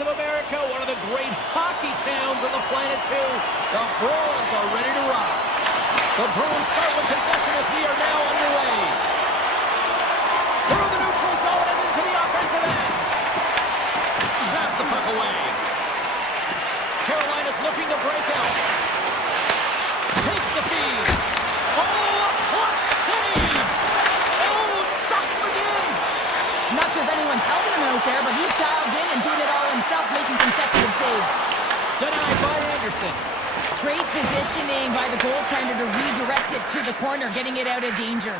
of America, one of the great hockey towns on the planet, too. The Bruins are ready to rock. The Bruins start with possession as we are now underway. Through the neutral zone and into the offensive end. Pass the puck away. Carolina's looking to break out. Takes the feed. Oh, a clutch save! Oh, it stops him again. I'm not sure if anyone's helping him out there, but he's dialed in and doing it all himself, making consecutive saves. Denied by Anderson. Great positioning by the goaltender to redirect it to the corner, getting it out of danger.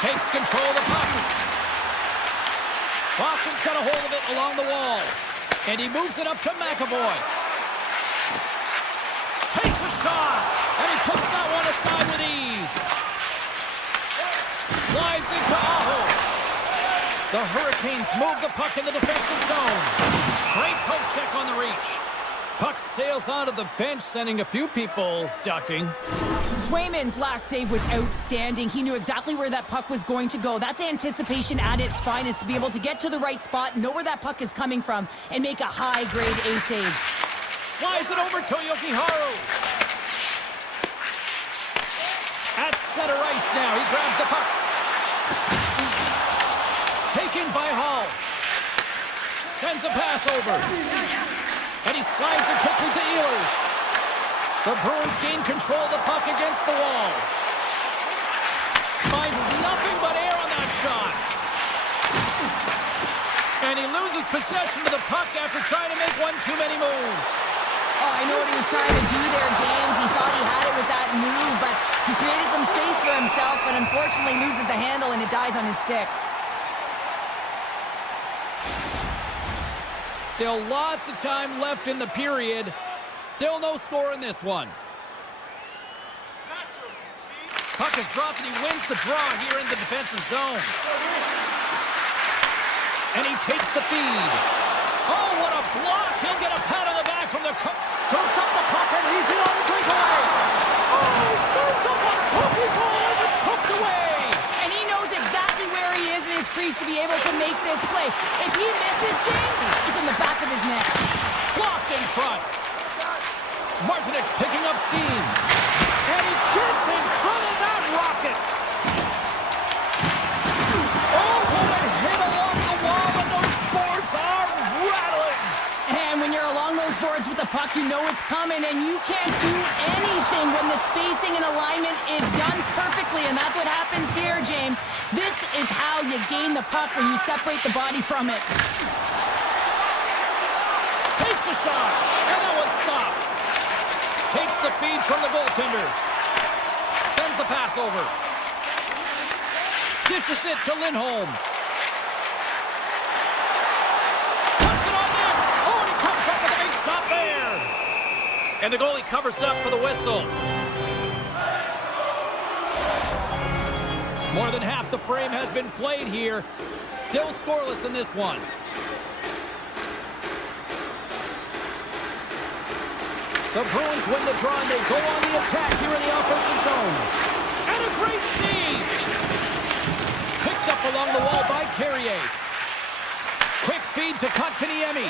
Takes control of the puck. Boston's got a hold of it along the wall. And he moves it up to McAvoy. Takes a shot. And he puts that one aside with ease. Slides into Aho. The Hurricanes move the puck in the defensive zone. Great poke check on the reach. Puck sails onto the bench, sending a few people ducking. Swayman's last save was outstanding. He knew exactly where that puck was going to go. That's anticipation at its finest, to be able to get to the right spot, know where that puck is coming from, and make a high-grade A save. Slides it over to Yokiharu. At center ice now. He grabs the puck. Taken by Hall. Sends a pass over. And he slides it quickly to Ehlers. The Bruins gain control of the puck against the wall. Finds nothing but air on that shot. And he loses possession of the puck after trying to make one too many moves. Oh, I know what he was trying to do there, James. He thought he had it with that move, but he created some space for himself, but unfortunately loses the handle and it dies on his stick. Still lots of time left in the period. Still no score in this one. Puck is dropped and he wins the draw here in the defensive zone. And he takes the feed. Oh, what a block! He'll get a pat on the back from the... Scoops up the puck and he's in on the breakaway. Oh, serves up a pokey goal as it's poked away. And he knows exactly where he is in his crease to be able to make this play. If he misses, James, it's in the back of his neck. Blocked in front. Martinek's picking up steam. And he gets in front of that rocket. Oh, what a hit along the wall, and those boards are rattling. And when you're along those boards with the puck, you know it's coming, and you can't do anything when the spacing and alignment is done perfectly, and that's what happens here, James. This is how you gain the puck, when you separate the body from it. Takes a shot, and that was stopped. Takes the feed from the goaltender. Sends the pass over. Dishes it to Lindholm. Puts it on net. Oh, and he comes up with a big stop there. And the goalie covers up for the whistle. More than half the frame has been played here. Still scoreless in this one. The Bruins win the draw, and they go on the attack here in the offensive zone. And a great save! Picked up along the wall by Carrier. Quick feed to Kotkaniemi.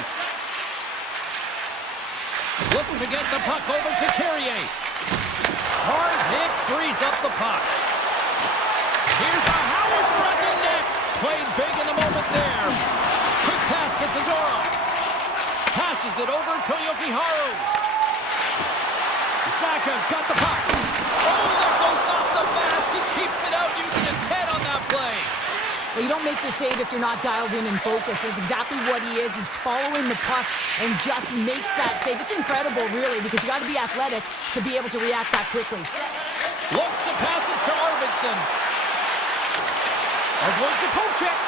Looks to get the puck over to Carrier. Hard hit, frees up the puck. Here's a howitzer at the net. Played big in the moment there. Quick pass to Zadorov. Passes it over to Yokiharu. Saka's got the puck. Oh, that goes off the mask. He keeps it out using his head on that play. Well, you don't make the save if you're not dialed in and focused. That's exactly what he is. He's following the puck and just makes that save. It's incredible, really, because you got to be athletic to be able to react that quickly. Looks to pass it to Arvidsson. Avoids the poke check.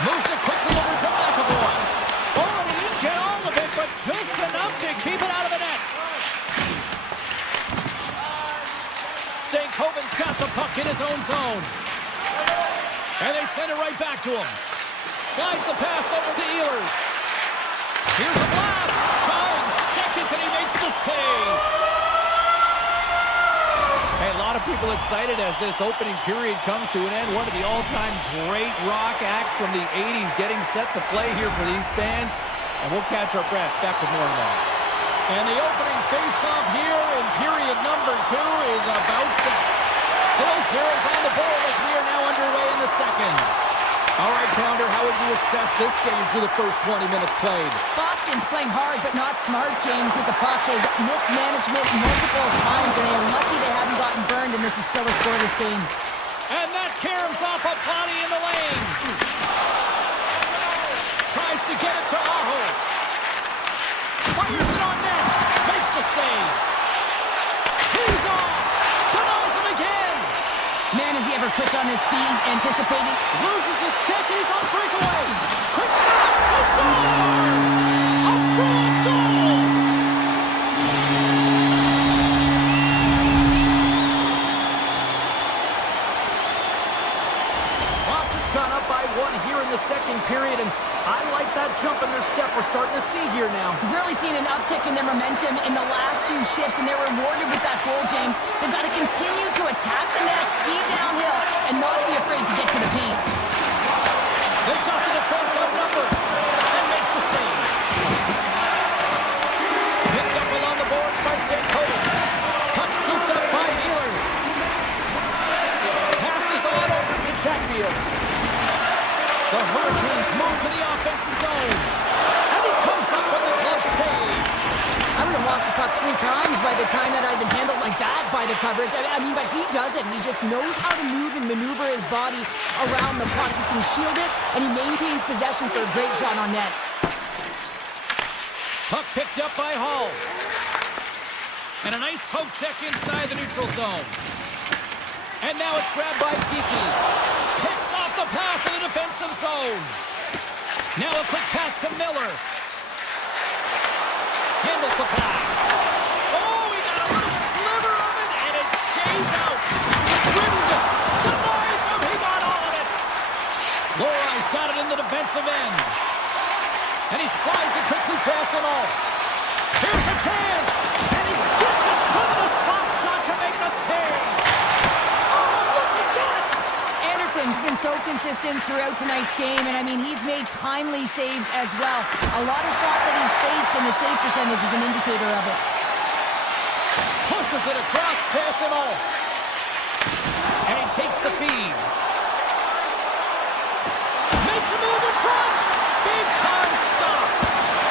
Moves it quickly over to McAvoy. Oh, and he didn't get all of it, but just enough to keep it out of the net. Stankoven's got the puck in his own zone. And they send it right back to him. Slides the pass over to Ehlers. Here's a blast. Tying seconds, and he makes the save. Hey, a lot of people excited as this opening period comes to an end. One of the all-time great rock acts from the 80s getting set to play here for these fans. And we'll catch our breath. Back with more of that. And the opening face-off here in period number 2 is about set. Still zeros on the board as we are now underway in the second. All right, Pounder, how would you assess this game through the first 20 minutes played? Boston's playing hard, but not smart, James, with the puck. They've mismanagement multiple times, and they're lucky they haven't gotten burned, and this is still a scoreless game. And that caroms off a body in the lane. Tries to get it to Aho. Fires it on net. Makes the save. He's off. Denies him again. Man, is he ever quick on his feet, anticipating. Loses his check. He's on breakaway. Quick shot. He scores! A bronze goal! Boston's gone up by 1 here in the second period, and I like that jump in their step we're starting to see here now. Really seen an uptick in their momentum in the last few shifts, and they're rewarded with that goal, James. They've got to continue to attack the net, ski downhill, and not be afraid to get to the paint. They've got the defense outnumbered, and makes the save. Picked up along the boards by Stankovic. Puck scooped up by Ehlers. Passes on over to Chatfield. The Hurricanes move to the offensive zone. And he comes up with the glove save. I would have lost the puck 3 times by the time that I'd been handled like that by the coverage. I mean, but he does it, and he just knows how to move and maneuver his body around the puck. He can shield it, and he maintains possession for a great shot on net. Puck picked up by Hall. And a nice poke check inside the neutral zone. And now it's grabbed by Geeky. Picks off the pass in the defensive zone. Now a quick pass to Miller. Handles the pass. Oh, he got a little sliver of it, and it stays out. Rips it. Denies him. He got all of it. Lorai's got it in the defensive end. And he slides it quickly to Arsenal. Here's a chance. And he gets it to the slot shot to make the save. Oh, look at that. Anderson's been so consistent throughout tonight's game, and I mean, he's made timely saves as well. A lot of shots that he's faced, and the save percentage is an indicator of it. Pushes it across to Arsenal. And he takes the feed. Makes a move in front. Big time stop.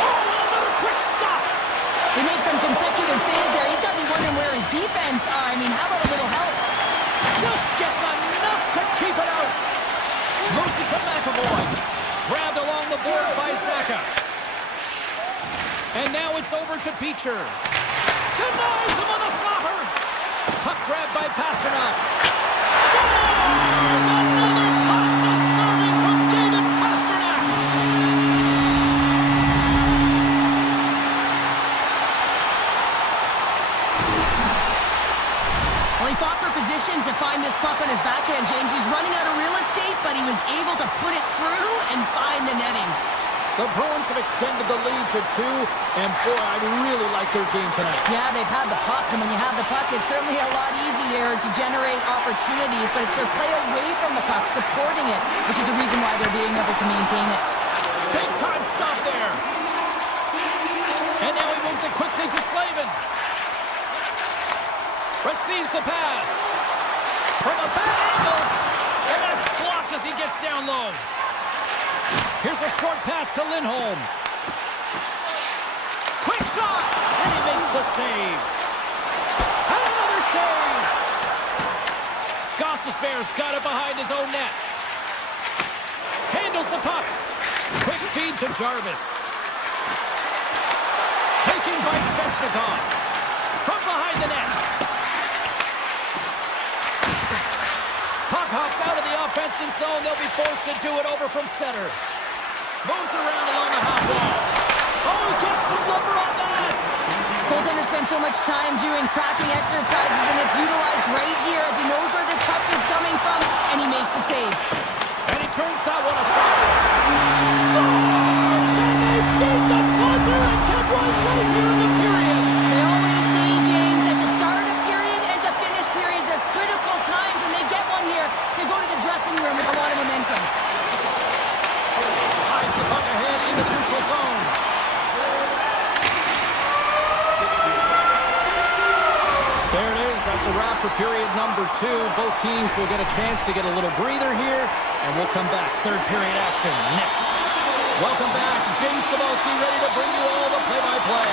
Oh, and another quick stop. He makes some consecutive saves there. He's got to be wondering where his defense are. I mean, how about a little help? Just gets enough to keep it out. Moves it to McAvoy. Grabbed along the board by Zaka. And now it's over to Beecher. Denies him on the slapper. Puck grabbed by Pasternak. Scores! Another pasta serving from David Pasternak. Well, he fought for position to find this puck on his backhand, James. He's running out of real estate, but he was able to put it through and find the netting. The Bruins have extended the lead to 2, and boy, I really like their game tonight. Yeah, they've had the puck, and when you have the puck, it's certainly a lot easier to generate opportunities, but it's their play away from the puck, supporting it, which is the reason why they're being able to maintain it. Big time stop there. And now he moves it quickly to Slavin. Receives the pass. From a bad angle. And that's blocked as he gets down low. Here's a short pass to Lindholm. Quick shot. And he makes the save. And another save. Gostisbehere's got it behind his own net. Handles the puck. Quick feed to Jarvis. Taken by Svechnikov. From behind the net. Puck hops out of the offensive zone. They'll be forced to do it over from center. Moves around along the half wall. Oh, he gets some lumber on that. Goaltender spends so much time doing tracking exercises, and it's utilized right here as he knows where this puck is coming from, and he makes the save. And he turns that one aside. Scores! And they beat the buzzer and kept right here in the period. They always say, James, that to start a period and to finish periods are critical There it is. That's a wrap for period number 2. Both teams will get a chance to get a little breather here, and we'll come back. Third period action next. Welcome back. James Cebulski ready to bring you all the play-by-play.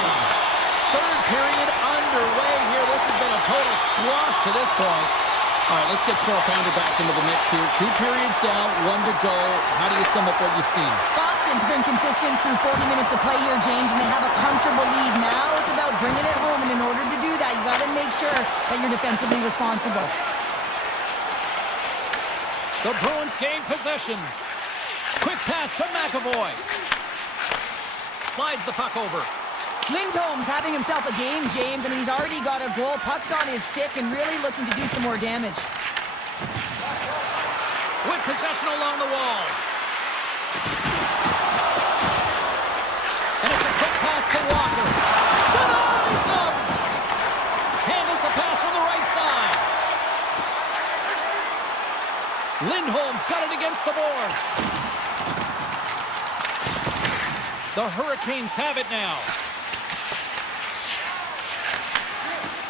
Third period underway here. This has been a total squash to this point. All right, let's get Cheryl Pounder back into the mix here. 2 periods down, 1 to go. How do you sum up what you've seen? Boston's been consistent through 40 minutes of play here, James, and they have a comfortable lead. Now it's about bringing it home, and in order to do that, you got to make sure that you're defensively responsible. The Bruins gain possession. Quick pass to McAvoy. Slides the puck over. Lindholm's having himself a game, James. I mean, he's already got a goal. Puck's on his stick and really looking to do some more damage. With possession along the wall. And it's a quick pass to Walker. Denies him! Handles the pass from the right side. Lindholm's got it against the boards. The Hurricanes have it now.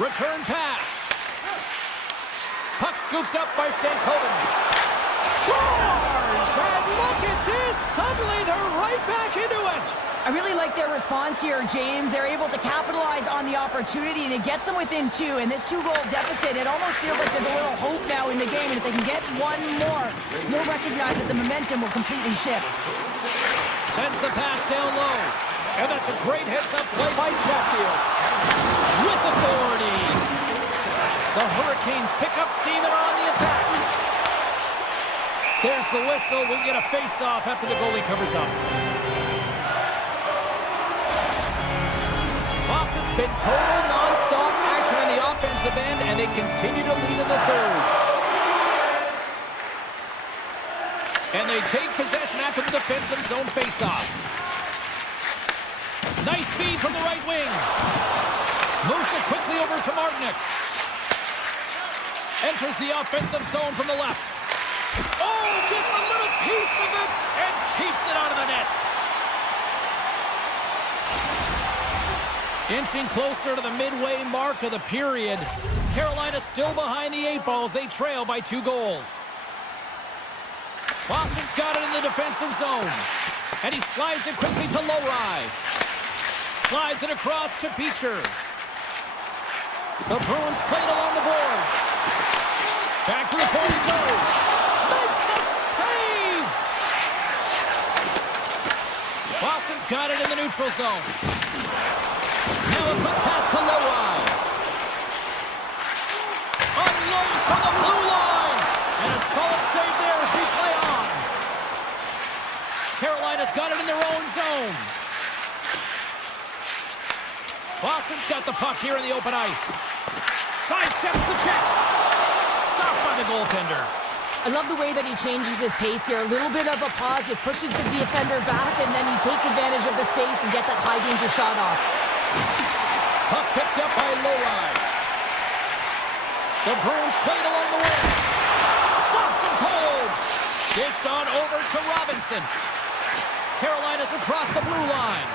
Return pass. Puck scooped up by Stankoven. Scores! And look at this! Suddenly they're right back into it! I really like their response here, James. They're able to capitalize on the opportunity, and it gets them within 2. And this 2-goal deficit, it almost feels like there's a little hope now in the game. And if they can get one more, you'll recognize that the momentum will completely shift. Sends the pass down low. And that's a great heads-up play by Chatfield. With authority. The Hurricanes pick up steam and are on the attack. There's the whistle. We get a face-off after the goalie covers up. Boston's been total non-stop action in the offensive end, and they continue to lead in the third. And they take possession after the defensive zone face-off. Nice feed from the right wing. Moves it quickly over to Martinick. Enters the offensive zone from the left. Oh, gets a little piece of it and keeps it out of the net. Inching closer to the midway mark of the period. Carolina still behind the 8 balls. They trail by 2 goals. Boston's got it in the defensive zone. And he slides it quickly to Lowry. Slides it across to Beecher. The Bruins play it along the boards. Back to the point he goes. Makes the save! Boston's got it in the neutral zone. Now a quick pass to Lowry. Unloads from the blue line. And a solid save there as we play on. Carolina's got it in their own zone. Boston's got the puck here in the open ice. Sidesteps the check. Stopped by the goaltender. I love the way that he changes his pace here. A little bit of a pause, just pushes the defender back, and then he takes advantage of the space and gets that high-danger shot off. Puck picked up by Lowry. The Bruins played along the wing. Stops him cold. Dished on over to Robinson. Carolina's across the blue line.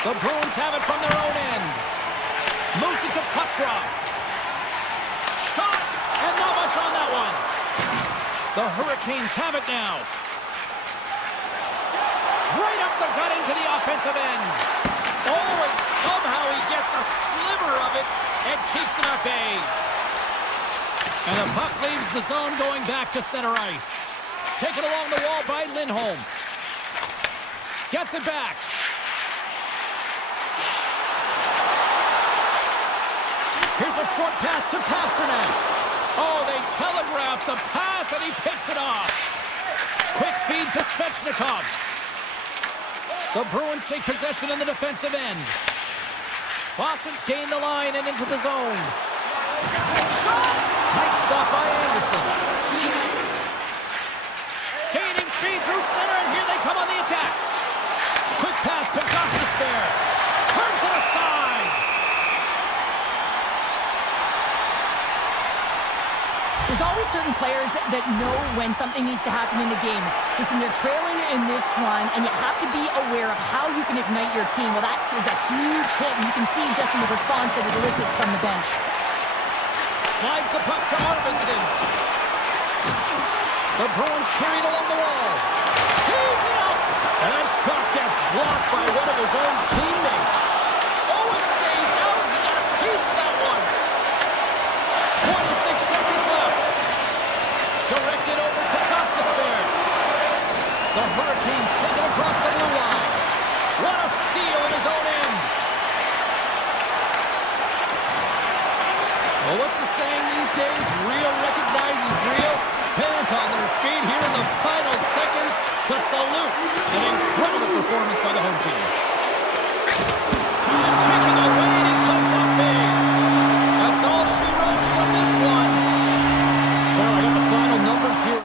The Bruins have it from their own end. Moves it to puck drop. Shot, and not much on that one. The Hurricanes have it now. Right up the gut into the offensive end. Oh, and somehow he gets a sliver of it and keeps it at bay. And the puck leaves the zone going back to center ice. Taken along the wall by Lindholm. Gets it back. Here's a short pass to Pasternak. Oh, they telegraph the pass, and he picks it off. Quick feed to Svechnikov. The Bruins take possession in the defensive end. Boston's gained the line and into the zone. Shot! Nice stop by Anderson. Gaining speed through center, and here they come on the attack. Quick pass to Gostisbehere. Turns it aside. There's There's always certain players that know when something needs to happen in the game. Listen, they're trailing in this one, and you have to be aware of how you can ignite your team. Well, that is a huge hit, and you can see just in the response that it elicits from the bench. Slides the puck to Arvidsson. The Bruins carried along the wall. Tees it up! And that shot gets blocked by one of his own teammates. Oh, it stays out. He got a piece of that one. 26 seconds left. Directed over to Gostisbehere. The Hurricanes take it across the blue line. What a steal in his own end. Well, what's the saying these days? Real recognizes real. Fans on their feet here in the final seconds to salute an incredible performance by the home team. Time ticking away, and it comes up big. That's all she wrote from this one. Charlie, I got the final numbers here.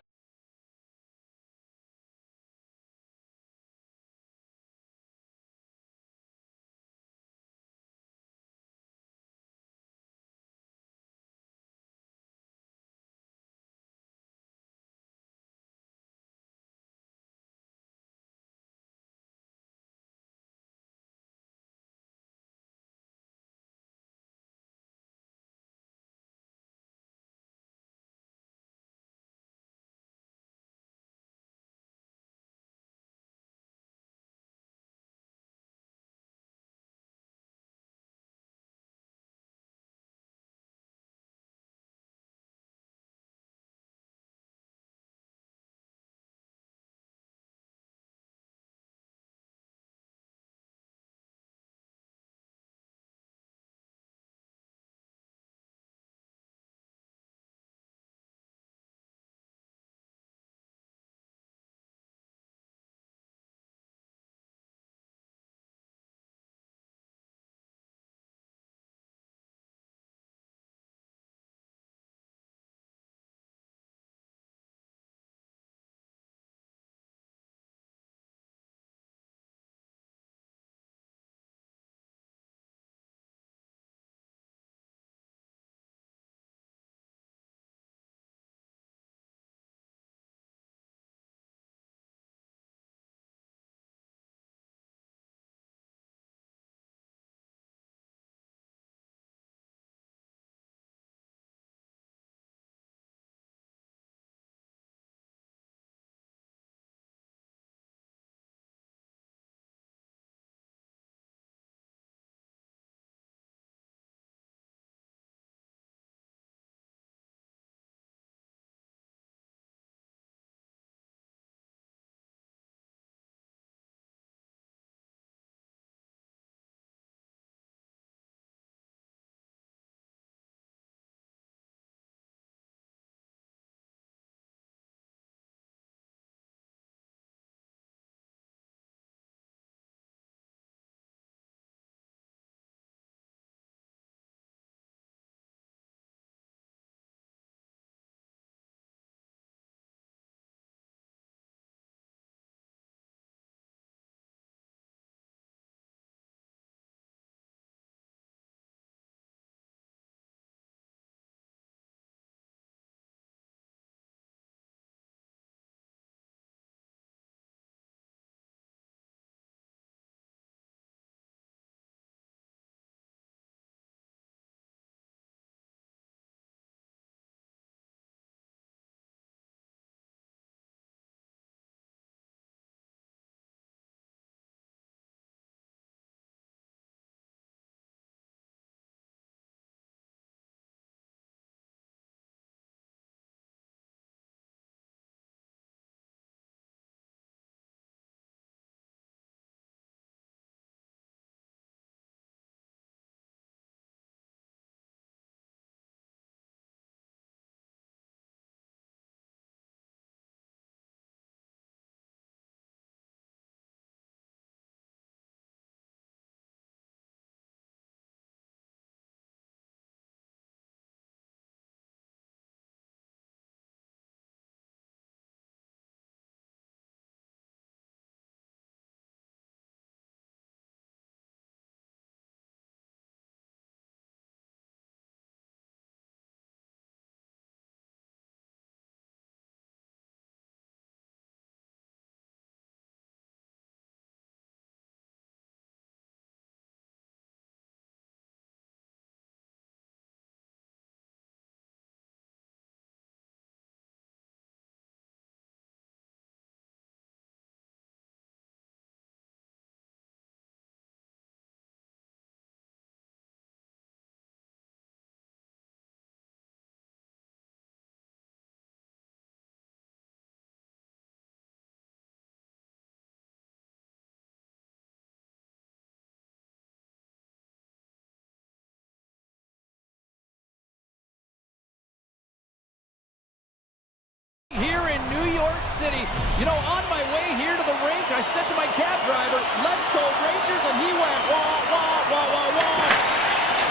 City. You know, on my way here to the rink, I said to my cab driver, let's go Rangers, and he went, wah, wah, wah, wah, wah.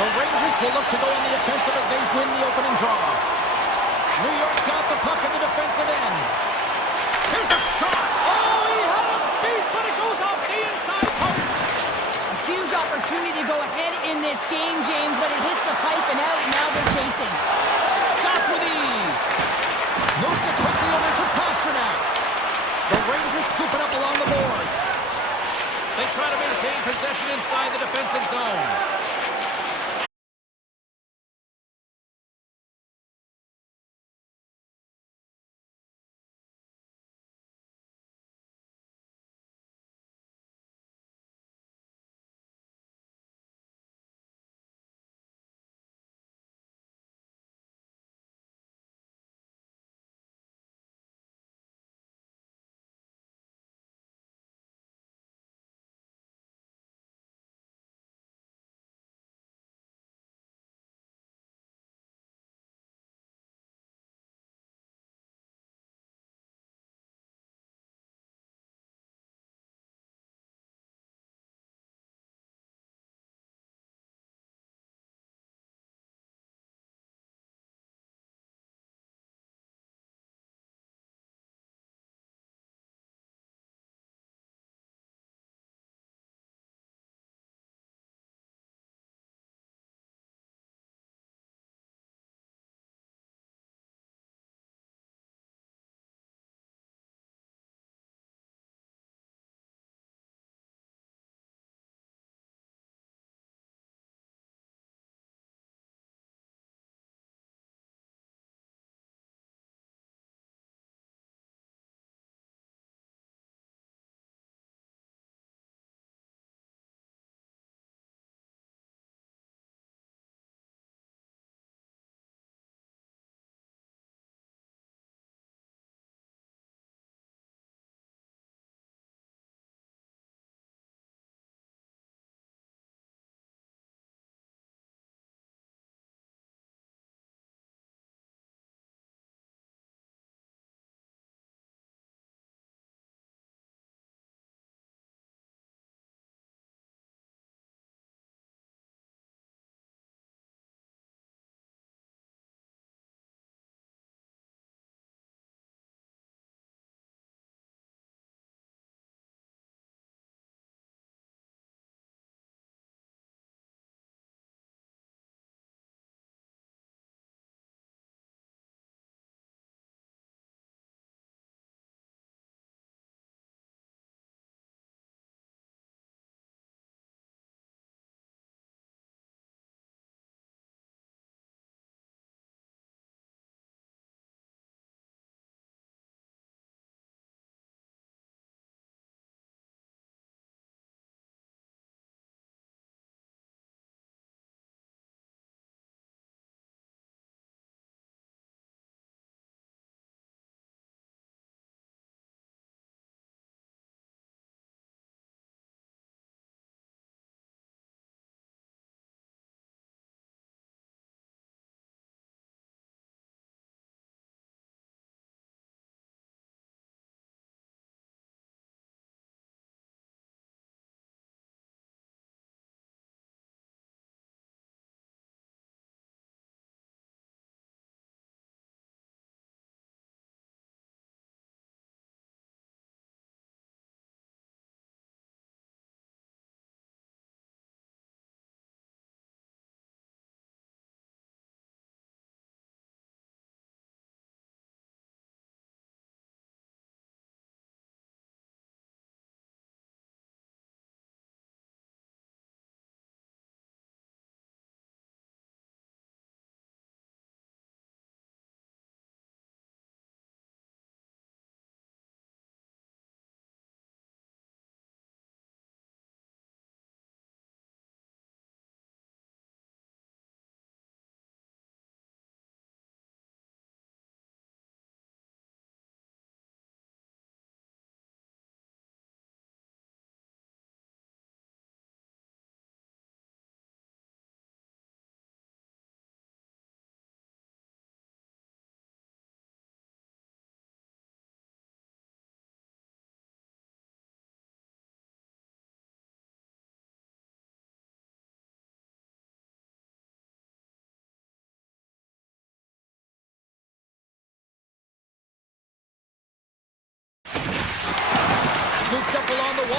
The Rangers will look to go on the offensive as they win the opening draw. New York's got the puck in the defensive end. Here's a shot. Oh, he had a beat, but it goes off the inside post. A huge opportunity to go ahead in this game, James, but it hits the pipe and out. Now they're chasing. Stopped with ease. Moves it quickly over to Pasternak. The Rangers scoop it up along the boards. They try to maintain possession inside the defensive zone.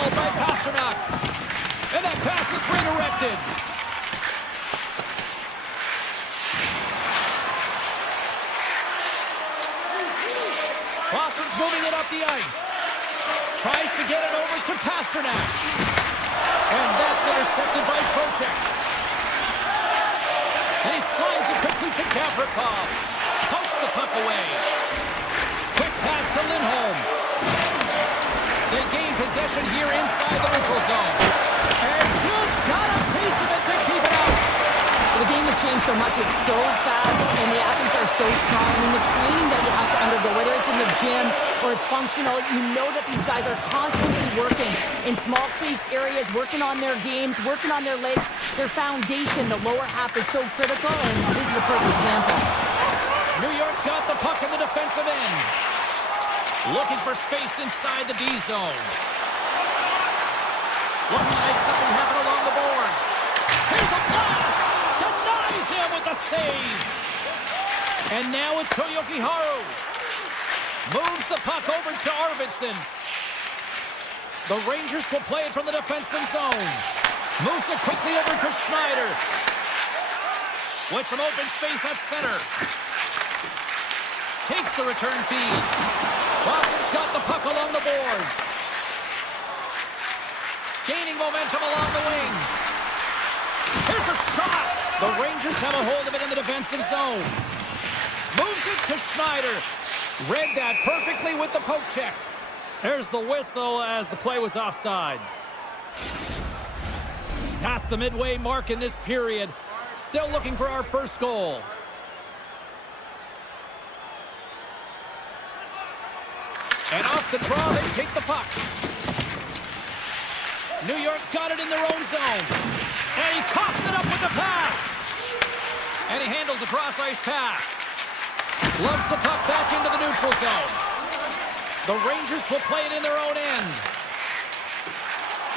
held by Pasternak. And that pass is redirected. Boston's moving it up the ice. Tries to get it over to Pasternak. And that's intercepted by Trocheck. And he slides it quickly to Gavrikov. Pokes the puck away. Quick pass to Lindholm. They gain possession here inside the neutral zone. And just got a piece of it to keep it out. The game has changed so much. It's so fast, and the athletes are so strong. I mean, the training that you have to undergo, whether it's in the gym or it's functional, you know that these guys are constantly working in small space areas, working on their games, working on their legs. Their foundation, the lower half, is so critical, and this is a perfect example. New York's got the puck in the defensive end. Looking for space inside the D zone. Looking to make something happen along the boards. Here's a blast! Denies him with the save. And now it's Toyoki Haru. Moves the puck over to Arvidsson. The Rangers will play it from the defensive zone. Moves it quickly over to Schneider. With some open space at center. Takes the return feed. Boston's got the puck along the boards. Gaining momentum along the wing. Here's a shot. The Rangers have a hold of it in the defensive zone. Moves it to Schneider. Read that perfectly with the poke check. There's the whistle as the play was offside. Past the midway mark in this period. Still looking for our first goal. And off the draw, they take the puck. New York's got it in their own zone. And he coughs it up with the pass. And he handles the cross-ice pass. Loves the puck back into the neutral zone. The Rangers will play it in their own end.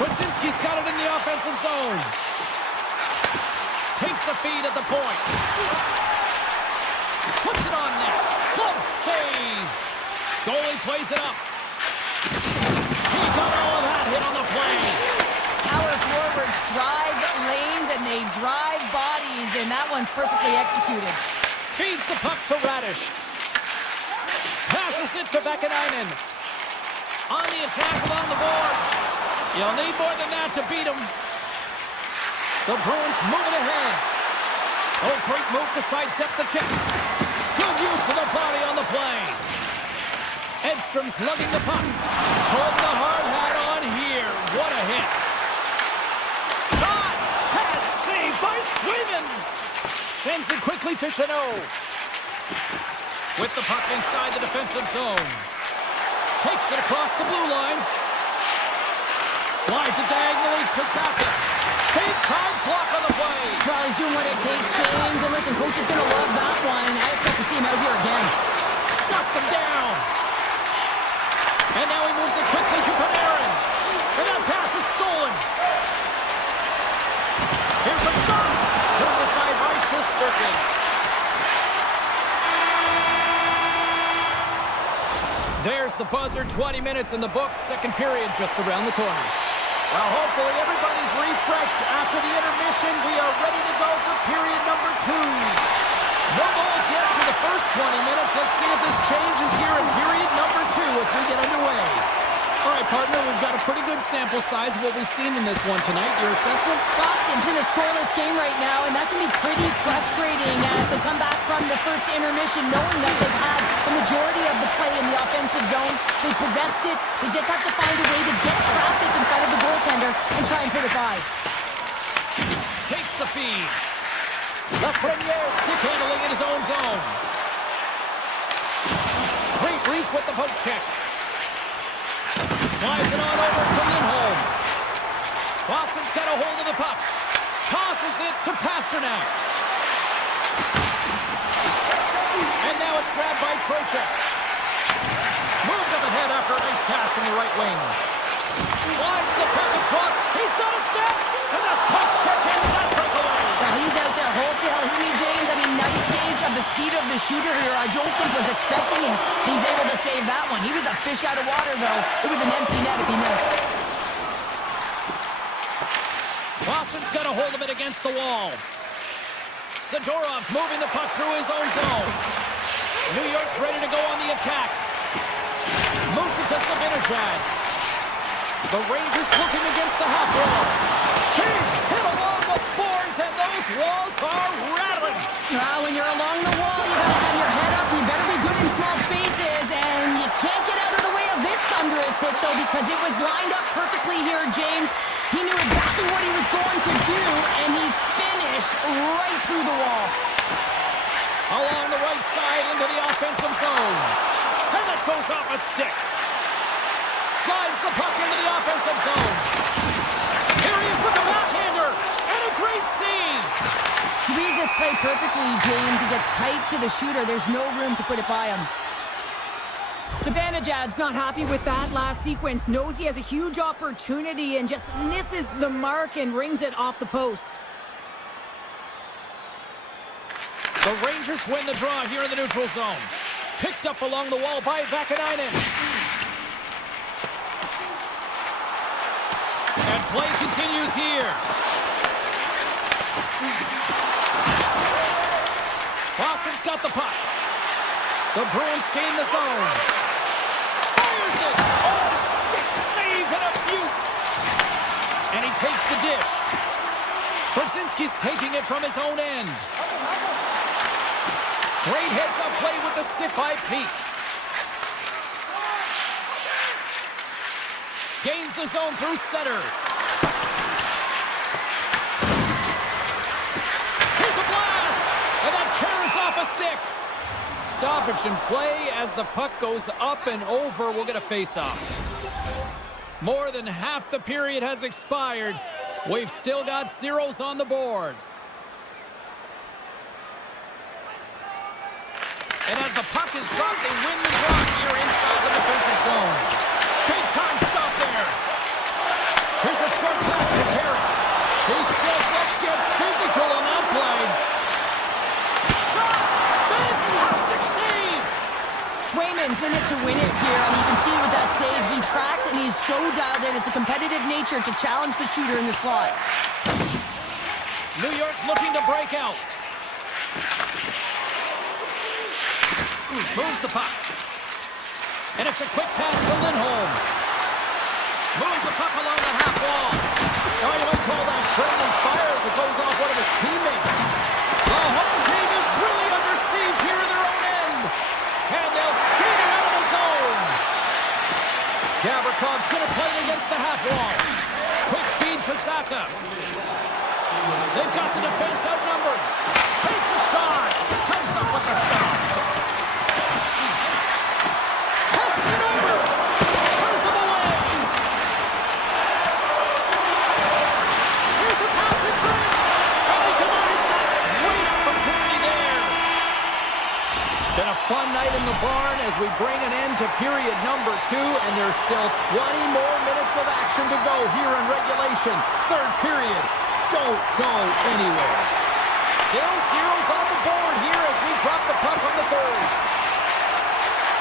Brzezinski's got it in the offensive zone. Takes the feed at the point. Puts it on net. Glove save. Goalie plays it up. He got all of that hit on the play. Our forwards drive lanes and they drive bodies, and that one's perfectly executed. Feeds the puck to Radish. Passes it to Vakanainen. On the attack along the boards. You'll need more than that to beat them. The Bruins moving ahead. Oh, great move to sidestep the check. Good use of the body on the play. Edstrom's lugging the puck. Holding the hard hat on here. What a hit. Shot! Pad saved by Swayman. Sends it quickly to Chanot. With the puck inside the defensive zone. Takes it across the blue line. Slides it diagonally to Saka. Big time block on the play. Well, he's doing what it takes, James. And listen, coach is going to love that one. I expect to see him out here again. Shuts him down. And now he moves it quickly to Panarin. And that pass is stolen. Here's a shot. Turned aside by Shesterkin. There's the buzzer. 20 minutes in the books. Second period just around the corner. Well, hopefully everybody's refreshed after the intermission. We are ready to go for period number 2. No goals yet for the first 20 minutes. Let's see if this changes here in period number 2 as we get underway. All right, partner, we've got a pretty good sample size of what we've seen in this one tonight. Your assessment? Boston's in a scoreless game right now, and that can be pretty frustrating as they come back from the first intermission knowing that they've had the majority of the play in the offensive zone. They possessed it. They just have to find a way to get traffic in front of the goaltender and try and put it by. Takes the feed. Lafreniere stick handling in his own zone. Great reach with the poke check. Slides it on over to Lindholm. Boston's got a hold of the puck. Tosses it to Pasternak. And now it's grabbed by Trocheck. Moves up ahead after a nice pass from the right wing. Slides the puck across. He's got a step. And the puck check hits that breakaway. Well, he's out there wholesale, isn't he, James? I mean, nice gauge of the speed of the shooter here. I don't think was expecting it. He's able to save that one. He was a fish out of water, though. It was an empty net if he missed. a hold of it against the wall. Zadorov's moving the puck through his own zone. New York's ready to go on the attack. Moves it to Zibanejad. The Rangers looking against the half wall. Big hit along the boards, and those walls are rattling. When you're along the wall, you gotta have your head up. You better be good in small spaces, and you can't get out of the way of this thunderous hit, though, because it was lined up perfectly here, James. He knew exactly what he was going to do, and he finished right through the wall. Along the right side into the offensive zone. And that goes off a stick. Slides the puck into the offensive zone. Here he is with the backhander. And a great save. He reads this play perfectly, James. He gets tight to the shooter. There's no room to put it by him. Zibanejad's not happy with that last sequence. Knows he has a huge opportunity and just misses the mark and rings it off the post. The Rangers win the draw here in the neutral zone. Picked up along the wall by Vakanainen. And play continues here. Boston's got the puck. The Bruins gain the zone. Fires it! Oh, stick save and a beaut! And he takes the dish. Brzezinski's taking it from his own end. Great heads-up play with the stick by Peak. Gains the zone through center. Here's a blast! And that carries off a stick. Stoppage in play as the puck goes up and over. We'll get a face-off. More than half the period has expired. We've still got zeros on the board. And as the puck is dropped, they win the draw here inside the defensive zone. Big time stop there. Here's a short pass to Carey. He says, let's get physical on that play. Shot! Fantastic save! Swayman's in it to win it here. I mean, you can see with that save, he tracks and he's so dialed in. It's a competitive nature to challenge the shooter in the slot. New York's looking to break out. Moves the puck. And it's a quick pass to Lindholm. Moves the puck along the half wall. Now you might call that friendly fire as it goes off one of his teammates. The home team is really under siege here in their own end. And they'll skate it out of the zone. Gavrikoff's going to play it against the half wall. Quick feed to Saka. They've got the defense outnumbered. Takes a shot. Comes up with the stop. Passes it over. Turns him away. Here's a pass in front. And he denies that great opportunity there. Been a fun night in the barn as we bring an end to period number 2, and there's still 20 more minutes of action to go here in regulation. Third period. Don't go anywhere. Still zeros on the board here as we drop the puck on the third.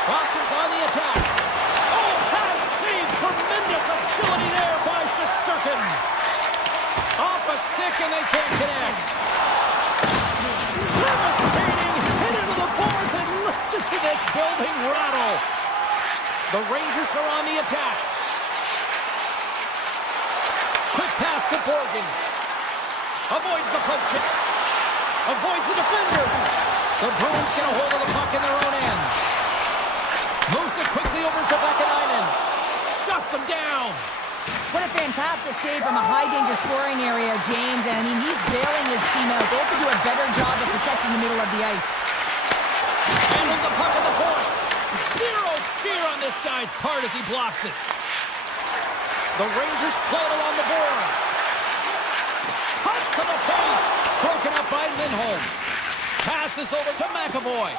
Boston's on the attack. Oh, bad save. Tremendous agility there by Shesterkin. Off a stick and they can't connect. Devastating hit into the boards, and listen to this building rattle. The Rangers are on the attack. Quick pass to Borgen. Avoids the poke check. Avoids the defender. The Bruins get a hold of the puck in their own end. Moves it quickly over to Vakanainen. Shuts him down. What a fantastic save from a high-danger scoring area, James. And I mean, he's bailing his team out. They have to do a better job of protecting the middle of the ice. Handles the puck at the point. Zero fear on this guy's part as he blocks it. The Rangers play it along the boards. Touch to the point. Broken up by Lindholm. Passes over to McAvoy.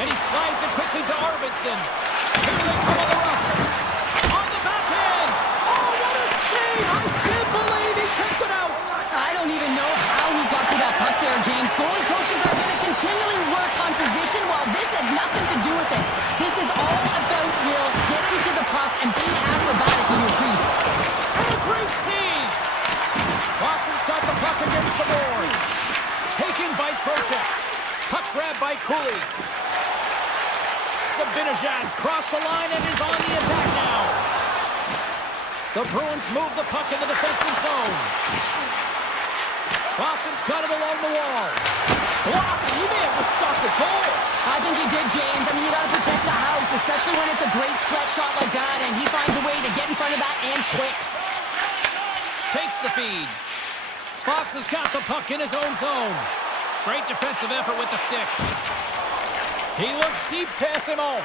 And he slides it quickly to Arvidsson. Here they come on the rush. On the backhand. Oh, what a save. I can't believe he kept it out. I don't even know how he got to that puck there, James. Goalie coaches are going to continually work on position while this has nothing to do with it. This is all about will getting to the puck and being acrobatic in your crease. And a great siege. Boston's got Trocheck. Puck grabbed by Cooley. Sabinajad's crossed the line and is on the attack now. The Bruins move the puck in the defensive zone. Boston's got it along the wall. Blocked, and he may have just stopped the goal. I think he did, James. I mean, you got to protect the house, especially when it's a great threat shot like that, and he finds a way to get in front of that and quick. Takes the feed. Fox has got the puck in his own zone. Great defensive effort with the stick. He looks deep to Simon.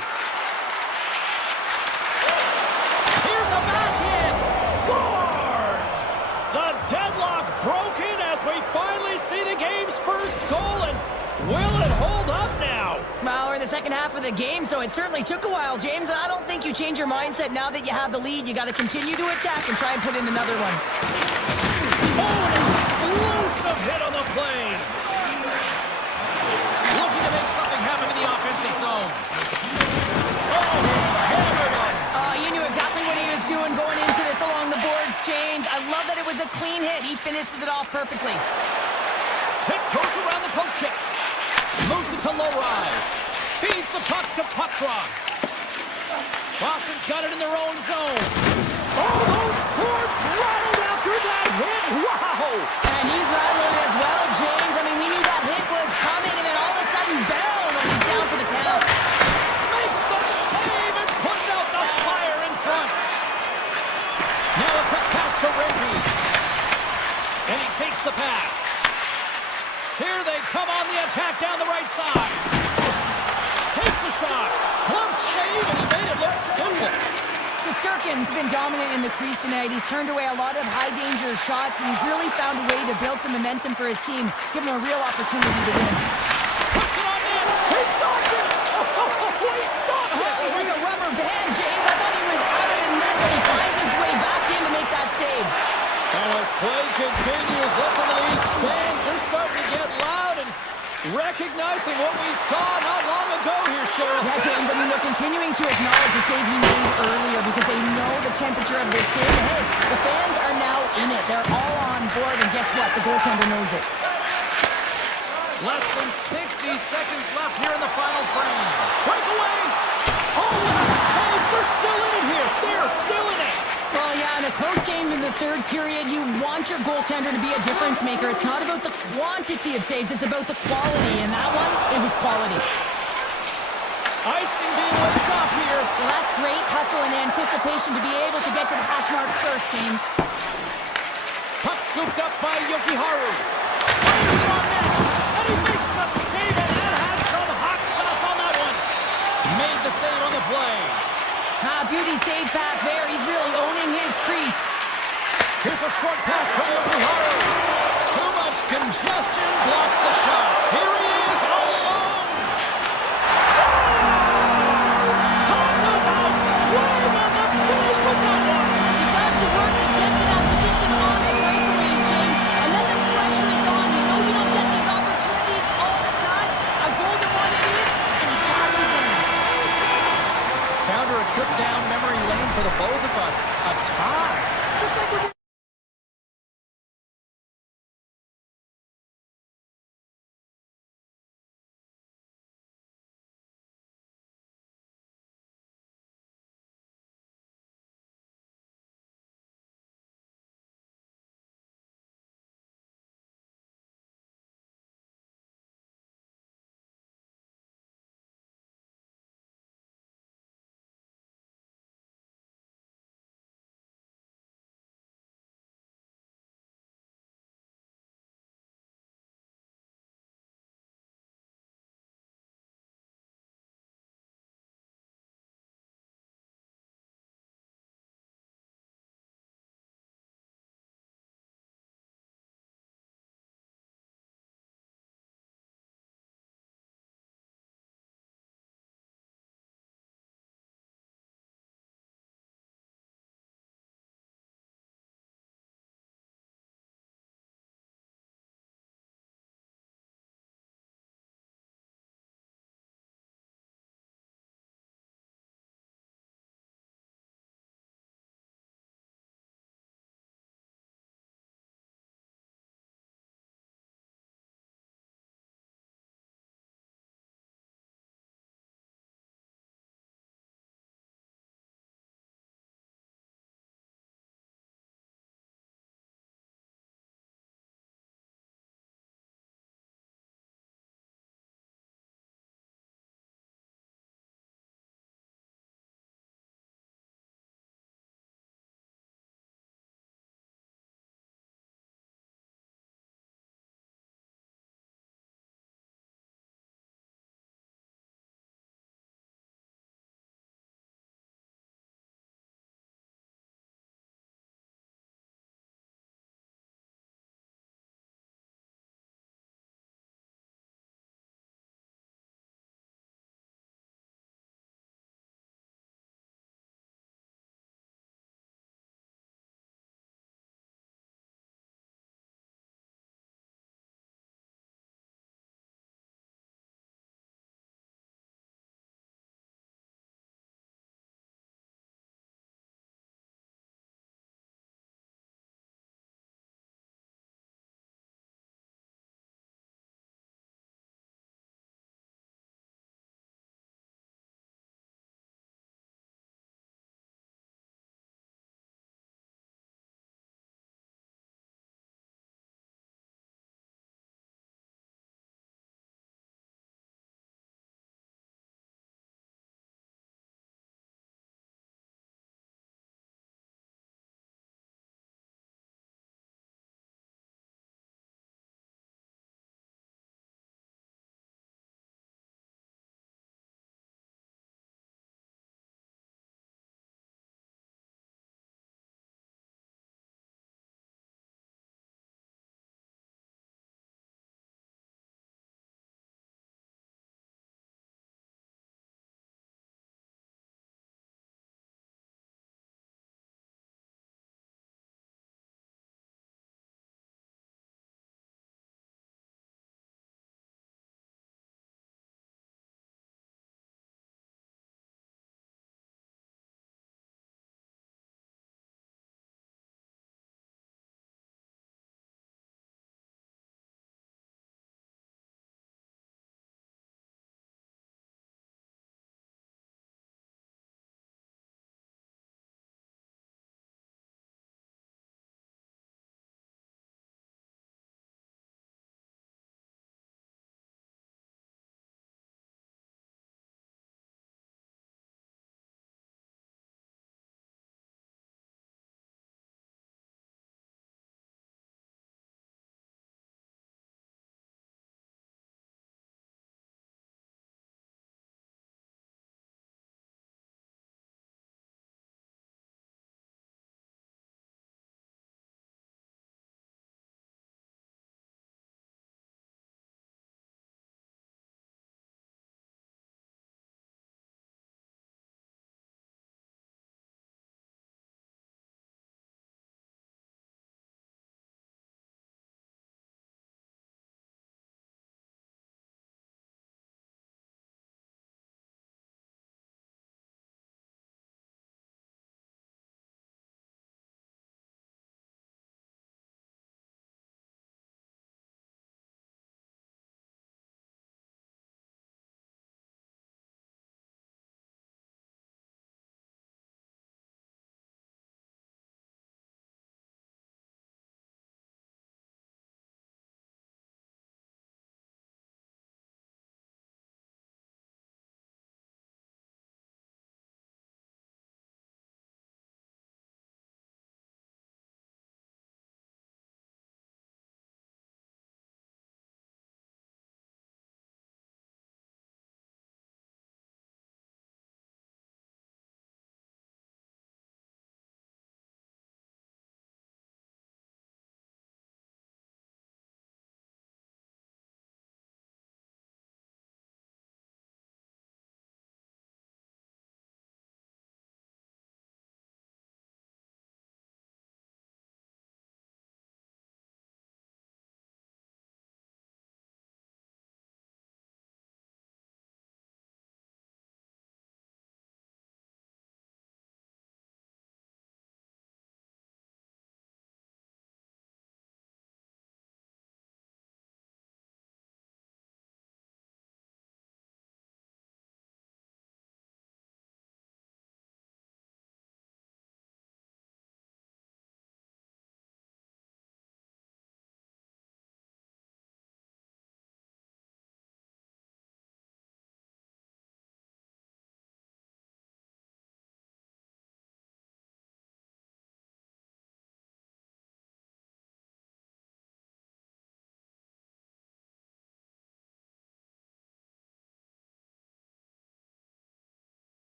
Here's a backhand. Scores! The deadlock broken as we finally see the game's first goal, and will it hold up now? Well, we're in the second half of the game, so it certainly took a while, James, and I don't think you change your mindset now that you have the lead. You got to continue to attack and try and put in another one. Oh, an explosive hit on the play. Looking to make something happen in the offensive zone. Oh, hammered him. You knew exactly what he was doing going into this along the boards, James. I love that it was a clean hit. He finishes it off perfectly. Tiptoes around the poke check. Moves it to Lowry. Feeds the puck to Putrock. Boston's got it in their own zone. Oh, those boards rattled after that hit. Wow! And he's rattling as well, James. I mean, we knew that hit was coming, and then all of a sudden, bam, and he's down for the count. Makes the save and puts out the fire in front. Now a quick pass to Renby. And he takes the pass. Here they come on the attack down the right side. Takes a shot. Close shave, and he made it look simple. So Sirkin's been dominant in the crease tonight. He's turned away a lot of high-danger shots, and he's really found a way to build some momentum for his team, giving him a real opportunity to win. Puts it on net. He stopped it. Oh, he stopped it. It was like a rubber band, James. I thought he was out of the net, but he finds his way back in to make that save. And as play continues, listen to these fans. They're starting to get loud and recognizing what we saw not long ago here, Cheryl. Yeah, James, I mean, they're continuing to acknowledge the save he made earlier because they know the temperature of this game. And hey, the fans are now in it. They're all on board, and guess what? The goaltender knows it. Less than 60 seconds left here in the final frame. Breakaway! Oh, what a save! They're still in it here. They're still in it. Well, yeah, in a close game in the third period, you want your goaltender to be a difference maker. It's not about the quantity of saves, it's about the quality. And that one, it was quality. Icing being waved off here. Well, that's great hustle and anticipation to be able to get to the hash marks first, James. Puck scooped up by Yokiharu. Fires it on net. And he makes the save, and that had some hot sauce on that one. Made the save on the play. Beauty save back there. He's really owning his crease. Here's a short pass by Yokiharu. Too much congestion blocks the shot. Here he is all alone. Scores! Talk about swing on the finish with that one. He does the work to get to that position on the breakaway, James. And then the pressure is on. You know you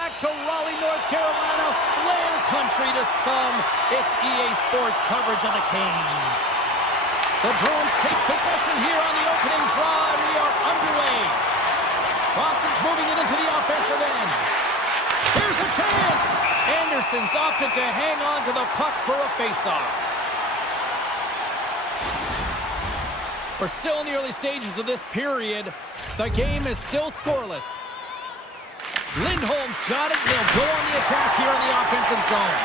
Back to Raleigh, North Carolina, Flair country to some. It's EA Sports coverage of the Canes. The Bruins take possession here on the opening draw, and we are underway. Boston's moving it into the offensive end. Here's a chance. Anderson's opted to hang on to the puck for a faceoff. We're still in the early stages of this period. The game is still scoreless. Lindholm's got it. He'll go on the attack here in the offensive zone.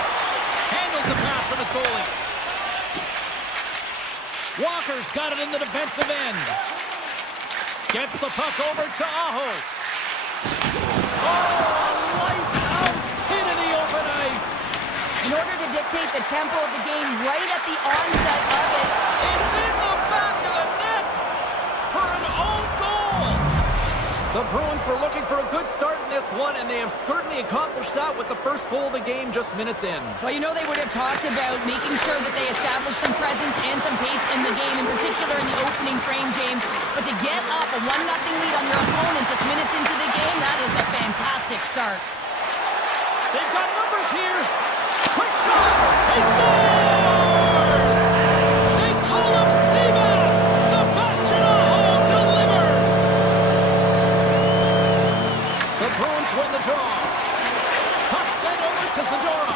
Handles the pass from his goalie. Walker's got it in the defensive end. Gets the puck over to Aho. Oh, lights out. Hit in the open ice. In order to dictate the tempo of the game right at the onset of it. It's in the back of the net for an own goal. The Bruins were looking for a good start in this one, and they have certainly accomplished that with the first goal of the game just minutes in. Well, you know they would have talked about making sure that they established some presence and some pace in the game, in particular in the opening frame, James. But to get up a 1-0 lead on your opponent just minutes into the game, that is a fantastic start. They've got numbers here. Quick shot. He scores! They call him Seabass. Sebastian Aho delivers. The Bruins win the draw. Puck sent over to Zadora.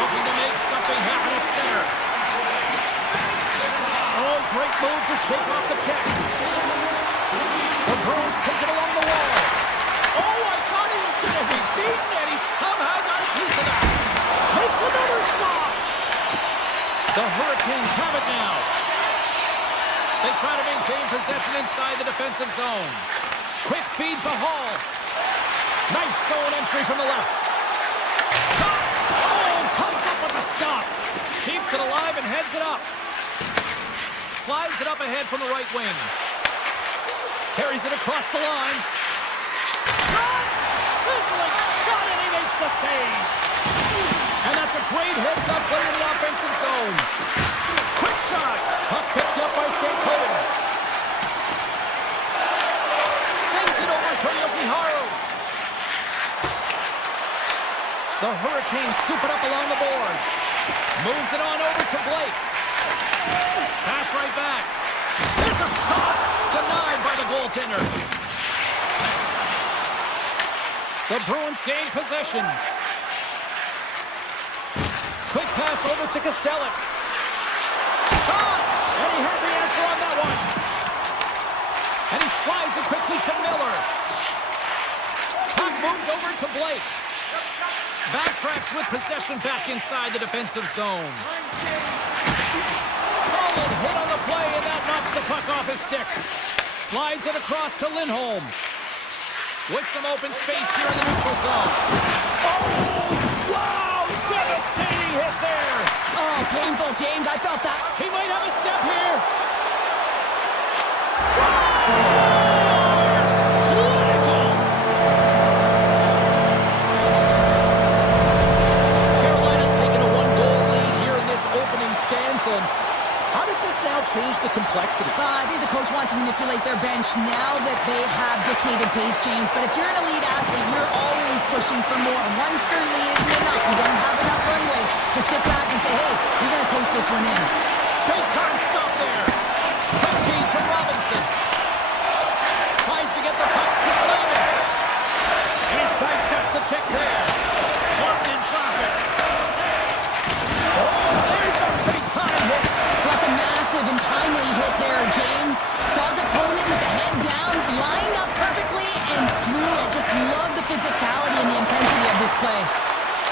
Looking to make something happen at center. Oh, great move to shake off the check. The Bruins take it along the wall. Oh, I thought he was going to be beaten, and he somehow got a piece of that. Makes another stop. The Hurricanes have it now. They try to maintain possession inside the defensive zone. Quick feed to Hall. Nice zone entry from the left. Shot. Oh, comes up with the stop. Keeps it alive and heads it up. Slides it up ahead from the right wing. Carries it across the line. Shot! Sizzling shot, and he makes the save. And that's a great heads-up play in the offensive zone. Quick shot. Puck picked up by Stankoven. Sends it over to Yokiharu. The Hurricanes scoop it up along the boards. Moves it on over to Blake. Pass right back. There's a shot. Denied by the goaltender. The Bruins gain possession. Quick pass over to Kostelic. Shot! And he heard the answer on that one. And he slides it quickly to Miller. Puck moved over to Blake. Backtracks with possession back inside the defensive zone. Solid hit on the play, and that knocks the puck off his stick. Slides it across to Lindholm. With some open space here in the neutral zone. Oh, wow! Devastating hit there. Oh, painful, James. I felt that. He might have a step here. Scores! Clinical! Carolina's taken a 1-goal lead here in this opening stanza. How does this now change the complexity? I think the coach wants to manipulate their bench now that they have dictated pace, James. But if you're an elite athlete, you're always pushing for more. One certainly isn't enough. You don't have enough runway to sit back and say, hey, you're going to post this one in. Big time stop there. Quick feed to Robinson. Tries to get the puck to Slavin. And he sidesteps the check there. Caught in traffic. Oh, there's a big time hit. That's a massive and timely hit there, James. Saw his opponent with the head down, lined up perfectly, and threw it. Just love the physicality and the intensity of this play.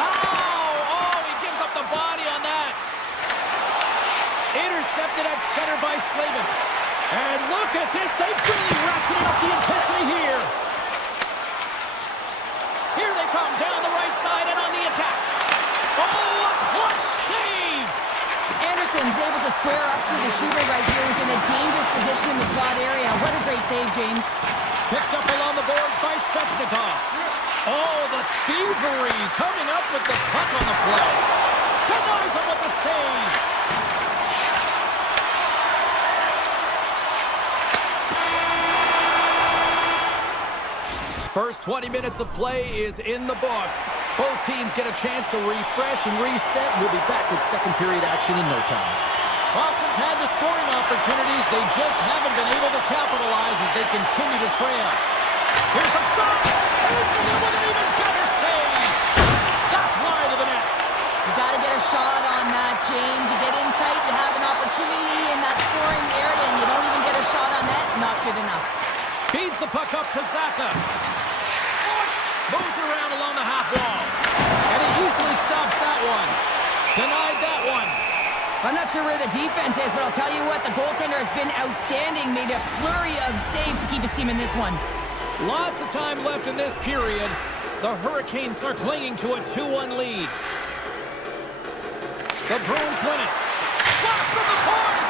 Oh, he gives up the body on that. Intercepted at center by Slavin. And look at this. They've really ratcheted up the intensity here. Here they come down the right side and on the attack. Oh, a clutch save. Anderson's able to square up to the shooter right here. He's in a dangerous position in the slot area. What a great save, James. Picked up along the boards by Svechnikov. Oh, the thievery coming up with the puck on the play. Denies him with the save. First 20 minutes of play is in the books. Both teams get a chance to refresh and reset. We'll be back with second period action in no time. Boston's had the scoring opportunities. They just haven't been able to capitalize as they continue to trail. Here's a shot. It's with an even better save. That's wide of the net. You got to get a shot on that, James. You get in tight, you have an opportunity in that scoring area, and you don't even get a shot on net. Not good enough. Feeds the puck up to Zappa. Moves it around along the half wall. And he easily stops that one. Denied that one. I'm not sure where the defense is, but I'll tell you what, the goaltender has been outstanding. Made a flurry of saves to keep his team in this one. Lots of time left in this period. The Hurricanes are clinging to a 2-1 lead. The Bruins win it. Blast from the point!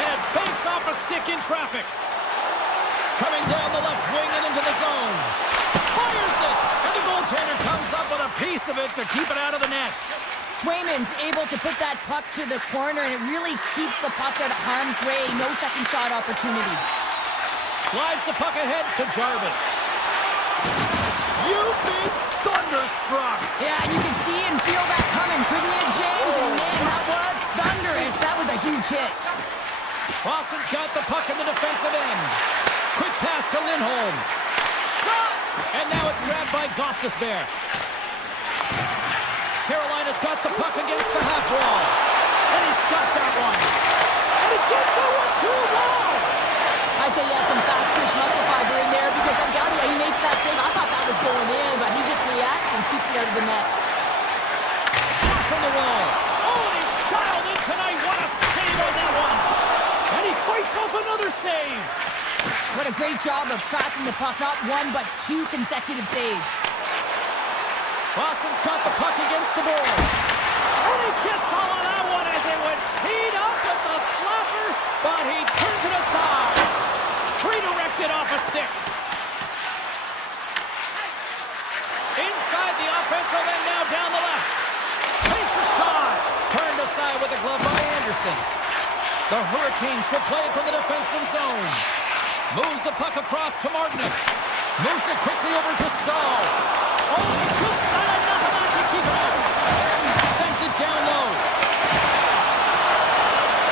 And it banks off a stick in traffic. Coming down the left wing and into the zone. Fires it! And the goaltender comes up with a piece of it to keep it out of the net. Swayman's able to put that puck to the corner, and it really keeps the puck out of harm's way. No second shot opportunity. Slides the puck ahead to Jarvis. You've been thunderstruck. Yeah, and you can see and feel that coming, couldn't you, James? And man, that was thunderous. That was a huge hit. Boston's got the puck in the defensive end. Quick pass to Lindholm. Shot! And now it's grabbed by Gostisbehere. Carolina's got the puck against the half wall. And he's got that one. And he gets that one too long. I'd say he has some fast fish muscle fiber in there, because I'm telling you, he makes that save. I thought that was going in, but he just reacts and keeps it out of the net. Shot from the wall. Oh, and he's dialed in tonight. What a save on that one. And he fights off another save. What a great job of tracking the puck. Not one, but two consecutive saves. Boston's got the puck against the boards. And he gets all of that one as it was teed up with the slapper, but he turns it aside. Redirected off a stick. Inside the offensive end now down the left. Takes a shot. Turned aside with a glove by Anderson. The Hurricanes will play it from the defensive zone. Moves the puck across to Martinic. Moves it quickly over to Stahl. Oh, he just not enough of that to keep it out. Sends it down low.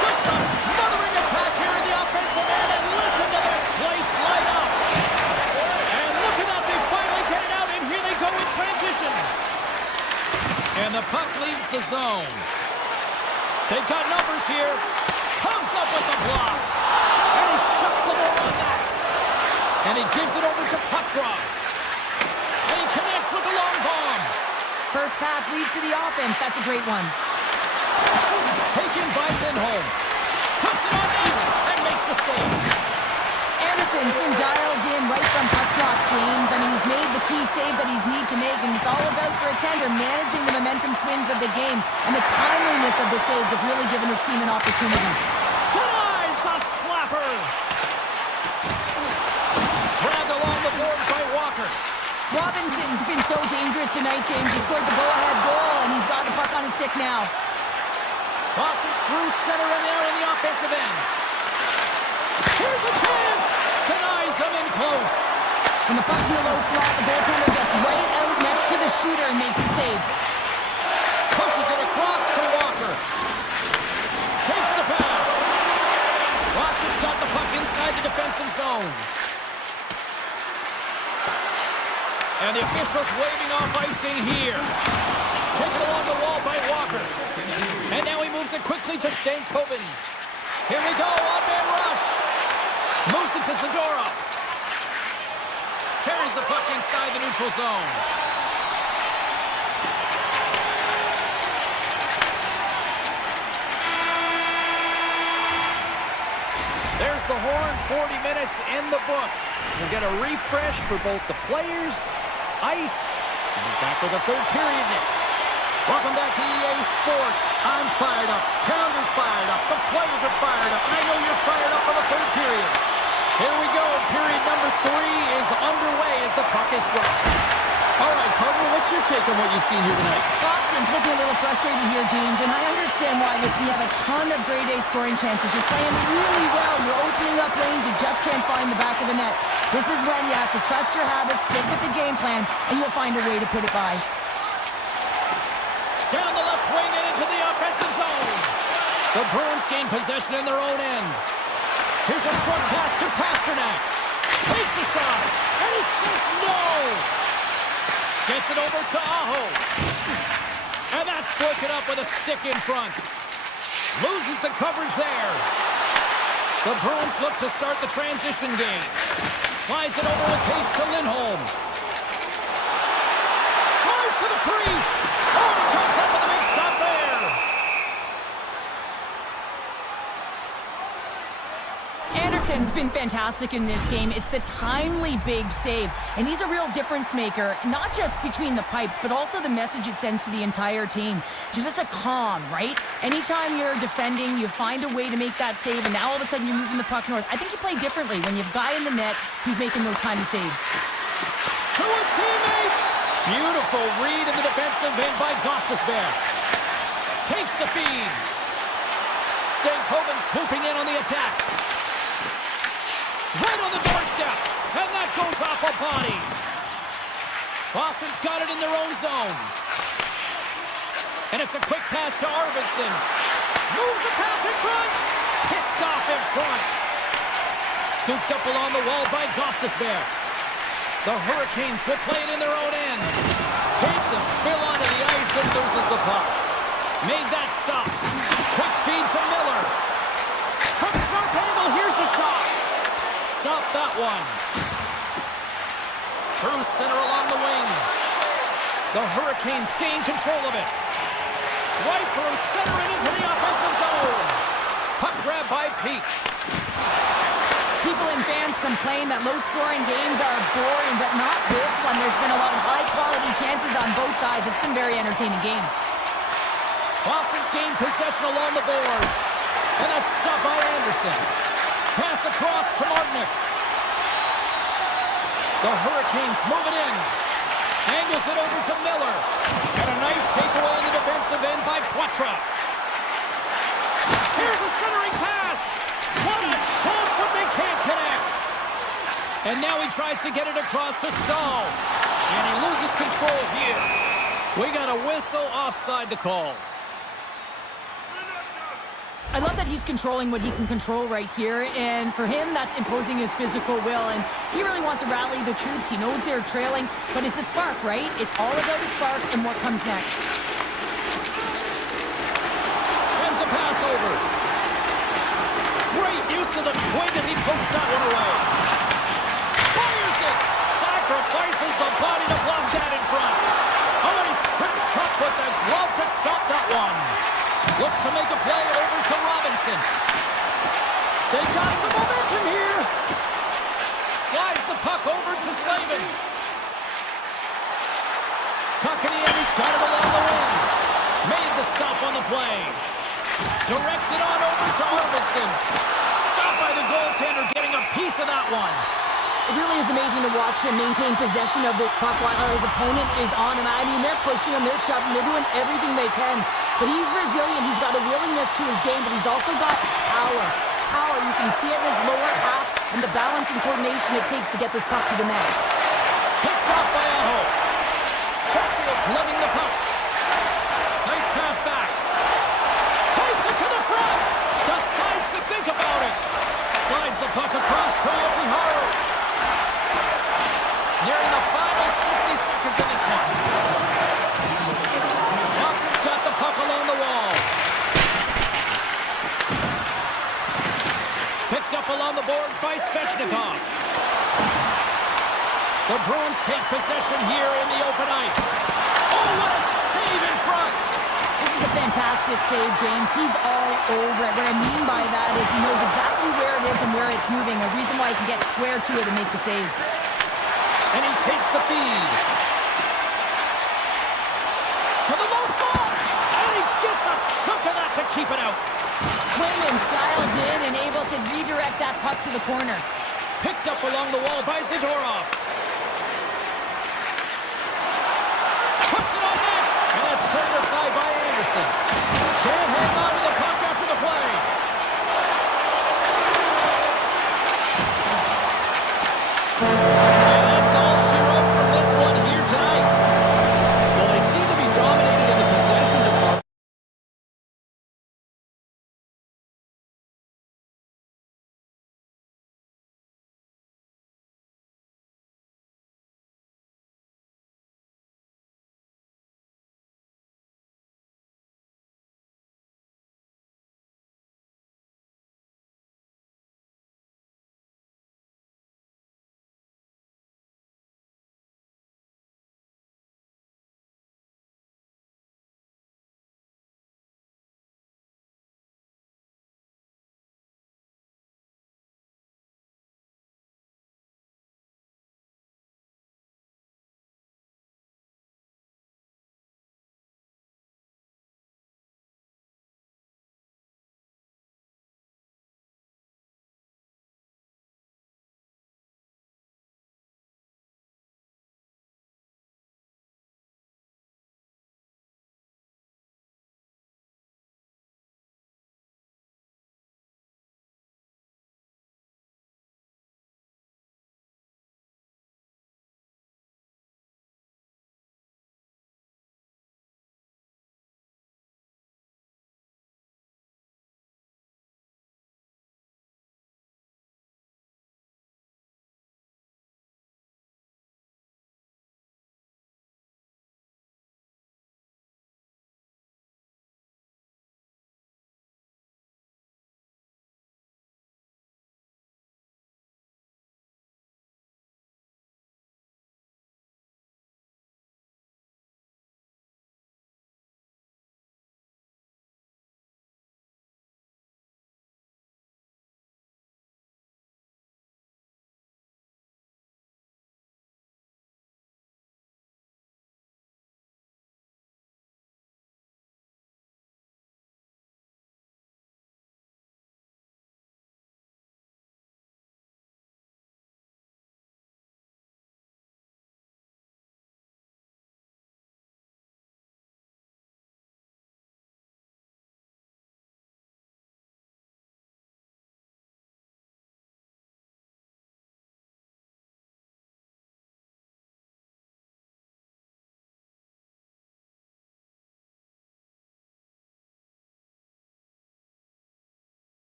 Just a smothering attack here in the offensive end, and listen to this place light up. And look at that, they finally get it out, and here they go in transition. And the puck leaves the zone. They've got numbers here. Comes up with the block. And he shuts the door on that. And he gives it over to Puckdraw. And he connects with the long bomb. First pass leads to the offense. That's a great one. Taken by Lindholm. Puts it on net and makes the save. Anderson's been dialed in right from puck drop, James. I mean, he's made the key save that he's need to make, and it's all about, for a tender, managing the momentum swings of the game, and the timeliness of the saves have really given his team an opportunity. Denies the slapper. Grabbed along the board by Walker. Robinson's been so dangerous tonight, James. He scored the go-ahead goal, and he's got the puck on his stick now. Boston's through center and there in the offensive end. Here's a chance. Denies him in close. When the puck's in the low slot, the goaltender gets right out next to the shooter and makes the save. Pushes it across to Walker. Takes the pass. Boston's got the puck inside the defensive zone. And the officials waving off icing here. Taken along the wall by Walker. And now he moves it quickly to Stankoven. Here we go, on-man rush. Moves it to Zadorov. Carries the puck inside the neutral zone. There's the horn, 40 minutes in the books. We'll get a refresh for both the players, ice, and we're back with the third period next. Welcome back to EA Sports. I'm fired up. Pounder's fired up. The players are fired up. And I know you're fired up for the third period. Here we go. Period number 3 is underway as the puck is dropped. All right, partner, what's your take on what you've seen here tonight? Boston's looking a little frustrated here, James, and I understand why. Listen, you have a ton of grade A scoring chances. You're playing really well. You're opening up lanes. You just can't find the back of the net. This is when you have to trust your habits, stick with the game plan, and you'll find a way to put it by. Down the left wing and into the offensive zone. The Bruins gain possession in their own end. Here's a short pass to Pasternak. Takes a shot, and he says no. Gets it over to Aho. And that's broken up with a stick in front. Loses the coverage there. The Bruins look to start the transition game. Slides it over with pace to Lindholm. Tries to the crease. Oh, and he comes up with a big stop there. Anderson's been fantastic in this game. It's the timely big save. And he's a real difference maker, not just between the pipes, but also the message it sends to the entire team. Just a calm, right? Anytime you're defending, you find a way to make that save, and now all of a sudden you're moving the puck north. I think you play differently when you have a guy in the net who's making those kind of saves. To his teammate. Beautiful read in the defensive end by Gostisbehere. Takes the feed. Stankoven swooping in on the attack. Right on the doorstep. And that goes off a body. Boston's got it in their own zone. And it's a quick pass to Arvidsson. Moves the pass in front. Picked off in front. Scooped up along the wall by Gostisbehere. The Hurricanes will play it in their own end. Takes a spill onto the ice and loses the puck. Made that stop. Quick feed to Miller. From a sharp angle, here's a shot. Stop that one. Through center along the wing. The Hurricanes gain control of it. Right through center and into the offensive zone. Puck grab by Peak. People and fans complain that low-scoring games are boring, but not this one. There's been a lot of high-quality chances on both sides. It's been a very entertaining game. Boston's gained possession along the boards. And that's stopped by Anderson. Pass across to Martinick. The Hurricanes move it in. Angles it over to Miller. And a nice takeaway in the defensive end by Poitras. Here's a centering pass. What a chance, but they can't connect. And now he tries to get it across to Stahl. And he loses control here. We got a whistle offside to call. I love that he's controlling what he can control right here, and for him, that's imposing his physical will, and he really wants to rally the troops. He knows they're trailing, but it's a spark, right? It's all about the spark and what comes next. Sends a pass over. Great use of the twig as he pokes that one away. Fires it! Sacrifices the body to block that in front. Oh, and he steps up with the glove to stop that one. Looks to make a play over to Robinson. They got some momentum here. Slides the puck over to Slavin. Kotkaniemi's got it along the wing. Made the stop on the play. Directs it on over to Arvidsson. Stopped by the goaltender, getting a piece of that one. It really is amazing to watch him maintain possession of this puck while his opponent is on him. I mean, they're pushing him, they're shoving, they're doing everything they can. But he's resilient, he's got a willingness to his game, but he's also got power. Power, you can see it in his lower half and the balance and coordination it takes to get this puck to the net. Picked off by Aho. Chatfield's lugging the puck. Nice pass back. Takes it to the front. Decides to think about it. Slides the puck across to Yokiharu. Nearing the final 60 seconds of this one. Boston's got the puck along the wall. Picked up along the boards by Svechnikov. The Bruins take possession here in the open ice. Oh, what a save in front! This is a fantastic save, James. He's all over it. What I mean by that is he knows exactly where it is and where it's moving. A reason why he can get square to it and make the save. And he takes the feed. To the low slot. And he gets a chunk of that to keep it out. Swinging, styled in, and able to redirect that puck to the corner. Picked up along the wall by Zadorov. Puts it on net. And it's turned aside by Anderson. Can't hang on to the puck after the play.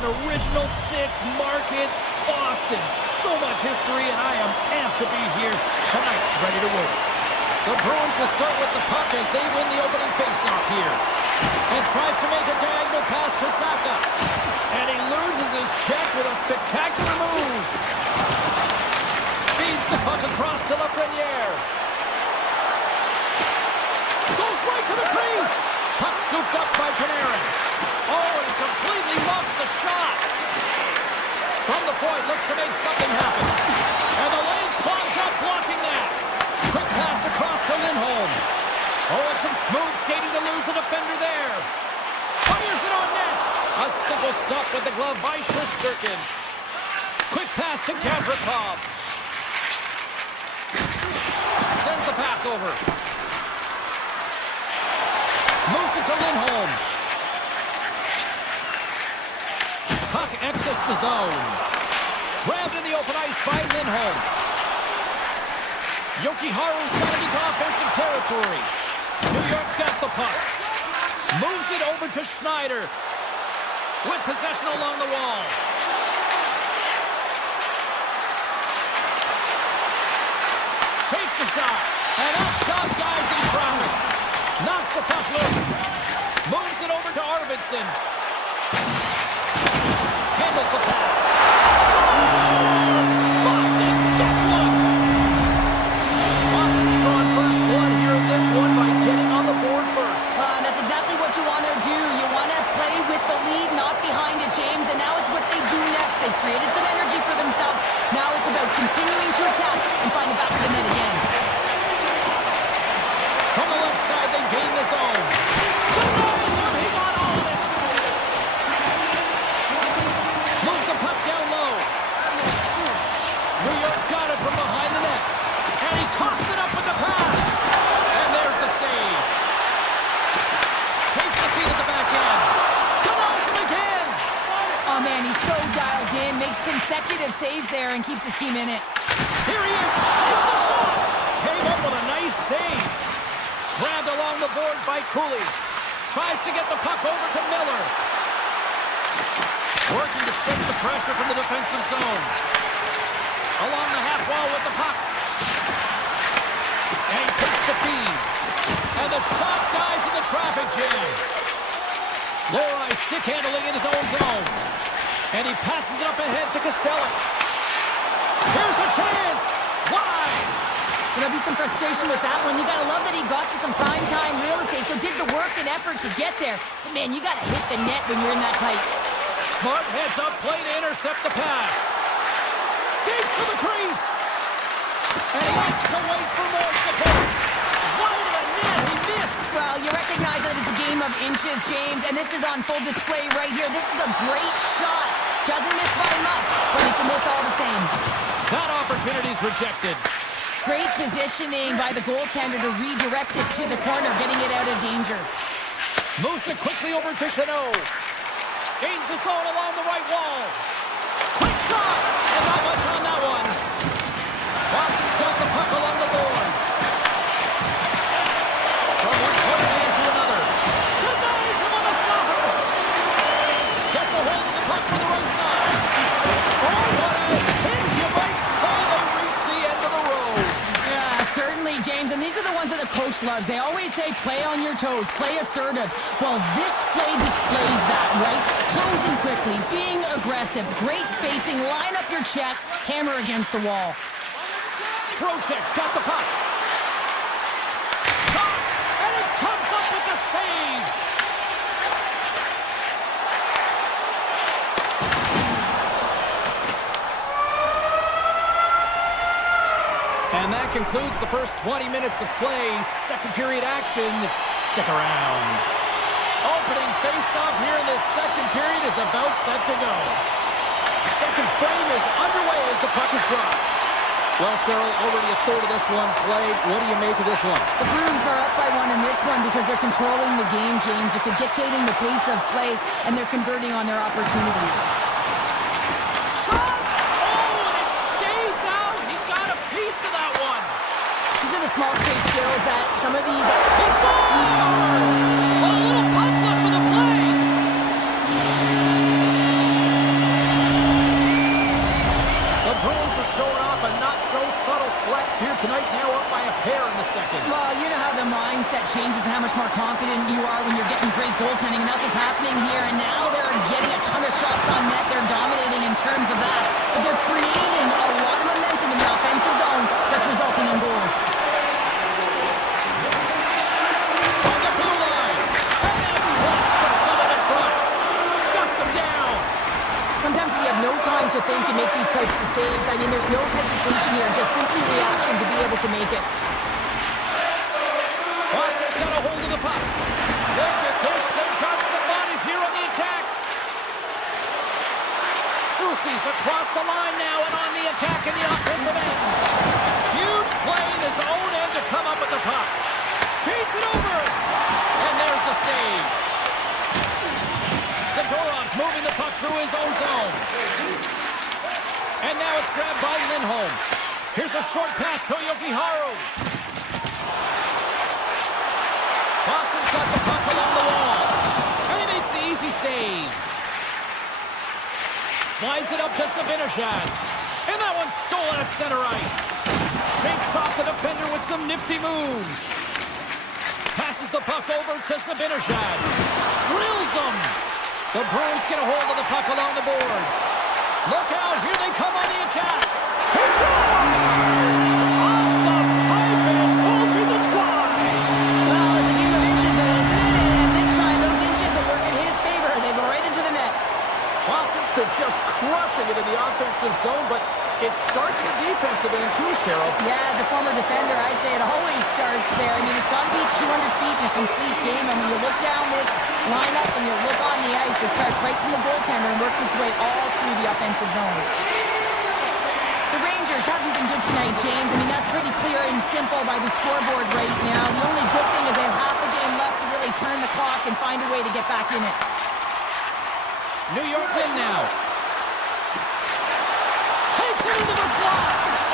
An original six, market, Boston. So much history, and I am amped to be here tonight, ready to work. The Bruins will start with the puck as they win the opening faceoff here. And tries to make a diagonal pass to Saka. And he loses his check with a spectacular move. Feeds the puck across to Lafreniere. Goes right to the crease. Puck scooped up by Panarin. Oh, and he completely lost the shot. From the point, looks to make something happen. And the lane's clogged up, blocking that. Quick pass across to Lindholm. Oh, and some smooth skating to lose the defender there. Fires it on net. A simple stop with the glove by Shesterkin. Quick pass to Gavrikov. Sends the pass over. Moves it to Lindholm. Puck exits the zone. Grabbed in the open ice by Lindholm. Jokiharju shot it into offensive territory. New York's got the puck. Moves it over to Schneider. With possession along the wall. Takes the shot. And that shot dives in traffic. Knocks the puck loose. Moves it over to Arvidsson. Handles the pass. Scores! Boston gets one! Boston's drawn first blood here in this one by getting on the board first. That's exactly what you want to do. You want to play with the lead, not behind it, James. And now it's what they do next. They've created some energy for themselves. Now it's about continuing to attack and find the back of the net again. From the left side, they gain the zone. He got all of it. Moves the puck down low. New York's got it from behind the net. And he coughs it up with the pass. And there's the save. Takes the feed at the back end. Denies him again. Oh, man, he's so dialed in. Makes consecutive saves there and keeps his team in it. Here he is. Takes the shot. Came up with a nice save. Grabbed along the board by Cooley. Tries to get the puck over to Miller. Working to shift the pressure from the defensive zone. Along the half wall with the puck. And he takes the feed. And the shot dies in the traffic jam. Lori stick handling in his own zone. And he passes it up ahead to Costello. Here's a chance. Wide. There'll be some frustration with that one. You gotta love that he got to some prime-time real estate, so did the work and effort to get there. But man, you gotta hit the net when you're in that tight. Smart heads up play to intercept the pass. Skates to the crease. And he wants to wait for more support. Wide of the net, he missed. Well, you recognize that it's a game of inches, James, and this is on full display right here. This is a great shot. Doesn't miss by much, but it's a miss all the same. That opportunity's rejected. Great positioning by the goaltender to redirect it to the corner, getting it out of danger. Moves it quickly over to Chanot. Gains the zone along the right wall. Quick shot! And not much on that one. Boston's got the puck along the boards. From one corner man to another. Denies him on the slapper. Gets a hold of the puck from the right side. Oh, what a hit! You might say they reached the end of the road. Yeah, certainly, James. And these are the ones that the coach loves. They always say, play on your toes, play assertive. Well, this play displays that, right? Closing quickly, being aggressive, great spacing, line up your check, hammer against the wall. Trocheck's got the puck. Shot! And it comes up with the save! And that concludes the first 20 minutes of play. Second period action. Stick around. Opening face-off here in this second period is about set to go. Second frame is underway as the puck is dropped. Well, Cheryl, already a third of this one played. What do you make of this one? The Bruins are up by one in this one because they're controlling the game, James. They're dictating the pace of play, and they're converting on their opportunities. Shot! Oh, and it stays out. He got a piece of that one. These are the small space skills that some of these... He scores! A little pop left for the play. hair in the second. Well, you know how the mindset changes and how much more confident you are when you're getting great goaltending, and that's what's happening here. And now they're getting a ton of shots on net. They're dominating in terms of that. But they're creating a lot of momentum in the offensive zone that's resulting in goals. On the blue line. And that's blocked from someone in front. Shuts him down. Sometimes when you have no time to think and make these types of saves, I mean, there's no hesitation here, just simply reaction to be able to make it. Boston's got a hold of the puck. Look at this. They've got some bodies here on the attack. Soucy's across the line now and on the attack in the offensive end. Huge play in his own end to come up with the puck. Feeds it over. And there's the save. Zadorov's moving the puck through his own zone. And now it's grabbed by Lindholm. Here's a short pass to Yokiharu. Boston's got the puck along the wall. And he makes the easy save. Slides it up to Zibanejad. And that one's stolen at center ice. Shakes off the defender with some nifty moves. Passes the puck over to Zibanejad. Drills them. The Bruins get a hold of the puck along the boards. Look out, here they come on the attack. He scores! Off the pipe and bulging the twine. Well, it's a game of inches, isn't it? And this time, those inches will work in his favor. They go right into the net. Boston's been just crushing it in the offensive zone, but it starts in the defensive end too, Cheryl. Yeah, as a former defender, I'd say it always starts there. I mean, it's got to be 200 feet in a complete game, and when you look down this lineup and you look on the ice, it starts right from the goaltender and works its way all through the offensive zone. The Rangers haven't been good tonight, James. I mean, that's pretty clear and simple by the scoreboard right now. The only good thing is they have half a game left to really turn the clock and find a way to get back in it. New York's in now. Takes it into the slot.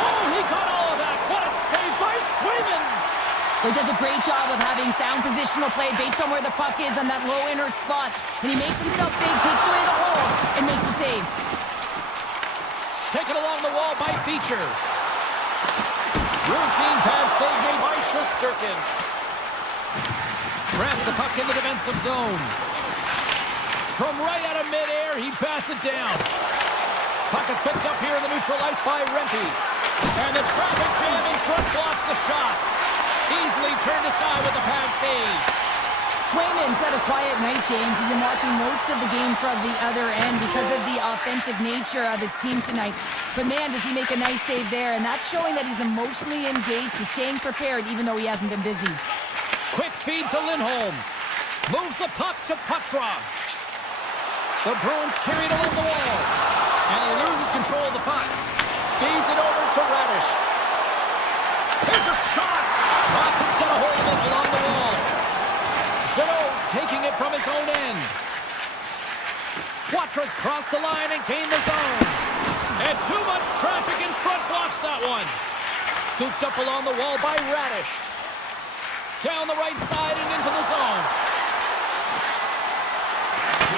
Oh, he got all of that. What a save by Swayman. He does a great job of having sound positional play based on where the puck is on that low inner slot. And he makes himself big, takes away the holes, and makes the save. Taken along the wall by Beecher. Routine pass save made by Shesterkin. Grabs the puck in the defensive zone. From right out of midair, he bats it down. Puck is picked up here in the neutral ice by Rempe. And the traffic jam in front blocks the shot. Easily turned aside with the pad save. Swayman's had a quiet night, James. He's been watching most of the game from the other end because of the offensive nature of his team tonight. But man, does he make a nice save there. And that's showing that he's emotionally engaged. He's staying prepared even though he hasn't been busy. Quick feed to Lindholm. Moves the puck to Putra. The Bruins carry it along the wall. And he loses control of the puck. Feeds it over to Radish. Here's a shot. Boston's got a hold of it along the wall. Jeannot's taking it from his own end. Quattra's crossed the line and gained the zone. And too much traffic in front blocks that one. Scooped up along the wall by Radish. Down the right side and into the zone.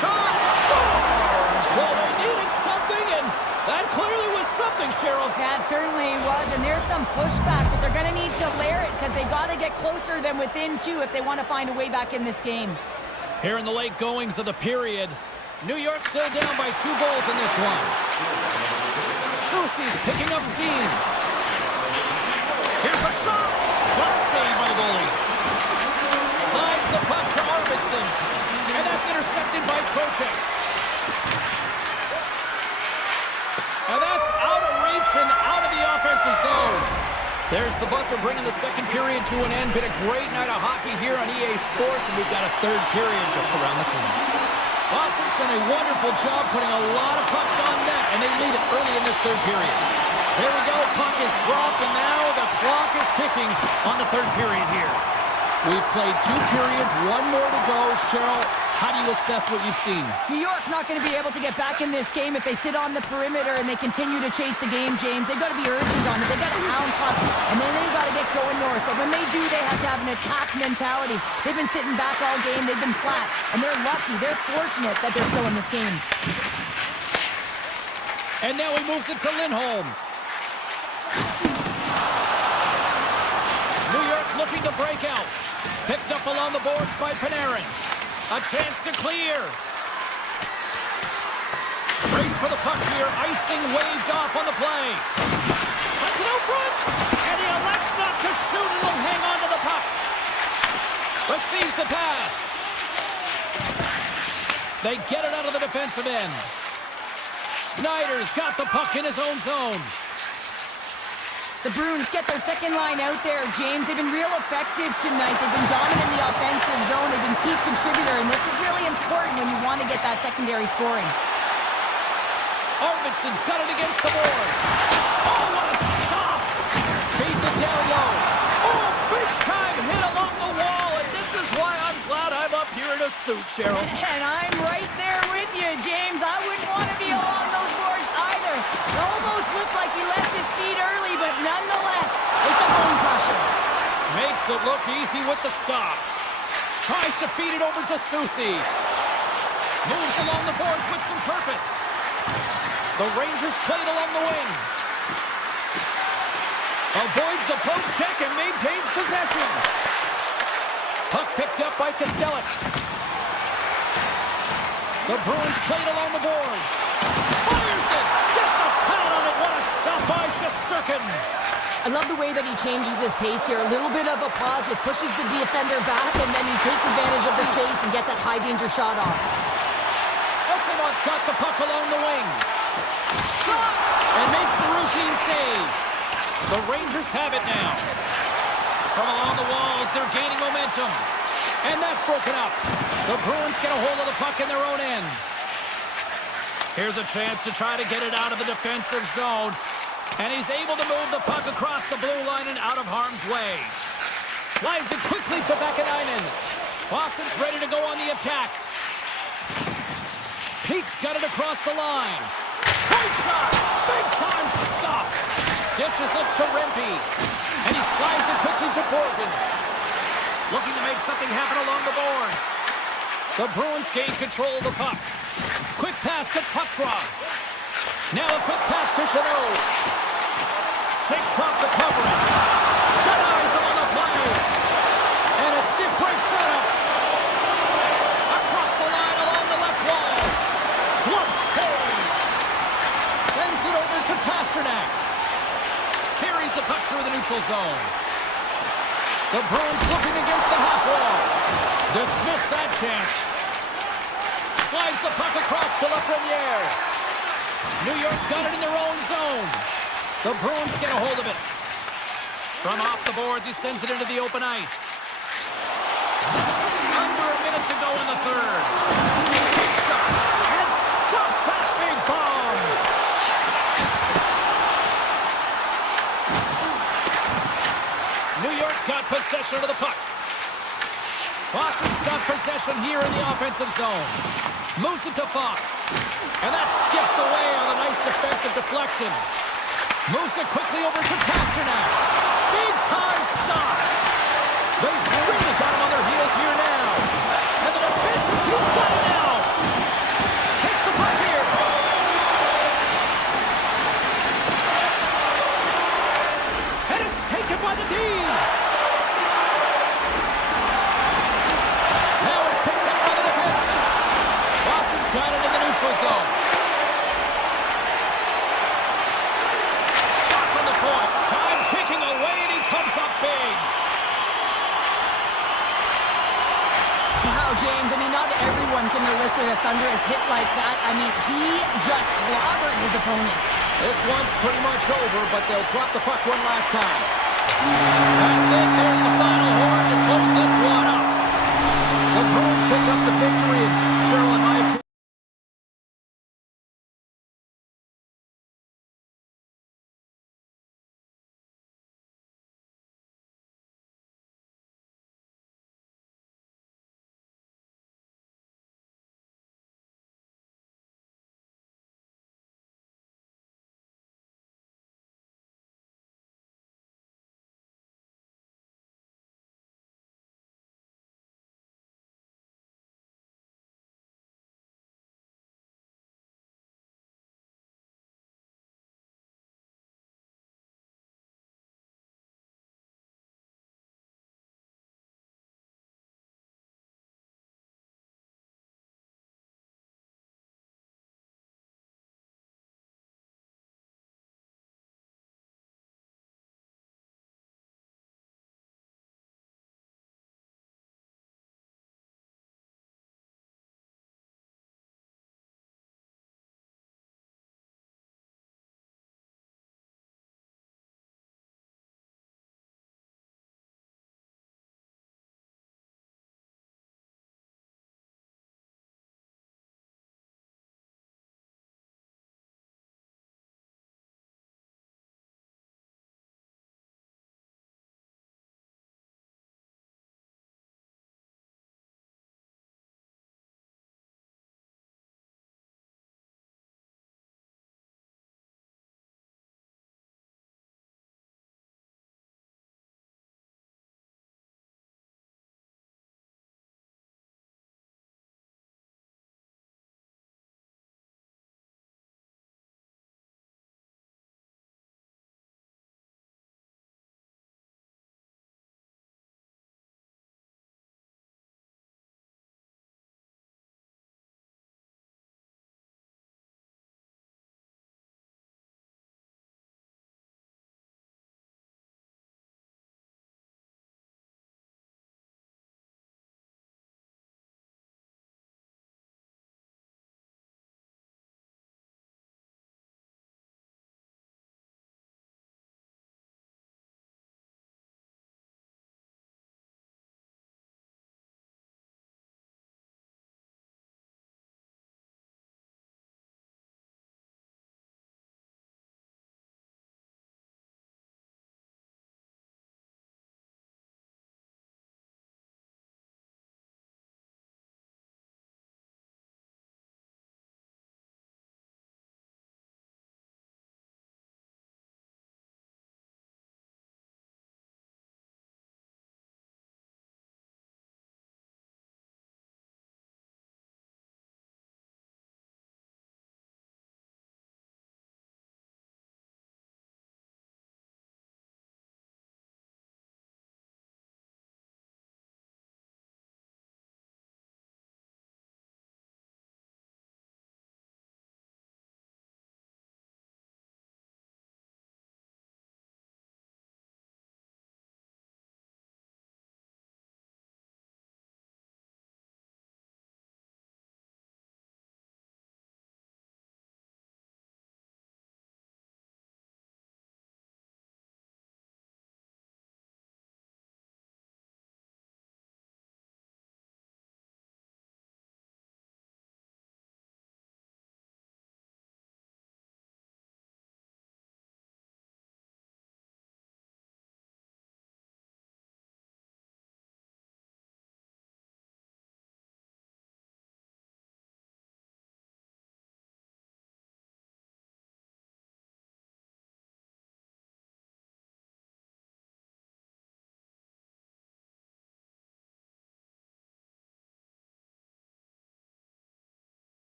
Shot! Scores! Well, they needed something, and that clearly was something, Cheryl. Yeah, it certainly was, and there's some pushback, but they're going to need to layer it because they've got to get closer than within two if they want to find a way back in this game. Here in the late goings of the period, New York still down by 2 goals in this one. Soucy's picking up steam. Here's a shot! Good save by the goalie. Slides the puck to Arvidsson, and that's intercepted by Trocheck. And that's out of reach and out of the offensive zone. There's the buzzer bringing the second period to an end. Been a great night of hockey here on EA Sports, and we've got a third period just around the corner. Boston's done a wonderful job putting a lot of pucks on net, and they lead it early in this third period. There we go, puck is dropped, and now the clock is ticking on the third period here. We've played 2 periods, 1 more to go. Cheryl, how do you assess what you've seen? New York's not going to be able to get back in this game if they sit on the perimeter and they continue to chase the game, James. They've got to be urgent on it. They've got to hound pucks, and then they've got to get going north. But when they do, they have to have an attack mentality. They've been sitting back all game. They've been flat, and they're lucky. They're fortunate that they're still in this game. And now he moves it to Lindholm. Puck's looking to break out. Picked up along the boards by Panarin. A chance to clear. Race for the puck here. Icing waved off on the play. Sends it out front. And he elects not to shoot and will hang on to the puck. Receives the pass. They get it out of the defensive end. Schneider's got the puck in his own zone. The Bruins get their second line out there, James. They've been real effective tonight. They've been dominant in the offensive zone. They've been key contributor, and this is really important when you want to get that secondary scoring. Arvidsson's got it against the boards. Oh, what a stop! Feeds it down low. Oh, big time hit along the wall, and this is why I'm glad I'm up here in a suit, Cheryl. And I'm right there with you, James. I wouldn't want to be along those boards either. It almost looked like he left his feet early, but nonetheless, it's a bone crusher. Makes it look easy with the stop. Tries to feed it over to Susie. Moves along the boards with some purpose. The Rangers played along the wing. Avoids the poke check and maintains possession. Puck picked up by Kostelic. The Bruins played along the boards. Fires it! Gets a pad on it! What a stop by Shesterkin! I love the way that he changes his pace here. A little bit of a pause, just pushes the defender back, and then he takes advantage of the space and gets that high-danger shot off. Esimon's got the puck along the wing. Shot! And makes the routine save. The Rangers have it now. From along the walls, they're gaining momentum. And that's broken up. The Bruins get a hold of the puck in their own end. Here's a chance to try to get it out of the defensive zone. And he's able to move the puck across the blue line and out of harm's way. Slides it quickly to Vakanainen. Boston's ready to go on the attack. Peake's got it across the line. Point shot! Big time stop! Dishes it to Rempe. And he slides it quickly to Borgen. Looking to make something happen along the boards. The Bruins gain control of the puck. Quick pass to Poitras. Now a quick pass to Chanot. Shakes off the coverage. Denies him on the play. And a stiff break setup. Across the line along the left wall. Glove save. Sends it over to Pasternak. Carries the puck through the neutral zone. The Bruins looking against the half wall. Dismiss that chance. Slides the puck across to Lafreniere. New York's got it in their own zone. The Bruins get a hold of it. From off the boards, he sends it into the open ice. Under a minute to go in the third. Big shot. And stuffs that big bomb. New York's got possession of the puck. Boston's got possession here in the offensive zone. Moves it to Fox. And that skips away on a nice defensive deflection. Moves it quickly over to Pasternak. Big time stop. They've really got him on their heels here now. And the defensive team's got it now. Takes the puck here. And it's taken by the D. Now it's picked up by the defense. Boston's got it in the neutral zone. Shot from the point. Time ticking away, and he comes up big. Wow, James, I mean, not everyone can elicit a thunderous hit like that. I mean, he just clobbered his opponent. This one's pretty much over, but they'll drop the puck one last time. That's it. There's the final horn to close this one up. The Bruins pick up the victory, and Cheryl, in my opinion,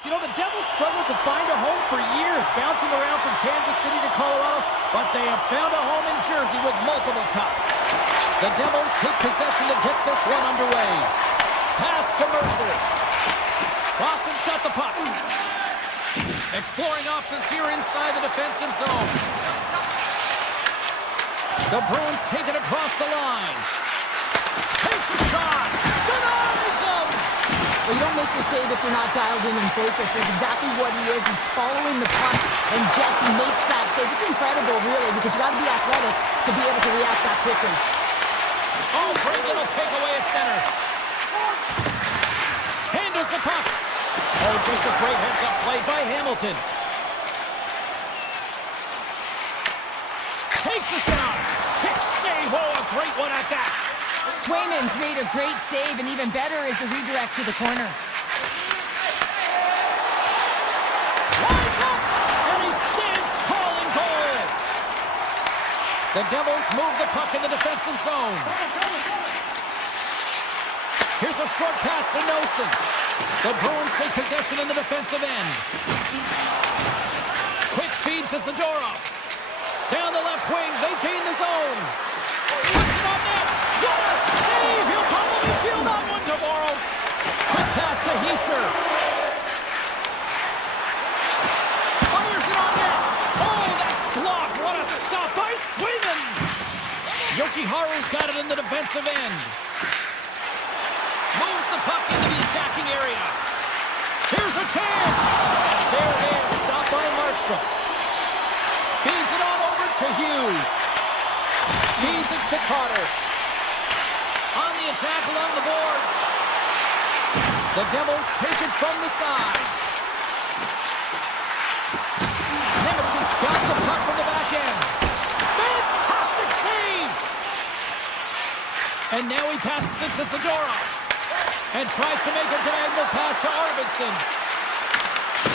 You know, the Devils struggled to find a home for years, bouncing around from Kansas City to Colorado, but they have found a home in Jersey with multiple cups. The Devils take possession to get this one underway. Pass to Mercer. Boston's got the puck. Exploring options here inside the defensive zone. The Bruins take it across the line. Takes a shot. Denies him. Well, you don't make the save if you're not dialed in and focused. That's exactly what he is. He's following the puck and just makes that save. It's incredible, really, because you got to be athletic to be able to react that quickly. Oh, great little takeaway at center. Handles the puck. Oh, just a great heads-up play by Hamilton. Takes a shot. Kicks save. Oh, a great one at that. Swayman's made a great save, and even better is the redirect to the corner. Lines up, and he stands tall in goal. The Devils move the puck in the defensive zone. Here's a short pass to Nosen. The Bruins take possession in the defensive end. Quick feed to Zadorov. Down the left wing, they gain the zone. Puts it on net. What a save! He'll probably feel that one tomorrow. Quick pass to Hischer. Fires it on net. Oh, that's blocked. What a stop by Swayman. Yokiharu's got it in the defensive end. Moves the puck into the attacking area. Here's a chance. And there it is. Stopped by Markstrom. Feeds it on over to Hughes. Feeds it to Carter. On the attack along the boards. The Devils take it from the side. Nemec has got the puck from the back end. Fantastic save! And now he passes it to Zadorov. And tries to make a diagonal pass to Arvidsson.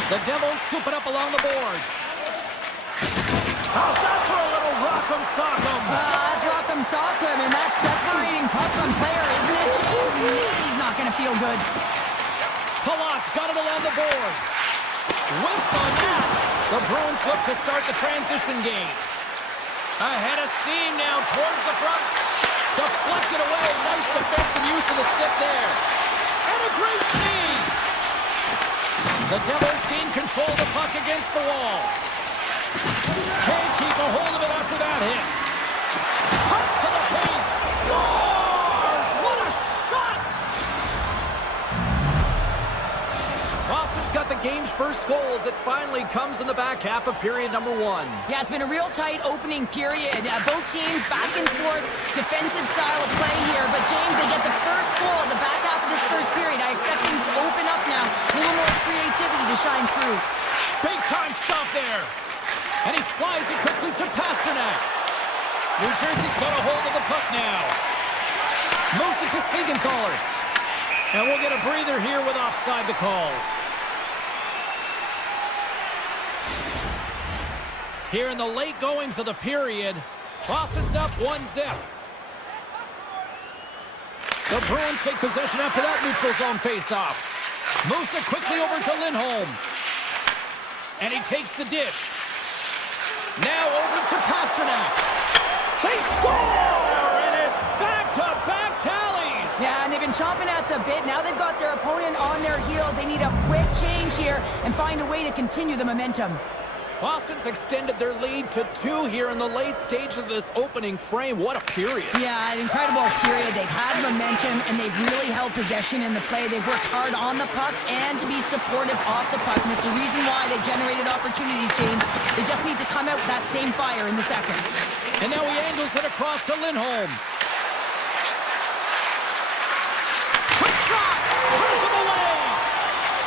The Devils scoop it up along the boards. How's that for a little rock'em sock'em? That's rock'em sock'em, and that's separating puck from player, isn't it, James? He's not going to feel good. Palat's got it along the boards. Whiffs on that. The Bruins look to start the transition game. Ahead of steam now towards the front. Deflected away. Nice defensive use of the stick there. And a great save. The Devils gain control of the puck against the wall. Can't keep a hold of it after that hit. Cuts to the paint. Scores! What a shot! Boston's got the game's first goal as it finally comes in the back half of period number one. Yeah, it's been a real tight opening period. Both teams back and forth, defensive style of play here. But James, they get the first goal in the back half of this first period. I expect things to open up now. A little more creativity to shine through. Big time stop there. And he slides it quickly to Pasternak. New Jersey's got a hold of the puck now. Moves it to Siegenthaler. And we'll get a breather here with offside to call. Here in the late goings of the period, Boston's up 1-0. The Bruins take possession after that neutral zone faceoff. Moves it quickly over to Lindholm. And he takes the dish. Now over to Pasternak. They score! And it's back-to-back tallies! Yeah, and they've been chomping at the bit. Now they've got their opponent on their heels. They need a quick change here and find a way to continue the momentum. Boston's extended their lead to 2 here in the late stages of this opening frame. What a period. Yeah, an incredible period. They've had momentum, and they've really held possession in the play. They've worked hard on the puck and to be supportive off the puck. And it's the reason why they've generated opportunities, James. They just need to come out with that same fire in the second. And now he angles it across to Lindholm. Quick shot! Turns him away!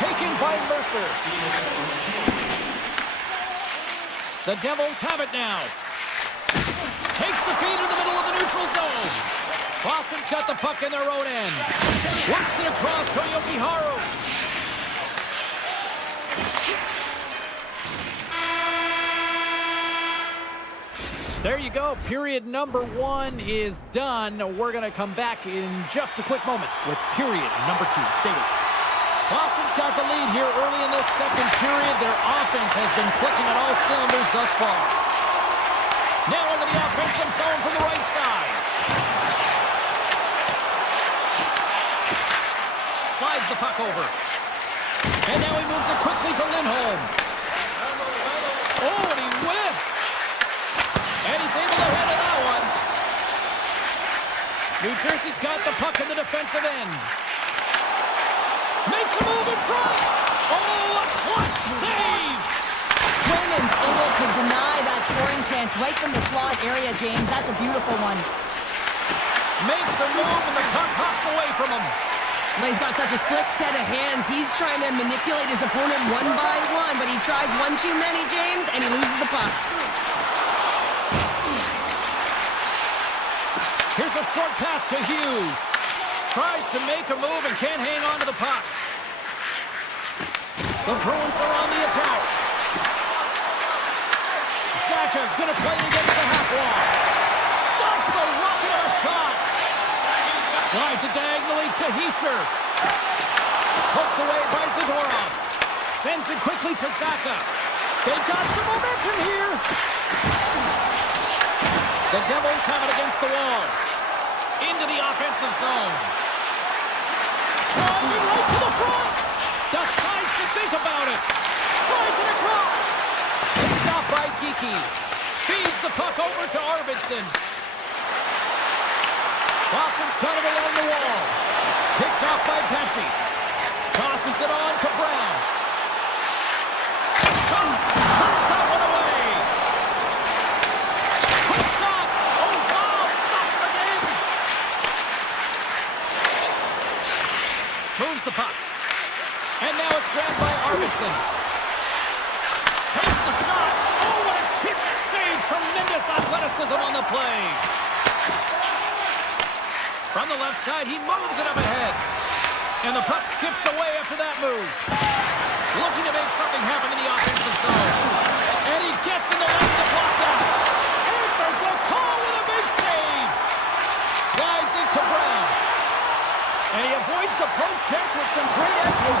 Taken by Mercer. The Devils have it now. Takes the feed in the middle of the neutral zone. Boston's got the puck in their own end. Works it across to Yokiharu. There you go. Period number 1 is done. We're going to come back in just a quick moment with period number 2. Stay with us. Boston's got the lead here early in this second period, their offense has been clicking on all cylinders thus far. Now into the offensive zone from the right side. Slides the puck over. And now he moves it quickly to Lindholm. Oh, and he whiffs. And he's able to handle that one. New Jersey's got the puck in the defensive end. Makes a move in front. Oh, a clutch save. Swayman's able to deny that scoring chance right from the slot area, James. That's a beautiful one. Makes a move and the puck hops away from him. Well, he's got such a slick set of hands. He's trying to manipulate his opponent one by one, but he tries one too many, James, and he loses the puck. Here's a short pass to Hughes. Tries to make a move and can't hang on to the puck. The Bruins are on the attack. Zacha's going to play it against the half wall. Stops the rocket of a shot. Slides it diagonally to Hischier. Poked away by Zadorov. Sends it quickly to Zacha. They've got some momentum here. The Devils have it against the wall. Into the offensive zone. Driving right to the front. Decides to think about it. Slides it across. Picked off by Geekie. Feeds the puck over to Arvidsson. Boston's got it along the wall. Picked off by Pesci. Tosses it on to Brown. Shot. Turns that one away. Quick shot. Oh, wow. Stuffs him again. Moves the puck. And now it's grabbed by Arvidsson. Takes the shot. Oh, what a kick save. Tremendous athleticism on the play. From the left side, he moves it up ahead. And the puck skips away after that move. Looking to make something happen in the offensive zone. And he gets in the lane to block that. Answers the call with a big save. Slides it to Brown. And he avoids the poke check with some great action.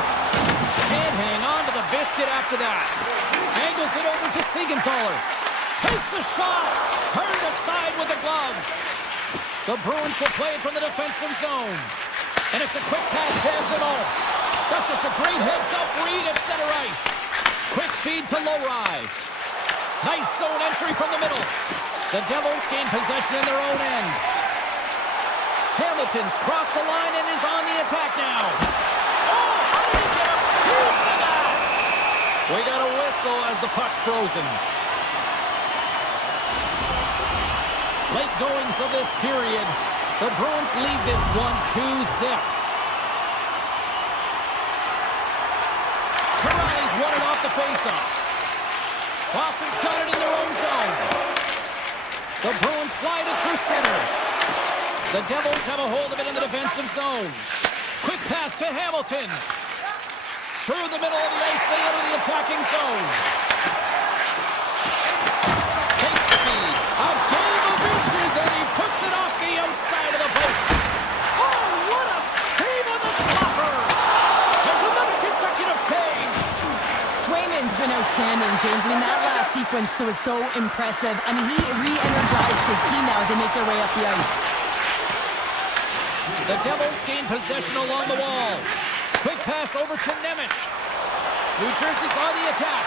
Can't hang on to the biscuit after that. Angles it over to Siegenthaler. Takes a shot. Turned aside with the glove. The Bruins will play it from the defensive zone. And it's a quick pass to Essenol. That's just a great heads-up read at center ice. Quick feed to Lowry. Nice zone entry from the middle. The Devils gain possession in their own end. Hamilton's crossed the line and is on the attack now. Oh, how did he get a piece of that? We got a whistle as the puck's frozen. Late goings of this period. The Bruins lead this one 2-0. Kiraly's won it off the faceoff. Boston's got it in their own zone. The Bruins slide it through center. The Devils have a hold of it in the defensive zone. Quick pass to Hamilton. Through the middle of the ice, they enter the attacking zone. Takes the feed. A game of inches, and he puts it off the outside of the post. Oh, what a save on the stopper. There's another consecutive save. Swayman's been outstanding, James. I mean, that last sequence was so impressive. I mean, he re-energized his team now as they make their way up the ice. The Devils gain possession along the wall. Quick pass over to Nemec. New Jersey's on the attack.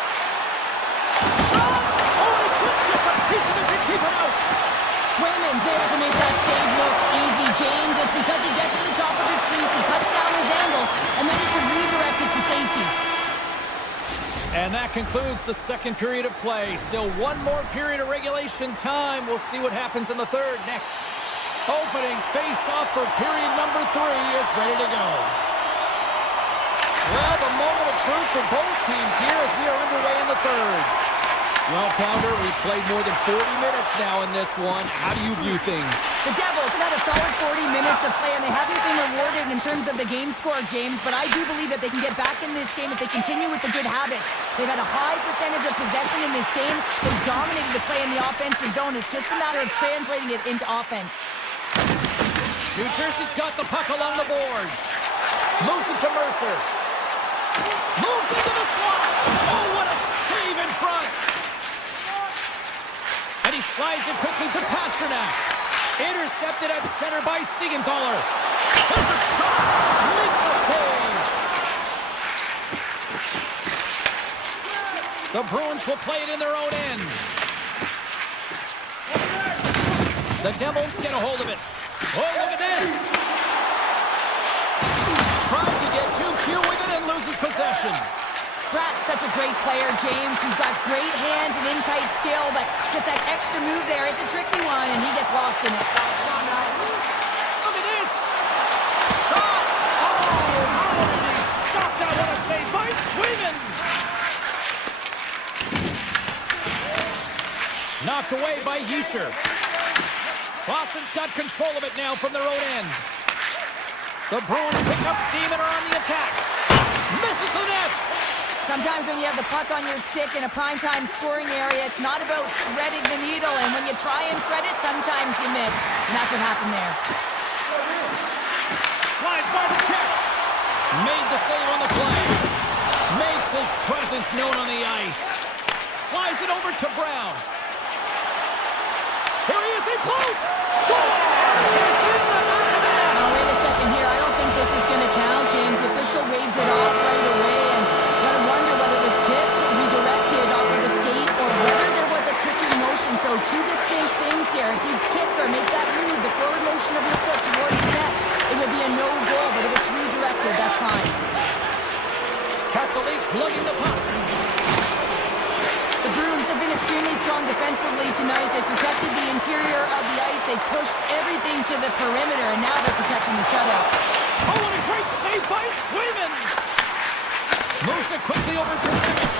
Shot! Oh, he just gets a piece of it to keep it out. Swayman's able to make that save look easy, James. It's because he gets to the top of his crease, he cuts down his angle, and then he can redirect it to safety. And that concludes the second period of play. Still one more period of regulation time. We'll see what happens in the third next. Opening face-off for period number 3 is ready to go. Well, the moment of truth for both teams here as we are underway in the third. Well, Pounder, we've played more than 40 minutes now in this one. How do you view things? The Devils have had a solid 40 minutes of play, and they haven't been rewarded in terms of the game score, James, but I do believe that they can get back in this game if they continue with the good habits. They've had a high percentage of possession in this game. They've dominated the play in the offensive zone. It's just a matter of translating it into offense. New Jersey's got the puck along the boards. Moves it to Mercer. Moves into the slot. Slides it quickly to Pasternak. Intercepted at center by Siegenthaler. There's a shot. Makes a save. The Bruins will play it in their own end. The Devils get a hold of it. Oh, look at this. Trying to get too cute with it and loses possession. Pratt's such a great player, James. He's got great hands and in-tight skill, but just that extra move there, it's a tricky one, and he gets lost in it. Look at this. Shot. Oh, how did he stop that? What a save by Sweden. Knocked away by Hischer. Boston's got control of it now from their own end. The Bruins pick up steam and are on the attack. Misses the net. Sometimes when you have the puck on your stick in a primetime scoring area, it's not about threading the needle, and when you try and thread it, sometimes you miss. And that's what happened there. Slides by the check. Made the save on the play. Makes his presence known on the ice. Slides it over to Brown. Here he is in close. Scores! It's in the back of the net. Now, wait a second here. I don't think this is going to count, James. The official waves it off right away, and you got to wonder whether it was tipped, redirected off of the skate, or whether there was a kicking motion. So two distinct things here. If you kick or make that move, the forward motion of your foot towards the net, it would be a no-goal. But if it's redirected, that's fine. Castelli's lugging the puck. The Bruins have been extremely strong defensively tonight. They protected the interior of the ice. They pushed everything to the perimeter, and now they're protecting the shutout. Oh, what a great save by Swayman! Moves it quickly over to Nemec.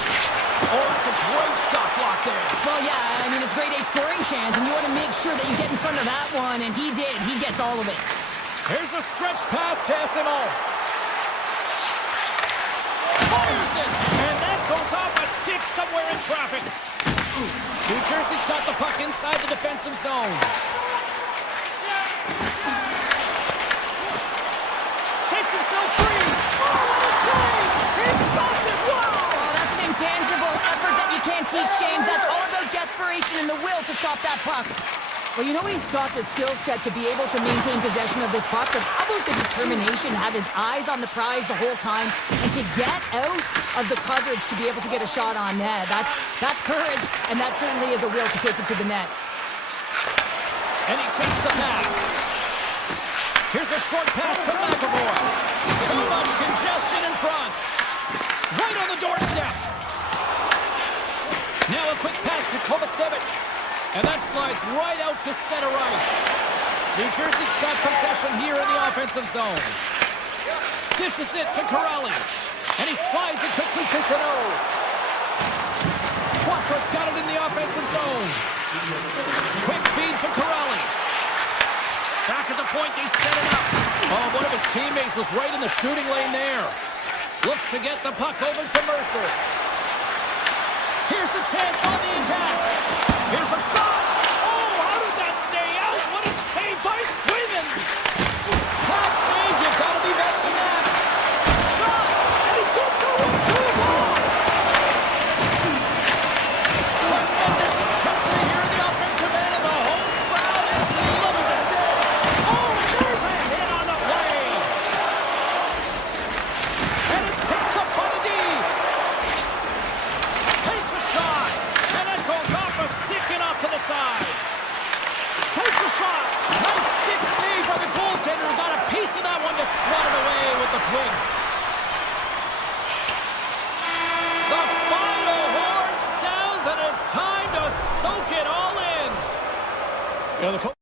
Oh, that's a great shot block there. Well, yeah, I mean, it's grade A scoring chance, and you want to make sure that you get in front of that one, and he did. He gets all of it. Here's a stretch pass to SMO. Fires it, and that goes off a stick somewhere in traffic. New Jersey's got the puck inside the defensive zone. Shakes himself free. Oh, what a save! He stopped it. Wow! Oh, that's an intangible effort that you can't teach, James. That's all about desperation and the will to stop that puck. Well, you know he's got the skill set to be able to maintain possession of this puck, but how about the determination, have his eyes on the prize the whole time, and to get out of the coverage to be able to get a shot on net. That's courage, and that certainly is a will to take it to the net. And he takes the pass. Here's a short pass to McAvoy. Too much congestion in front. Right on the doorstep. Now a quick pass to Kovacevic. And that slides right out to center ice. New Jersey's got possession here in the offensive zone. Dishes it to Corrali. And he slides it quickly to Chanot. Quattro's got it in the offensive zone. Quick feed to Corrali. Back at the point, they set it up. Oh, one of his teammates was right in the shooting lane there. Looks to get the puck over to Mercer. Here's a chance on the attack. Here's a shot. Oh, how did that stay out? What a save by Swayman. That save, you've got to be better than that. Shot, and he did so with two more. Tremendous intensity here in the offensive end, and the whole crowd is loving this. Oh, and there's a hit on the play. And it's picked up by the D. Takes a shot, and that goes off a stick and off to the side. Takes a shot. Nice stick save by the goaltender. Got a piece of that one to swat it away with the twig. The final horn sounds, and it's time to soak it all in. You know, the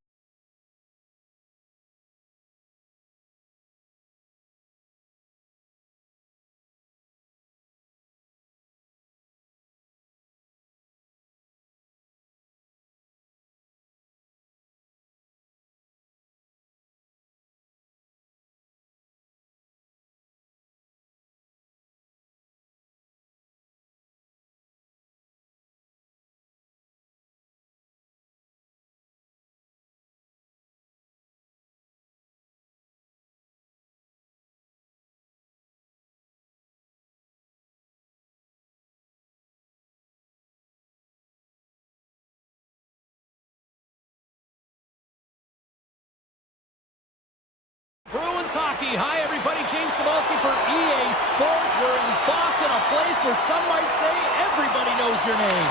It's hockey. Hi, everybody. James Cebulski for EA Sports. We're in Boston, a place where some might say everybody knows your name.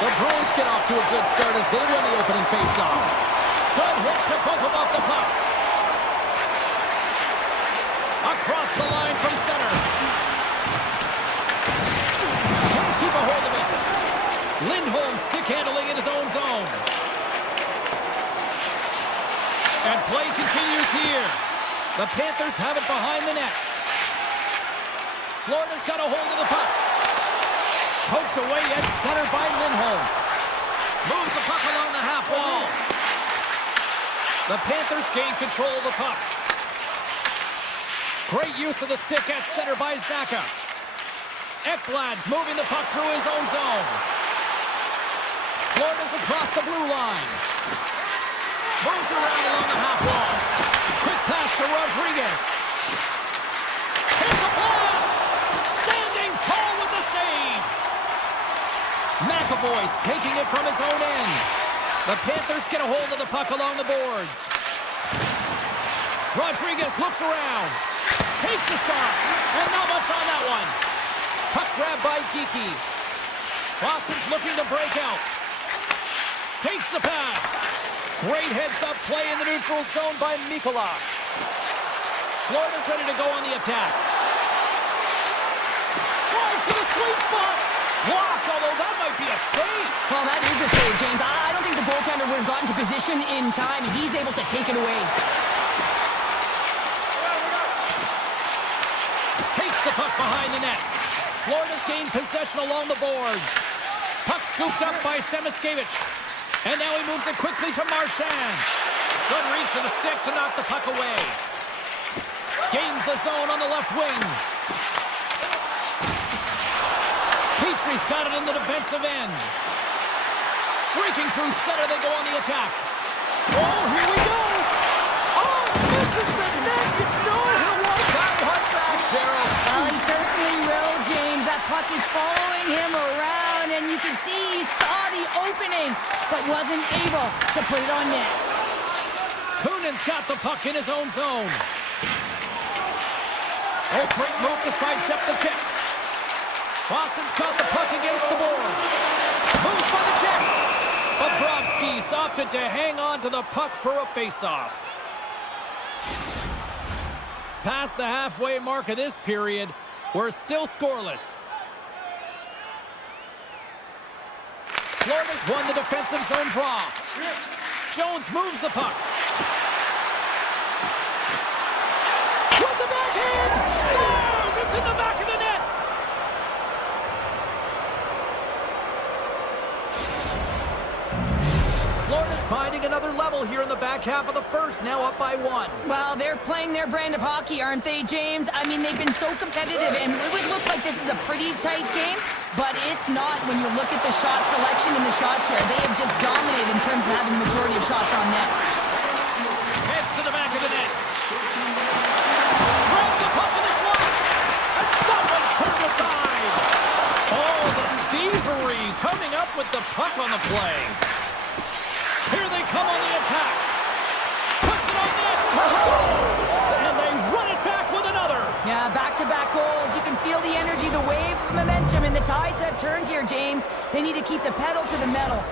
The Bruins get off to a good start as they win the opening faceoff. Good hit to bump him off the puck. Across the line from center. Can't keep a hold of it. Lindholm stick handling in his own zone. And play continues here. The Panthers have it behind the net. Florida's got a hold of the puck. Poked away at center by Lindholm. Moves the puck along the half wall. The Panthers gain control of the puck. Great use of the stick at center by Zaka. Ekblad's moving the puck through his own zone. Florida's across the blue line. Moves around along the half wall. Quick pass to Rodriguez. Here's a blast! Standing Paul with the save. McAvoy's taking it from his own end. The Panthers get a hold of the puck along the boards. Rodriguez looks around. Takes the shot. And not much on that one. Puck grab by Geeky. Boston's looking to break out. Takes the pass. Great heads-up play in the neutral zone by Mikola. Florida's ready to go on the attack. Drives to the sweet spot. Blocked, although that might be a save. Well, that is a save, James. I don't think the goaltender would have gotten to position in time, and he's able to take it away. Takes the puck behind the net. Florida's gained possession along the boards. Puck scooped up by Semiskevich. And now he moves it quickly to Marchand. Good reach of the stick to knock the puck away. Gains the zone on the left wing. Petrie's got it in the defensive end. Streaking through center, they go on the attack. Oh, here we go! Oh, this is the net! You know he'll want that one back, Cheryl. Well, he certainly will, James. That puck is following him around, and you can see he saw the opening, but wasn't able to put it on net. Kunin's got the puck in his own zone. Oh, great move to sidestep the check. Boston's got the puck against the boards. Moves for the check. Bobrovsky's opted to hang on to the puck for a face-off. Past the halfway mark of this period, we're still scoreless. Florida's won the defensive zone draw. Jones moves the puck. With the backhand! Scores! It's in the back of the net! Florida's finding another level here in the back half of the first, now up by 1. Well, they're playing their brand of hockey, aren't they, James? I mean, they've been so competitive, and it would look like this is a pretty tight game, but it's not when you look at the shot selection and the shot share. They have just dominated in terms of having the majority of shots on net. Heads to the back of the net. Grabs the puck in the slot. And that one's turned aside. Oh, the thievery coming up with the puck on the play. Here they come on the attack. Puts it on net. Scores! And they run it back with another. Yeah, back-to-back goals. You can feel the energy, the wave, the momentum, and the tides have turned here, James. They need to keep the pedal to the metal.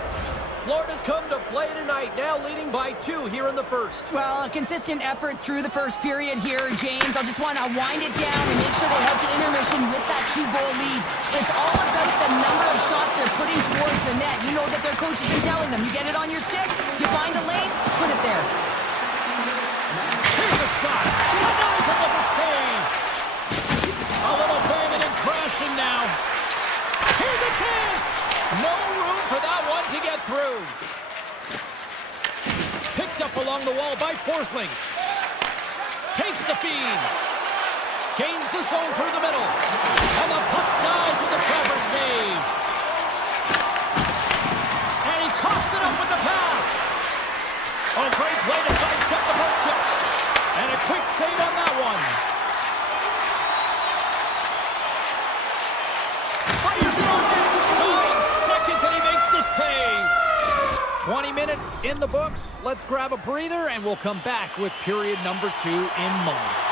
Florida's come to play tonight, now leading by 2 here in the first. Well, a consistent effort through the first period here, James. I just want to wind it down and make sure they head to intermission with that 2-goal lead. It's all about the number of shots they're putting towards the net. You know that their coach has been telling them, you get it on your stick, you find a lane, put it there. Here's a shot. Denies him with a save. A little banging and crashing now. Here's a chance. No room for that one to get through. Picked up along the wall by Forsling. Takes the feed. Gains the zone through the middle. And the puck dies with the trapper save. And he coughs it up with the pass. Oh, great play to sidestep the puck check. And a quick save on that one. Fires it on net. 9 seconds and he makes the save. 20 minutes in the books. Let's grab a breather, and we'll come back with period number 2 in moments.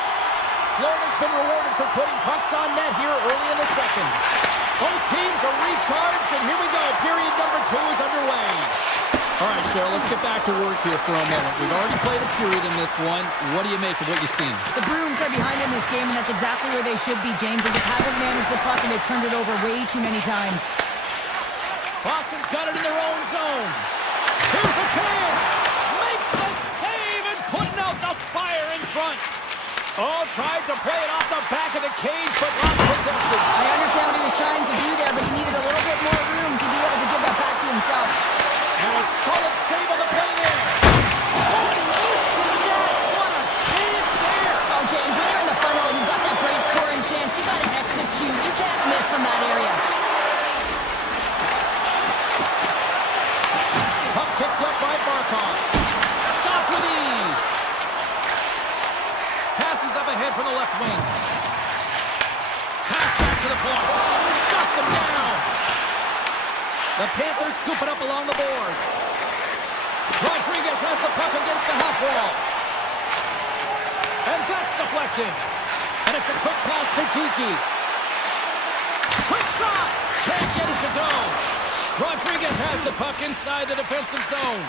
Florida's been rewarded for putting pucks on net here early in the second. Both teams are recharged, and here we go. Period number 2 is underway. All right, Cheryl, let's get back to work here for a moment. We've already played a period in this one. What do you make of what you've seen? The Bruins are behind in this game, and that's exactly where they should be, James. They just haven't managed the puck, and they've turned it over way too many times. Boston's got it in their own zone. Here's a chance. Makes the save and putting out the fire in front. Oh, tried to play it off the back of the cage, but lost possession. I understand what he was trying to do there, but he needed a little bit more room to be able to give that back to himself. And a solid save on the play there. Oh, he missed the net. What a chance there. Oh, James, when you're in the front row and you've got that great scoring chance, you got to execute. You can't miss from that area. Puck picked up by Barkov. Stopped with ease. Passes up ahead from the left wing. Pass back to the point. Shuts him down. The Panthers scoop it up along the boards. Rodriguez has the puck against the half wall. And that's deflected. And it's a quick pass to Kiki. Quick shot. Can't get it to go. Rodriguez has the puck inside the defensive zone.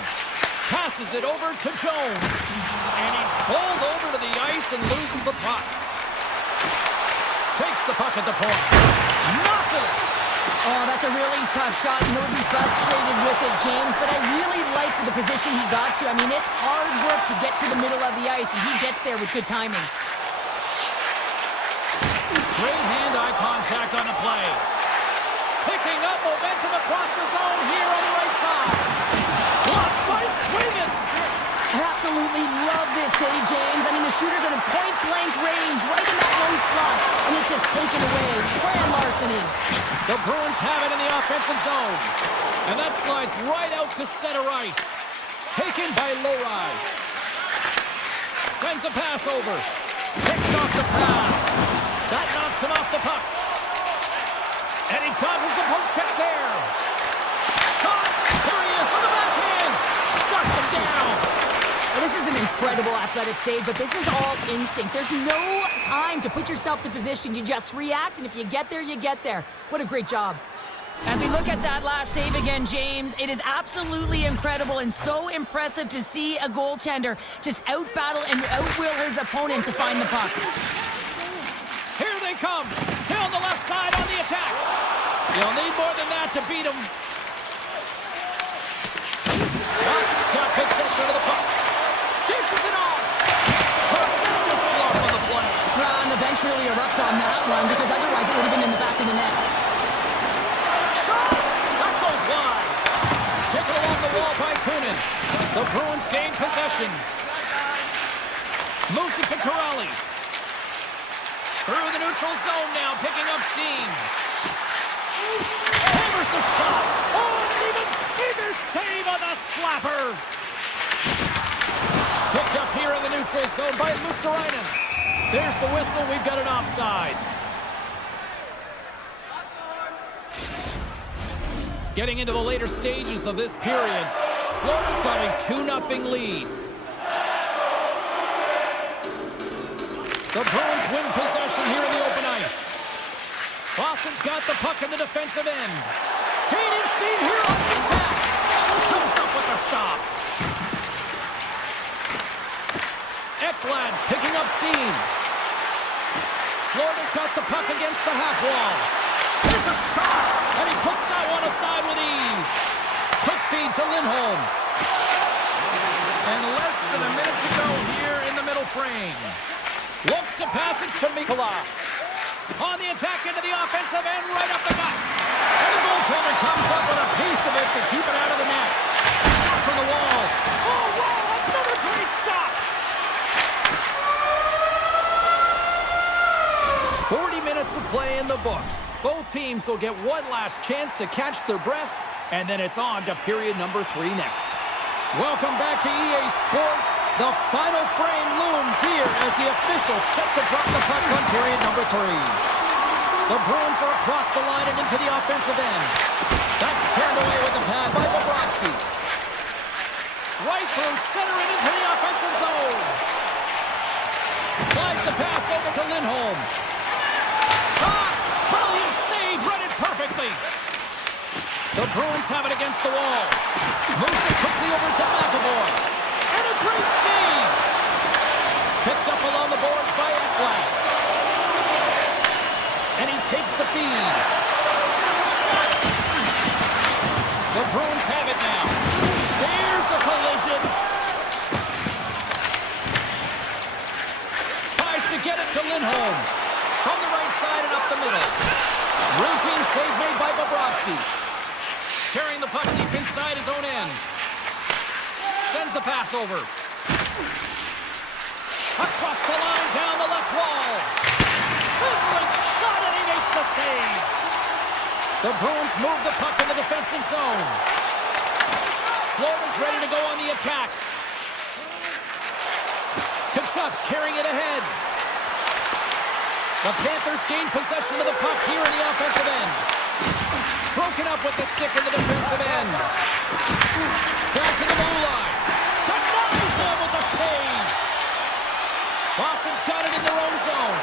Passes it over to Jones. And he's pulled over to the ice and loses the puck. Takes the puck at the point. Nothing. Oh, that's a really tough shot. He'll be frustrated with it, James, but I really like the position he got to. I mean, it's hard work to get to the middle of the ice, and he gets there with good timing. Great hand-eye contact on the play. Picking up momentum across the zone here on the right side. Blocked by Sweden. I absolutely love this save, James. I mean, the shooter's in a point-blank range, right in that low slot, and it's just taken away. Grand larceny. The Bruins have it in the offensive zone. And that slides right out to center ice. Taken by Lohrei. Sends a pass over. Picks off the pass. That knocks him off the puck. And he dodges the poke check there. Shot. Here he is on the backhand. Shuts him down. Well, this is an incredible athletic save, but this is all instinct. There's no time to put yourself to position. You just react, and if you get there, you get there. What a great job. As we look at that last save again, James, it is absolutely incredible and so impressive to see a goaltender just outbattle and outwill his opponent to find the puck. Here they come. Hill on the left side on the attack. You'll need more than that to beat him. Boston's got possession of the puck. Dishes it off. Tremendous block on the play. And the bench really erupts on that one because otherwise it would have been in the back of the net. Shot! That goes wide. Taken along the wall by Kunin. The Bruins gain possession. Moves it to Corrali. Through the neutral zone now, picking up steam. Hammers the shot. Oh, and even bigger save on the slapper. Picked up here in the neutral zone by Luskarainen. There's the whistle. We've got an offside. Getting into the later stages of this period, Florida's got a 2-0 lead. The Bruins win possession here in the open ice. Boston's got the puck in the defensive end. Gaining steam here on the attack. Comes up with the stop. Ekblad's picking up steam. Florida's got the puck against the half wall. There's a shot, and he puts that one aside with ease. Quick feed to Lindholm. And less than a minute to go here in the middle frame. Looks to pass it to Mikula. On the attack into the offensive end, right up the gut. And the goaltender comes up with a piece of it to keep it out of the net. Shot from the wall. Oh, wow, another great stop. 40 minutes of play in the books. Both teams will get one last chance to catch their breaths, and then it's on to period number 3 next. Welcome back to EA Sports. The final frame looms here as the officials set to drop the puck on period number 3. The Bruins are across the line and into the offensive end. That's turned away with the pad by Bobrovsky. through center and into the offensive zone. Slides the pass over to Lindholm. Ah, brilliant save, read it perfectly. The Bruins have it against the wall. Moves it quickly over to McAvoy. And a great save. Picked up along the boards by Ekblad. And he takes the feed. The Bruins have it now. There's a collision. Tries to get it to Lindholm. From the right side and up the middle. Routine save made by Bobrovsky. Carrying the puck deep inside his own end. Sends the pass over. Across the line, down the left wall. Sizzling shot, and he makes the save. The Bruins move the puck in the defensive zone. Florida's ready to go on the attack. Kachuk's carrying it ahead. The Panthers gain possession of the puck here in the offensive end. Broken up with the stick in the defensive end. Back to the blue line. Denies him with the save. Boston's got it in their own zone.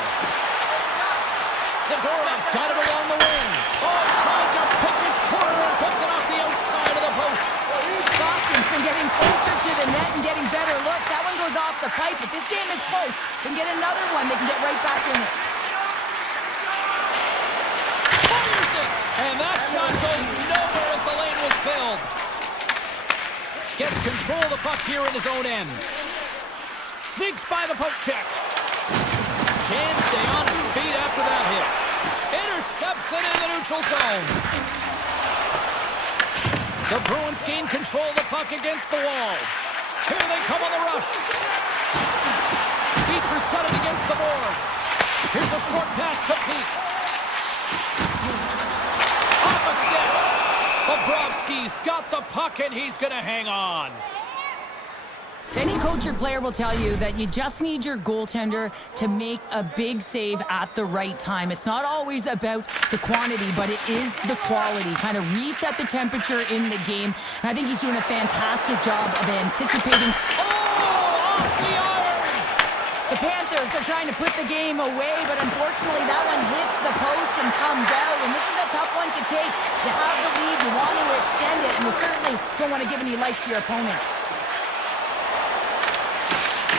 Zadorov's got it along the wing. Oh, trying to pick his corner and puts it off the outside of the post. Boston's been getting closer to the net and getting better looks. That one goes off the pipe, but this game is close. They can get another one. They can get right back in it. And that shot goes nowhere as the lane was filled. Gets control of the puck here in his own end. Sneaks by the poke check. Can't stay on his feet after that hit. Intercepts it in the neutral zone. The Bruins gain control of the puck against the wall. Here they come on the rush. Beecher's got it against the boards. Here's a short pass to Peak. Off a stick. Bobrovsky's got the puck and he's going to hang on. Any coach or player will tell you that you just need your goaltender to make a big save at the right time. It's not always about the quantity, but it is the quality. Kind of reset the temperature in the game. And I think he's doing a fantastic job of anticipating. Oh, off the iron! The Panthers are trying to put the game away, but unfortunately that one hits the post and comes out. And this is a tough one to take. You have the lead, you want to extend it, and you certainly don't want to give any life to your opponent.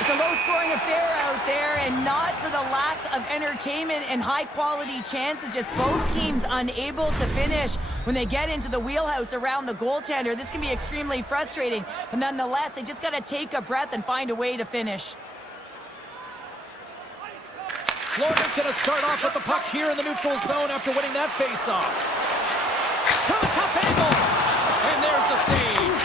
It's a low-scoring affair out there, and not for the lack of entertainment and high-quality chances. Just both teams unable to finish when they get into the wheelhouse around the goaltender. This can be extremely frustrating, but nonetheless, they just got to take a breath and find a way to finish. Florida's going to start off with the puck here in the neutral zone after winning that face-off. From a tough angle, and there's the save.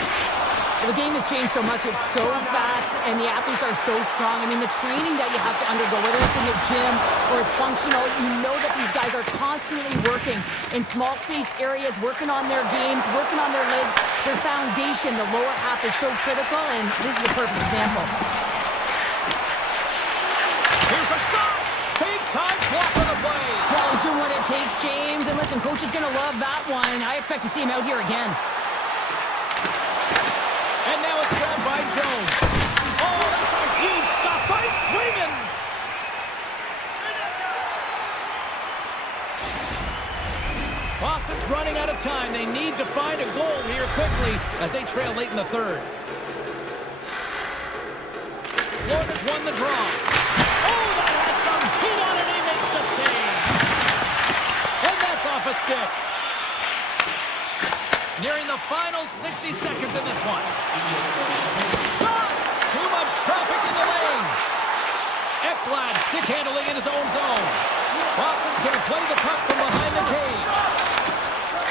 Well, the game has changed so much. It's so fast, and the athletes are so strong. I mean, the training that you have to undergo, whether it's in the gym or it's functional, you know that these guys are constantly working in small space areas, working on their games, working on their legs. Their foundation, the lower half, is so critical, and this is a perfect example. Here's a shot! Big-time block on the play! Well, he's doing what it takes, James. And listen, coach is going to love that one. I expect to see him out here again. And now it's grabbed by Jones. Oh, that's a huge stop by Sweden! Boston's running out of time. They need to find a goal here quickly as they trail late in the third. Florida's won the draw. Oh, that has some heat on it. He makes the save. And that's off a stick. Nearing the final 60 seconds in this one. Shot! Too much traffic in the lane. Ekblad stick handling in his own zone. Boston's going to play the puck from behind the cage.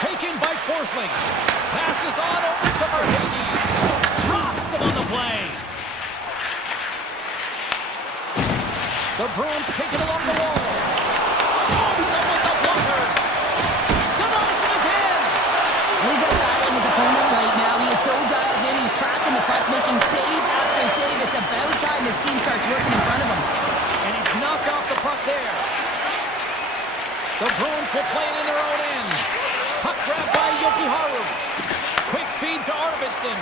Taken by Forsling. Passes on over to Verhaeghe. Drops him on the play. The Bruins take it along the wall. Stomps him with the blocker. Denies him again. He's out battling his opponent right now. He is so dialed in. He's tracking the puck, making save after save. It's about time his team starts working in front of him. And he's knocked off the puck there. The Bruins will play it in their own end. Puck grabbed by Yokiharu. Quick feed to Arvidsson.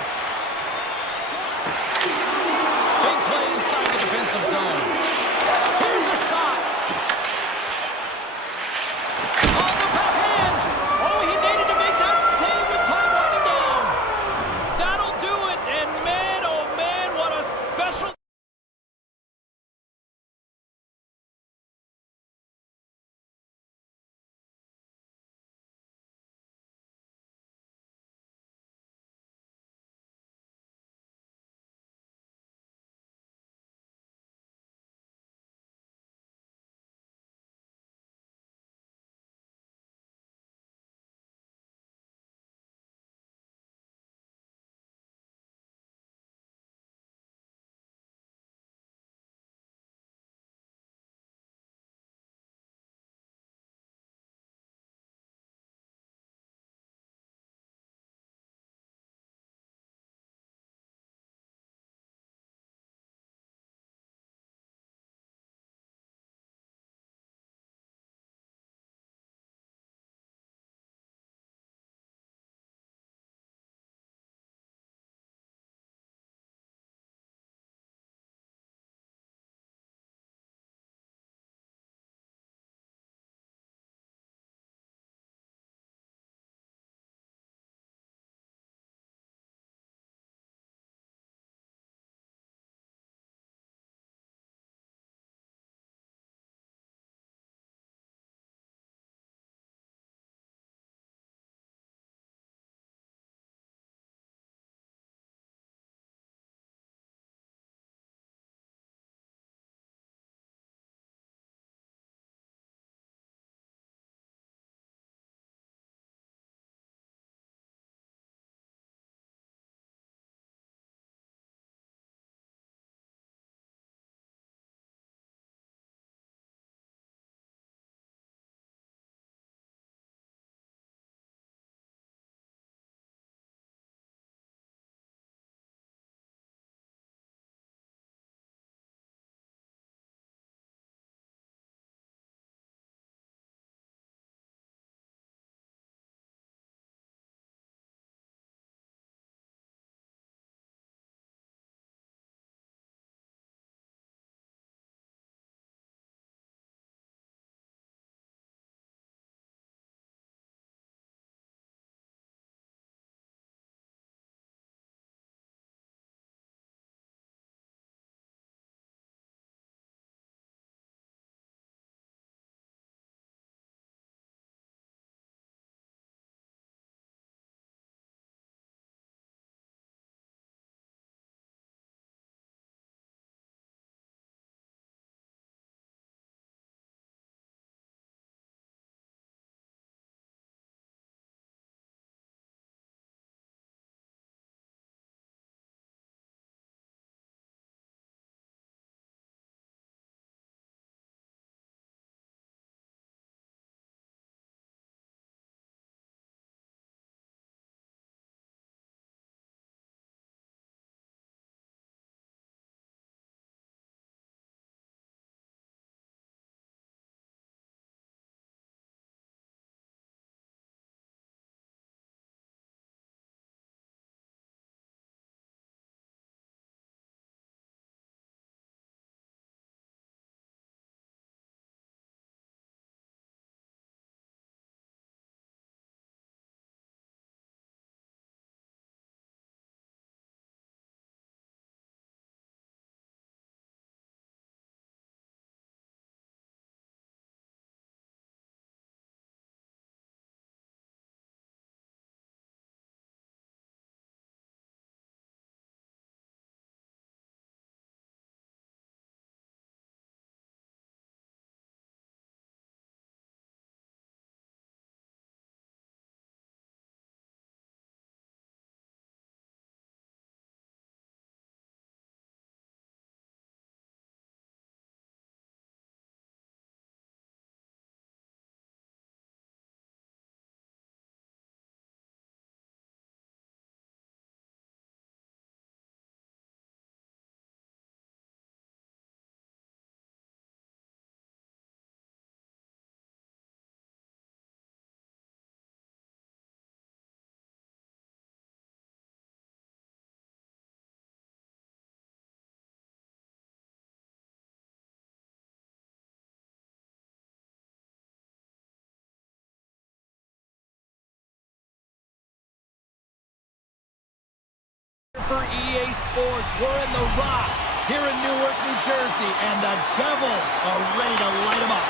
EA Sports. We're in the Rock here in Newark, New Jersey, and the Devils are ready to light them up.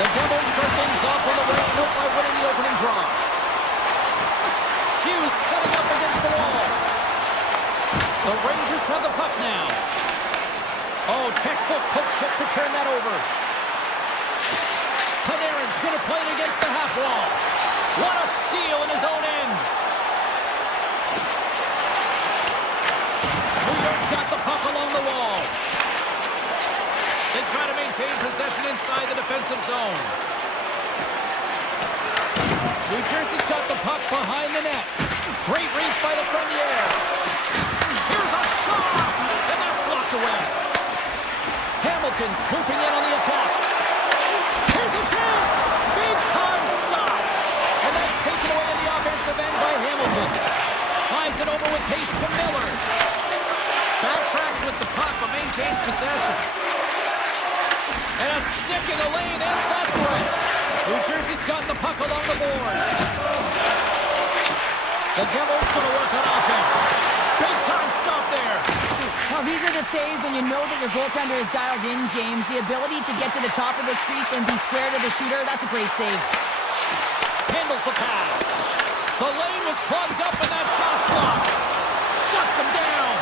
The Devils start things off on the right note by winning the opening draw. Hughes setting up against the wall. The Rangers have the puck now. Oh, textbook poke check to turn that over. Panarin's going to play it against the half wall. What a steal in his own end. New York's got the puck along the wall. They try to maintain possession inside the defensive zone. New Jersey's got the puck behind the net. Great reach by the Frenier. Here's a shot, and that's blocked away. Hamilton swooping in on the attack. Here's a chance. Big time stop. And that's taken away in the offensive end by Hamilton. Slides it over with pace to Miller. Backtracks with the puck, but maintains possession. And a stick in the lane ends that play. New Jersey's got the puck along the boards. The Devils going to work on offense. Big time stop there. Well, these are the saves when you know that your goaltender is dialed in, James. The ability to get to the top of the crease and be square to the shooter, that's a great save. Handles the pass. The lane was plugged up and that shot's blocked. Shuts him down.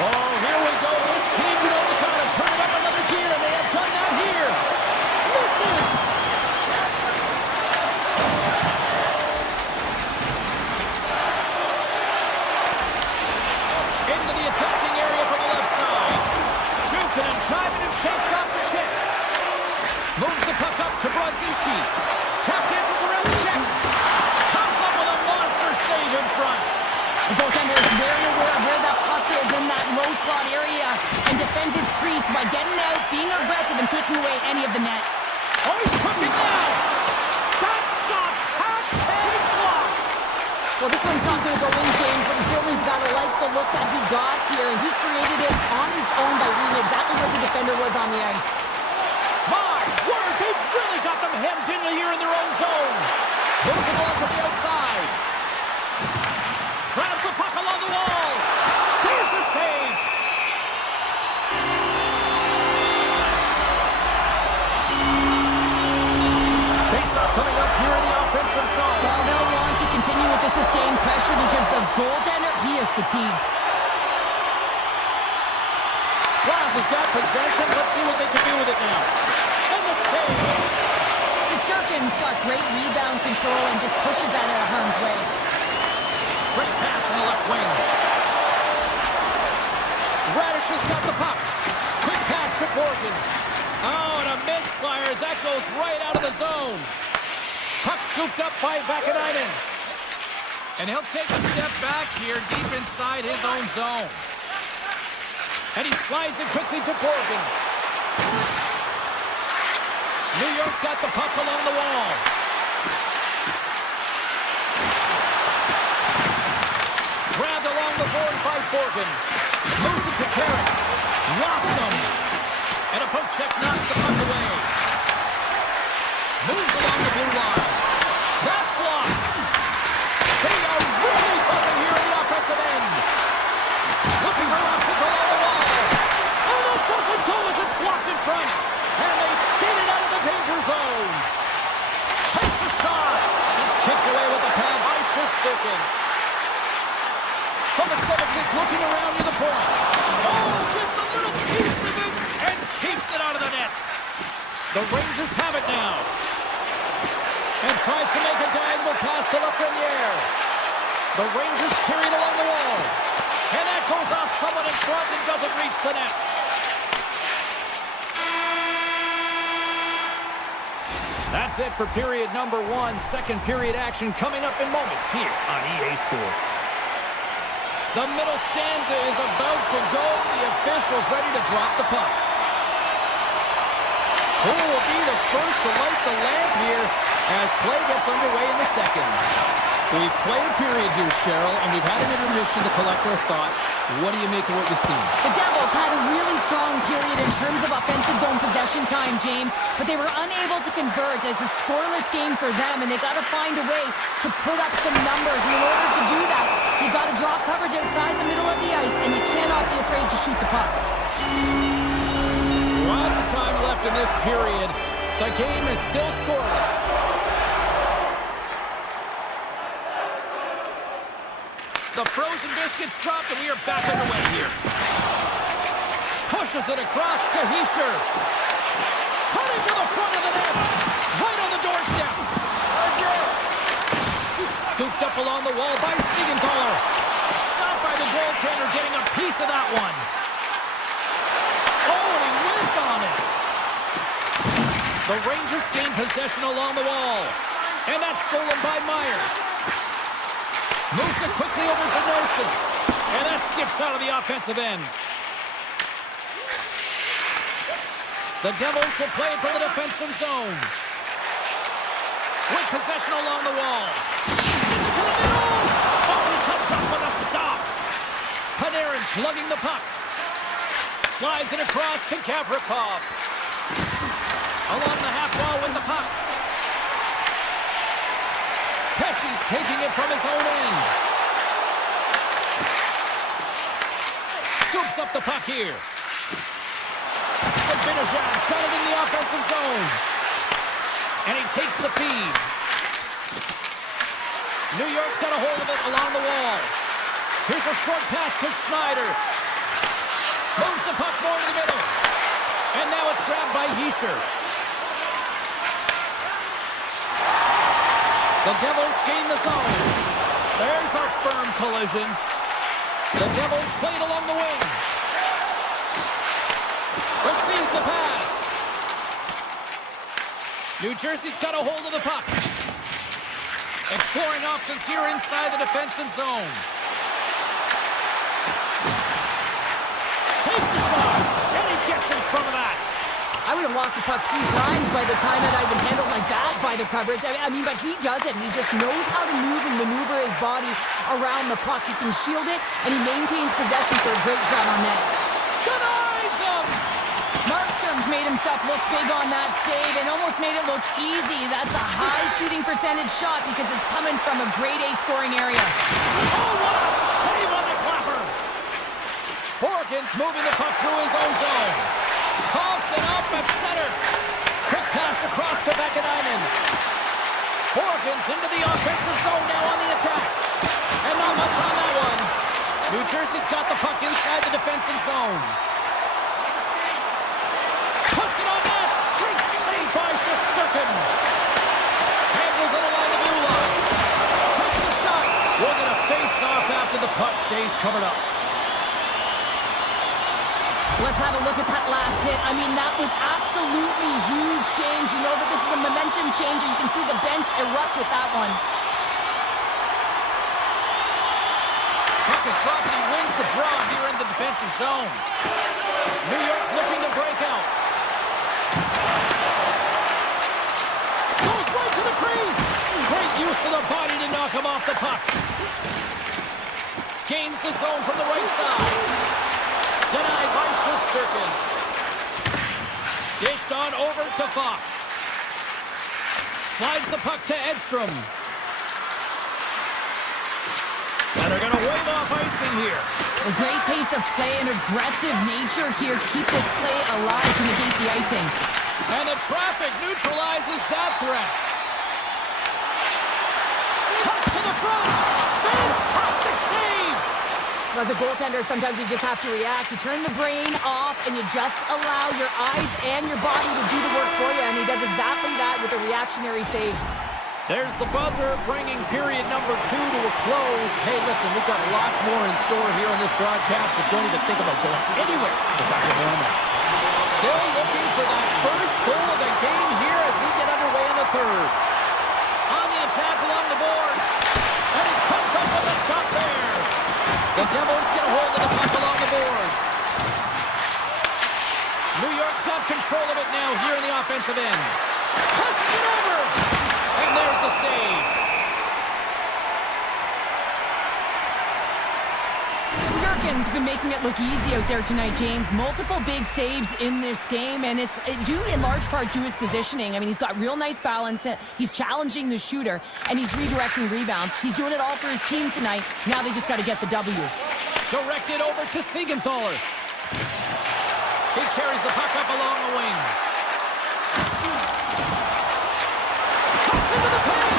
Oh, here we go. This team knows how to turn it up another gear, and they have done that here. Misses. Into the attacking area from the left side. Jukin and driving and shakes off the check. Moves the puck up to Brodzinski. Tap dances around the check. Comes up with a monster save in front. The goaltender is very aware of where that puck is in that low slot area and defends his crease by getting out, being aggressive, and taking away any of the net. Oh, he's cooking now. That stop. Hashtag blocked. Well, this one's not going to go in, James, but he certainly's got to like the look that he got here, and he created it on his own by reading exactly where the defender was on the ice. My word, they've really got them hemmed in here in their own zone. Moves the ball from the outside. Grabs the puck along the wall. There's the save. Face-off coming up here in the offensive zone. Well, they'll want to continue with the sustained pressure because the goaltender, he is fatigued. Glass has got possession. Let's see what they can do with it now. And the save. Shesterkin's got great rebound control and just pushes that out of harm's way. Great pass on the left wing. Radish has got the puck. Quick pass to Borgen. Oh, and a misfire as that goes right out of the zone. Puck scooped up by Vakanainen. And he'll take a step back here deep inside his own zone. And he slides it quickly to Borgen. New York's got the puck along the wall. Grabbed along the board by Borgen. Moves it to Carrick. Rocks him. And a poke check knocks the puck away. Moves along the blue line. That's blocked. They are really buzzing here in the offensive end. Looking for options along the wall. And it doesn't go as it's blocked in front. And they skate it out of the danger zone. Takes a shot. It's kicked away with a pad by Shesterkin. Kovacevic is looking around near the point. Oh, gets a little piece of it and keeps it out of the net. The Rangers have it now. And tries to make a diagonal pass to Lafreniere. The Rangers carry it along the wall. And that goes off someone in front and doesn't reach the net. That's it for period number 1. Second period action coming up in moments here on EA Sports. The middle stanza is about to go. The official's ready to drop the puck. Who will be the first to light the lamp here as play gets underway in the second? We've played a period here, Cheryl, and we've had an intermission to collect our thoughts. What do you make of what you've seen? The Devils had a really strong period in terms of offensive zone possession time, James, but they were unable to convert. It's a scoreless game for them, and they got to find a way to put up some numbers. And in order to do that, you You got to draw coverage outside the middle of the ice, and you cannot be afraid to shoot the puck. Lots of time left in this period. The game is still scoreless. The frozen biscuits dropped, and we are back underway here. Pushes it across to Hischer. Cutting to the front of the net. Right on the doorstep. Scooped up along the wall by Siegenthaler. Stopped by the goaltender, getting a piece of that one. Oh, and he whiffs on it. The Rangers gain possession along the wall. And that's stolen by Meyer. Moves it quickly over to Nelson. And that skips out of the offensive end. The Devils will play it from the defensive zone. With possession along the wall. Sends it to the middle. Oh, he comes up with a stop. Panarin's lugging the puck. Slides it across to Gavrikov. Along the half wall with the puck. Pesci's taking it from his own end. Scoops up the puck here. Sabinajad's got it in the offensive zone. And he takes the feed. New York's got a hold of it along the wall. Here's a short pass to Schneider. Moves the puck more to the middle. And now it's grabbed by Hischer. The Devils gain the zone. There's a firm collision. The Devils play it along the wing. Receives the pass. New Jersey's got a hold of the puck. Exploring options here inside the defensive zone. Takes the shot, and he gets in front of that. I would have lost the puck 3 times by the time that I'd been handled like that by the coverage. I mean, but he doesn't. He just knows how to move and maneuver his body around the puck. He can shield it, and he maintains possession for a great shot on net. Denies him! Markstrom's made himself look big on that save and almost made it look easy. That's a high shooting percentage shot because it's coming from a grade A scoring area. Oh, what a save on the clapper! Horkins moving the puck through his own zone. Coughs it up at center. Quick pass across to Vakanainen. Horkins into the offensive zone now on the attack. And not much on that one. New Jersey's got the puck inside the defensive zone. Puts it on net. Great save by Shesterkin. Handles it along the blue line. Takes a shot. We're going to face off after the puck stays covered up. Let's have a look at that last hit. I mean, that was absolutely huge change. You know that this is a momentum change, and you can see the bench erupt with that one. Puck is dropped, and he wins the draw here in the defensive zone. New York's looking to break out. Goes right to the crease. Great use of the body to knock him off the puck. Gains the zone from the right side. Denied by Shesterkin. Dished on over to Fox. Slides the puck to Edstrom. And they're going to wave off icing here. A great pace of play and aggressive nature here to keep this play alive to negate the icing. And the traffic neutralizes that threat. Cuts to the front. Fantastic save. As a goaltender, sometimes you just have to react. You turn the brain off, and you just allow your eyes and your body to do the work for you, and he does exactly that with a reactionary save. There's the buzzer, bringing period number 2 to a close. Hey, listen, we've got lots more in store here on this broadcast, so don't even think about going anywhere. We're back to normal. Still looking for that first goal of the game here as we get underway in the third. On the attack along the boards, and he comes up with a stop there. The Devils get a hold of the puck along the boards. New York's got control of it now here in the offensive end. Passes it over. And there's the save. New York Americans have been making it look easy out there tonight, James. Multiple big saves in this game, and it's due in large part to his positioning. I mean, he's got real nice balance. He's challenging the shooter, and he's redirecting rebounds. He's doing it all for his team tonight. Now they just got to get the W. Directed over to Siegenthaler. He carries the puck up along the wing. Cuts into the paint.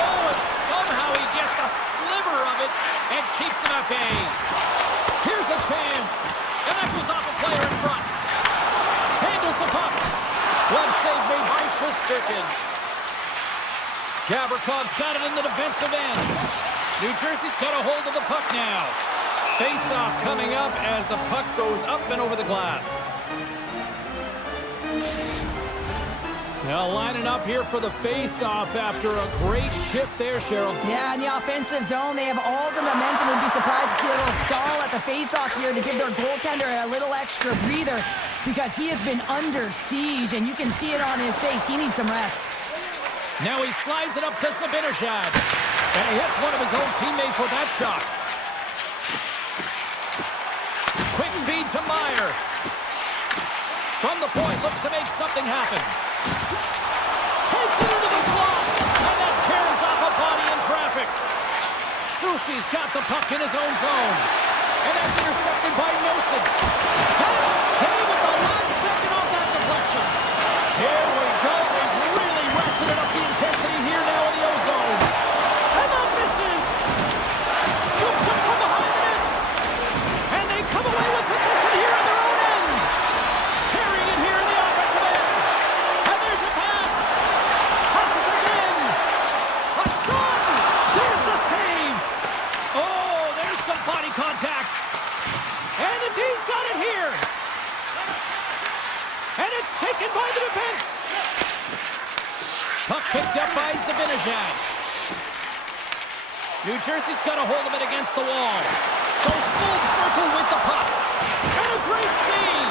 Oh, and somehow he gets a sliver of it and keeps it at bay. Here's a chance. And that goes off a player in front. Handles the puck. Glove save made by Shesterkin. Gavrikoff's got it in the defensive end. New Jersey's got a hold of the puck now. Face-off coming up as the puck goes up and over the glass. Now lining up here for the face-off after a great shift there, Cheryl. Yeah, in the offensive zone, they have all the momentum. Would be surprised to see a little stall at the face-off here to give their goaltender a little extra breather because he has been under siege, and you can see it on his face. He needs some rest. Now he slides it up to Zibanejad, and he hits one of his own teammates with that shot. Quick feed to Meyer. From the point, looks to make something happen. Takes it into the slot, and that carries off a body in traffic. Soucy's got the puck in his own zone, and that's intercepted by Nosen. That's saved at the last second off that deflection. Here we go. They've really ratcheted up the intensity here now in the O-zone. And that misses. Scooped up from behind the net. And they come away with position here in their own end. Carrying it here in the offensive end. And there's a pass. Passes again. A shot. There's the save. Oh, there's some body contact. And the D's got it here. And it's taken by the defense. Puck picked up by Zibanejad. New Jersey's got a hold of it against the wall. Goes full circle with the puck. And a great save.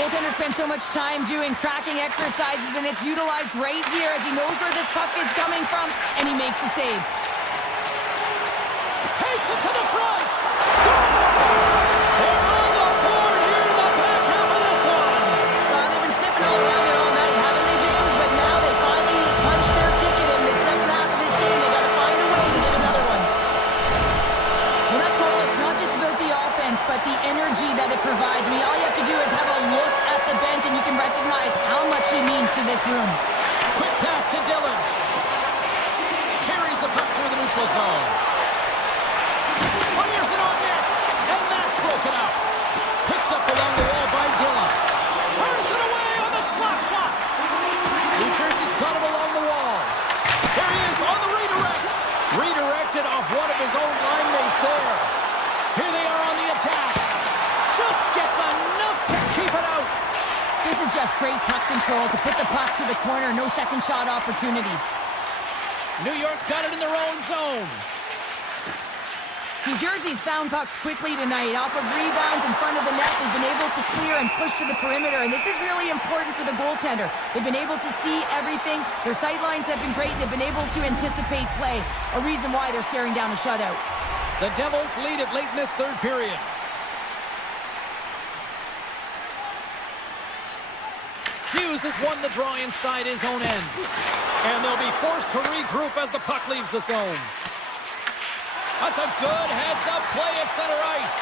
Goaltender spent so much time doing tracking exercises, and it's utilized right here as he knows where this puck is coming from, and he makes the save. Takes it to the front. Scores! They're on the board here in the back half of this one. They've been sniffing all around there all night, haven't they, James? But now they finally punched their ticket in the second half of this game. They got to find a way to get another one. Well, that goal is not just about the offense, but the energy that it provides. I mean, all you have to do is have a look at the bench, and you can recognize how much he means to this room. Quick pass to Dillon. Carries the puck through the neutral zone. Fires it on net, and that's broken up. Picked up along the wall by Dillon. Turns it away on the slap shot. New Jersey's got it along the wall. There he is on the redirect. Redirected off one of his own line mates there. Here they are on the attack. Just gets enough to keep it out. This is just great puck control to put the puck to the corner. No second shot opportunity. New York's got it in their own zone. New Jersey's found pucks quickly tonight. Off of rebounds in front of the net, they've been able to clear and push to the perimeter, and this is really important for the goaltender. They've been able to see everything. Their sight lines have been great. They've been able to anticipate play, a reason why they're staring down a shutout. The Devils lead it late in this third period. Hughes has won the draw inside his own end, and they'll be forced to regroup as the puck leaves the zone. That's a good heads-up play at center ice.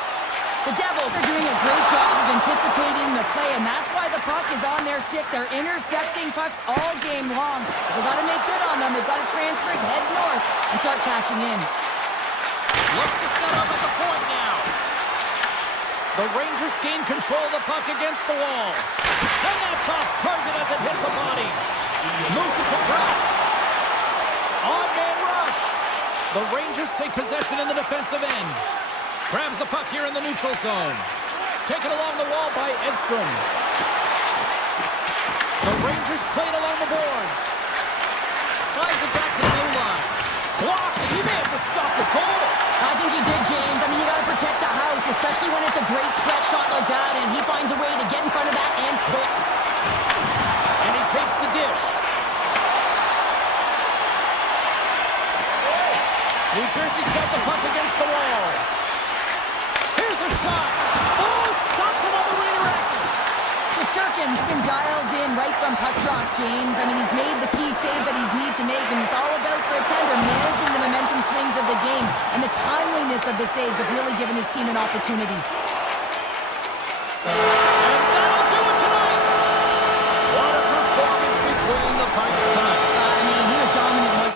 The Devils are doing a great job of anticipating the play, and that's why the puck is on their stick. They're intercepting pucks all game long. They've got to make good on them. They've got to transfer, head north, and start cashing in. Looks to set up at the point now. The Rangers gain control of the puck against the wall. And that's off target as it hits a body. Moves it to drop. On man rush. The Rangers take possession in the defensive end. Grabs the puck here in the neutral zone. Taken along the wall by Edstrom. The Rangers play it along the boards. Slides it back to the blue line. Blocked, and he may have just stopped the goal. I think he did, James. I mean, you got to protect the house, especially when it's a great threat shot like that, and he finds a way to get in front of that and quick. And he takes the dish. New Jersey's got the puck against the wall. Here's a shot. Oh, stopped him on the redirect. Shesterkin's been dialed in right from puck drop, James. I mean, he's made the key save that he's need to make, and it's all about for a tender managing the momentum swings of the game, and the timeliness of the saves have really given his team an opportunity. And that'll do it tonight. What a performance between the punks tonight. I mean, he was dominant.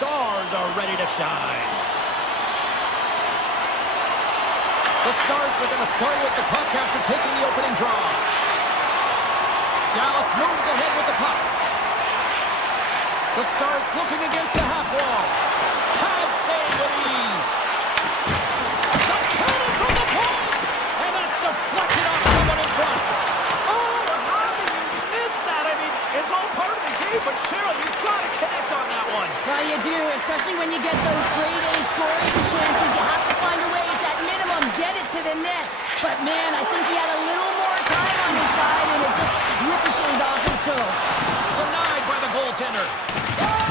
Stars are ready to shine. The Stars are going to start with the puck after taking the opening draw. Dallas moves ahead with the puck. The Stars looking against the half wall. Pad save with ease. The cannon from the point! And that's deflected off someone in front. Oh, how did you miss that? I mean, it's all part of the game, but Cheryl, you've got to connect on that one. Well, you do, especially when you get those grade A scoring chances. You have to find a way to, at minimum, get it to the net. But, man, I think he had a little more time on his side, and it just ricochets off his toe. Denied by the goaltender.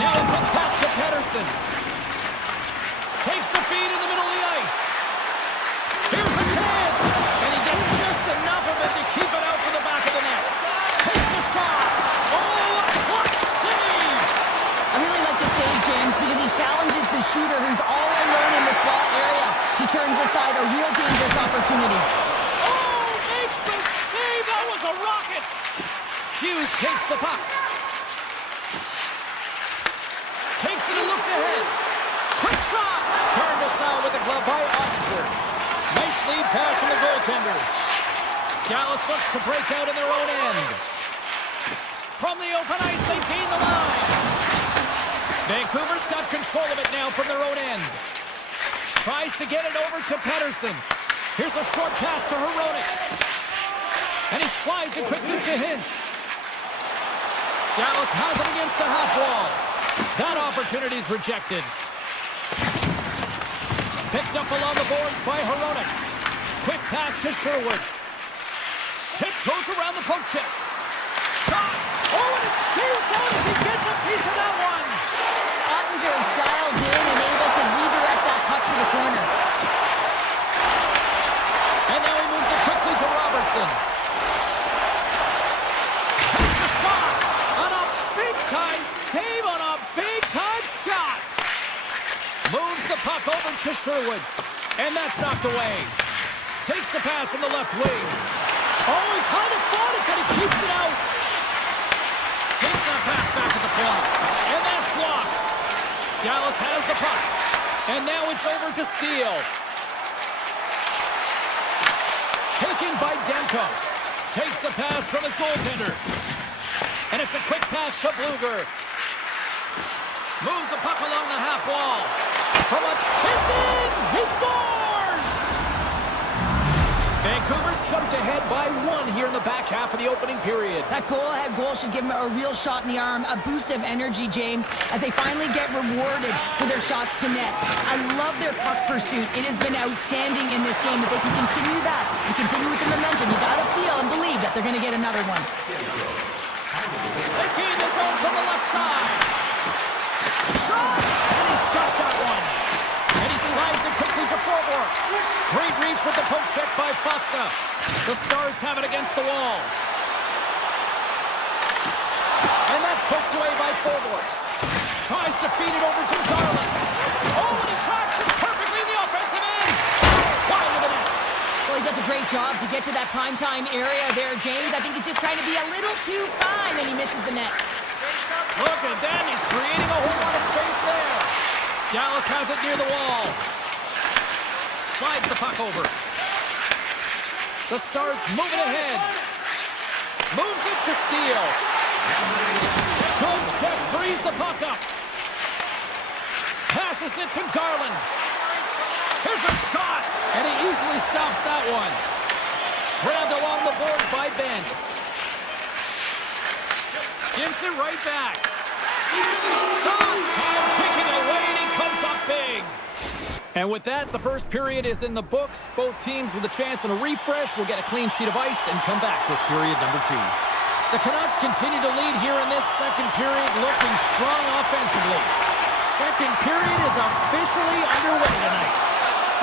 Now a puck pass to Pettersson. Takes the feed in the middle of the ice. Here's a chance. And he gets just enough of it to keep it out for the back of the net. Takes a shot. Oh, a clutch save. I really like the save, James, because he challenges the shooter who's all alone in the slot area. He turns aside a real dangerous opportunity. Oh, makes the save. That was a rocket. Hughes takes the puck. Takes it and looks ahead. Quick shot. Turned aside with a glove by Ottinger. Nice lead pass from the goaltender. Dallas looks to break out in their own end. From the open ice, they gain the line. Vancouver's got control of it now from their own end. Tries to get it over to Pettersson. Here's a short pass to Hronek. And he slides it quickly to Hintz. Dallas has it against the half wall. That opportunity's rejected. Picked up along the boards by Hronek. Quick pass to Sherwood. Tiptoes around the poke check. Shot! Oh, and it stays out as he gets a piece of that one. Ottinger is dialed in and able to redirect that puck to the corner. And now he moves it quickly to Robertson. Takes a shot on a big-time save on a big-time shot. Moves the puck over to Sherwood. And that's knocked away. Takes the pass from the left wing. Oh, he kind of fought it, but he keeps it out. Takes that pass back at the point. And that's blocked. Dallas has the puck. And now it's over to Steele. Taken by Demko. Takes the pass from his goaltender. And it's a quick pass to Bluger. Moves the puck along the half wall. From a... It's in! He scores! Vancouver's jumped ahead by 1 here in the back half of the opening period. That goal-ahead goal should give them a real shot in the arm, a boost of energy, James, as they finally get rewarded for their shots to net. I love their puck pursuit. It has been outstanding in this game. If they can continue that and continue with the momentum, you got to feel and believe that they're going to get another one. They gain the zone from the left side. Shot! And he's got that one. And he slides it quickly to forward. Great reach with the poke check by Fatsa. The Stars have it against the wall. And that's poked away by forward. Tries to feed it over to Garland. Oh, and he tracks it perfectly in the offensive end. Wide of the net. Well, he does a great job to get to that primetime area there, James. I think he's just trying to be a little too fine, and he misses the net. Look at that. He's creating a whole lot of space there. Dallas has it near the wall. Slides the puck over. The Stars move it ahead. Moves it to Steele. Good check, frees the puck up. Passes it to Garland. Here's a shot, and he easily stops that one. Grabbed along the board by Ben. Gives it right back. Shot, time ticking away, and he comes up big. And with that, the first period is in the books. Both teams with a chance and a refresh will get a clean sheet of ice and come back with period number 2. The Canucks continue to lead here in this second period, looking strong offensively. Second period is officially underway tonight.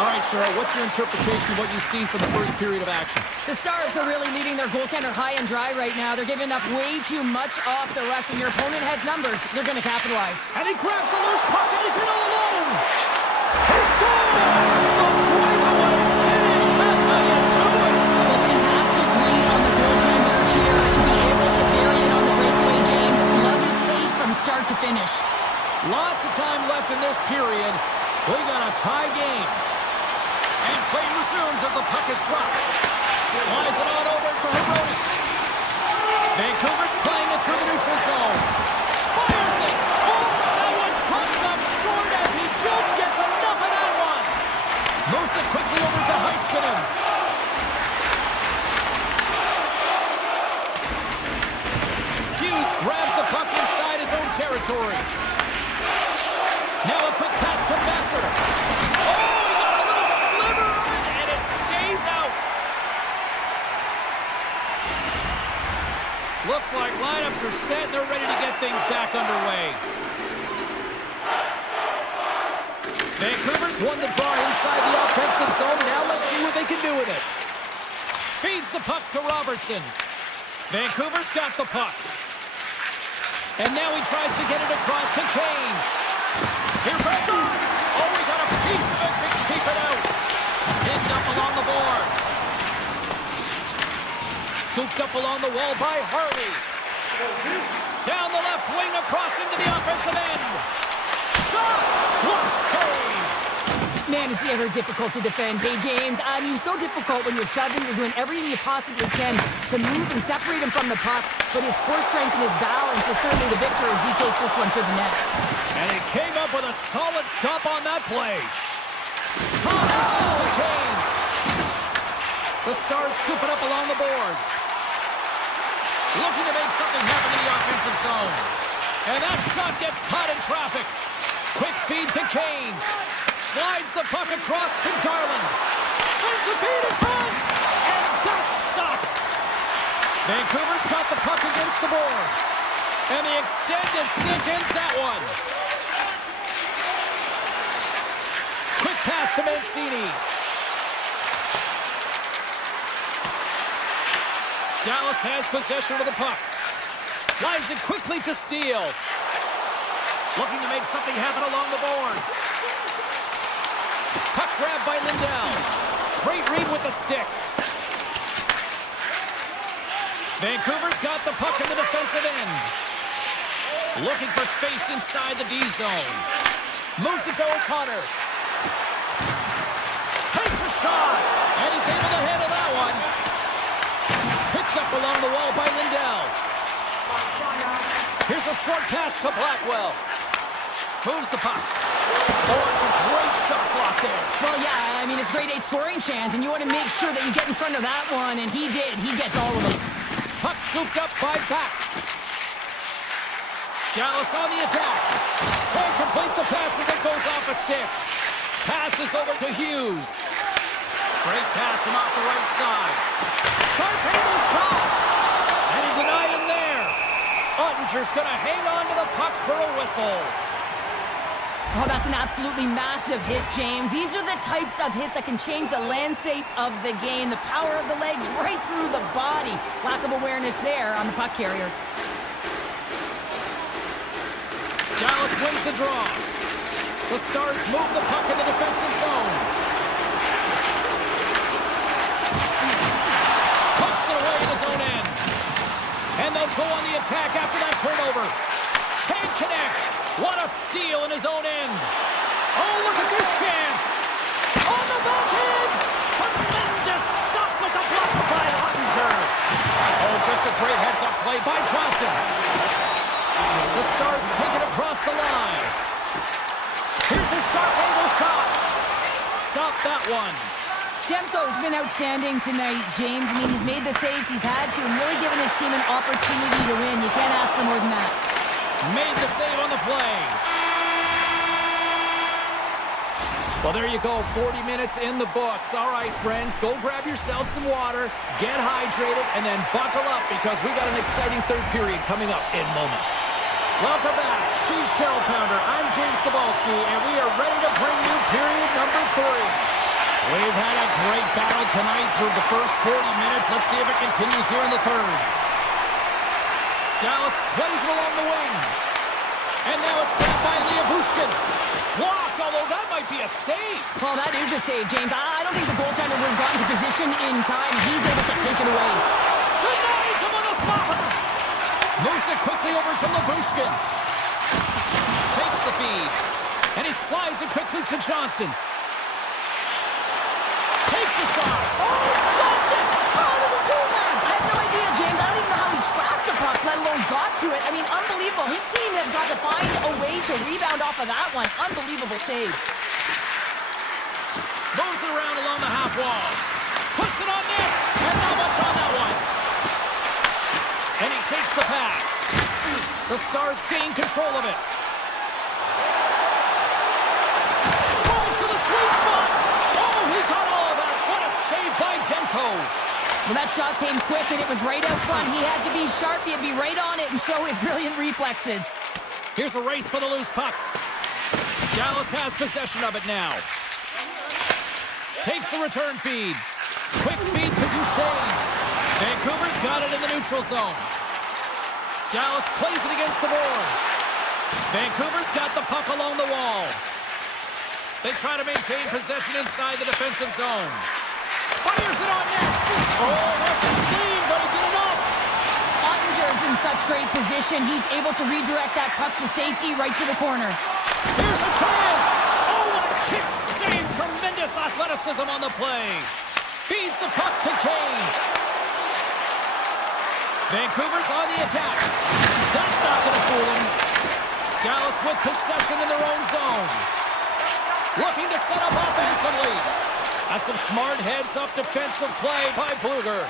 All right, Cheryl, what's your interpretation of what you've seen from the first period of action? The Stars are really leading their goaltender high and dry right now. They're giving up way too much off the rush. When your opponent has numbers, they're going to capitalize. And he grabs the loose puck and he's in all alone. He scores! The breakaway finish. That's how you do it. Well, fantastic read on the goaltender here to be able to bury it on the breakaway, James. Love his pace from start to finish. Lots of time left tie game. And play resumes as the puck is dropped. Slides it on over to Herodic. Vancouver's playing it through the neutral zone. Fires it. Oh, that one comes up short as he just gets enough of that one. Moves it quickly over to Heiskanen. Hughes grabs the puck inside his own territory. Now a quick pass to Messer. Oh, he got a little sliver of it, and it stays out. Looks like lineups are set, and they're ready to get things back underway. Vancouver's won the draw inside the offensive zone. Now let's see what they can do with it. Feeds the puck to Robertson. Vancouver's got the puck. And now he tries to get it across to Kane. Here's a shot. Oh, he got a piece of it to keep it out. Pinned up along the boards. Scooped up along the wall by Harvey. Down the left wing across into the offensive end. Shot! Glove save! Man, is he ever difficult to defend. Hey, James, I mean, so difficult when you're shoving. You're doing everything you possibly can to move and separate him from the puck. But his core strength and his balance is certainly the victor as he takes this one to the net. And he came up with a solid stop on that play. Tosses it to Kane. The Stars scoop it up along the boards. Looking to make something happen in the offensive zone. And that shot gets caught in traffic. Quick feed to Kane. Slides the puck across to Garland. Sends the feed in front. And that's stopped. Vancouver's got the puck against the boards. And the extended stick ends that one. Quick pass to Mancini. Dallas has possession of the puck. Slides it quickly to Steele. Looking to make something happen along the boards. Puck grab by Lindell. Great read with the stick. Vancouver's got the puck in the defensive end. Looking for space inside the D zone. Moves it to O'Connor. Takes a shot. And he's able to handle that one. Picked up along the wall by Lindell. Here's a short pass to Blackwell. Moves the puck. Oh, it's a great shot block there. Well, yeah, I mean, it's grade A scoring chance, and you want to make sure that you get in front of that one, and he did. He gets all of them. Puck scooped up by Back. Dallas on the attack. Can't complete the pass as it goes off a stick. Passes over to Hughes. Great pass from off the right side. Sharp angle shot. And he denied him there. Ottinger's going to hang on to the puck for a whistle. Oh, that's an absolutely massive hit, James. These are the types of hits that can change the landscape of the game. The power of the legs right through the body. Lack of awareness there on the puck carrier. Dallas wins the draw. The Stars move the puck in the defensive zone. Pucks it away in his own end. And they'll go on the attack after that turnover. Can't connect. What a steal in his own end. Oh, look at this chance. On the backhand. Tremendous stop with the block by Ottinger. Oh, just a great heads-up play by Johnston. The Stars take it across the line. Here's a sharp angle shot. Stop that one. Demko's been outstanding tonight, James. I mean, he's made the saves he's had to and really given his team an opportunity to win. You can't ask for more than that. Made the save on the play. Well, there you go. 40 minutes in the books. All right, friends, go grab yourself some water, get hydrated, and then buckle up because we got an exciting third period coming up in moments. Welcome back. She's Cheryl Pounder. I'm James Cebulski, and we are ready to bring you period number 3. We've had a great battle tonight through the first 40 minutes. Let's see if it continues here in the third. Dallas plays it along the wing. And now it's grabbed by Bushkin. Blocked, although that might be a save. Well, that is a save, James. I don't think the goaltender would have gotten to position in time. He's able to take it away. Denies him on a stopper. Moves it quickly over to Bushkin. Takes the feed. And he slides it quickly to Johnston. Makes a shot. Oh, he stopped it! How did he do that? I have no idea, James. I don't even know how he tracked the puck, let alone got to it. I mean, unbelievable. His team has got to find a way to rebound off of that one. Unbelievable save. Moves it around along the half wall. Puts it on net. And not much on that one. And he takes the pass. The Stars gain control of it. Throws to the sweet spot. Oh, he got all of that. What a save by Demko. Well, that shot came quick, and it was right out front. He had to be sharp. He had to be right on it and show his brilliant reflexes. Here's a race for the loose puck. Dallas has possession of it now. Takes the return feed. Quick feed to Duchesne. Vancouver's got it in the neutral zone. Dallas plays it against the boards. Vancouver's got the puck along the wall. They try to maintain possession inside the defensive zone. Fires it on net. Oh, Russell's clean, but he did enough. Ottinger's in such great position. He's able to redirect that puck to safety right to the corner. Here's a chance. Oh, what a kick save. Tremendous athleticism on the play. Feeds the puck to Kane. Vancouver's on the attack. That's not going to fool him. Dallas with possession in their own zone. Looking to set up offensively. That's some smart heads-up defensive play by Bluger.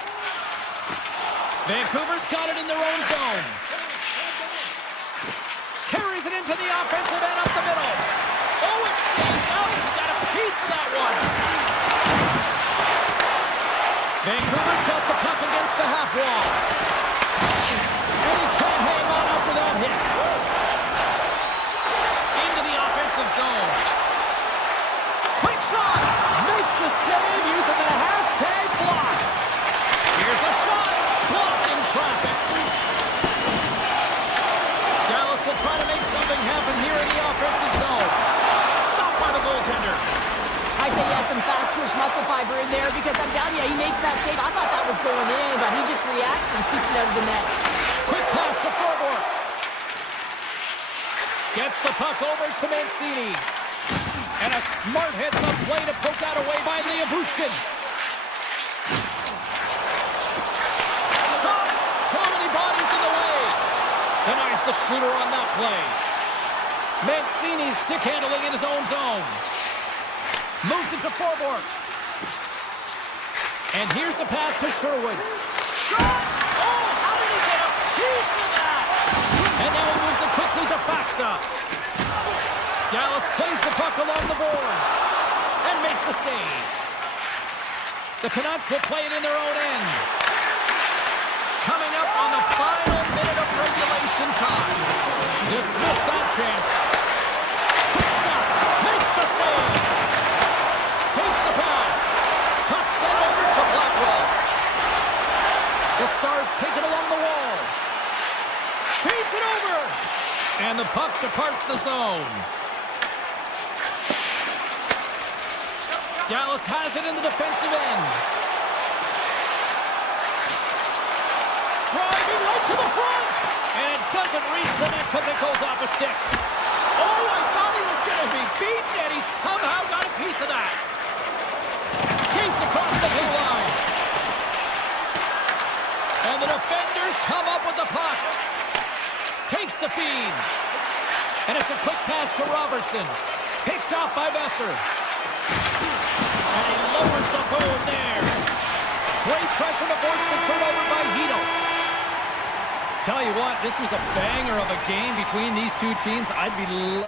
Vancouver's got it in their own zone. Carries it into the offensive end up the middle. Oh, it stays out. He got a piece of that one. Vancouver's got the puck against the half wall. And he can't hang on after that hit. Into the offensive zone. Quick shot. Makes the save using the hashtag block. Here's a shot. Blocked in traffic. Dallas will try to make something happen here in the offensive zone. Stopped by the goaltender. I'd say he has some fast twitch muscle fiber in there because I'm telling you, he makes that save. I thought that was going in, but he just reacts and keeps it out of the net. Quick pass to Forbort. Gets the puck over to Mancini. And a smart heads-up play to poke that away by Liabushkin. Shot! Too many bodies in the way. Denies the shooter on that play. Mancini stick handling in his own zone. Moves it to Forbort. And here's the pass to Sherwood. Shot! Oh, how did he get a piece of that? And now he moves it quickly to Faxa. Dallas plays the puck along the boards and makes the save. The Canucks will play it in their own end. Coming up on the final minute of regulation time. Dismiss that chance. Quick shot. Makes the save. Takes the pass. Puck sent over to Blackwell. The Stars take it along the wall. Feeds it over. And the puck departs the zone. Dallas has it in the defensive end. Driving right to the front. And it doesn't reach the net because it goes off a stick. Oh, I thought he was going to be beaten, and he somehow got a piece of that. Skates across the blue line. And the defenders come up with the puck. Takes the feed. And it's a quick pass to Robertson. Picked off by Besser. And he lowers the boom there. Great pressure to force the turnover by Hito. Tell you what, this was a banger of a game between these two teams. I'd be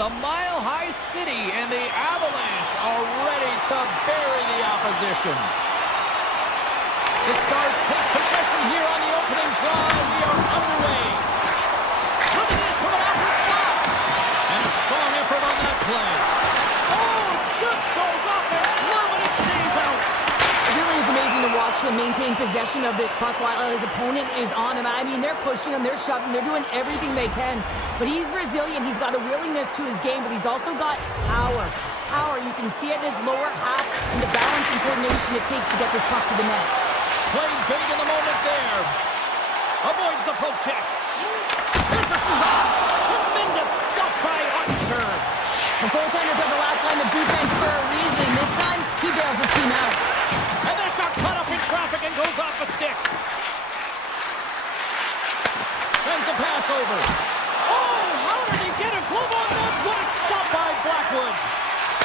the Mile High City, and the Avalanche are ready to bury the opposition. The Stars take possession here on the opening draw. We are underway. Look at this from an awkward spot. And a strong effort on that play. Oh, just goes off his glove and it stays out. It really is amazing to watch him maintain possession of this puck while his opponent is on him. I mean, they're pushing him, they're shoving, they're doing everything they can. But he's resilient, he's got a willingness to his game, but he's also got power. Power, you can see it in his lower half and the balance and coordination it takes to get this puck to the net. Playing big in the moment there. Avoids the poke check. Here's a shot. Tremendous stop by Archer. The goaltenders are the last line of defense for a reason. This time, he bails his team out. And that got caught up in traffic and goes off the stick. Sends a pass over. Oh, how did he get a glove on that? What a stop by Blackwood.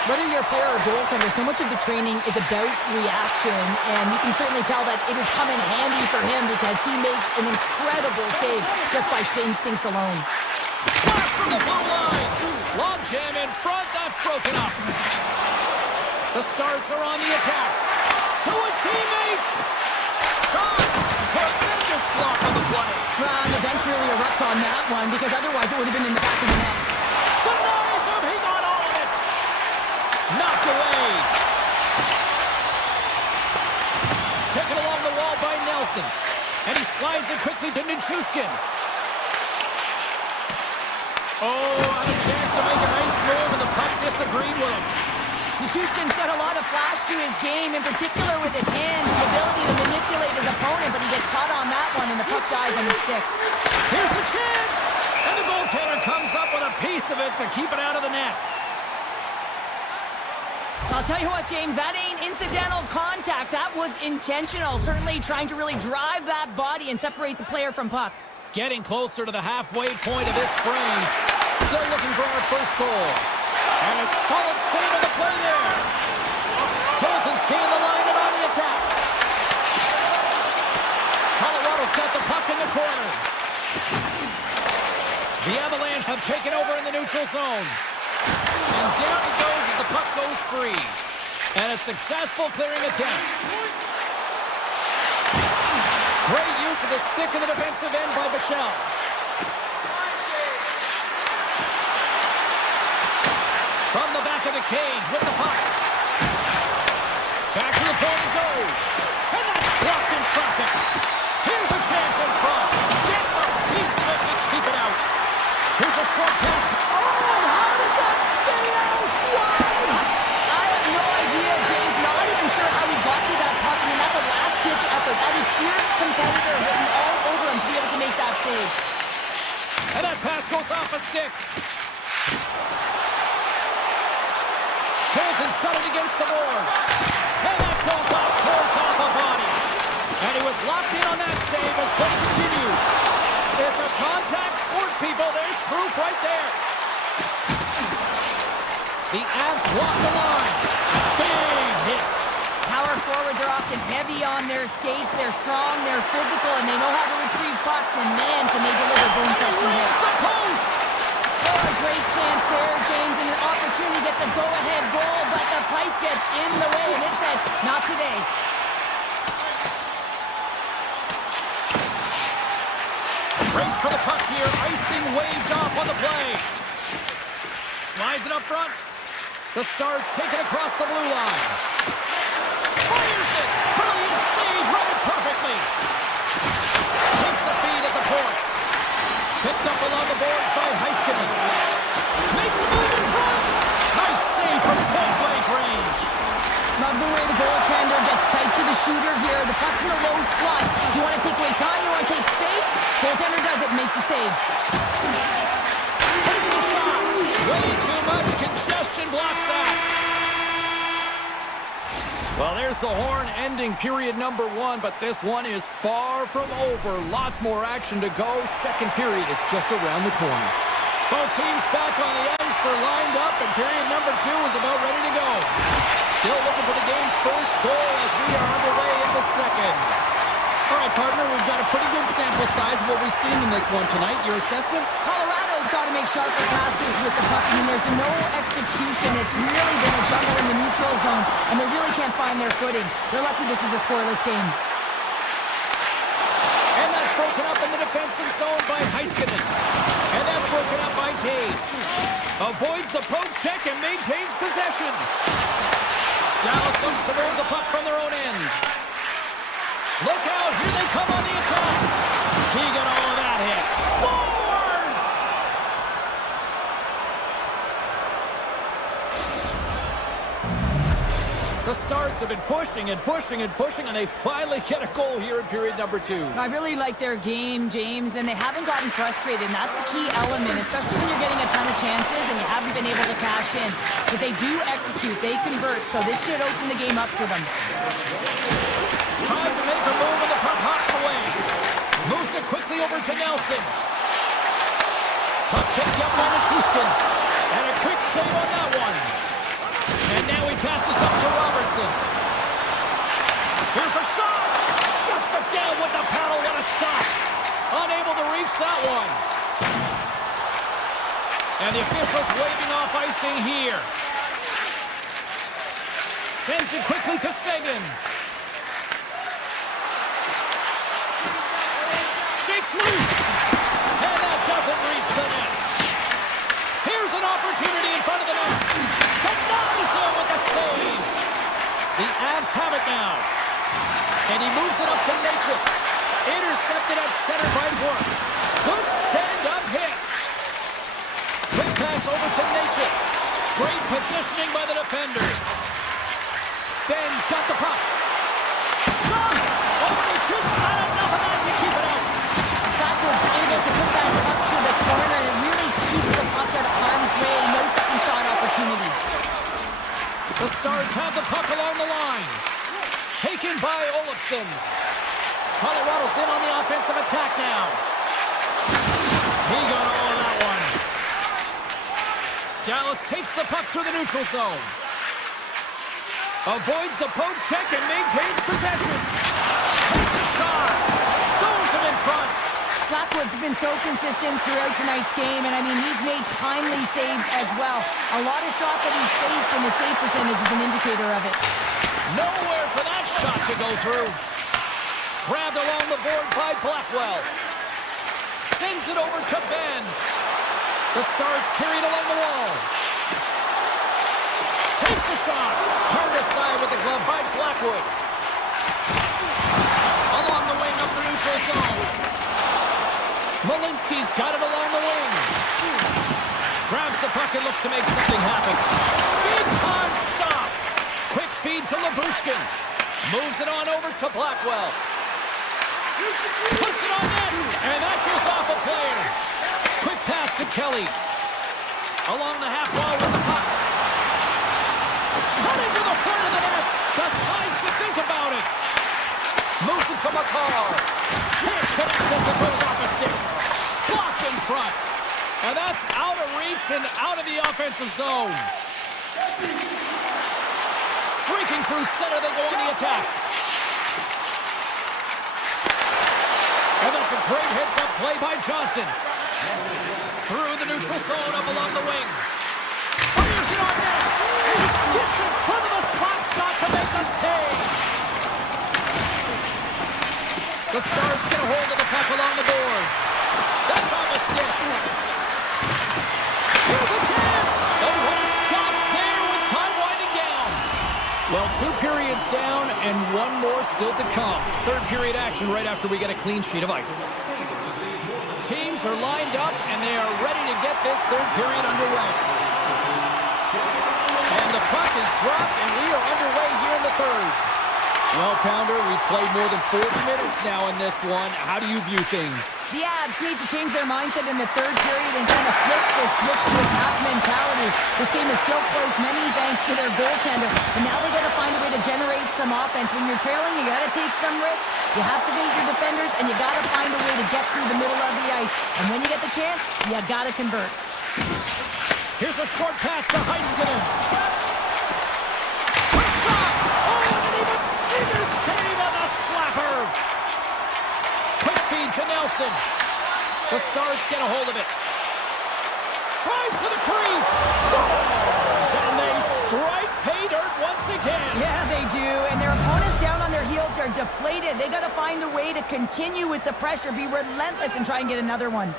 Whether you're a player or a goaltender, so much of the training is about reaction, and you can certainly tell that it has come in handy for him because he makes an incredible save just by instincts alone. Pass from the blue line. Long jam in front. That's broken up. The Stars are on the attack. To his teammate. Shot. Tremendous block on the play. And the bench really erupts on that one because otherwise it would have been in the back of the net. Denies him. He got all of it. Knocked away. Taken along the wall by Nelson. And he slides it quickly to Nichushkin. Oh, had a chance to make a nice move, and the puck disagreed with him. Nichushkin's got a lot of flash to his game, in particular with his hands and the ability to manipulate his opponent, but he gets caught on that one, and the puck dies on the stick. Here's the chance! And the goaltender comes up with a piece of it to keep it out of the net. I'll tell you what, James, that ain't incidental contact. That was intentional, certainly trying to really drive that body and separate the player from puck. Getting closer to the halfway point of this frame. Still looking for our first goal. And a solid save of the play there. Colton's gained the line and on the attack. Colorado's got the puck in the corner. The Avalanche have taken over in the neutral zone. And down he goes as the puck goes free. And a successful clearing attempt. Great use of the stick in the defensive end by Bichelle. From the back of the cage with the puck. Back to the point it goes. And that's blocked in traffic. Here's a chance in front. Gets a piece of it to keep it out. Here's a short pass. Oh, how did that stay out? Wow! I have no idea, James. Not even sure how he got to that puck. I mean, that's a last-ditch effort. That is fierce competitor written all over him to be able to make that save. And that pass goes off a stick. Colton's got it against the boards. And that goes off course off a body. And he was locked in on that save as play continues. It's a contact sport, people. There's proof right there. The Avs walk the line. Big hit. Power forwards are often heavy on their skates. They're strong, they're physical, and they know how to retrieve pucks. And man, can they deliver bone-crushing hits. The post. Oh, a great chance there, James, and an opportunity to get the go-ahead goal, but the pipe gets in the way, and it says, not today. Race for the puck here. Icing waved off on the play. Slides it up front. The Stars take it across the blue line. Fires it. Brilliant save. Read it perfectly. Takes the feed at the point. Picked up along the boards by Heiskanen. Makes a move in front. Nice save from point-blank range. Love the way the goaltender gets tight to the shooter here. The puck's in the low slot. You want to take away time, you want to take space. Goaltender does it, makes a save. Takes a shot. Way too much congestion blocks that. Well, there's the horn ending period number 1, but this one is far from over. Lots more action to go. Second period is just around the corner. Both teams back on the ice. They're lined up, and period number 2 is about ready to go. Still looking for the game's first goal as we are underway in the second. All right, partner. We've got a pretty good sample size of what we've seen in this one tonight. Your assessment? Colorado's got to make sharper passes with the puck. I mean, there's been no execution. It's really been a juggle in the neutral zone, and they really can't find their footing. They're lucky this is a scoreless game. And that's broken up in the defensive zone by Heiskanen. And that's broken up by Tage. Avoids the poke check and maintains possession. Dallas looks to move the puck from their own end. Look out, here they come on the attack. He got all of that hit. Scores! The Stars have been pushing and pushing and pushing, and they finally get a goal here in period number 2. I really like their game, James, and they haven't gotten frustrated, and that's the key element, especially when you're getting a ton of chances and you haven't been able to cash in. But they do execute, they convert, so this should open the game up for them. Trying to make a move, and the puck hops away. Moves it quickly over to Nelson. Puck picked up by Nichushkin. And a quick save on that one. And now he passes up to Robertson. Here's a shot. Shuts it down with the paddle. What a stop. Unable to reach that one. And the officials waving off icing here. Sends it quickly to Sagan. Shakes loose. And that doesn't reach the net. Here's an opportunity in front of the net. Denies him with the save. The Avs have it now. And he moves it up to Natchez. Intercepted at center by Work. Good stand-up hit. Quick pass over to Natchez. Great positioning by the defender. Ben's got the puck. Shot! Oh, they just not enough of that to keep it out. Backwards able to put that puck to the corner, and it really keeps the puck out of harm's way. No second shot opportunity. The Stars have the puck along the line. Taken by Olofsson. Colorado's in on the offensive attack now. He got all of that one. Dallas takes the puck through the neutral zone. Avoids the poke check and maintains possession. Takes a shot. Stones him in front. Blackwood's been so consistent throughout tonight's game, and I mean, he's made timely saves as well. A lot of shots that he's faced, and the save percentage is an indicator of it. Nowhere for that shot to go through. Grabbed along the board by Blackwell. Sends it over to Ben. The Stars carry it along the wall. Takes a shot. Turned aside with the glove by Blackwood. Along the wing up the neutral zone. Malinsky's got it along the wing. Grabs the puck and looks to make something happen. Big time stop. Quick feed to Labushkin. Moves it on over to Blackwell. Puts it on net. And that goes off a player. Quick pass to Kelly. Along the half wall with the puck. Cutting to the front of the net. Decides to think about it. Moves it to McCall. Can't connect as it goes off a stick. Blocked in front. And that's out of reach and out of the offensive zone. Streaking through center, they go on the attack. And that's a great heads-up play by Johnston. Through the neutral zone, up along the wing. Fires it on net. And he gets in front of the slap shot to make the save. The Stars get a hold of the puck along the boards. That's on the stick. Here's a chance. Oh, what a stop there with time winding down. Well, 2 periods down and 1 more still to come. Third period action right after we get a clean sheet of ice. Teams are lined up and they are ready to get this third period underway. And the puck is dropped and we are underway here in the third. Well, Pounder, we've played more than 40 minutes now in this one. How do you view things? The Avs need to change their mindset in the third period and kind of flip the switch to attack mentality. This game is still close, many thanks to their goaltender. And now they got to find a way to generate some offense. When you're trailing, you got to take some risks. You have to beat your defenders, and you got to find a way to get through the middle of the ice. And when you get the chance, you got to convert. Here's a short pass to Heiskanen. Quick shot! Oh, and an even bigger save on the slapper! to Nelson. The Stars get a hold of it. Drives to the crease. Scores! And they strike pay dirt once again. Yeah, they do. And their opponents down on their heels are deflated. They got to find a way to continue with the pressure, be relentless, and try and get another one.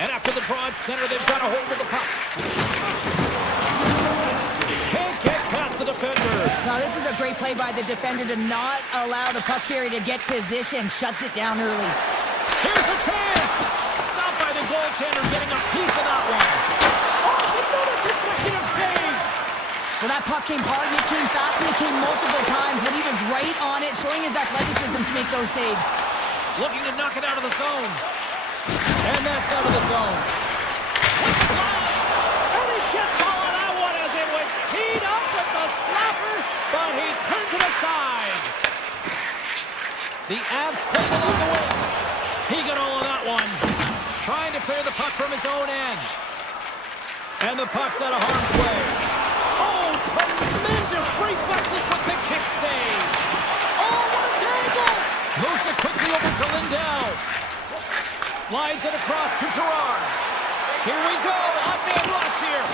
And after the draw at center, they've got a hold of the puck. Can't get past the defender. Now, this is a great play by the defender to not allow the puck carrier to get position. Shuts it down early. Here's a chance. Stopped by the goaltender, getting a piece of that one. Oh, it's another consecutive save. Well, that puck came hard, and it came fast, and it came multiple times, but he was right on it, showing his athleticism to make those saves. Looking to knock it out of the zone. And that's out of the zone. Blast! And he gets all of that one as it was teed up with the slapper, but he turns it aside. The Avs played along the wing. He got all of that one. Trying to clear the puck from his own end. And the puck's out of harm's way. Oh, tremendous reflexes with the kick save. Oh, what a tangle! Moves it quickly over to Lindell. Slides it across to Gerard. Here we go. Odd-man rush here.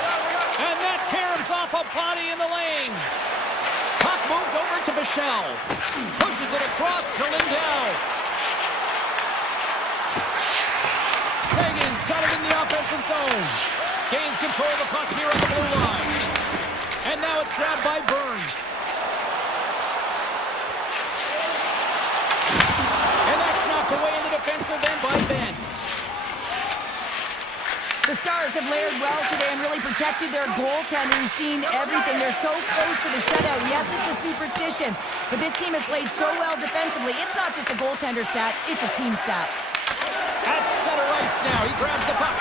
And that caroms off a body in the lane. Puck moved over to Bichelle. Pushes it across to Lindell. Sagan's got it in the offensive zone. Gains control of the puck here on the blue line. And now it's grabbed by Burns. And that's knocked away in the defensive end by Ben. The Stars have layered well today and really protected their goaltender, who's seen everything. They're so close to the shutout. Yes, it's a superstition, but this team has played so well defensively. It's not just a goaltender stat, it's a team stat. At center ice now, he grabs the puck.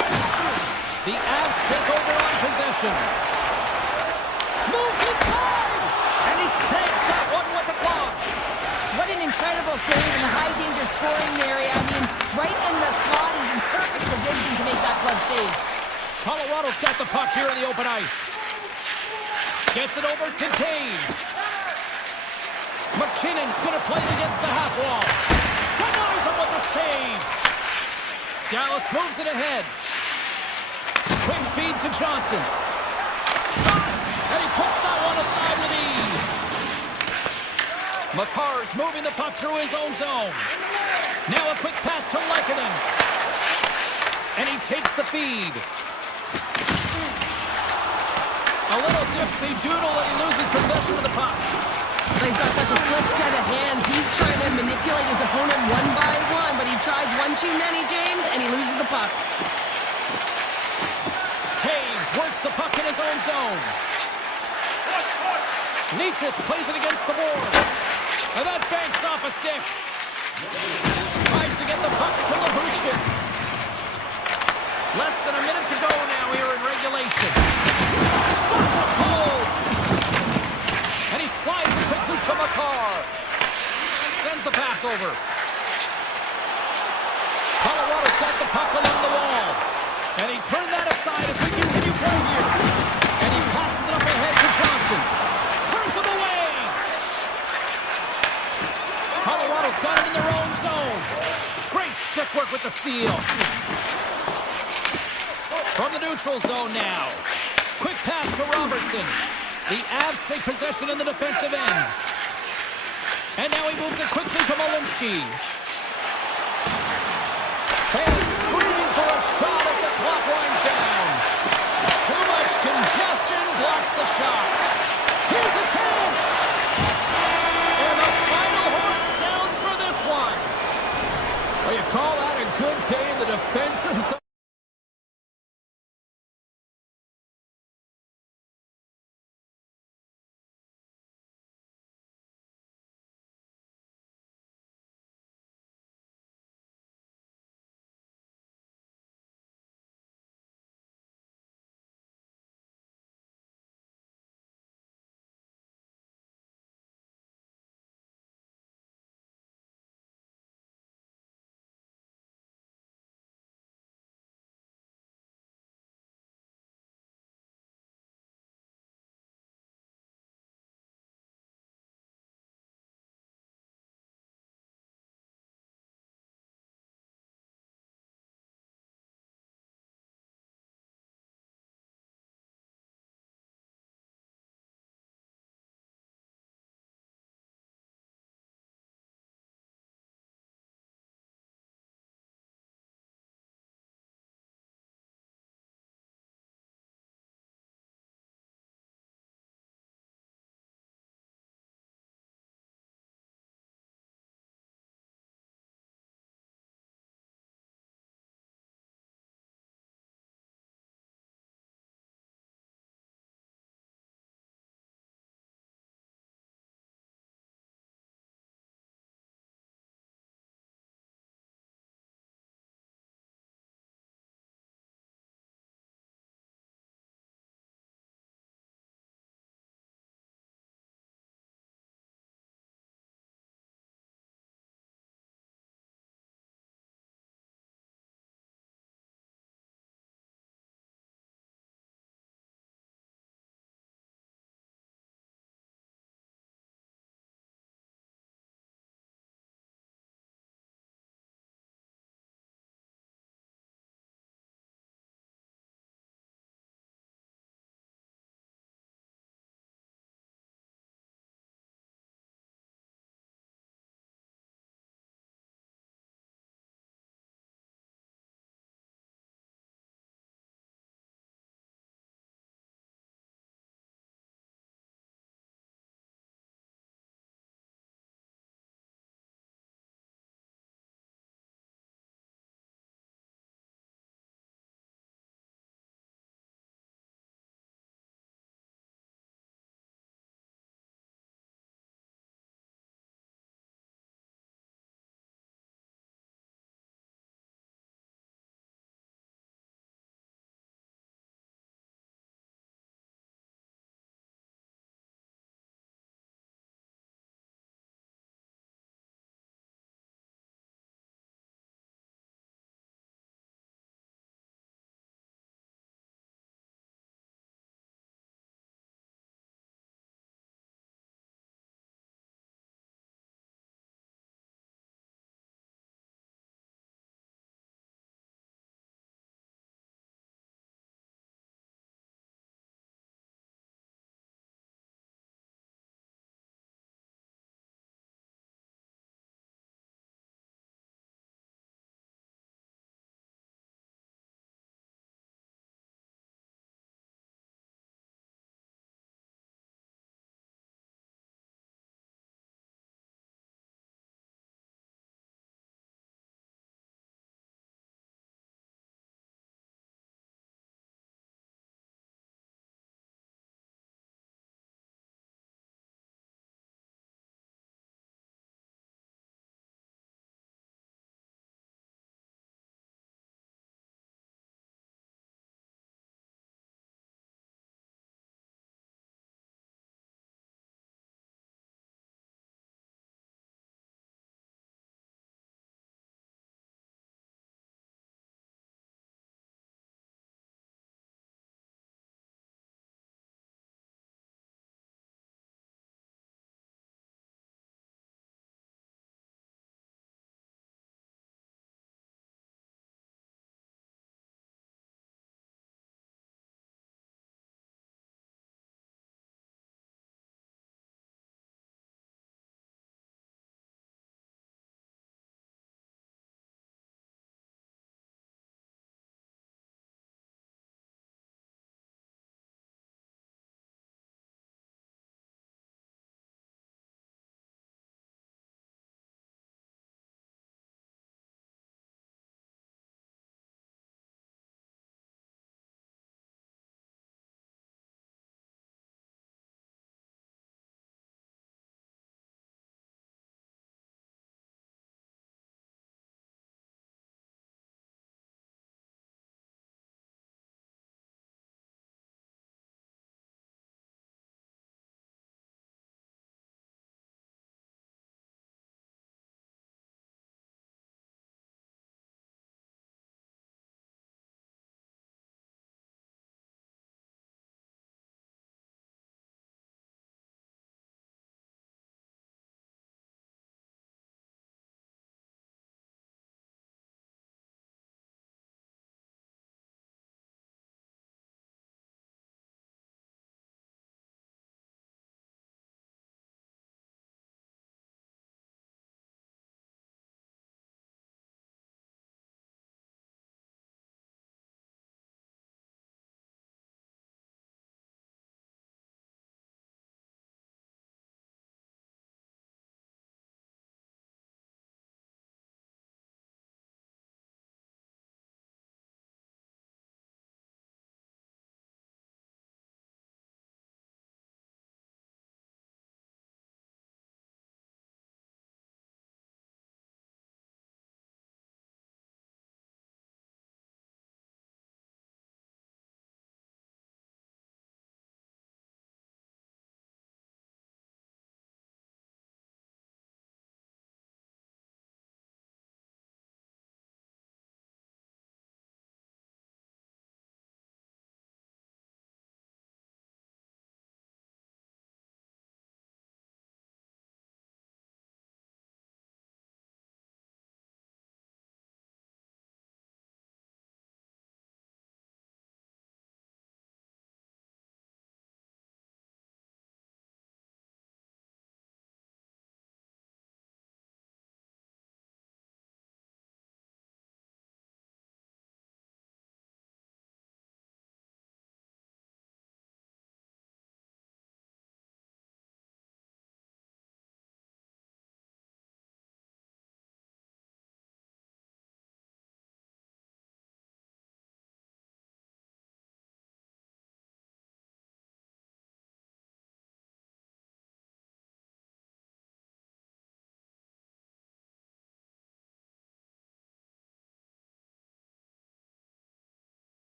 The Avs take over on possession. Moves inside! And he stakes that one with a glove. What an incredible save in the high-danger scoring area. I mean, right in the slot. He's in perfect position to make that glove save. Colorado's got the puck here on the open ice. Gets it over to Taves. McKinnon's going to play it against the half wall. Denies him with a save. Dallas moves it ahead. Quick feed to Johnston. And he puts that one aside with ease. Makar's moving the puck through his own zone. Now a quick pass to Lehkonen. And he takes the feed. A little dipsy doodle and he loses possession of the puck. He's got such a slick set of hands. He's trying to manipulate his opponent one by one, but he tries one too many, James, and he loses the puck. Taves works the puck in his own zone. Nietzsche plays it against the boards. And that banks off a stick. Tries to get the puck to Labushkin. Less than a minute to go now here in regulation. Stops it cold. And he slides it quickly to Makar. Sends the pass over. Colorado's got the puck along the wall. And he turned that aside as we continue play here. And he passes it up ahead to Johnston. Turns him away. Colorado's got it in their own zone. Great stick work with the steal. From the neutral zone now. Quick pass to Robertson. The Avs take possession in the defensive end. And now he moves it quickly to Malinsky. Fans screaming for a shot as the clock winds down. Too much congestion blocks the shot. Here's a chance. And the final horn sounds for this one. Well, you call that a good day in the defensive zone.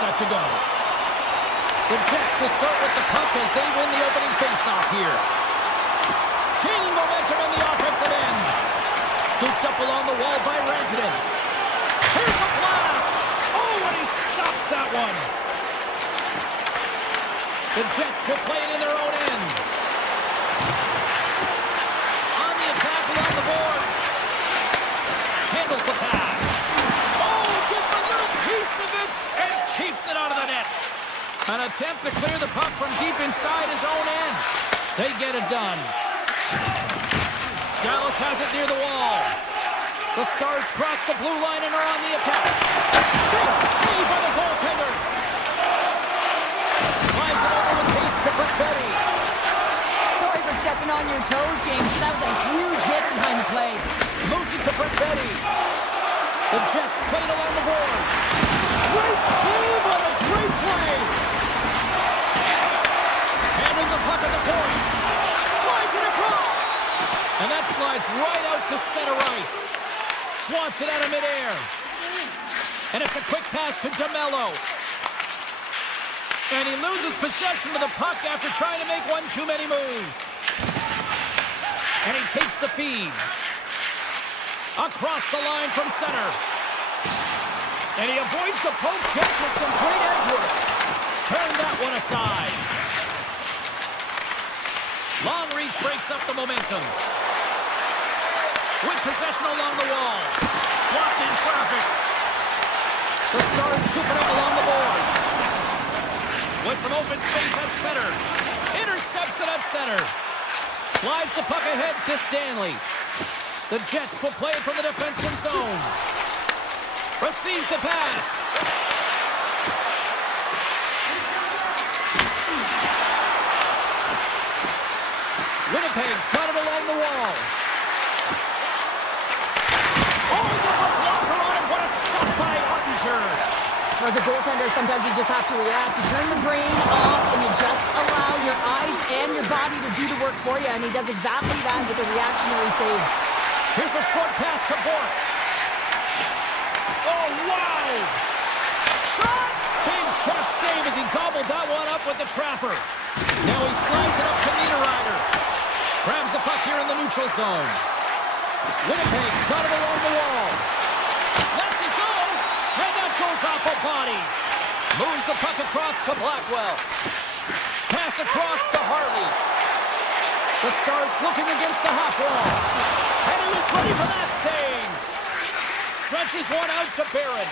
set to go. The Jets will start with the puck as they win the opening faceoff here. Gaining momentum in the offensive end. Scooped up along the wall by Rantanen. Here's a blast! Oh, and he stops that one. The Jets will play it in their own end. On the attack along the boards. Handles the pass. Oh, gets a little piece of it and keeps it out of the net. An attempt to clear the puck from deep inside his own end. They get it done. Dallas has it near the wall. The Stars cross the blue line and are on the attack. Big save by the goaltender. Slides it over with pace to Perfetti. Sorry for stepping on your toes, James. That was a huge hit behind the play. Moves it to Perfetti. The Jets played along the boards. Great save on a great play. Handles the puck at the point. Slides it across. And that slides right out to center ice. Swats it out of midair. And it's a quick pass to DeMello. And he loses possession of the puck after trying to make one too many moves. And he takes the feed. Across the line from center. And he avoids the poke kick with some great edge work. Turn that one aside. Long reach breaks up the momentum. With possession along the wall. Blocked in traffic. The Stars scoop it up along the boards. With some open space at center. Intercepts it at center. Slides the puck ahead to Stanley. The Jets will play it from the defensive zone. Receives the pass. Winnipeg's got it along the wall. Oh, he gets a blocker on it. What a stop by Ottinger. As a goaltender, sometimes you just have to react. You turn the brain off and you just allow your eyes and your body to do the work for you. And he does exactly that with a reactionary save. Here's a short pass to Bork. Oh, wow! Shot! Big chest save as he gobbled that one up with the trapper. Now he slides it up to Niederreiter. Grabs the puck here in the neutral zone. Winnipeg's got it along the wall. Lets it go! And that goes off a body. Moves the puck across to Blackwell. Pass across to Harley. The Stars looking against the half wall. And he was ready for that save. Stretches one out to Barron.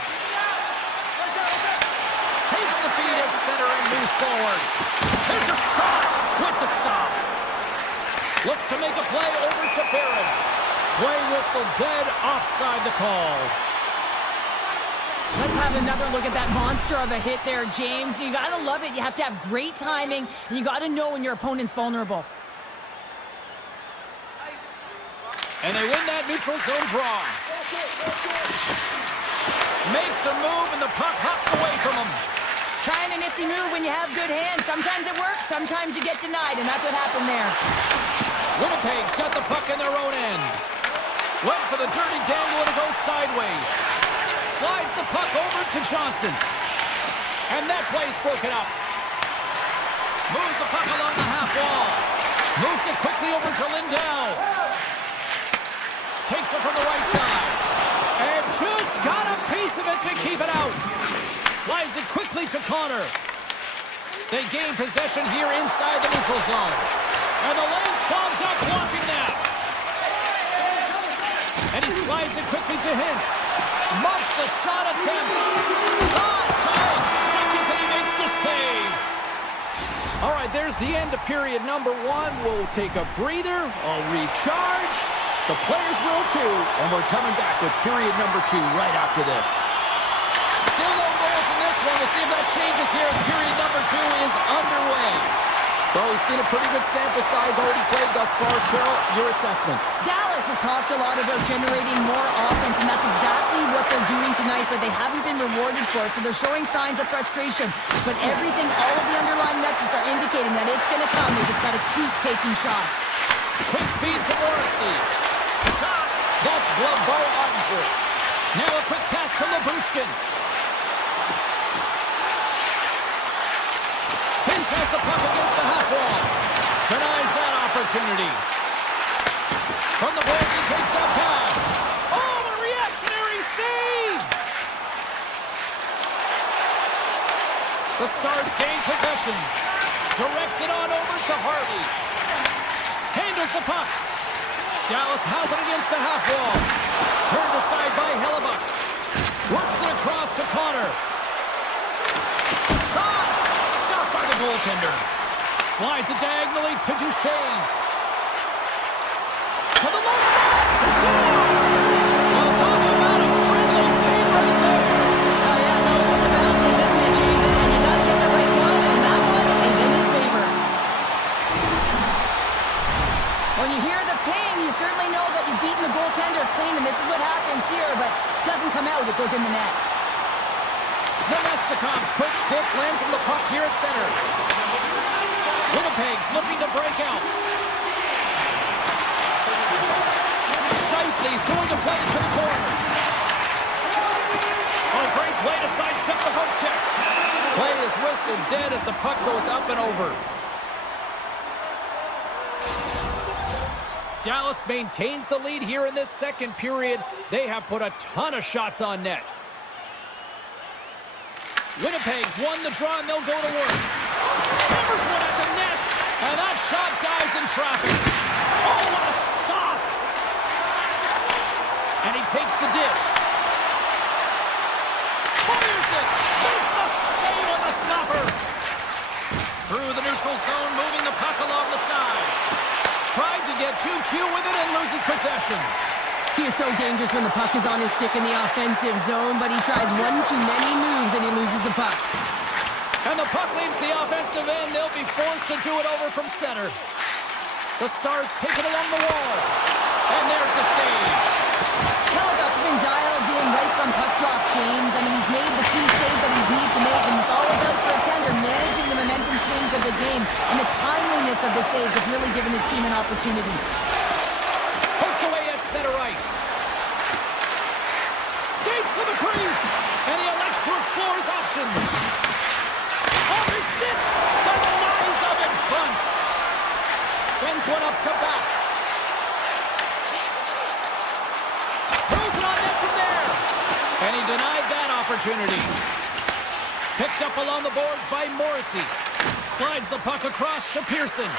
Takes the feed at center and moves forward. There's a shot with the stop. Looks to make a play over to Barron. Play whistle dead, offside the call. Let's have another look at that monster of a hit there, James. You gotta love it. You have to have great timing, and you gotta know when your opponent's vulnerable. And they win that neutral zone draw. Makes a move, and the puck hops away from him. Kind of nifty move when you have good hands. Sometimes it works, sometimes you get denied, and that's what happened there. Winnipeg's got the puck in their own end. Went for the dirty dangle, and it goes sideways. Slides the puck over to Johnston. And that play's broken up. Moves the puck along the half wall. Moves it quickly over to Lindell. Takes it from the right side. And just got a piece of it to keep it out. Slides it quickly to Connor. They gain possession here inside the neutral zone. And the lane's clogged up, blocking that. And he slides it quickly to Hintz. Muffs the shot attempt. Shot time, seconds, and he makes the save. All right, there's the end of period number one. We'll take a breather. I'll recharge. The players will too. And we're coming back with period number two right after this. Still no goals in this one. We'll see if that changes here as period number two is underway. Well, we've seen a pretty good sample size already played thus far. Cheryl, your assessment. Dallas has talked a lot about generating more offense, and that's exactly what they're doing tonight, but they haven't been rewarded for it, so they're showing signs of frustration. But everything, all of the underlying metrics are indicating that it's going to come. They just got to keep taking shots. Quick feed to Morrissey. Shot. That's gloved by Ottinger. Now a quick pass to Labushkin. Dallas has the puck against the half wall. Denies that opportunity. From the boards, he takes that pass. Oh, a reactionary save! The Stars gain possession. Directs it on over to Harley. Handles the puck. Dallas has it against the half wall. Turned aside by Hellebuck. Works it across to Connor. Shot! Stopped by the goaltender. Slides it diagonally to Duchesne. To the low side. It's gone! Well, talk about a friendly play right there. Oh, yeah, it's all about the bounces, isn't it, James? And you got to get the right one, and that one is in his favor. When you hear the ping, you certainly know that you've beaten the goaltender clean, and this is what happens here, but it doesn't come out. It goes in the net. Nemestikov's quick stick lands on the puck here at center. Winnipeg's looking to break out. Shifley's going to play it to the corner. Oh, great play to sidestep the hook check. Play is whistled dead as the puck goes up and over. Dallas maintains the lead here in this second period. They have put a ton of shots on net. Winnipeg's won the draw, and they'll go to work. Hammers one at the net, and that shot dives in traffic. Oh, what a stop! And he takes the dish. Fires it! Makes the save on the slapper! Through the neutral zone, moving the puck along the side. Tried to get 2Q with it and loses possession. He is so dangerous when the puck is on his stick in the offensive zone, but he tries one too many moves and he loses the puck. And the puck leaves the offensive end. They'll be forced to do it over from center. The Stars take it along the wall. And there's the save. Hellebuck's been dialed in right from puck drop, James. I mean, he's made the key saves that he's needed to make, and it's all about for a tender managing the momentum swings of the game. And the timeliness of the saves have really given his team an opportunity. Poked away at center ice. Skates to the crease. And he elects to explore his options. Off his stick. Denies him in front. Sends one up to back. Throws it on net from there. And he denied that opportunity. Picked up along the boards by Morrissey. Slides the puck across to Pearson.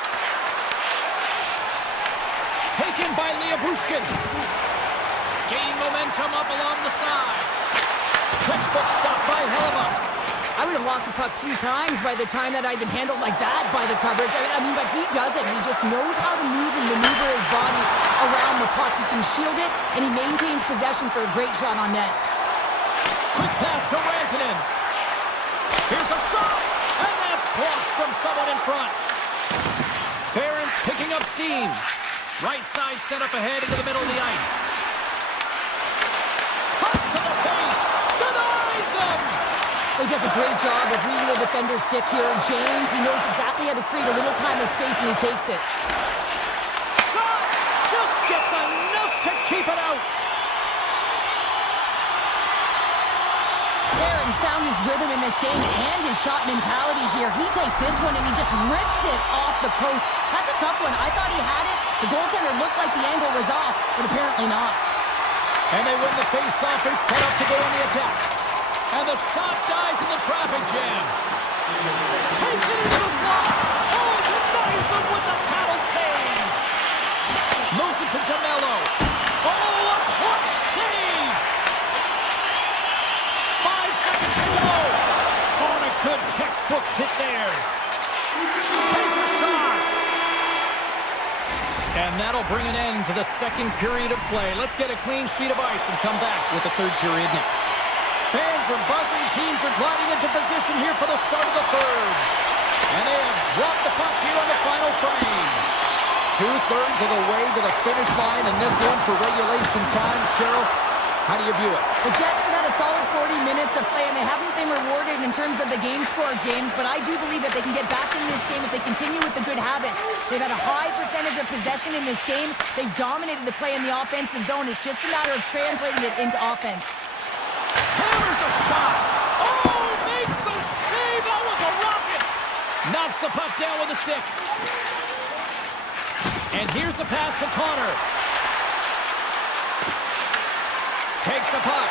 Taken by Liabushkin. Gaining momentum up along the side. Textbook stop by Hellebuck. I would have lost the puck 3 times by the time that I'd been handled like that by the coverage. I mean, but he does it. He just knows how to move and maneuver his body around the puck. He can shield it, and he maintains possession for a great shot on net. Quick pass to Rantanen. Here's a shot, and that's blocked from someone in front. Barron's picking up steam. Right side set up ahead into the middle of the ice. Cuts to the paint. Denies him. He does a great job of reading the defender's stick here. James, he knows exactly how to create a little time and space, and he takes it. Shot! Just gets enough to keep it out. Barron's found his rhythm in this game and his shot mentality here. He takes this one, and he just rips it off the post. That's a tough one. I thought he had it. The goaltender looked like the angle was off, but apparently not. And they win the face-off and set up to go on the attack. And the shot dies in the traffic jam. Takes it into the slot. Oh, denies them with the paddle save. Moves it to DeMello. Oh, a clutch save. 5 seconds to go. On a good textbook hit there. Takes a shot. And that'll bring an end to the second period of play. Let's get a clean sheet of ice and come back with the third period next. Fans are buzzing. Teams are gliding into position here for the start of the third. And they have dropped the puck here on the final frame. 2/3 of the way to the finish line in this one for regulation time. Cheryl, how do you view it? The Jets have had a solid 40 minutes of play, and they haven't been rewarded in terms of the game score, James, but I do believe that they can get back in this game if they continue with the good habits. They've had a high percentage of possession in this game. They've dominated the play in the offensive zone. It's just a matter of translating it into offense. Hammers a shot. Oh, makes the save. That was a rocket. Knocks the puck down with a stick. And here's the pass to Connor. Takes the puck.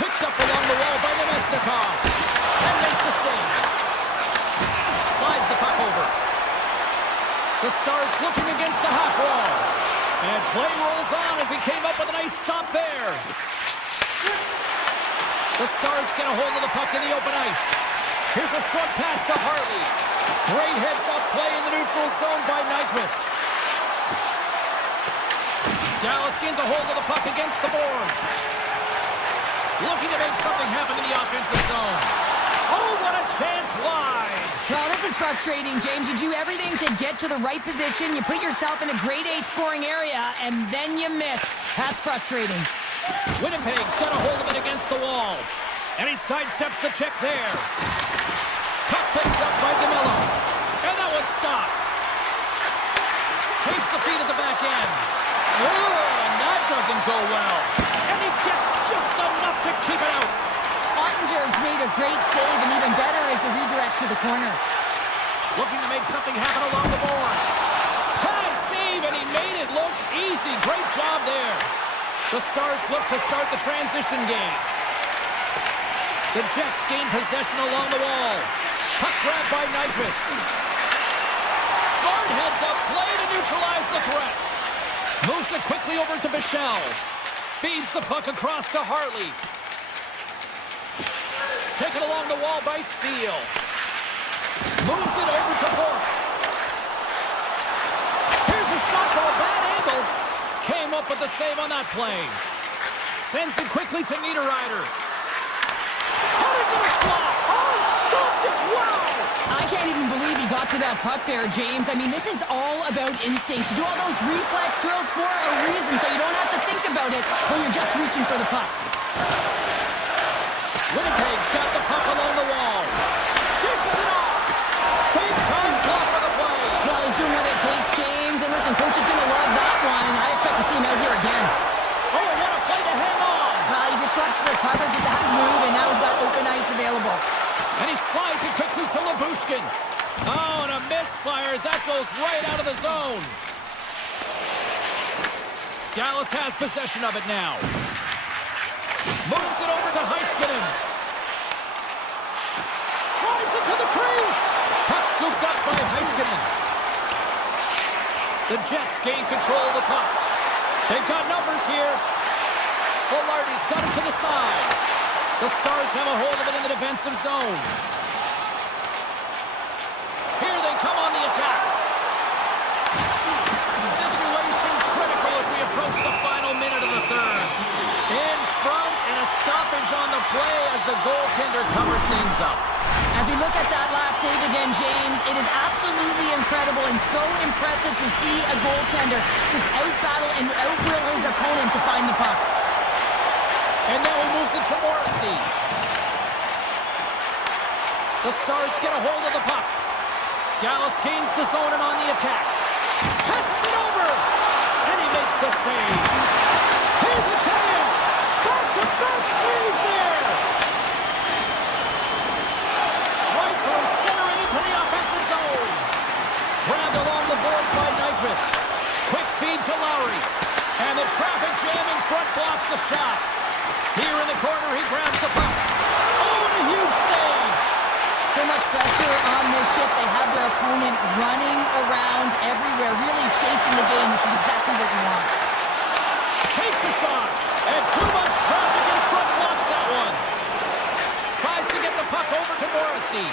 Picked up along the wall by Nemesnikov. And makes the save. Slides the puck over. The Stars looking against the half wall. And play rolls on as he came up with a nice stop there. The Stars get a hold of the puck in the open ice. Here's a short pass to Hartley. Great heads-up play in the neutral zone by Nyquist. Dallas gains a hold of the puck against the boards. Looking to make something happen in the offensive zone. Oh, what a chance wide. Well, this is frustrating, James. You do everything to get to the right position. You put yourself in a grade A scoring area, and then you miss. That's frustrating. Winnipeg's got a hold of it against the wall. And he sidesteps the check there. Puck picked up by DeMello. And that was stopped. Takes the feed at the back end. Oh, and that doesn't go well. And he gets just enough to keep it out. Ottinger's made a great save, and even better is the redirect to the corner. Looking to make something happen along the boards. Pad save, and he made it look easy. Great job there. The Stars look to start the transition game. The Jets gain possession along the wall. Puck grab by Nyquist. Smart heads-up play to neutralize the threat. Moves it quickly over to Bichelle. Feeds the puck across to Hartley. Taken along the wall by Steele. Moves it over to Bork. Here's a shot for a bad angle. Came up with the save on that play. Sends it quickly to Niederreiter. Cut into the slot. Oh, stopped it. Wow. I can't even believe he got to that puck there, James. I mean, this is all about instinct. You do all those reflex drills for a reason, so you don't have to think about it when you're just reaching for the puck. Winnipeg's got the puck along the wall. Dishes it off. Big time block for the play. Well, he's doing what it takes, James. And listen, coach is going to love that one. I expect to see him out here again. Oh, what a play to hang on. Well, he disrupts the coverage with that move, and now he's got open ice available. And he slides it quickly to Labushkin. Oh, and a misfire as that goes right out of the zone. Dallas has possession of it now. Moves it over to Heiskanen. Drives it to the crease. Puck scooped up by Heiskanen. The Jets gain control of the puck. They've got numbers here. Velarde's got it to the side. The Stars have a hold of it in the defensive zone. Here they come on the attack. Situation critical as we approach the final minute of the third. In front and a stoppage on the play as the goaltender covers things up. As we look at that last save again, James, it is absolutely incredible and so impressive to see a goaltender just out-battle and out-will his opponent to find the puck. And now he moves it to Morrissey. The Stars get a hold of the puck. Dallas gains the zone and on the attack. Passes it over. And he makes the save. Here's a chance. Back-to-back saves there. Right through center and into the offensive zone. Grabbed along the board by Nyquist. Quick feed to Lowry. And the traffic jam in front blocks the shot. Here in the corner, he grabs the puck. Oh, and a huge save. So much pressure on this shift. They have their opponent running around everywhere, really chasing the game. This is exactly what you want. Takes a shot. And too much traffic in front blocks that one. Tries to get the puck over to Morrissey.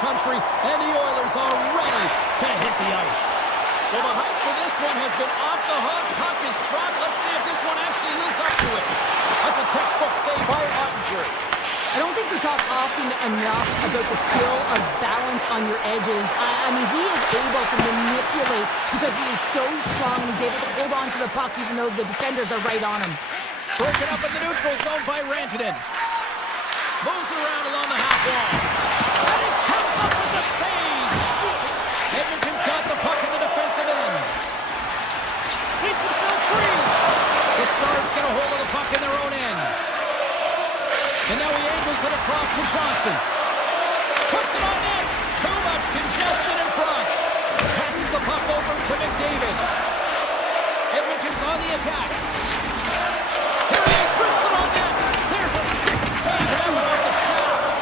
country, and the Oilers are ready to hit the ice. Well, the hype for this one has been off the hook. Puck is dropped. Let's see if this one actually lives up to it. That's a textbook save by Ottinger. I don't think we talk often enough about the skill of balance on your edges. I mean, he is able to manipulate because he is so strong. He's able to hold on to the puck even though the defenders are right on him. Broken up in the neutral zone by Rantanen. Moves around along the half wall. And it comes up with the save. Edmonton's got the puck in the defensive end. Shakes himself free. The Stars get a hold of the puck in their own end. And now he angles it across to Johnston. Puts it on net. Too much congestion in front. Passes the puck over to McDavid. Edmonton's on the attack. Here he is, wrists it on net. There's a stick save that went off the shaft.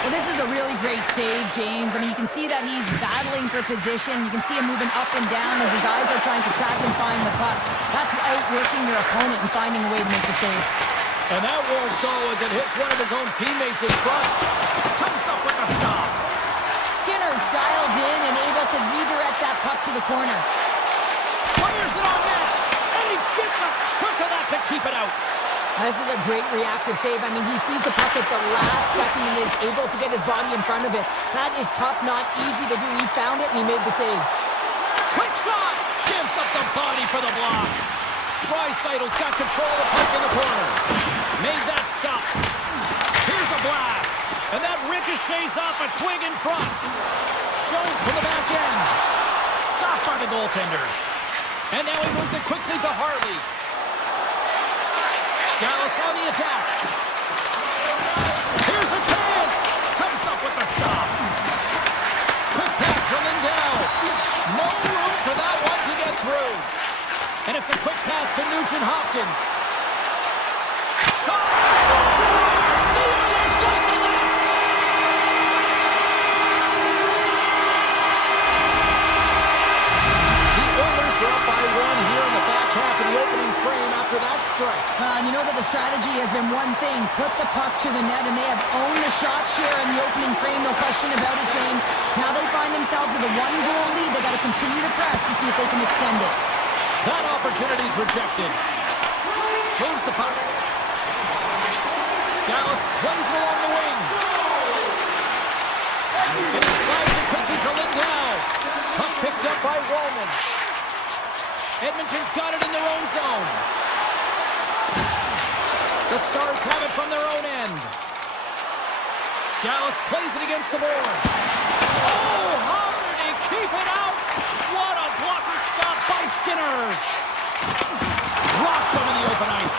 Well, this is a really great save, James. I mean, you can see that he's battling for position. You can see him moving up and down as his eyes are trying to track and find the puck. That's outworking your opponent and finding a way to make the save. And that won't go as it hits one of his own teammates in front. Comes up with a stop. Skinner's dialed in and able to redirect that puck to the corner. Fires it on net. And he gets a chunk of that to keep it out. This is a great reactive save. I mean, he sees the puck at the last second and is able to get his body in front of it. That is tough, not easy to do. He found it and he made the save. Quick shot. Gives up the body for the block. Draisaitl's got control of the puck in the corner. Made that stop. Here's a blast. And that ricochets off a twig in front. Jones from the back end. Stopped by the goaltender. And now he moves it quickly to Harley. Dallas on the attack. Here's a chance. Comes up with the stop. Quick pass to Lindell. No room for that one to get through. And it's a quick pass to Nugent-Hopkins. Shot! Scores! The Oilers start the lead! The Oilers are up by one here in the back half of the opening frame after that strike. You know that the strategy has been one thing, put the puck to the net, and they have owned the shot share in the opening frame, no question about it, James. Now they find themselves with a one-goal lead. They got to continue to press to see if they can extend it. That opportunity's rejected. Moves the puck. Dallas plays it along the wing. And he slides it quickly to Lindell. Puck picked up by Roman. Edmonton's got it in their own zone. The Stars have it from their own end. Dallas plays it against the boards. Oh, how did he keep it out? What a blocker stop by Skinner. Blocked him in the open ice.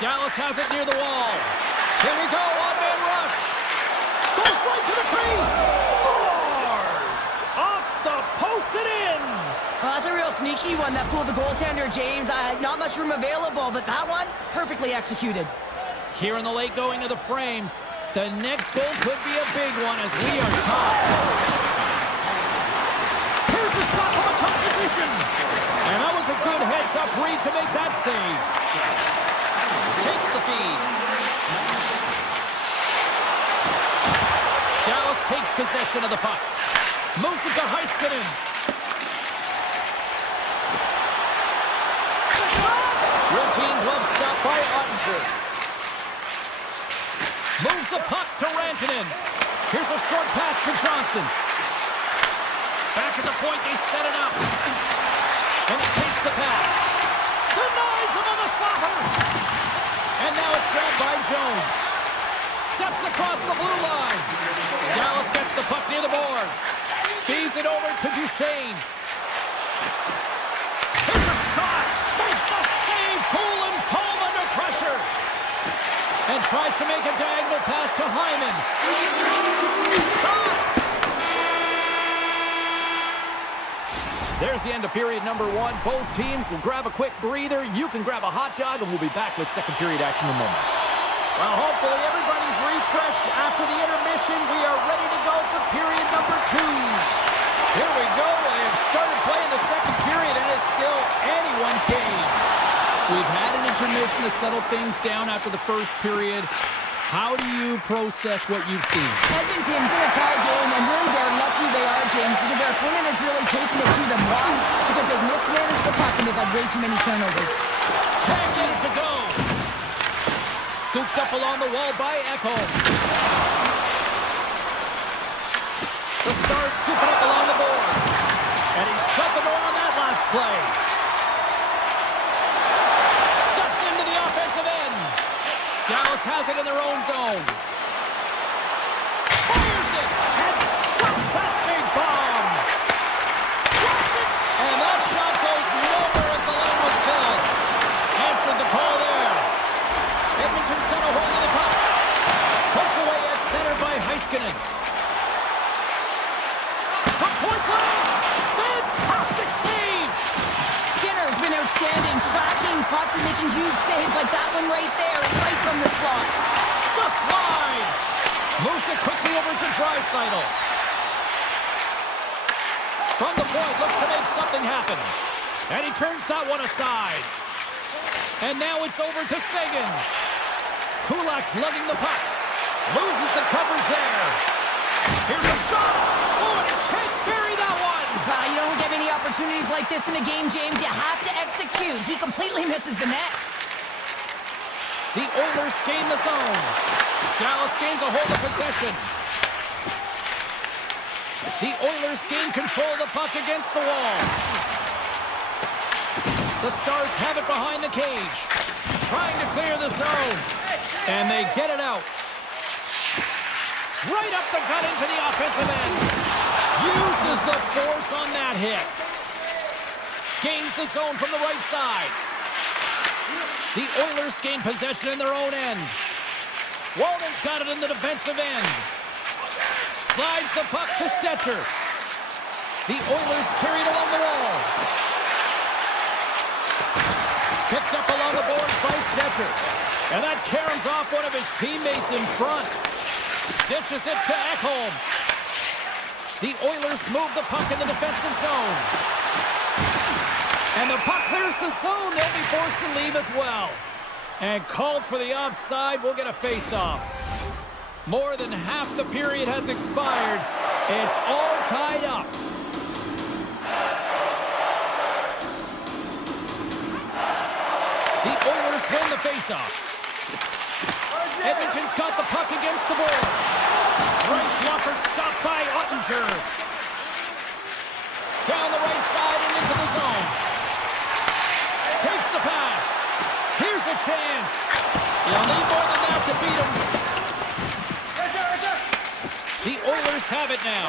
Dallas has it near the wall. Here we go, one-man rush. Goes right to the crease. Scores! Off the post and in. Well, that's a real sneaky one that fooled the goaltender, James. Not much room available, but that one, perfectly executed. Here in the late going of the frame, the next goal could be a big one as we are top. Here's a shot from a tough position. And that was a good heads-up read to make that save. Takes the feed. Dallas takes possession of the puck. Moves it to Heiskanen. Routine glove stop by Ottinger. Moves the puck to Rantanen. Here's a short pass to Johnston. Back at the point, they set it up. And he takes the pass. Denies him on the slapper. And now it's grabbed by Jones. Steps across the blue line. Dallas gets the puck near the boards. Feeds it over to Duchesne. Here's a shot. Makes the save. Cool and calm under pressure. And tries to make a diagonal pass to Hyman. Shot! There's the end of period number one. Both teams will grab a quick breather. You can grab a hot dog, and we'll be back with second period action in moments. Well, hopefully everybody's refreshed after the intermission. We are ready to go for period number two. Here we go. They have started playing the second period, and it's still anyone's game. We've had an intermission to settle things down after the first period. How do you process what you've seen? Edmonton's in a tie game, and really they're lucky they are, James, because their opponent has really taken it to them. Why? Because they've mismanaged the puck and they've had way too many turnovers. Can't get it to go. Scooped up along the wall by Echo. The Stars scooping up along the boards. And he shut the door on that last play. Steps into the offensive end. Dallas has it in their own zone. Fires it and stops that big bomb. Drops it, and that shot goes nowhere as the lane was filled. Answered the call there. Edmonton's got a hold of the puck. Poked away at center by Heiskanen. From point blank, fantastic save. Skinner's been outstanding, tracking pucks and making huge saves like that one right there, right from the slot. Just wide. Moves it quickly over to Draisaitl. From the point, looks to make something happen. And he turns that one aside. And now it's over to Sagan. Kulak's lugging the puck. Loses the coverage there. Here's a shot. Oh, and he can't bury that one. You don't get many opportunities like this in a game, James. You have to execute. He completely misses the net. The Oilers gain the zone. Dallas gains a hold of possession. The Oilers gain control of the puck against the wall. The Stars have it behind the cage. Trying to clear the zone. And they get it out. Right up the gut into the offensive end. Uses the force on that hit. Gains the zone from the right side. The Oilers gain possession in their own end. Walden's got it in the defensive end. Slides the puck to Stetcher. The Oilers carried along the wall. Picked up along the boards by Stetcher. And that caroms off one of his teammates in front. Dishes it to Ekholm. The Oilers move the puck in the defensive zone. And the puck clears the zone. They'll be forced to leave as well. And called for the offside. We'll get a face-off. More than half the period has expired. It's all tied up. The Oilers win the face-off. Edmonton's got the puck against the boards. Right blocker stopped by Ottinger. Down the right side and into the zone. Takes the pass. Here's a chance. You'll need more than that to beat him. The Oilers have it now.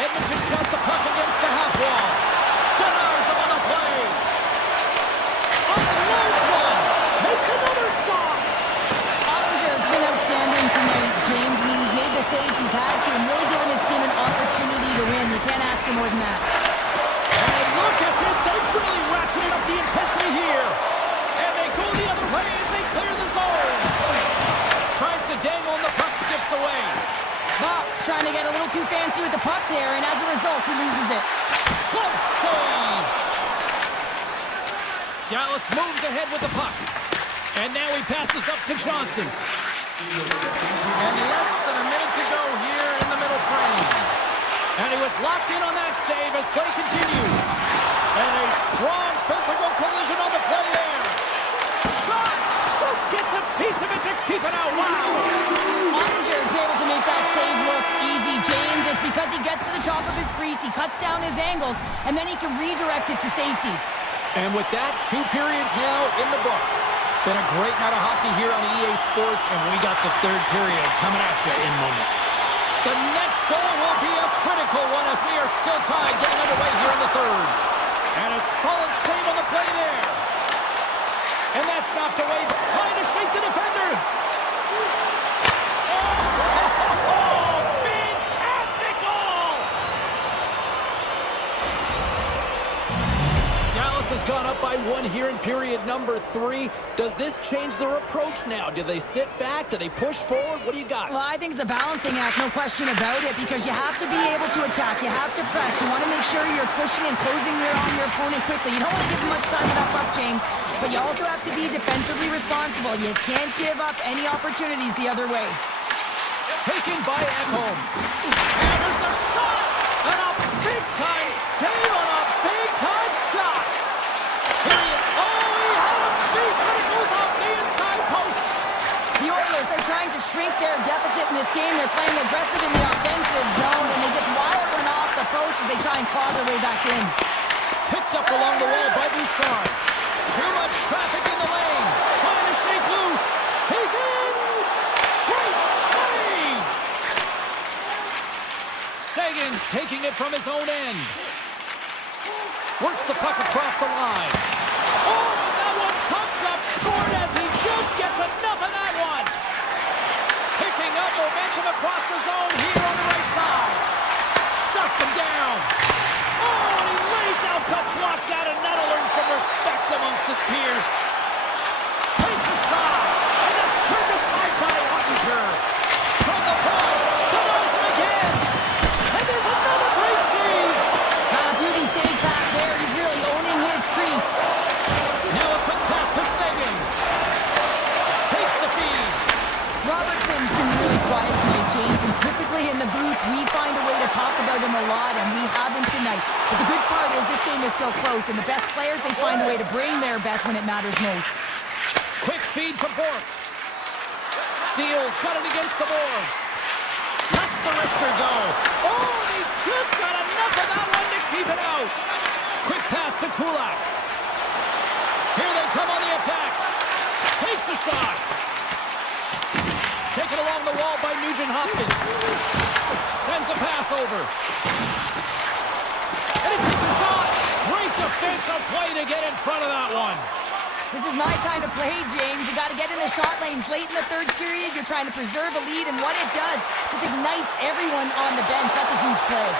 Edmonton's got the puck against the half wall. Denies him on the play. Unloads one. Makes another stop. Ottinger's been outstanding tonight, James. I mean, he's made the saves he's had to and really given his team an opportunity to win. You can't ask for more than that. And look at this. They've really ratcheted up the intensity here. And they go the other way as they clear the zone. Tries to dangle and the puck skips away. Fox trying to get a little too fancy with the puck there, and as a result, he loses it. Glove save. Dallas moves ahead with the puck. And now he passes up to Johnston. And less than a minute to go here in the middle frame. And he was locked in on that save as play continues. And a strong physical collision on the play there. Shot! Just gets a piece of it to keep it out. Wow! Ottinger's able to make that save look easy, James. It's because he gets to the top of his crease, he cuts down his angles, and then he can redirect it to safety. And with that, 2 periods now in the books. Been a great night of hockey here on EA Sports, and we got the 3rd period coming at you in moments. The next goal will be a critical one as we are still tied, getting underway here in the 3rd. And a solid save on the play there. And that's knocked away, trying to shake the defender. Oh, fantastic goal! Dallas has gone up by 1 here in period number 3. Does this change their approach now? Do they sit back? Do they push forward? What do you got? Well, I think it's a balancing act, no question about it, because you have to be able to attack. You have to press. You want to make sure you're pushing and closing on your opponent quickly. You don't want to give them much time enough up, James, but you also have to be defensively responsible. You can't give up any opportunities the other way. Taken by Ekholm. And there's a shot! And a big-time save on a big-time shot! He had a beat, but it goes off the inside post! The Oilers, they're trying to shrink their deficit in this game. They're playing aggressive in the offensive zone, and they just wire one off the post as they try and claw their way back in. Picked up along the wall by Bouchard. Too much traffic in the lane. Trying to shake loose. He's in! Great save! Sagan's taking it from his own end. Works the puck across the line. Oh, and that one pumps up short as he just gets enough of that one. Picking up momentum across the zone here on the right side. Shuts him down. Oh, and he lays out to block that, and that'll earn some respect amongst his peers. Takes a shot, and that's turned aside by Ottinger. From the point, denies him again. And there's another great save. Beauty save back there. He's really owning his crease. Now a quick pass to Sagan. Takes the feed. Robertson's been really quiet tonight, James, and typically in the booth, we find a way to talk about him a lot, and we have him tonight. But the good part is this game is still close, and the best players, they find a way to bring their best when it matters most. Quick feed to Bork. Steals, got it against the boards. Lets the wrister go. Oh, and he just got enough of that one to keep it out. Quick pass to Kulak. Here they come on the attack. Takes a shot. Taken along the wall by Nugent Hopkins. Sends a pass over. And he takes a shot. Great defensive play to get in front of that one. This is my kind of play, James. You got to get in the shot lanes late in the third period. You're trying to preserve a lead, and what it does just ignites everyone on the bench. That's a huge play.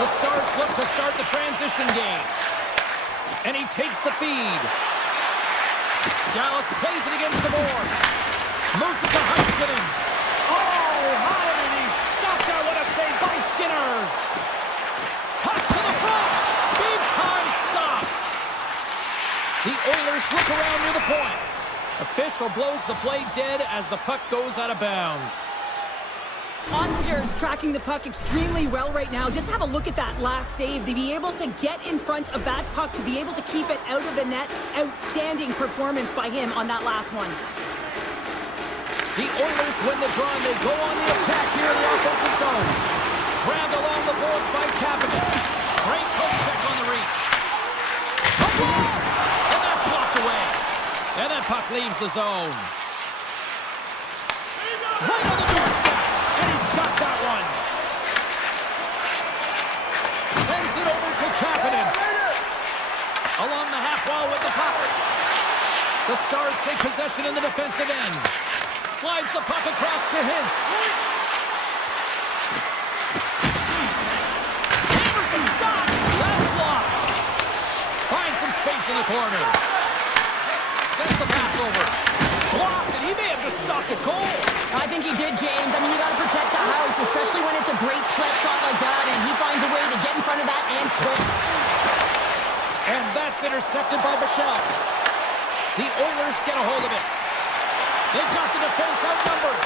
The Stars look to start the transition game. And he takes the feed. Dallas plays it against the boards. Moves it to Heiskanen. Oh, how did he stop that? What a save by Skinner. Cuts to the front. Big time stop. The Oilers look around near the point. Official blows the play dead as the puck goes out of bounds. Ottinger's tracking the puck extremely well right now. Just have a look at that last save. To be able to get in front of that puck, to be able to keep it out of the net, outstanding performance by him on that last one. The Oilers win the draw and they go on the attack here in the offensive zone. Grabbed along the boards by Kapanen. Great poke check on the reach. A blast! And that's blocked away. And that puck leaves the zone. Right on the doorstep. And he's got that one. Sends it over to Kapanen. Along the half wall with the puck. The Stars take possession in the defensive end. Slides the puck across to Hintz. Hammers a shot. That's blocked. Finds some space in the corner. Sends the pass over. Blocked, and he may have just stopped a goal. I think he did, James. I mean, you got to protect the house, especially when it's a great threat shot like that, and he finds a way to get in front of that and quick. And that's intercepted by Bichelle. The Oilers get a hold of it. They've got the defense outnumbered.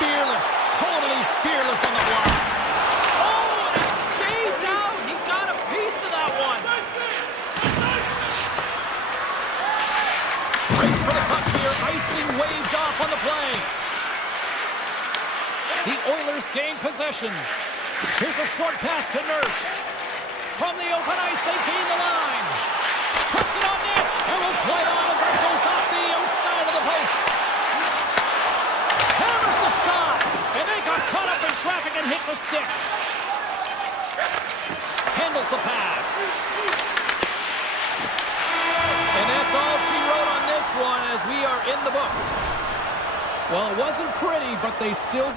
Fearless, totally fearless on the block. Oh, and it stays out. He got a piece of that one. Race for the puck here. Icing waved off on the play. The Oilers gain possession. Here's a short pass to Nurse. From the open ice, they gain the line. Puts it on net, and will play on as that goes off the outside of the post. Hammers the shot, and they got caught up in traffic and hits a stick. Handles the pass. And that's all she wrote on this one as we are in the books. Well, it wasn't pretty, but they still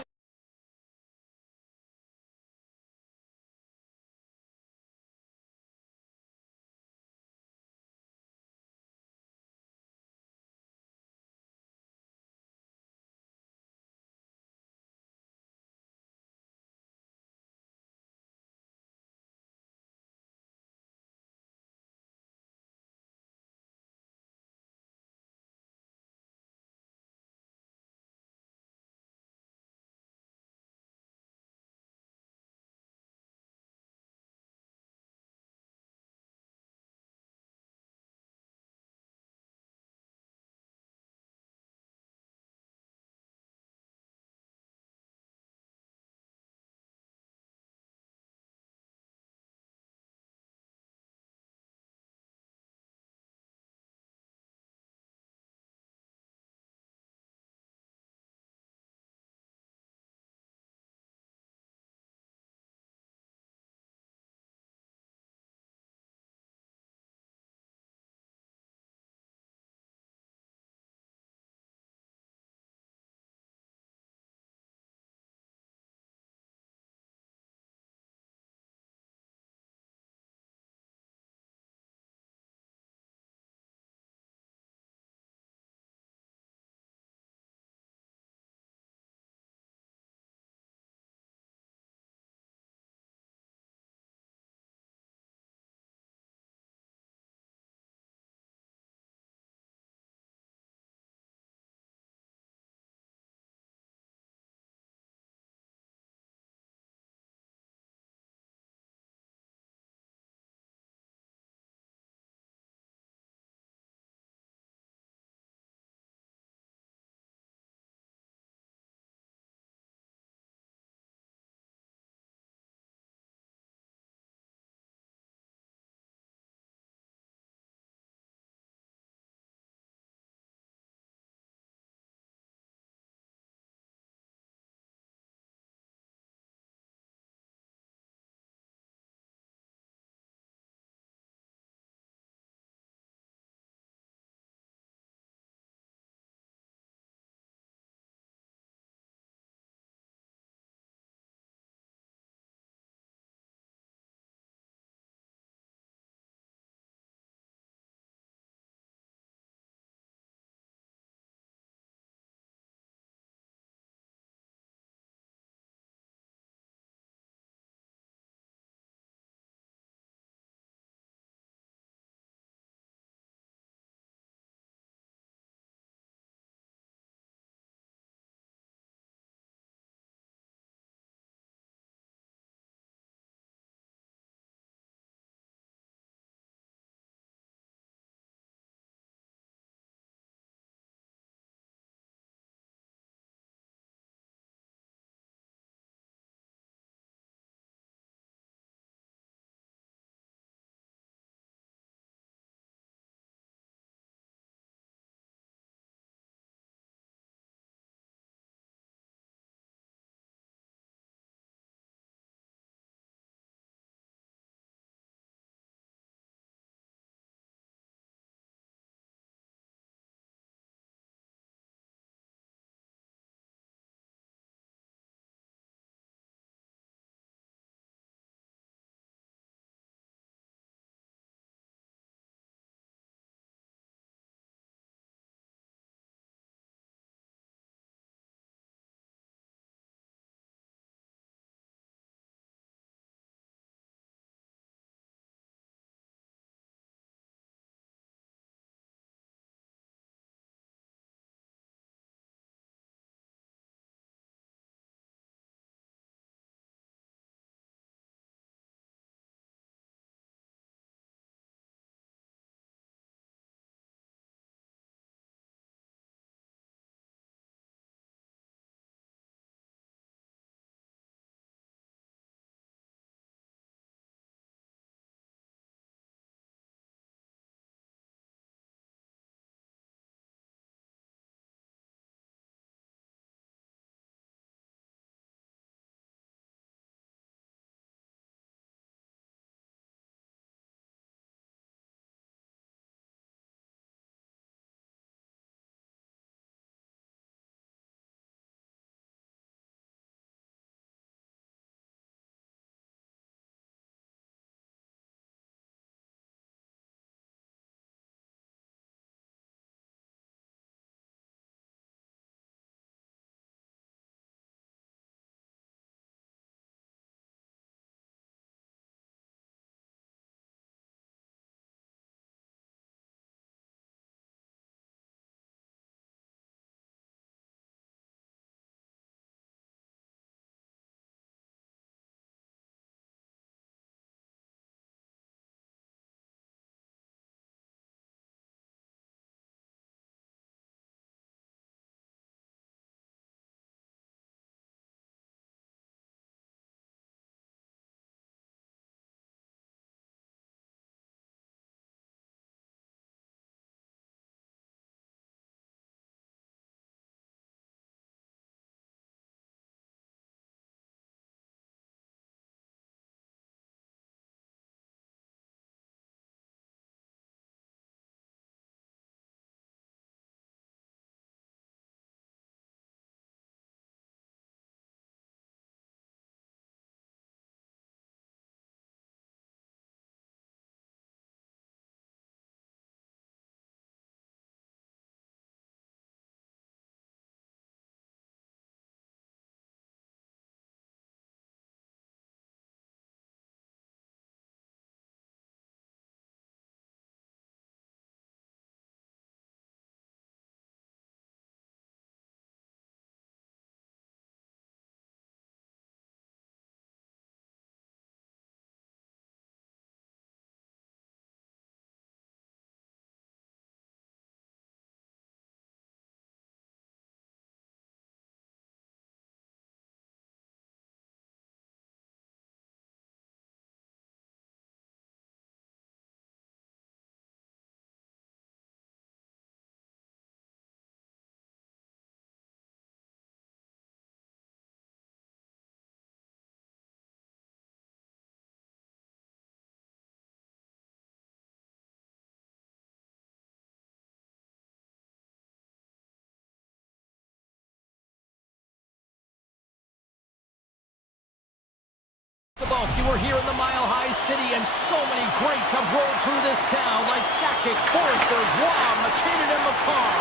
Chelsea, we're here in the Mile High City, and so many greats have rolled through this town, like Sakic, Forsberg, Waugh, McKinnon, and McCarr.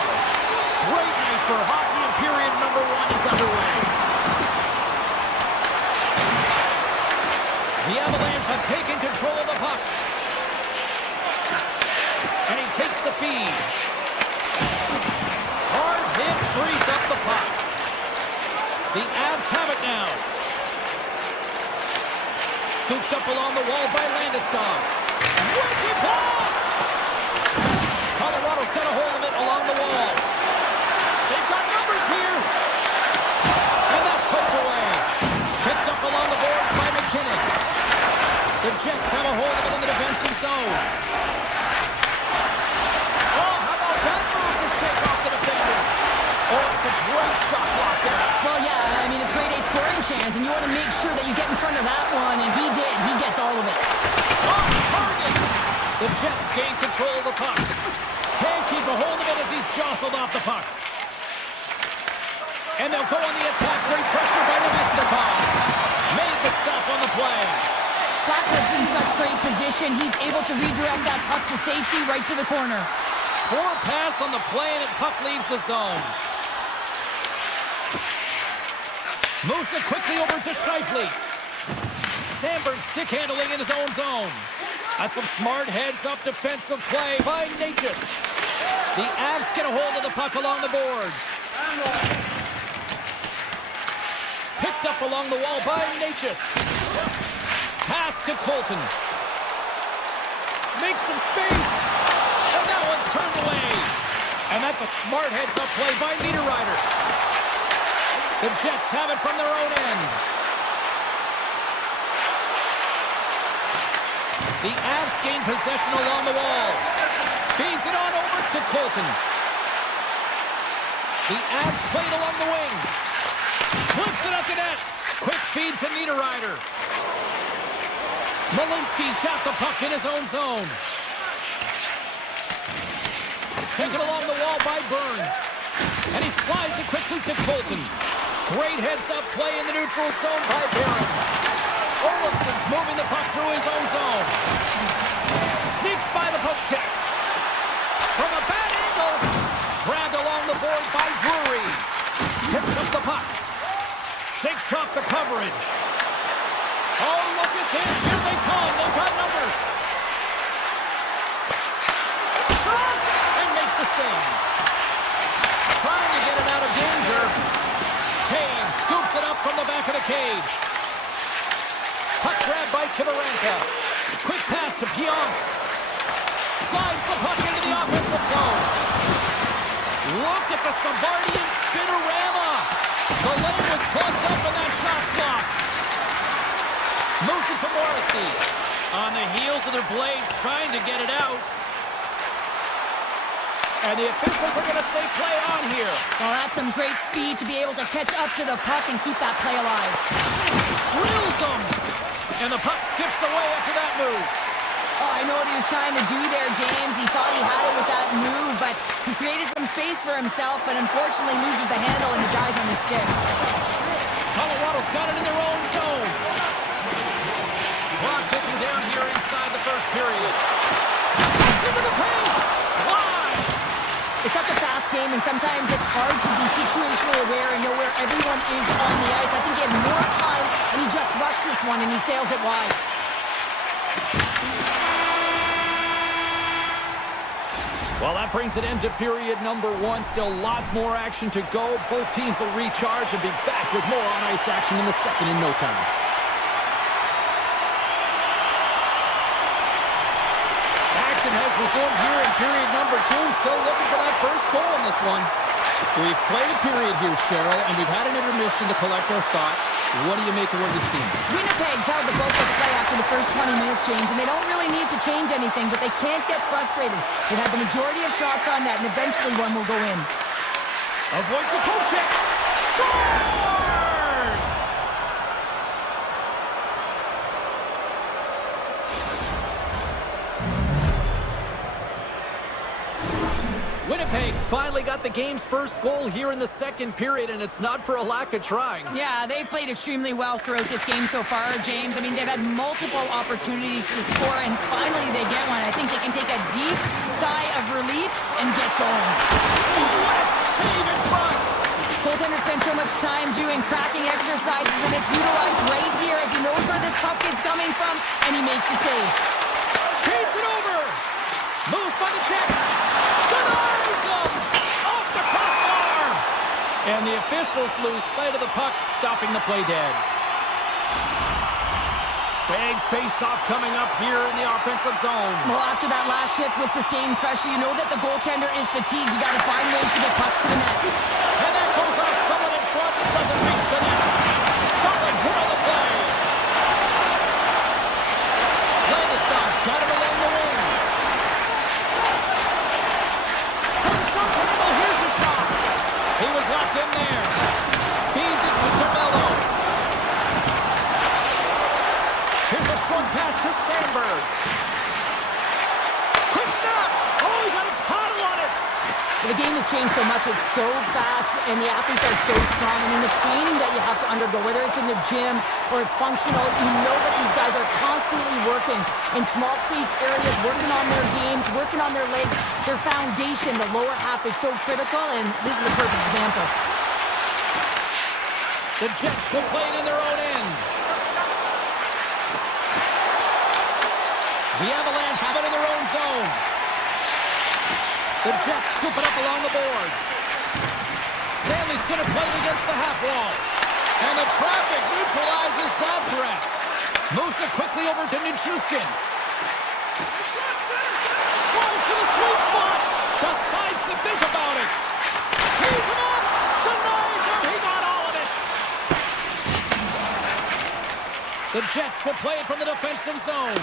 Great night for hockey, and period number 1 is underway. The Avalanche have taken control of the puck. And he takes the feed. Hard hit, frees up the puck. The Avs have it now. Scooped up along the wall by Landeskog. Wicked blast! Colorado's got a hold of it along the wall. They've got numbers here. And that's poked away. Picked up along the boards by McKinnon. The Jets have a hold of it in the defensive zone. Oh, how about that move to shake off the defender? Oh, it's a great shot block there. Well, yeah, I mean, it's grade A scoring chance, and you want to make sure that you get in front of that one, and he did. He gets all of it. Off target! The Jets gain control of the puck. Can't keep a hold of it as he's jostled off the puck. And they'll go on the attack. Great pressure by Nemesnikov. Made the stop on the play. Blackwood's in such great position. He's able to redirect that puck to safety right to the corner. Poor pass on the play, and puck leaves the zone. Moves it quickly over to Scheifele. Sandberg stick handling in his own zone. That's some smart heads-up defensive play by Natchez. The Avs get a hold of the puck along the boards. Picked up along the wall by Natchez. Pass to Colton. Makes some space. And that one's turned away. And that's a smart heads-up play by Niederreiter. The Jets have it from their own end. The Avs gain possession along the wall. Feeds it on over to Colton. The Avs play it along the wing. Flips it up the net. Quick feed to Niederreiter. Malinsky's got the puck in his own zone. Taken along the wall by Burns. And he slides it quickly to Colton. Great heads-up play in the neutral zone by Barron. Olafson's moving the puck through his own zone. Sneaks by the poke check. From a bad angle. Grabbed along the board by Drury. Picks up the puck. Shakes off the coverage. Oh, look at this. Here they come. They've got numbers. Shot! And makes the save. Trying to get it out of danger. Taves scoops it up from the back of the cage. Puck grab by Kivarenka. Quick pass to Pionk. Slides the puck into the offensive zone. Look at the Savardian spinorama. The lane was plugged up and that shot's blocked. Moves it to Morrissey. On the heels of their blades, trying to get it out. And the officials are going to say play on here. Well, that's some great speed to be able to catch up to the puck and keep that play alive. Drills him. And the puck skips away after that move. Oh, I know what he was trying to do there, James. He thought he had it with that move, but he created some space for himself, but unfortunately loses the handle and he dies on the stick. Colorado's got it in their own zone. Clock ticking down here inside the first period. It's into the paint. Wide. It's such a fast game, and sometimes it's hard to be situationally aware and know where everyone is on the ice. I think he had more time, and he just rushed this one, and he sails it wide. Well, that brings it into period number 1. Still lots more action to go. Both teams will recharge and be back with more on-ice action in the second in no time. Action has resumed here in period number 2. Still looking for that first goal in this one. We've played a period here, Cheryl, and we've had an intermission to collect our thoughts. What do you make of what you've seen? Winnipeg's held the bulk of the play after the first 20 minutes, James, and they don't really need to change anything, but they can't get frustrated. They've had the majority of shots on net, and eventually one will go in. Avoids the poke check. Scores! Winnipeg's finally got the game's first goal here in the second period, and it's not for a lack of trying. Yeah, they've played extremely well throughout this game so far, James. I mean, they've had multiple opportunities to score, and finally they get one. I think they can take a deep sigh of relief and get going. Oh, what a save in front! Goaltender spent so much time doing cracking exercises, and it's utilized right here as he knows where this puck is coming from, and he makes the save. Feeds it over! Moves by the check! Denies him! Off the crossbar! And the officials lose sight of the puck, stopping the play dead. Big face-off coming up here in the offensive zone. Well, after that last shift with sustained pressure, you know that the goaltender is fatigued. You got to find ways to get pucks to the net. And that goes off someone in front that doesn't reach the net. Solid hit on the play. Landeskog's got it along the wing. From the shot handle, here's a shot. He was locked in there. Feeds it to DeMello. Here's a short pass to Sandberg. Quick snap. Oh, he got a paddle on it. The game has changed so much. It's so fast, and the athletes are so strong. I mean, the training that you have to undergo, whether it's in the gym or it's functional, you know that these guys are constantly working in small space areas, working on their games, working on their legs. Their foundation, the lower half, is so critical, and this is a perfect example. The Jets will play it in their own end. The Avalanche have it in their own zone. The Jets scoop it up along the boards. Stanley's going to play it against the half wall. And the traffic neutralizes that threat. Moves it quickly over to Nichushkin. Drives to the sweet spot. Decides to think about it. Tees him up. Denies him. He got all of it. The Jets will play it from the defensive zone.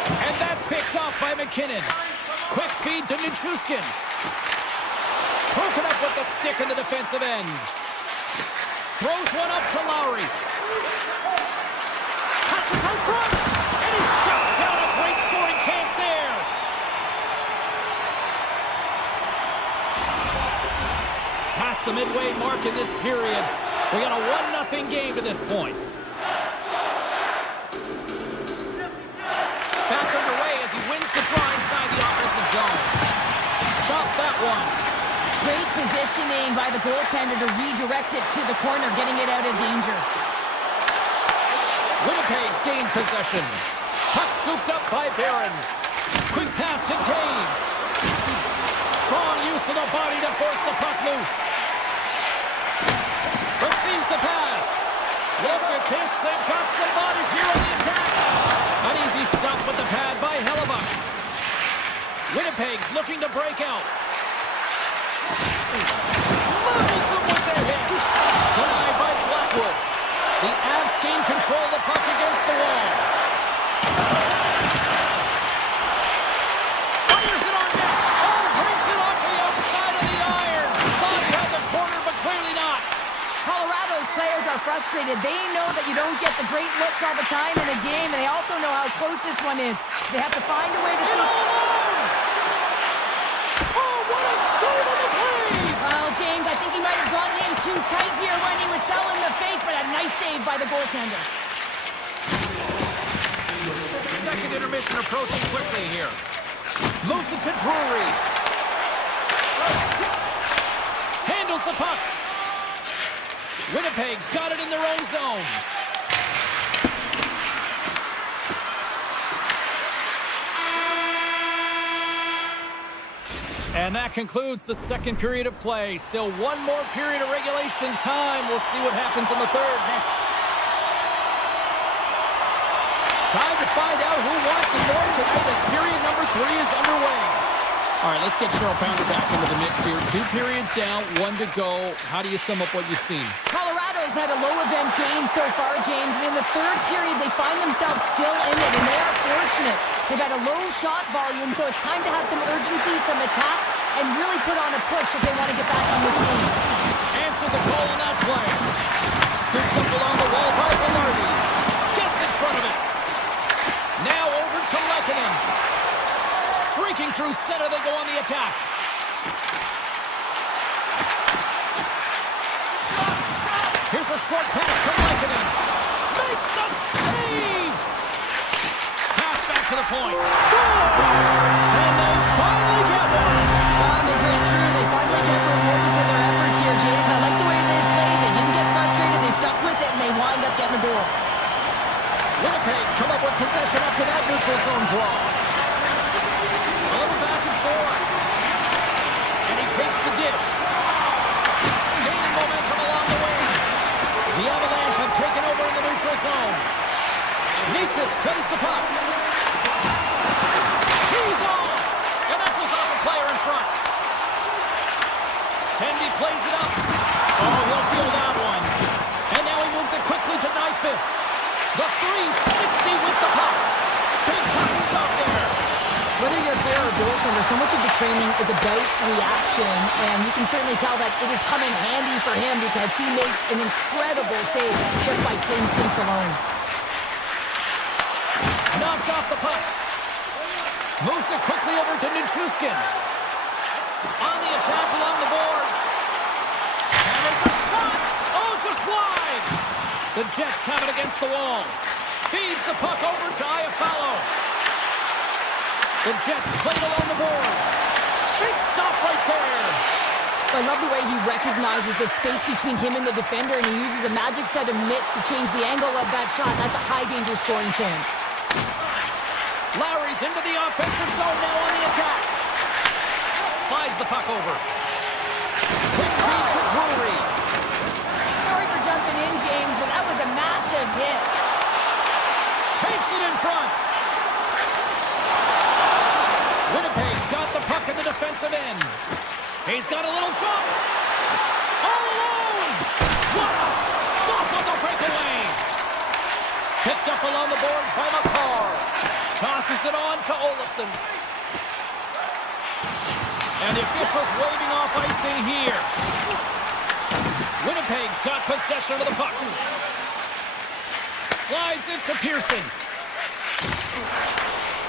And that's picked off by McKinnon. Quick feed to Nichushkin. Broken up with the stick in the defensive end. Throws one up to Lowry. Passes out front. And he shuts down a great scoring chance there. Past the midway mark in this period. We got a 1-0 game to this point. Back underway as he wins the draw inside the offensive zone. Stop that one. Great positioning by the goaltender to redirect it to the corner, getting it out of danger. Winnipeg's gained possession. Puck scooped up by Barron. Quick pass to Taves. Strong use of the body to force the puck loose. Receives the pass. Look at this. They've got some bodies here on the attack. An easy stop with the pad by Hellebuck. Winnipeg's looking to break out. Levels him with their hit. Denied by Blackwood. The Avs gain control of the puck against the wall. Fires it on net. Oh, brings it off the outside of the iron. Thought he had the corner, but clearly not. Colorado's players are frustrated. They know that you don't get the great looks all the time in a game, and they also know how close this one is. They have to find a way to see. Oh, what a save on the play! Well, James, I think he might have gone in too tight here when he was selling the fake, but a nice save by the goaltender. Second intermission approaching quickly here. Moves it to Drury. Handles the puck. Winnipeg's got it in their own zone. And that concludes the second period of play. Still one more period of regulation time. We'll see what happens in the third next. Time to find out who wants it more tonight as period number 3 is underway. All right, let's get Cheryl Pounder back into the mix here. 2 periods down, 1 to go. How do you sum up what you've seen? Colorado's had a low-event game so far, James, and in the third period, they find themselves still in it, and they are fortunate. They've had a low shot volume, so it's time to have some urgency, some attack, and really put on a push if they want to get back in this game. Answer the call on that play. Scooped up along the wall by Velarde. Gets in front of it. Now over to Lehkonen. Streaking through center, they go on the attack. point. Scores! And they finally get one. They break through. They finally get rewarded for their efforts here, James. I like the way they played. They didn't get frustrated. They stuck with it, and they wind up getting the goal. Winnipeg's come up with possession after that neutral zone draw. A little back and forth. And he takes the dish. Gaining momentum along the way. The Avalanche have taken over in the neutral zone. Nietzsche's plays the puck. He's on! And that goes off a player in front. Tendy plays it up. Oh, he'll feel that one. And now he moves it quickly to Nyquist. The 360 with the puck. Big shot stop there. Whether you're a player or goaltender, so much of the training is about reaction, and you can certainly tell that it has come in handy for him because he makes an incredible save just by instincts alone. Knocked off the puck. Moves it quickly over to Nichushkin. On the attack along the boards. And there's a shot. Oh, just wide. The Jets have it against the wall. Feeds the puck over to Iafallo. The Jets played along the boards. Big stop right there. I love the way he recognizes the space between him and the defender, and he uses a magic set of mitts to change the angle of that shot. That's a high-danger scoring chance. Lowry's into the offensive zone now on the attack. Slides the puck over. Quick feed to Drury. Sorry for jumping in, James, but that was a massive hit. Takes it in front. Winnipeg's got the puck in the defensive end. He's got a little jump. All alone. What a stop on the breakaway. Picked up along the boards by McCarr. Tosses it on to Olofsson. And the officials waving off icing here. Winnipeg's got possession of the puck. Slides it to Pearson.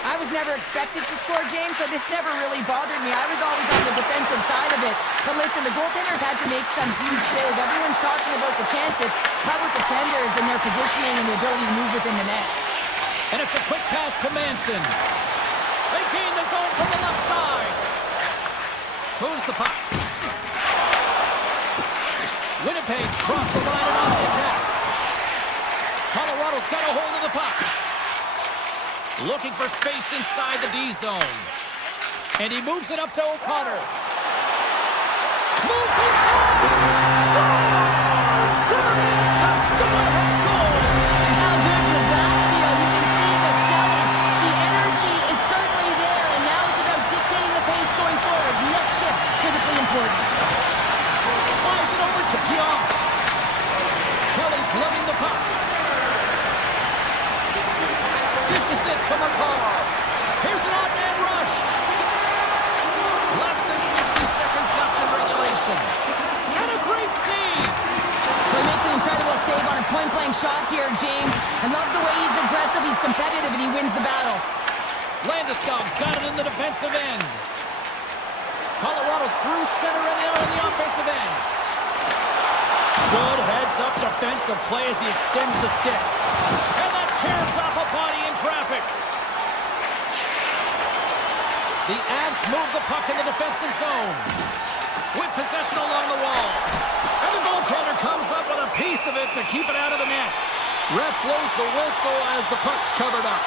I was never expected to score, James, so this never really bothered me. I was always on the defensive side of it. But listen, the goaltenders had to make some huge save. Everyone's talking about the chances. How about the tenders and their positioning and the ability to move within the net? And it's a quick pass to Manson. They gain the zone from the left side. Moves the puck. Winnipeg's crossed the line and on the attack. Colorado's got a hold of the puck. Looking for space inside the D zone. And he moves it up to O'Connor. Moves inside! Scores! There is the go-ahead goal! And how good does that feel? You can see the selling. The energy is certainly there, and now it's about dictating the pace going forward. Next shift, critically important. Slides it over to Pionk. Kelly's loving the puck. Dishes it to McCarr. Here's an odd man rush. Less than 60 seconds left in regulation. And a great save. Well, he makes an incredible save on a point-blank shot here, James. I love the way he's aggressive, he's competitive, and he wins the battle. Landeskog's got it in the defensive end. Colorado's through center and now in the offensive end. Good heads-up defensive play as he extends the stick. And that tears off a body in traffic. The Avs move the puck in the defensive zone. With possession along the wall. And the goaltender comes up with a piece of it to keep it out of the net. Ref blows the whistle as the puck's covered up.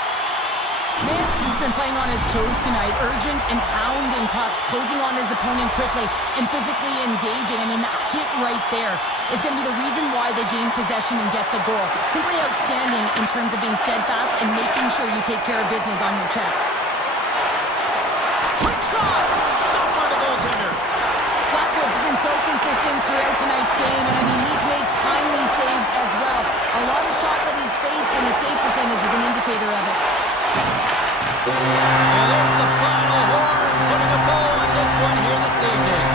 Manson's been playing on his toes tonight, urgent and pounding pucks, closing on his opponent quickly and physically engaging. I mean, that hit right there is going to be the reason why they gain possession and get the goal. Simply outstanding in terms of being steadfast and making sure you take care of business on your check. Quick shot! Stopped by the goaltender. Blackwood's been so consistent throughout tonight's game, and I mean, he's made timely saves as well. A lot of shots that he's faced, and his save percentage is an indicator of it. And there's the final horn, putting a bow on this one here this evening.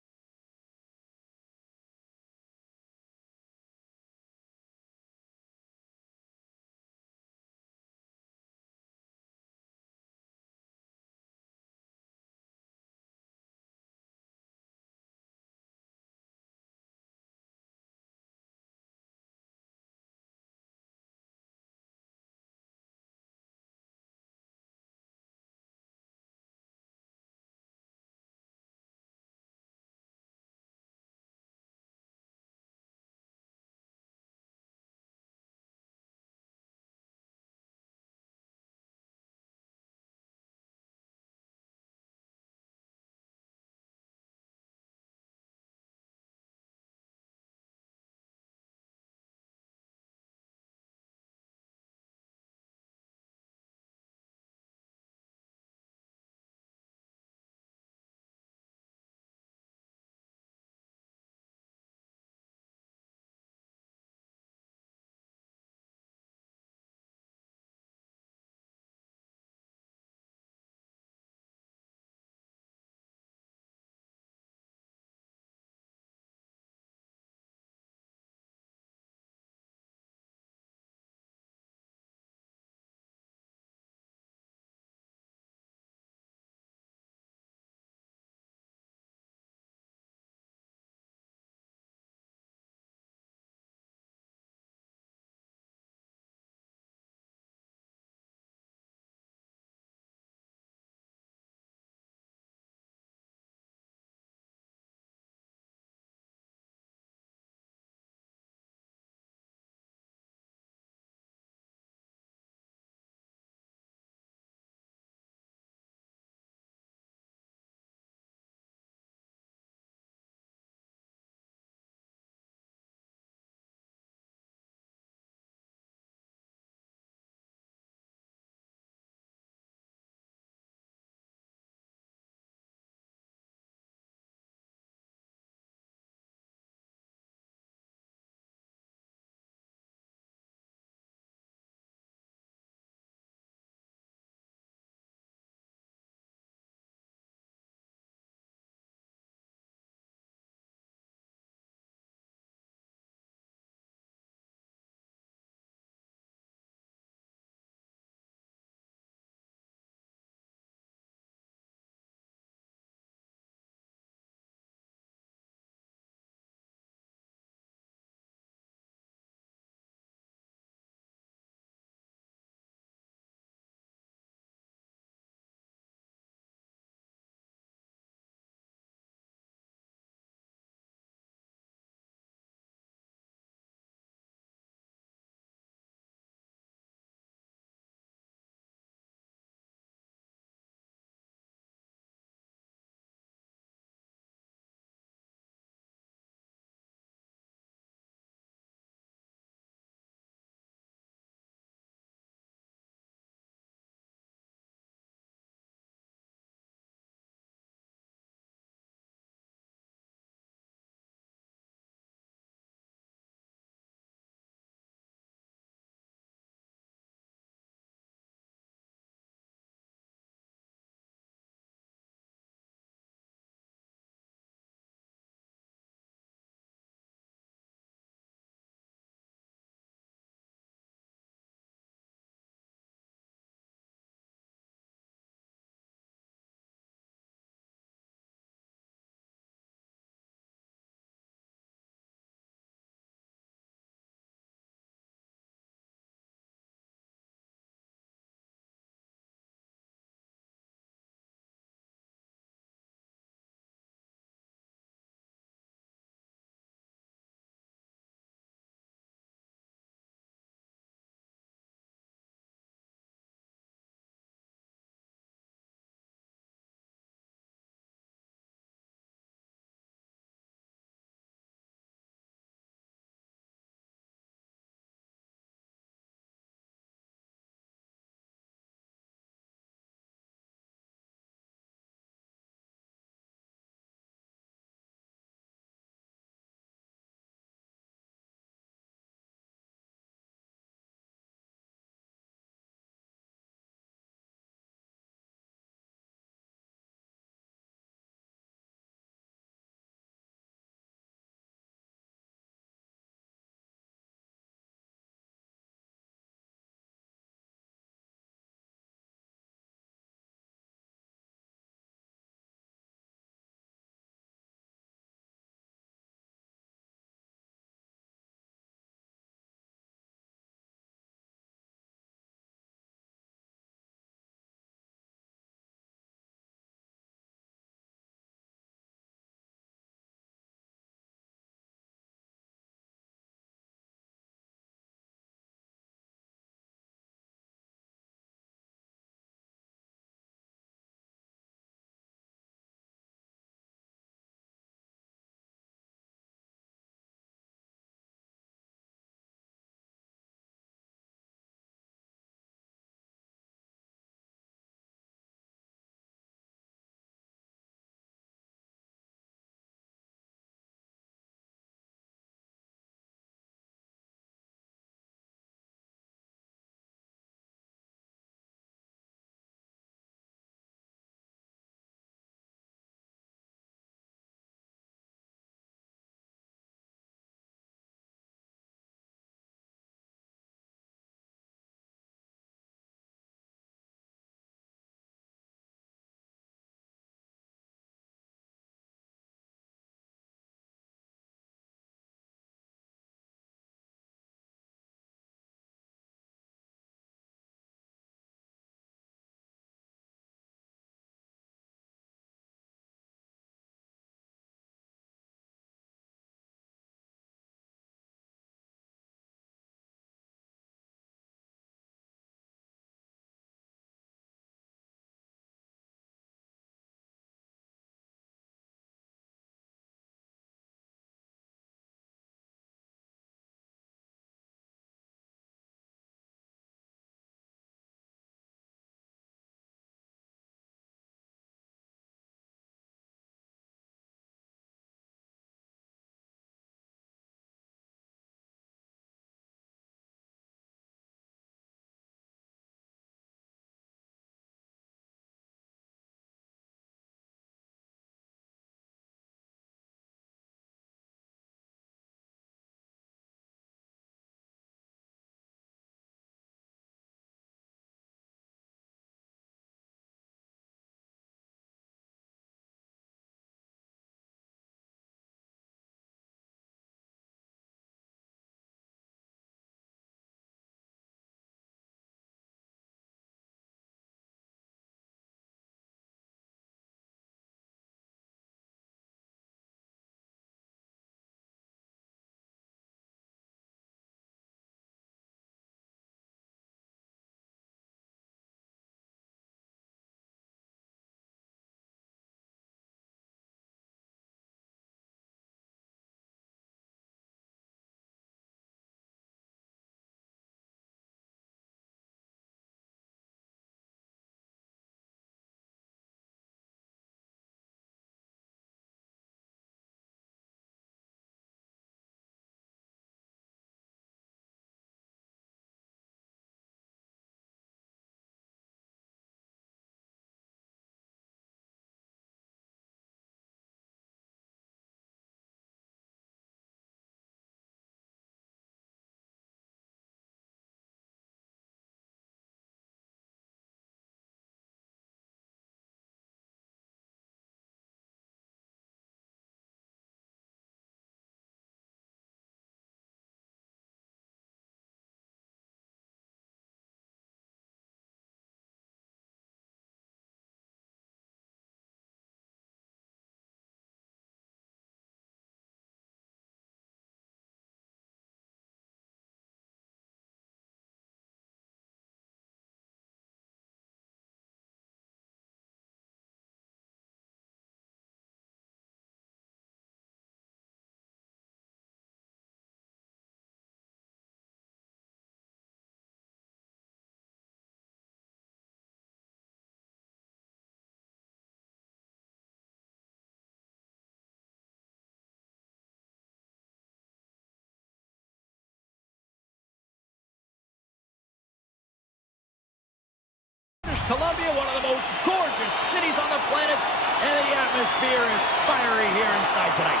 Columbia, one of the most gorgeous cities on the planet, and the atmosphere is fiery here inside tonight.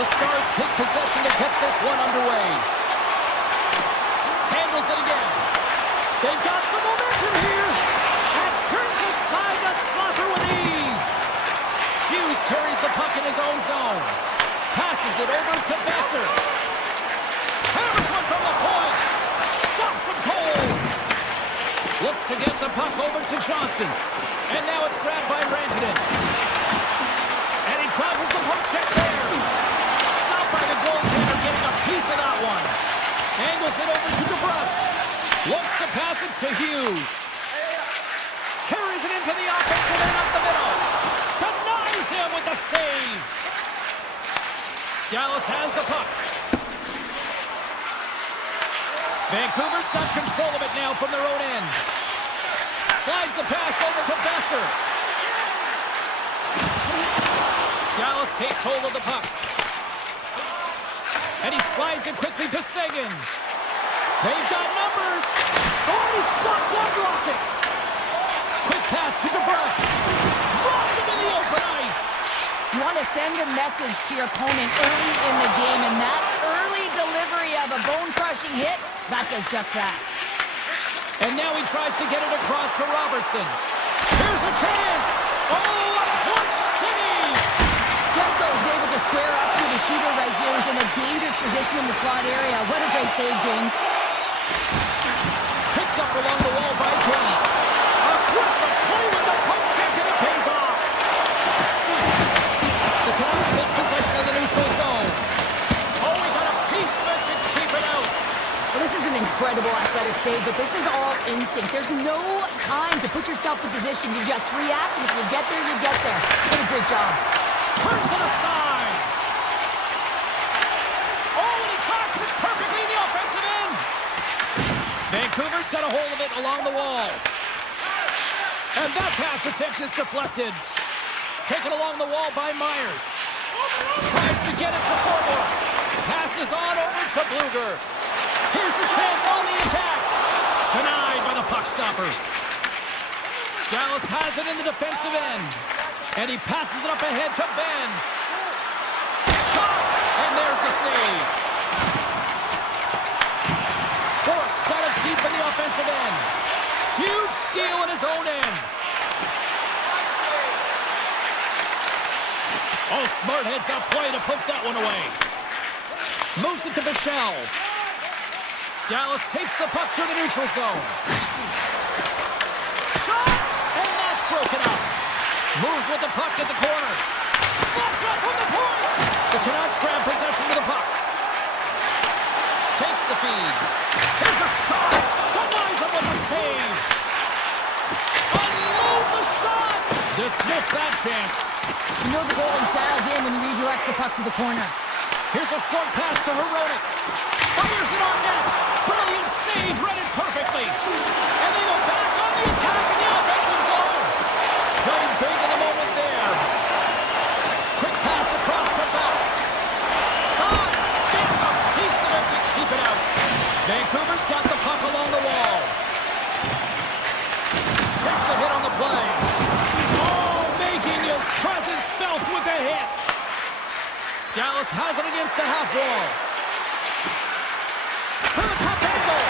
The Stars take possession to get this one underway. Handles it again. They've got some momentum here, and turns aside the slapper with ease. Hughes carries the puck in his own zone. Passes it over to Besser. Hammers one from the point. Stops him cold. Looks to get the puck over to Johnston. And now it's grabbed by Rantanen. And he dodges the poke check there. Stopped by the goaltender, getting a piece of that one. Angles it over to DeBrusque. Looks to pass it to Hughes. Carries it into the offensive end up the middle. Denies him with the save. Dallas has the puck. Vancouver's got control of it now from their own end. Slides the pass over to Besser. Dallas takes hold of the puck. And he slides it quickly to Seguin. They've got numbers. Oh, he stopped that rocket. Quick pass to DeBrusque. Blocked him in the open ice. You want to send a message to your opponent early in the game, and that early delivery of a bone-crushing hit, that does just that. And now he tries to get it across to Robertson. Here's a chance. Oh, a clutch save. Demko is able to square up to the shooter right here. He's in a dangerous position in the slot area. What a great save, James. Picked up along the wall by Kim. Aggressive play with the poke check, and it pays off. The Canucks take possession of the neutral zone. Oh, he got a piece of it to keep it out. Well, this is an incredible athletic save, but this is all instinct. There's no time to put yourself in position. You just react, and if you get there, you get there. What a great job. Turns it aside. Oh, and he cocks it perfectly in the offensive end. Vancouver's got a hold of it along the wall. And that pass attempt is deflected. Taken along the wall by Myers. Tries to get it to Thornburg. Passes on over to Bluger. Here's a chance on the attack. Denied by the puck stopper. Dallas has it in the defensive end. And he passes it up ahead to Ben. Shot! And there's the save. Bork's got it deep in the offensive end. Huge steal in his own end. Oh, smart heads up play to poke that one away. Moves it to Bichelle. Dallas takes the puck through the neutral zone. Shot! And that's broken up. Moves with the puck at the corner. Slots up from the point. The Canucks grab possession of the puck. Takes the feed. Here's a shot. Denies him with the save. Unloads a shot. Dismiss that chance. You know the goalie's dialed in when he redirects the puck to the corner. Here's a short pass to Herodic. Fires it on net. Brilliant save, read it perfectly. And they go back on the attack in the offensive zone. Playing big in the moment there. Quick pass across to Buck. Shot. Gets a piece of it to keep it out. Vancouver's got the puck along the wall. Takes a hit on the play. Oh, making his presence felt with the hit. Dallas has it against the half wall. For the top angle.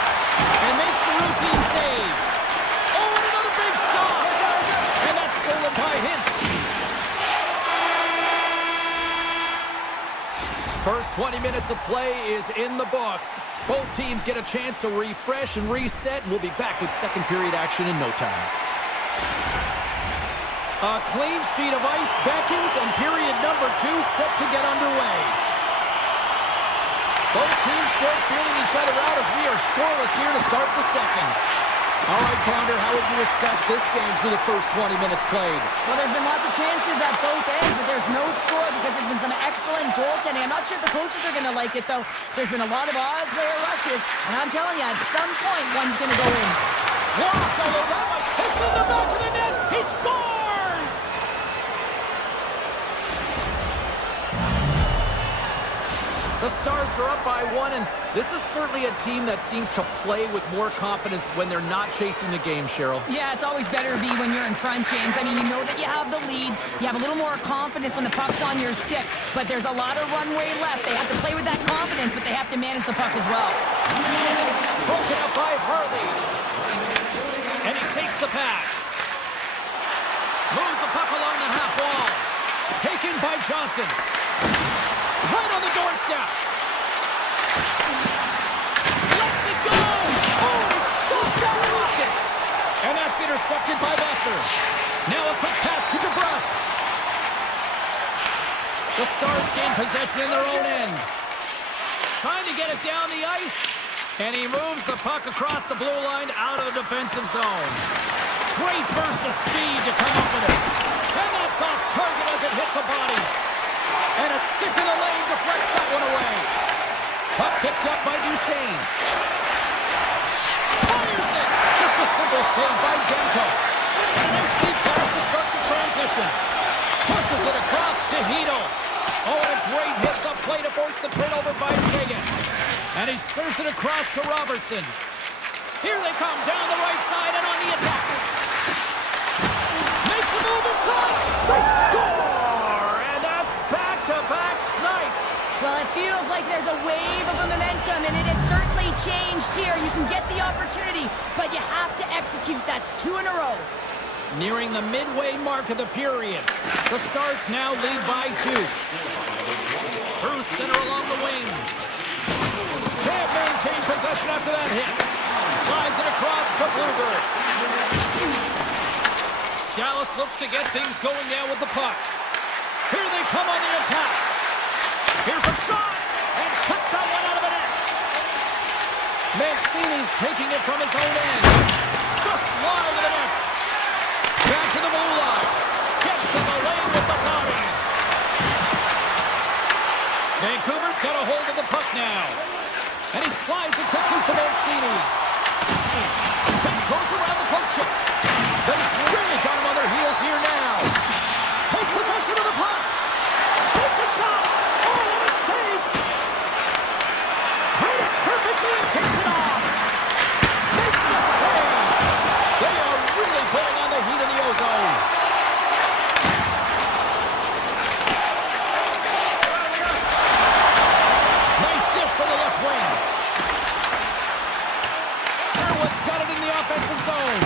And makes the routine save. Oh, and another big stop. And that's stolen by Hintz. First 20 minutes of play is in the books. Both teams get a chance to refresh and reset, and we'll be back with second period action in no time. A clean sheet of ice beckons, and period number 2 set to get underway. Both teams still feeling each other out as we are scoreless here to start the second. All right, Ponder, how would you assess this game through the first 20 minutes played? Well, there's been lots of chances at both ends, but there's no score because there's been some excellent goaltending. I'm not sure if the coaches are going to like it, though. There's been a lot of odd player rushes, and I'm telling you, at some point, one's going to go in. Blocked all over. It's in the back of the net. He scores! The Stars are up by 1, and this is certainly a team that seems to play with more confidence when they're not chasing the game, Cheryl. Yeah, it's always better to be when you're in front, James. I mean, you know that you have the lead. You have a little more confidence when the puck's on your stick, but there's a lot of runway left. They have to play with that confidence, but they have to manage the puck as well. Broken up by Harley. And he takes the pass. Moves the puck along the half wall. Taken by Johnston. Right on the doorstep. Lets it go. Oh, he stopped that rocket. And that's intercepted by Busser. Now a quick pass to DeBrusque. The Stars gain possession in their own end. Trying to get it down the ice. And he moves the puck across the blue line out of the defensive zone. Great burst of speed to come up with it. And that's off target as it hits a body. And a stick in the lane deflects that one away. Puck picked up by Duchesne. Fires it. Just a simple save by Demko. A nice lead pass to start the transition. Pushes it across to Hito. Oh, and a great hits up play to force the turnover by Sagan. And he serves it across to Robertson. Here they come down the right side and on the attack. Makes a move in front. They score! And that's back-to-back snipes. Well, it feels like there's a wave of momentum, and it has certainly changed here. You can get the opportunity, but you have to execute. That's 2 in a row. Nearing the midway mark of the period. The Stars now lead by 2. Through center along the wing. Can't maintain possession after that hit. Slides it across to Blueberg. Dallas looks to get things going now with the puck. Here they come on the attack. Here's a shot. And cut that one out of the net. Mancini's taking it from his own end. Just wide of the net. Back to the blue line. Gets in the lane with the body. Vancouver's got a hold of the puck now. And he slides it quickly to Mancini. Tiptoes around the poke check. But it's really got him on their heels here now. Takes possession of the puck. Takes a shot. Oh, what a save. Read it perfectly and picks it off. Makes the save. They are really putting on the heat in the ozone. Nice dish from the left wing. Sherwood's got it in the offensive zone.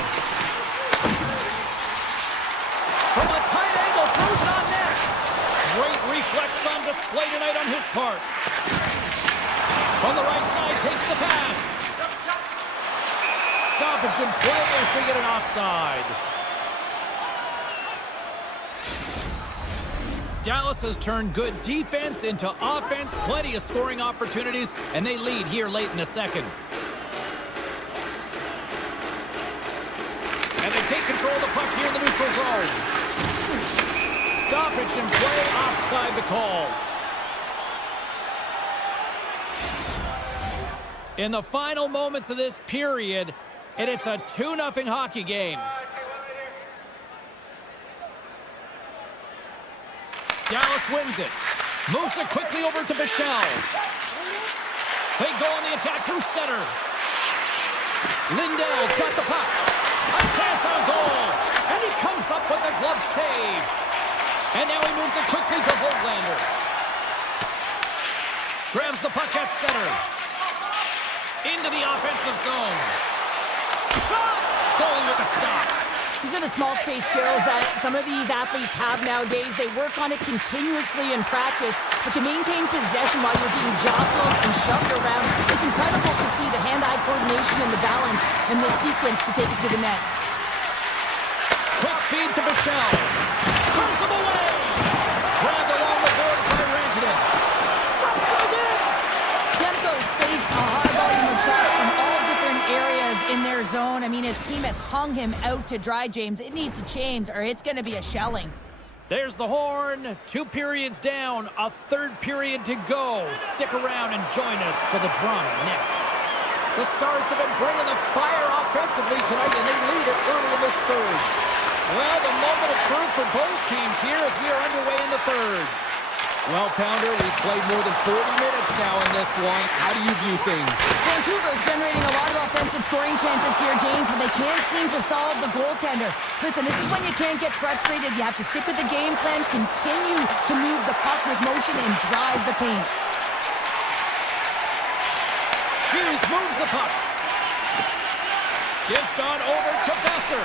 From a tight angle, throws it on net. Great reflex on display tonight on his part. From the right side, takes the pass. Stoppage in play as we get an offside. Dallas has turned good defense into offense, plenty of scoring opportunities, and they lead here late in the second. And they take control of the puck here in the neutral zone. Stoppage in play, offside the call. In the final moments of this period, and it's a 2-0 hockey game. Dallas wins it. Moves it quickly over to Bichelle. They go on the attack through center. Lindell's got the puck. A chance on goal. And he comes up with the glove save. And now he moves it quickly to Hoglander. Grabs the puck at center. Into the offensive zone. Shot! Goalie with a stop. These are the small space skills that some of these athletes have nowadays. They work on it continuously in practice, but to maintain possession while you're being jostled and shoved around, it's incredible to see the hand-eye coordination and the balance and the sequence to take it to the net. Quick feed to Bichelle. Turns him away. Grabbed along the board by Rantanen. Stops him again. Demko's faced a high volume of shots from all different areas in their zone. I mean, his team has hung him out to dry, James. It needs to change or it's going to be a shelling. There's the horn. 2 periods down. A 3rd period to go. Stick around and join us for the drama next. The Stars have been bringing the fire offensively tonight, and they lead it early in this 3rd. Well, the moment of truth for both teams here as we are underway in the 3rd. Well, Pounder, we've played more than 40 minutes now in this one. How do you view things? Vancouver's generating a lot of offensive scoring chances here, James, but they can't seem to solve the goaltender. Listen, this is when you can't get frustrated. You have to stick with the game plan, continue to move the puck with motion, and drive the paint. Hughes moves the puck. Dished on over to Besser.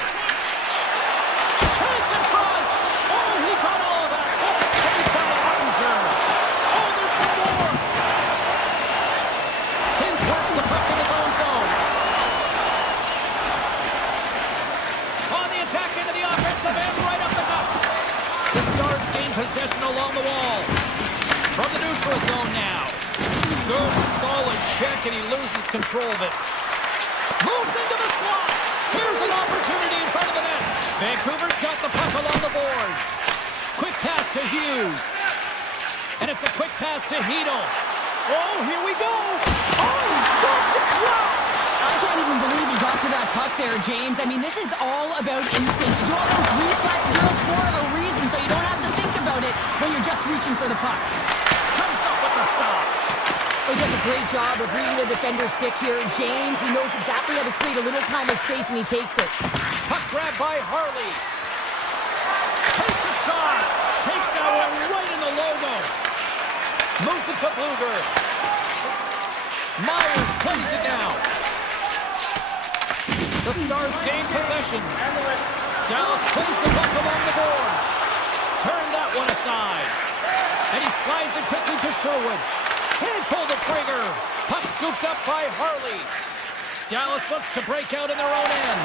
Chance in front. Oh, he got all of that. What a save by Arnger. Oh, there's one more. Hins works the puck in his own zone. On the attack into the offensive end, right up the gut. The Stars gain possession along the wall. From the neutral zone now. Good solid check, and he loses control of it. Moves into the slot. Here's an opportunity in front of the net. Vancouver's got the puck along the boards. Quick pass to Hughes. And it's a quick pass to Hedel. Oh, here we go. Oh, stopped it. Wow. I can't even believe he got to that puck there, James. I mean, this is all about instinct. You do all those reflex drills for a reason, so you don't have to think about it when you're just reaching for the puck. Comes up with the stop. He does a great job of reading the defender's stick here. James, he knows exactly how to create a little time and space, and he takes it. Puck grab by Harley. Takes a shot. Takes that one right in the logo. Moves it to Bluger. Myers plays it now. The Stars gain possession. Dallas plays the puck along the boards. Turn that one aside. And he slides it quickly to Sherwood. Can't pull the trigger. Puck scooped up by Harley. Dallas looks to break out in their own end.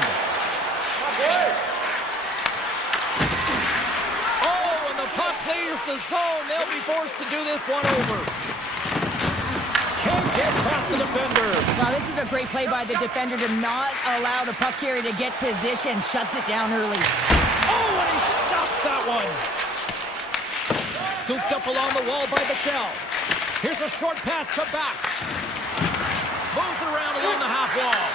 Oh, and the puck clears the zone. They'll be forced to do this one over. Can't get past the defender. Now, this is a great play by the defender to not allow the puck carrier to get position. Shuts it down early. Oh, and he stops that one. Scooped up along the wall by Bichelle. Here's a short pass to back. Moves it around along the half wall.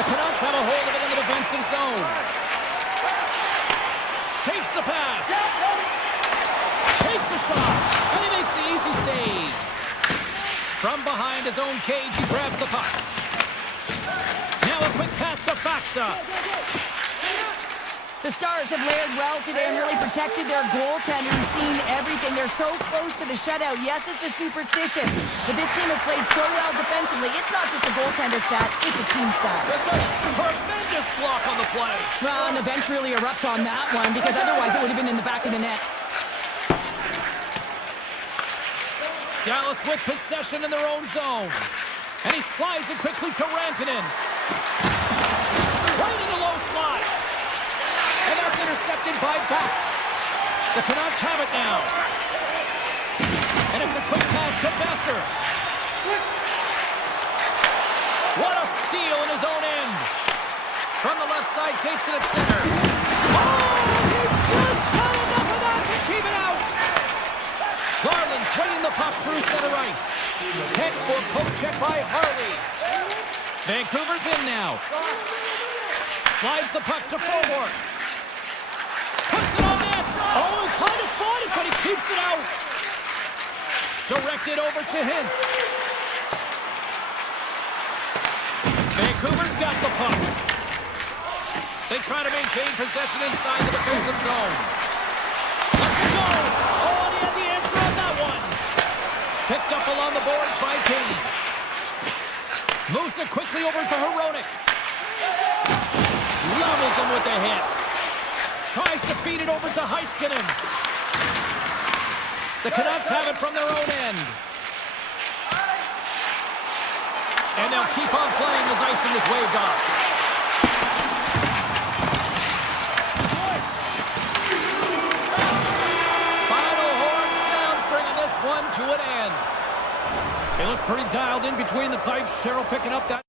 The Canucks have a hold of it in the defensive zone. Takes the pass. Takes the shot. And he makes the easy save. From behind his own cage, he grabs the puck. Now a quick pass to Faxa. The Stars have layered well today and really protected their goaltender. We've seen everything. They're so close to the shutout. Yes, it's a superstition, but this team has played so well defensively. It's not just a goaltender stat, it's a team stat. Tremendous block on the play. Well, and the bench really erupts on that one because otherwise it would have been in the back of the net. Dallas with possession in their own zone. And he slides it quickly to Rantanen. Right in the low slot. And that's intercepted by Back. The Canucks have it now. And it's a quick pass to Besser. What a steal in his own end. From the left side, takes it at center. Oh, he just had enough of that to keep it out. Garland swinging the puck through center ice. Textbook poke check by Harley. Vancouver's in now. Slides the puck to forward. Puts it on net. Oh, he kind of fought it, but he keeps it out. Directed over to Hintz. Vancouver's got the puck. They try to maintain possession inside the defensive zone. Let's go. Oh, and he had the answer on that one. Picked up along the boards by Kane. Moves it quickly over to Hronek. Levels him with the hit. Tries to feed it over to Heiskanen. The Canucks have it from their own end. And they'll keep on playing as icing is waved off. Final horn sounds, bringing this one to an end. They look pretty dialed in between the pipes. Cheryl picking up that.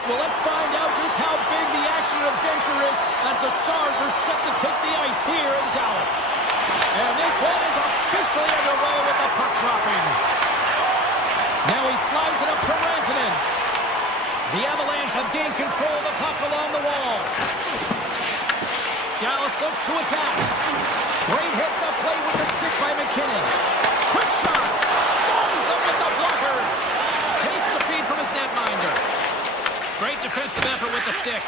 Well, let's find out just how big the action and adventure is as the Stars are set to take the ice here in Dallas. And this one is officially underway with the puck dropping. Now he slides it up to Rantanen. The Avalanche have gained control of the puck along the wall. Dallas looks to attack. Great hits-up play with the stick by McKinnon. Quick shot. Stones up with the blocker. Takes the feed from his netminder. Great defensive effort with the stick.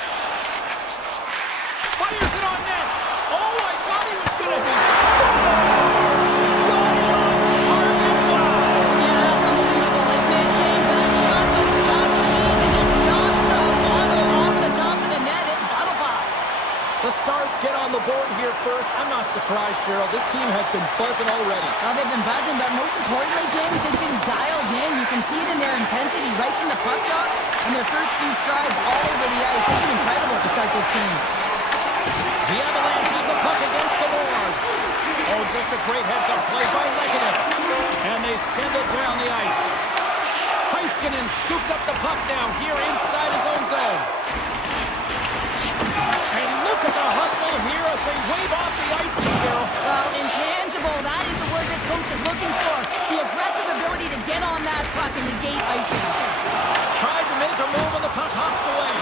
Fires it on net. Oh, I thought he was going to hit. Scores! Right on target. Wow. Yeah, that's unbelievable, isn't it, James? That shot was top cheese and just knocks the bottle off the top of the net. It's bottle pops. The Stars get on the board here first. I'm not surprised, Cheryl. This team has been buzzing already. Well, they've been buzzing, but most importantly, James, they've been dialed in. You can see it in their intensity right from the puck drop and their first few strides all over the ice. They've been incredible to start this game. The Avalanche have the puck against the boards. Oh, just a great heads-up play by Lekkinen. And they send it down the ice. Heiskanen scooped up the puck now here inside his own zone. And look at the hustle here as they wave off the ice, Cheryl. Well, intangible, that is the word this coach is looking for. The aggressive ability to get on that puck and negate icing. Tried to make a move and the puck hops away.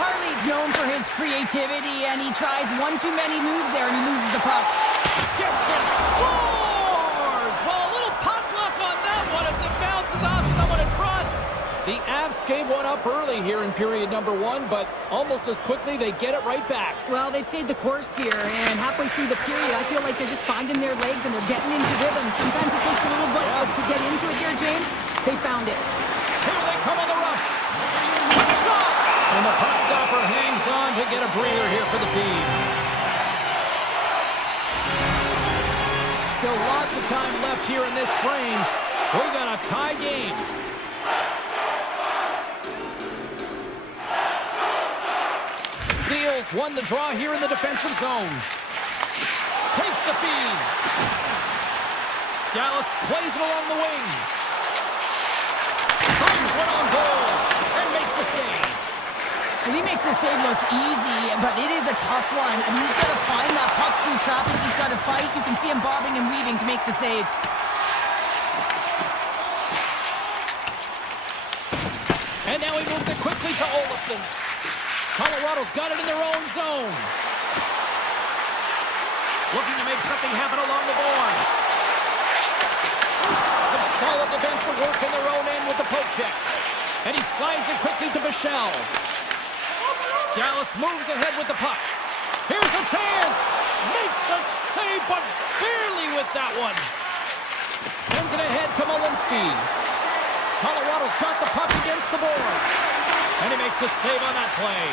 Harley's known for his creativity, and he tries one too many moves there, and he loses the puck. Gets it. Scores! Well, a little puck luck on that one as it bounces off someone in front. The Avs gave one up early here in period number 1, but almost as quickly they get it right back. Well, they've stayed the course here, and halfway through the period, I feel like they're just finding their legs and they're getting into rhythm. Sometimes it takes a little bit to get into it here, James. They found it. Here they come on the rush. Quick shot! And the puck stopper hangs on to get a breather here for the team. Still lots of time left here in this frame. We got a tie game. Steals won the draw here in the defensive zone. Takes the feed. Dallas plays it along the wing. Fires one on goal and makes the save. Well, he makes the save look easy, but it is a tough one. I mean, he's got to find that puck through traffic. He's got to fight. You can see him bobbing and weaving to make the save. And now he moves it quickly to Olofsson. Colorado's got it in their own zone. Looking to make something happen along the boards. Some solid defensive work in their own end with the poke check. And he slides it quickly to Michel. Dallas moves ahead with the puck. Here's a chance. Makes the save, but barely with that one. Sends it ahead to Malinsky. Colorado's got the puck against the boards. And he makes the save on that play.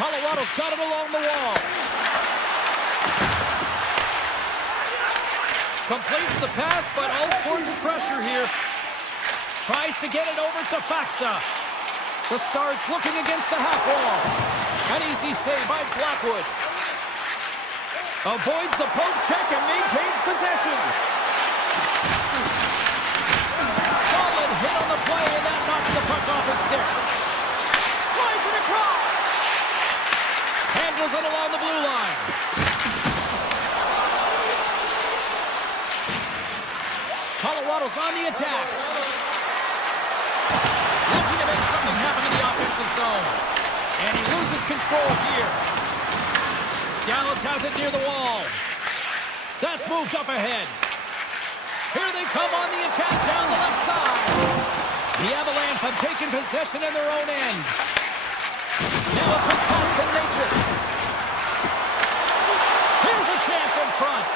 Colorado's got it along the wall. Completes the pass, but all sorts of pressure here. Tries to get it over to Faxa. The Stars looking against the half wall. An easy save by Blackwood. Avoids the poke check and maintains possession. Solid hit on the play, and that knocks the puck off his stick. Slides it across. Handles it along the blue line. Colorado's on the attack. Looking to make something happen in the offensive zone. And he loses control here. Dallas has it near the wall. That's moved up ahead. Here they come on the attack down the left side. The Avalanche have taken possession in their own end. Now a quick pass to Natchez. Here's a chance in front.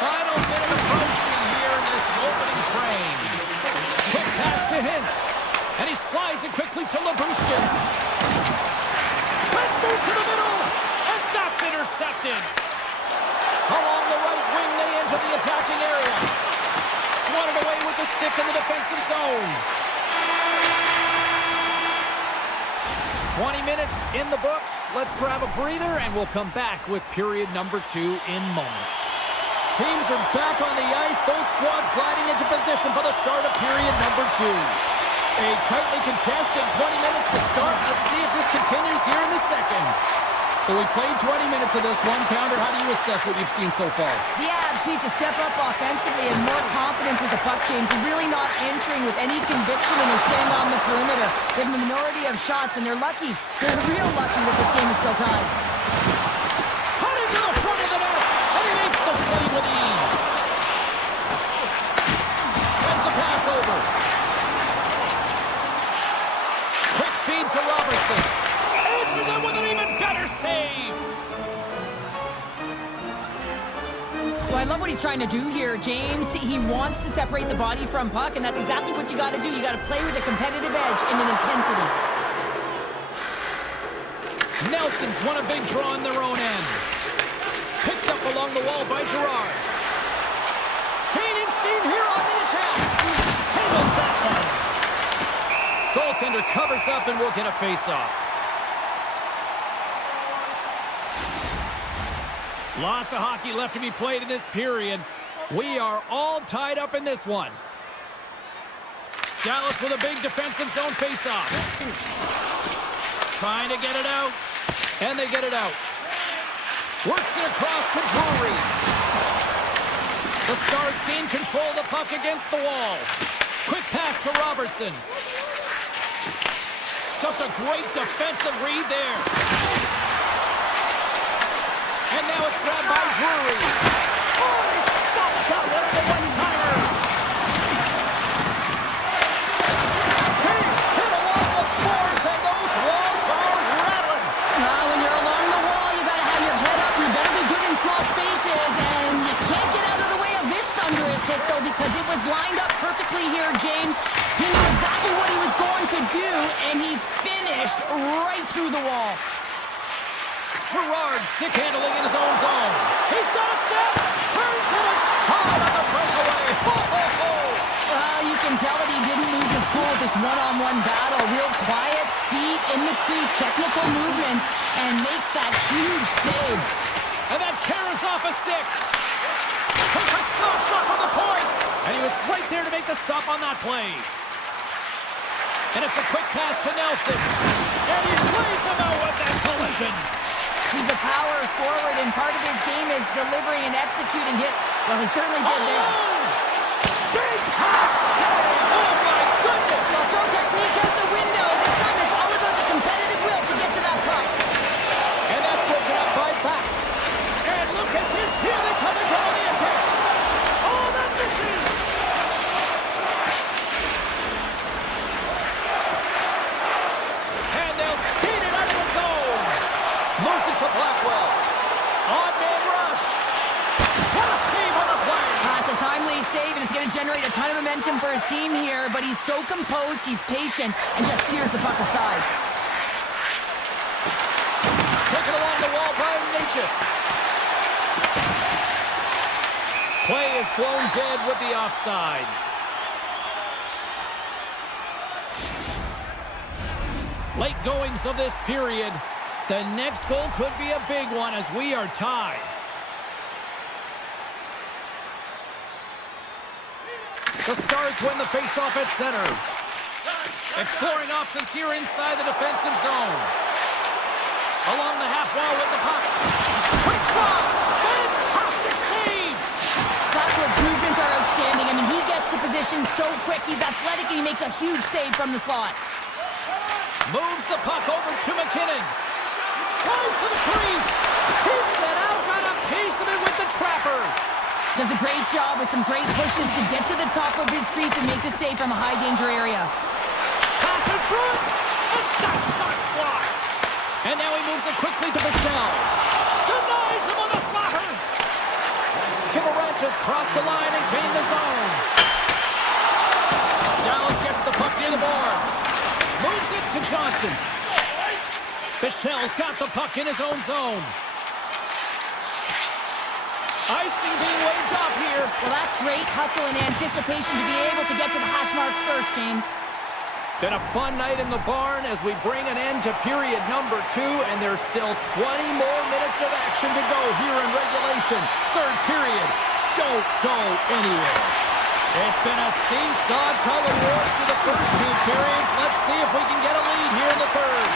Final minute approaching here in this opening frame. Quick pass to Hintz. And he slides it quickly to Labushkin. Let's move to the middle. And that's intercepted. Along the right wing, they enter the attacking area. Swatted away with the stick in the defensive zone. 20 minutes in the books. Let's grab a breather, and we'll come back with period number 2 in moments. Teams are back on the ice. Those squads gliding into position for the start of period number 2. A tightly contested 20 minutes to start. Let's see if this continues here in the second. So we played 20 minutes of this one. Pounder, how do you assess what you've seen so far? The Avs need to step up offensively and more confidence with the puck, James. They're really not entering with any conviction in their stand on the perimeter. They have a minority of shots, and they're lucky. They're real lucky that this game is still tied. Cutting to the front of the net, and he makes the save with ease. Sends a pass over. Quick feed to Robertson. Answers it with an even better save. Well, I love what he's trying to do here, James. He wants to separate the body from puck, and that's exactly what you got to do. You got to play with a competitive edge and an intensity. Nelson's won a big draw in their own end. Picked up along the wall by Gerard. Gaining steam here on the attack. Handles that one. Goaltender covers up and will get a face-off. Lots of hockey left to be played in this period. We are all tied up in this one. Dallas with a big defensive zone face-off. Trying to get it out, and they get it out. Works it across to Drury. The Stars gain control of the puck against the wall. Quick pass to Robertson. Just a great defensive read there. And now it's grabbed by Drury. Oh, they stopped that one on the one-timer. He hit along the boards, and those walls are rattling. When you're along the wall, you got to have your head up. You better be good in small spaces, and you can't get out of the way of this thunderous hit, though, because it was lined up perfectly here, James. He knew exactly what he was going to do, and he finished right through the wall. Gerard stick handling in his own zone. He's got a step. Turns to the side of the breakaway. Ho, ho, ho. You can tell that he didn't lose his cool with this one-on-one battle. Real quiet, feet in the crease, technical movements, and makes that huge save. And that carries off a stick. Takes a slap shot from the point. And he was right there to make the stop on that play. And it's a quick pass to Nelson. And he lays him out with that collision. He's a power forward, and part of his game is delivering and executing hits. Well, he certainly did there. Big time save! Oh, my goodness! Well, throw technique out the window. This time it's all about the competitive will to get to that puck. And that's broken up by back. And look at this. Here they come again on the attack. Oh, that misses! And they'll skate it out of the zone. Moves it to Blackwell. Odd man rush. What a save on the play. It's a timely save, and it's going to generate a ton of momentum for his team here, but he's so composed, he's patient, and just steers the puck aside. Taken along the wall by Natchez. Play is blown dead with the offside. Late goings of this period. The next goal could be a big one as we are tied. The Stars win the faceoff at center. Exploring options here inside the defensive zone. Along the half wall with the puck. Quick shot! Fantastic save! Blackwood's movements are outstanding. I mean, he gets to position so quick. He's athletic, and he makes a huge save from the slot. Moves the puck over to McKinnon. Goes to the crease. Keeps it out. Got a piece of it with the trappers. Does a great job with some great pushes to get to the top of his crease and make the save from a high-danger area. Pass in front. And that shot's blocked. And now he moves it quickly to Michelle. Denies him on the slaughter. Kivaranchas crossed the line and gained the zone. Dallas gets the puck near the boards. Moves it to Johnston. Michelle's got the puck in his own zone. Icing being waved off here. Well, that's great hustle and anticipation to be able to get to the hash marks first, James. Been a fun night in the barn as we bring an end to period number 2, and there's still 20 more minutes of action to go here in regulation. Third period. don't go anywhere. It's been a seesaw tug of war through the first two periods. Let's see if we can get a lead here in the third.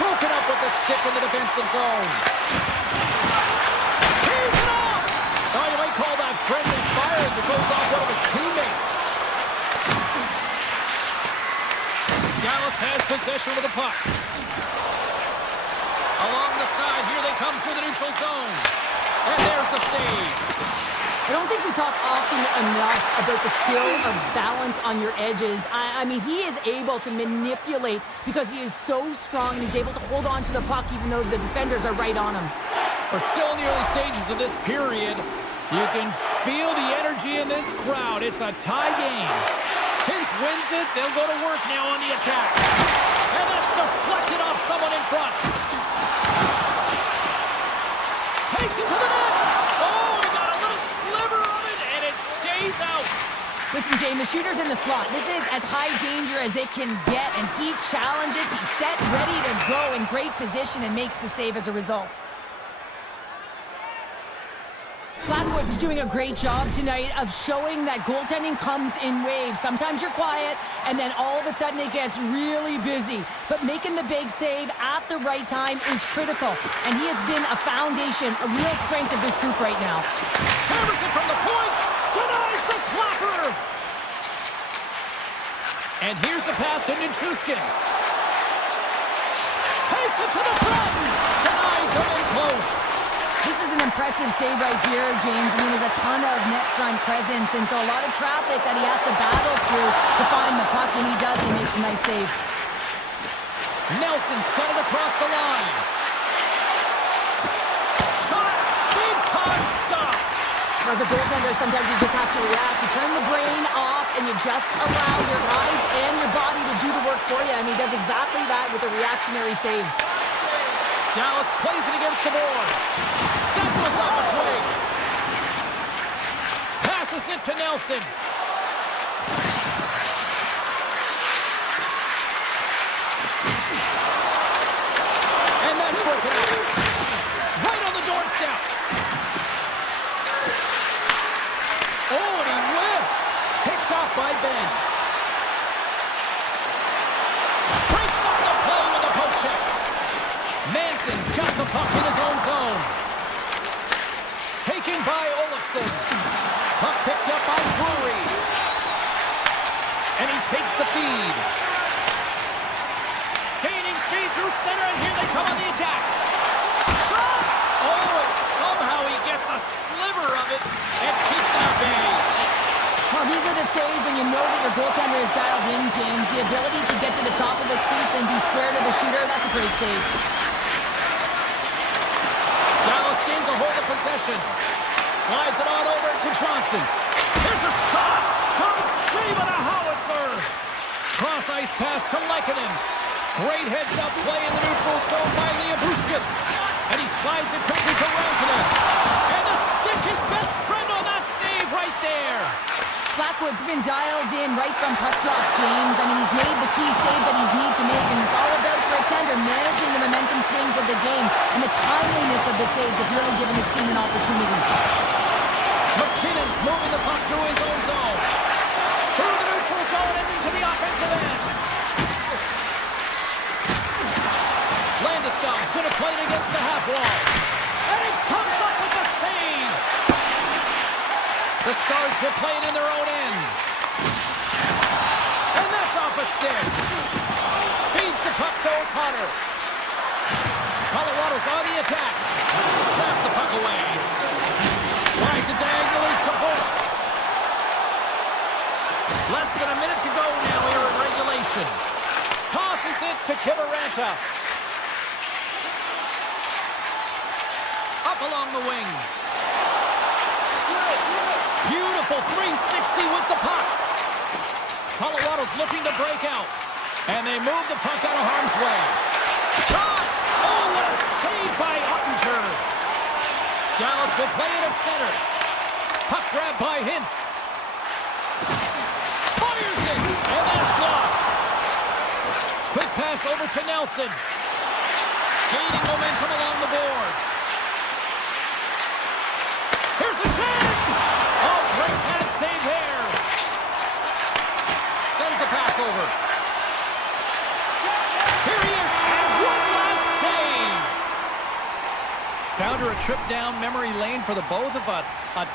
Broken up with the stick in the defensive zone. Tees it off! Oh, you might call that friendly fire as it goes off one of his teammates. Dallas has possession of the puck. Along the side, here they come through the neutral zone. And there's the save. I don't think we talk often enough about the skill of balance on your edges. I mean, he is able to manipulate because he is so strong and he's able to hold on to the puck even though the defenders are right on him. We're still in the early stages of this period. You can feel the energy in this crowd. It's a tie game. Hintz wins it. They'll go to work now on the attack. And that's deflected off someone in front. Takes it to the net. Oh, he got a little sliver of it, and it stays out. Listen, Jane, the shooter's in the slot. This is as high danger as it can get, and he challenges. He's set, ready to go in great position, and makes the save as a result. Blackwood's doing a great job tonight of showing that goaltending comes in waves. Sometimes you're quiet, and then all of a sudden it gets really busy. But making the big save at the right time is critical, and he has been a foundation, a real strength of this group right now. Henderson from the point, denies the clapper! And here's the pass to Nichushkin. Takes it to the front, denies him in close. This is an impressive save right here, James. I mean, there's a ton of net front presence, and so a lot of traffic that he has to battle through to find the puck, and he does. He makes a nice save. Nelson's got it across the line. Shot, big time stop. As a goaltender, sometimes you just have to react. You turn the brain off, and you just allow your eyes and your body to do the work for you, and he does exactly that with a reactionary save. Dallas plays it against the boards. That was off a twig. Passes it to Nelson. And that's broken out. Right on the doorstep. Oh, and he whiffs. Picked off by Ben. Breaks up the play with a poke check. Manson's got the puck in his own zone. Taken by Olofsson. Puck picked up by Drury. And he takes the feed. Gaining speed through center, and here they come on the attack. Shot! Oh, and somehow he gets a sliver of it and keeps it at bay. Well, these are the saves when you know that your goaltender is dialed in, James. The ability to get to the top of the crease and be square to the shooter, that's a great save. Dallas gains a hold of possession. Slides it on over to Johnston. Here's a shot. Can't save on a howitzer. Cross-ice pass to Lehkonen. Great heads-up play in the neutral zone by Liabushkin. And he slides it quickly to Rantanen. And the stick, his best friend on that save right there. Blackwood's been dialed in right from puck drop, James. I mean, he's made the key saves that he's need to make, and it's all about, for a tender, managing the momentum swings of the game and the timeliness of the saves have really given his team an opportunity. McKinnon's moving the puck through his own zone. Through the neutral zone and into the offensive end. Landeskog's going to play it against the half wall. And he comes up with the save. The Stars will play it in their own end. And that's off a stick. Feeds the puck to O'Connor. Colorado's on the attack. Traps the puck away. Slides it diagonally to Bolt. Less than a minute to go now here in regulation. Tosses it to Kiviranta. Up along the wing. Beautiful 360 with the puck. Colorado's looking to break out. And they move the puck out of harm's way. Shot! Oh, what a save by Ottinger. Dallas will play it at center. Puck grab by Hintz. Fires it! And that's blocked. Quick pass over to Nelson. Gaining momentum along the boards. Here's a chance! trip down memory lane for the both of us. A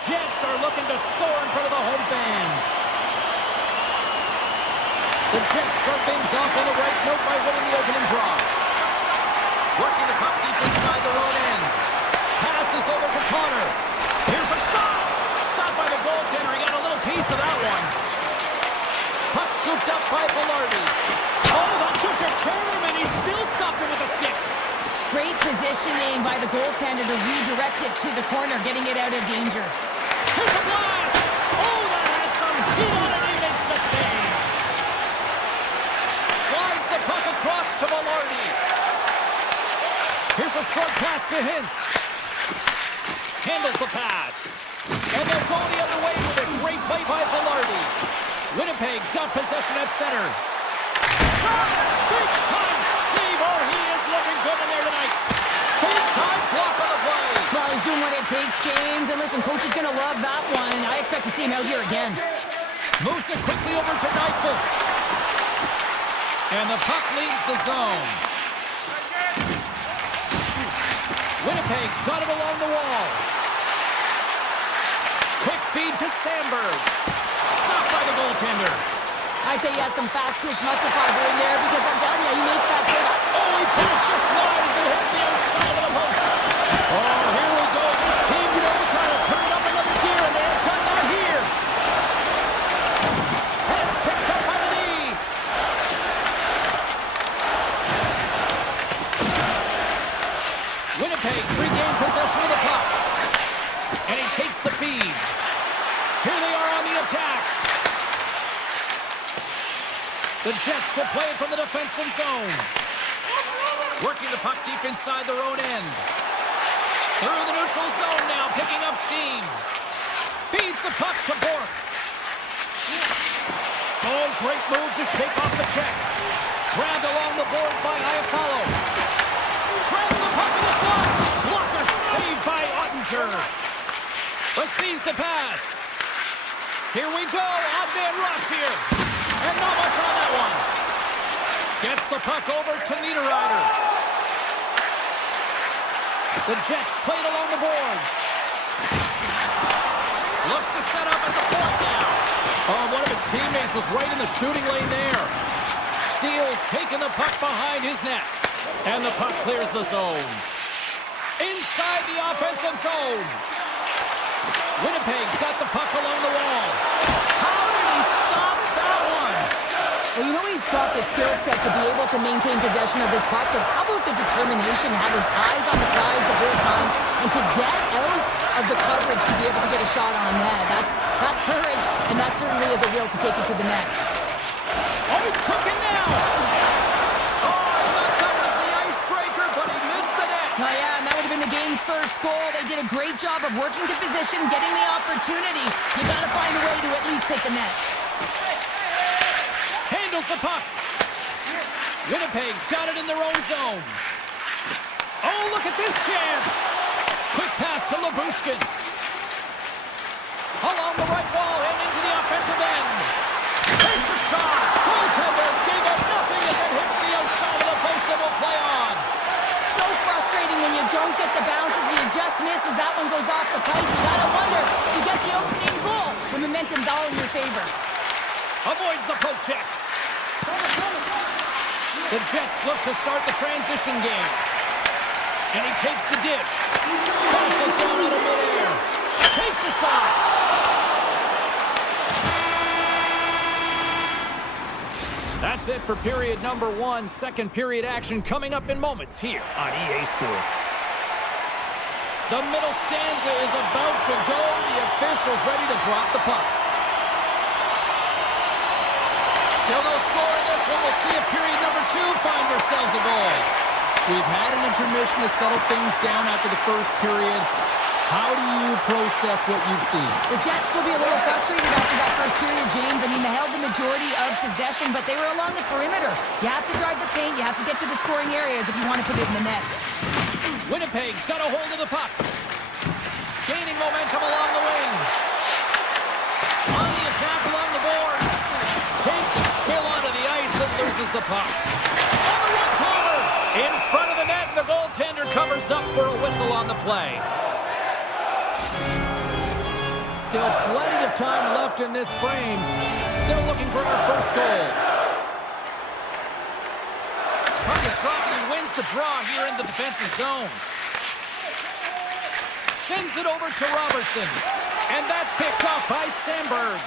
Jets are looking to soar in front of the home fans. The Jets start things off on the right note by winning the opening draw. Working the puck deep inside their own end. Passes over to Connor. Here's a shot. Stopped by the goaltender. He got a little piece of that one. Puck scooped up by Velarde. Oh, that took a care and he still stopped him with a stick. Great positioning by the goaltender to redirect it to the corner, getting it out of danger. Here's a blast. Oh, that has some heat on it. He makes the save. Slides the puck across to Velarde. Here's a short pass to Hintz. Handles the pass. And they'll go the other way with a great play by Velarde. Winnipeg's got possession at center. Shot! Big time save! Oh, he is looking good in there tonight. Big time block on the play. Well, he's doing what it takes, James. And listen, coach is going to love that one. I expect to see him out here again. Moves it quickly over to Nyquist. And the puck leaves the zone. Winnipeg's got it along the wall. Quick feed to Sandberg. Stopped by the goaltender. I'd say he has some fast twitch muscle fiber in there because I'm telling you, he makes that save. Oh, he put it just wide as it hits the outside of the post. Oh, here we go. This team knows how to turn up another gear, and they have done that here. And it's picked up by the knee. Winnipeg's regained possession of the puck. And he takes the feed. Here they are on the attack. The Jets will play it from the defensive zone. Working the puck deep inside their own end. Through the neutral zone now, picking up steam. Feeds the puck to Bork. Oh, great move to shake off the check. Grabbed along the board by Iafallo. Grabs the puck in the slot. Blocker saved by Ottinger. Receives the pass. Here we go. Odd man rush here. And not much on that one. Gets the puck over to Niederreiter. The Jets played along the boards. Looks to set up at the point now. Oh, one of his teammates was right in the shooting lane there. Steele's taking the puck behind his net. And the puck clears the zone. Inside the offensive zone. Winnipeg's got the puck along the wall. How did he stop that one? Well, you know he's got the skill set to be able to maintain possession of this puck, but how about the determination, have his eyes on the prize the whole time, and to get out of the coverage to be able to get a shot on net. That's courage, and that certainly is a will to take it to the net. Oh, he's cooking now! Oh, I thought that was the icebreaker, but he missed the net. Oh, yeah, and that would have been the game's first goal. They did a great job of working to position, getting the opportunity. You got to find a way to at least take the net. Handles the puck. Winnipeg's got it in their own zone. Oh, look at this chance. Quick pass to Labushkin. Along the right wall and into the offensive end. Takes a shot. Goaltender gave up nothing as it hits the outside of the post and will play on. So frustrating when you don't get the bounces and you just miss as that one goes off the pipe. You gotta wonder if you get the opening goal. The momentum's all in your favor. Avoids the poke check. The Jets look to start the transition game. And he takes the dish. Puts it down out of midair. Takes a shot. That's it for period number 1. Second period action coming up in moments here on EA Sports. The middle stanza is about to go. The officials ready to drop the puck. Still no score in this one. We'll see if period number 2 finds ourselves a goal. We've had an intermission to settle things down after the first period. How do you process what you've seen? The Jets will be a little frustrated after that first period, James. I mean, they held the majority of possession, but they were along the perimeter. You have to drive the paint. You have to get to the scoring areas if you want to put it in the net. Winnipeg's got a hold of the puck. Gaining momentum along the wings. On the attack along the boards. Takes a spill onto the ice and loses the puck. On the one-timer! In front of the net, and the goaltender covers up for a whistle on the play. Still plenty of time left in this frame. Still looking for our first goal. Puck is dropped and he wins the draw here in the defensive zone. Sends it over to Robertson. And that's picked up by Sandberg.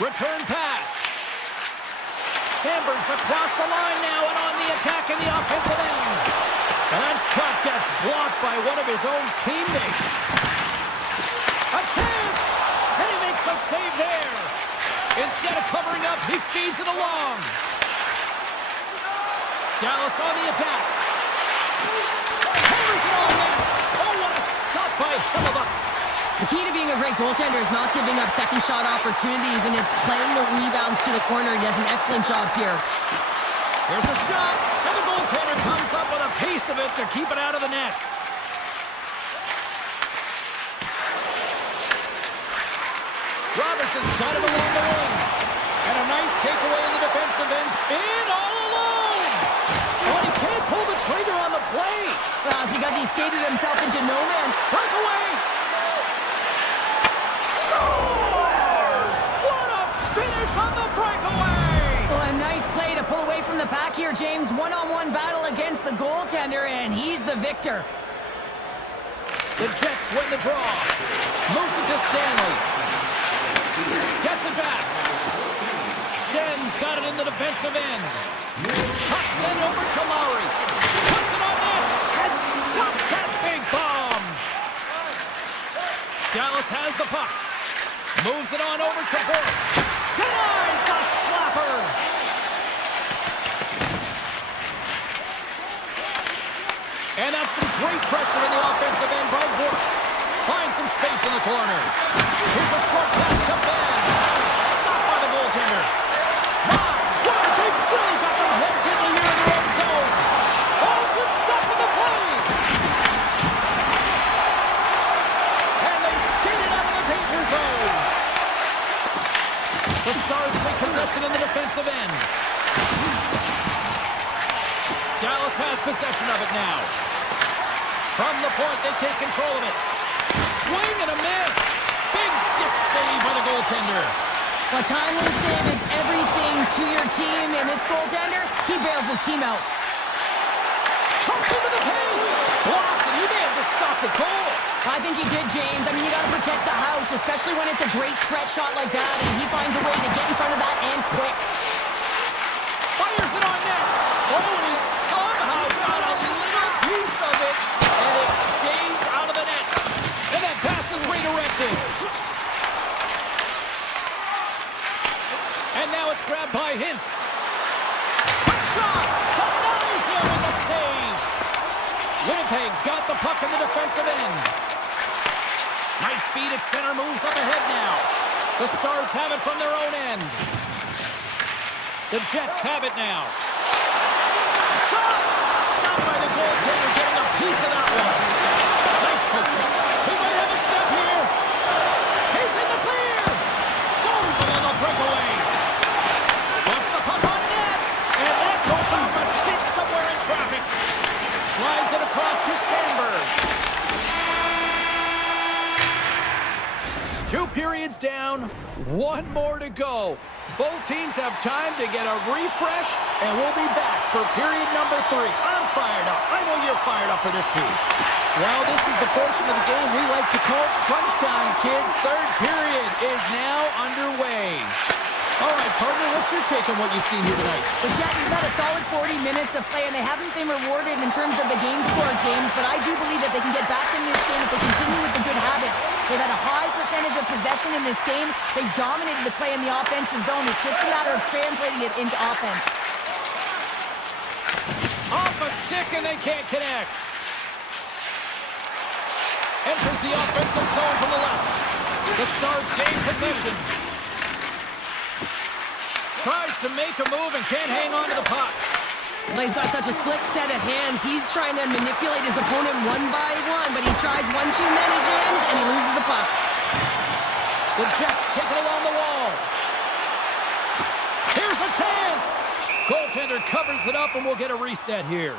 Return pass. Sandberg's across the line now and on the attack in the offensive end. And that shot gets blocked by one of his own teammates. A chance! And he makes a save there. Instead of covering up, he feeds it along. Dallas on the attack. Hammers it on net. Oh, what a stop by Hellebuck. The key to being a great goaltender is not giving up second shot opportunities, and it's playing the rebounds to the corner. He does an excellent job here. Here's a shot, and the goaltender comes up with a piece of it to keep it out of the net. Robertson's got him along the wing. And a nice takeaway in the defensive end. In all alone! Oh, he can't pull the trigger on the play. Well, it's because he skated himself into no man's. Breakaway! Scores! What a finish on the breakaway! Well, a nice play to pull away from the pack here, James. One-on-one battle against the goaltender, and he's the victor. The Jets win the draw. Moves it to Stanley. Gets it back. Shen's got it in the defensive end. Puck sent over to Lowry. Puts it on net and stops that big bomb. Dallas has the puck. Moves it on over to Burke. Denies the slapper. And that's some great pressure in the offensive end by Burke. Finds some space in the corner. Here's a short pass to Ben. Stopped by the goaltender. My word, they've really got them hemmed in here in their own zone. Oh, good stop in the play. And they skated out of the danger zone. The Stars take possession in the defensive end. Dallas has possession of it now. From the point, they take control of it. Swing and a miss. Big stick save by the goaltender. A timely save is everything to your team, and this goaltender, he bails his team out. Comes into the paint. Blocked, and he may have just stopped the goal. I think he did, James. I mean, you got to protect the house, especially when it's a great threat shot like that, and he finds a way to get in front of that and quick. Fires it on net. Oh, and he somehow got a little piece of it, and it stays out of the net. And that pass is redirected. And now it's grabbed by Hintz. Quick shot. Denies him with a save. Winnipeg's got the puck in the defensive end. Nice feed at center, moves up ahead now. The Stars have it from their own end. The Jets have it now. Shot! Stopped by the goaltender, getting a piece of that one. Nice poke shot. He might have a step here. He's in the clear. Stones it on the breakaway. Wants the puck on net. And that goes off a stick somewhere in traffic. Slides it across to Sandberg. 2 periods down, 1 more to go. Both teams have time to get a refresh, and we'll be back for period number 3. I'm fired up. I know you're fired up for this too. Well, this is the portion of the game we like to call crunch time, kids. 3rd period is now underway. All right, partner, what's your take on what you've seen here tonight? The Jets have had a solid 40 minutes of play, and they haven't been rewarded in terms of the game score, James, but I do believe that they can get back in this game if they continue with the good habits. They've had a high percentage of possession in this game. They dominated the play in the offensive zone. It's just a matter of translating it into offense. Off a stick, and they can't connect. Enters the offensive zone from the left. The Stars gain possession. Tries to make a move and can't hang on to the puck. Well, he's got such a slick set of hands. He's trying to manipulate his opponent one by one, but he tries one too many, James, and he loses the puck. The Jets take it along the wall. Here's a chance. Goaltender covers it up, and we'll get a reset here.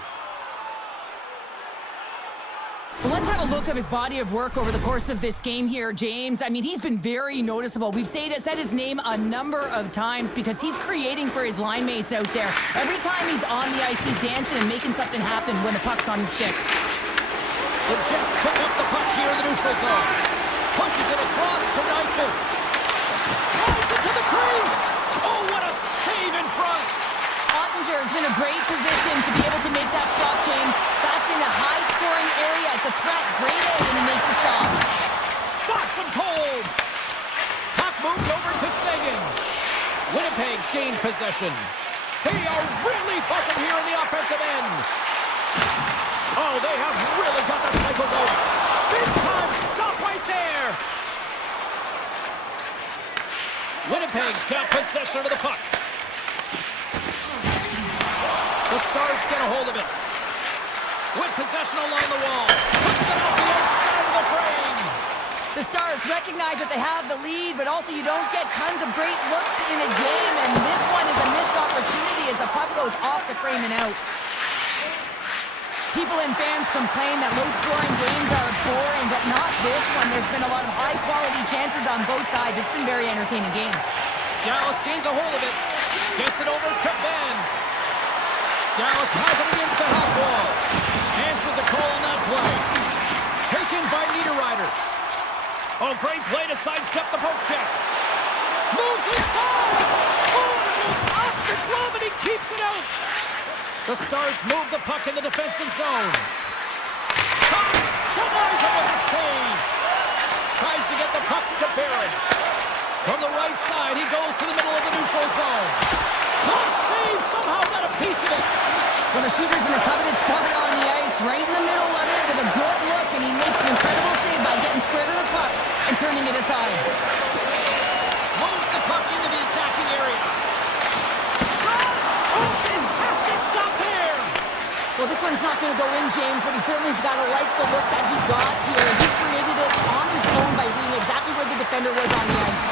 Well, let's have a look of his body of work over the course of this game here, James. I mean, he's been very noticeable. We've said his name a number of times because he's creating for his line mates out there. Every time he's on the ice, he's dancing and making something happen when the puck's on his stick. The Jets pick up the puck here in the neutral zone. Pushes it across to Nyquist. Drives it to the crease. Oh, what a save in front. Ottinger's in a great position to be able to make that stop, James. That's in a high-scoring area. It's a threat. Great A, and he makes the stop. Stops him cold. Puck moved over to Sagan. Winnipeg's gained possession. They are really buzzing here in the offensive end. Oh, they have really got the cycle going. Big time stop right there. Winnipeg's got possession of the puck. The Stars get a hold of it. With possession along the wall. Puts it off the outside of the frame. The Stars recognize that they have the lead, but also you don't get tons of great looks in a game, and this one is a missed opportunity as the puck goes off the frame and out. People and fans complain that low-scoring games are boring, but not this one. There's been a lot of high-quality chances on both sides. It's been a very entertaining game. Dallas gains a hold of it. Gets it over to Ben. Dallas has it against the half wall. Answered the call on that play. Taken by Niederreiter. Oh, great play to sidestep the poke check. Moves inside. Oh, it goes off the glove and he keeps it out. The Stars move the puck in the defensive zone. Denies him with a save. Tries to get the puck to Barrett. From the right side, he goes to the middle of the neutral zone. Good save, somehow got a piece of it. Well, the shooter's in a coveted spot on the ice, right in the middle of it with a good look, and he makes an incredible save by getting square to the puck and turning it aside. Moves the puck into the attacking area. Shot! Oh, fantastic stop there! Well, this one's not going to go in, James, but he certainly's got to like the look that he got here. He created it on his own by reading exactly where the defender was on the ice.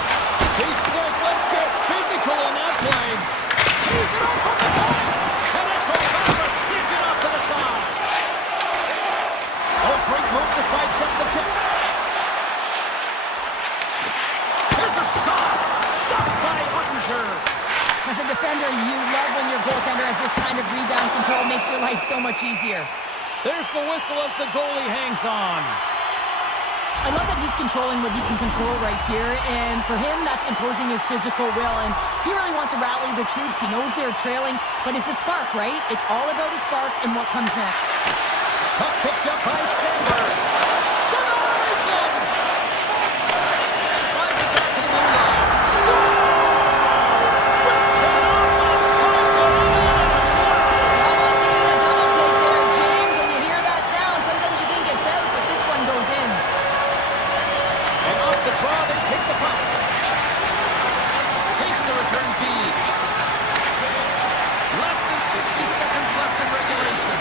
He says, let's get physical on that play. He's it off from the point. And it goes off a stick and off to the side. Oh, great move to sidestep the check. Here's a shot. Stopped by Ottinger. As a defender, you love when your goaltender has this kind of rebound control. Makes your life so much easier. There's the whistle as the goalie hangs on. I love that he's controlling what he can control right here, and for him, that's imposing his physical will, and he really wants to rally the troops. He knows they're trailing, but it's a spark, right? It's all about a spark and what comes next. Puck picked up by Sandberg. Denies him! Slides it back to the blue line. Scores! Rips it off and pumped it in. Almost getting a double take there, James. When you hear that sound, sometimes you think it's out, but this one goes in. And off the draw, they pick the puck. Takes the return feed. Less than 60 seconds left in regulation.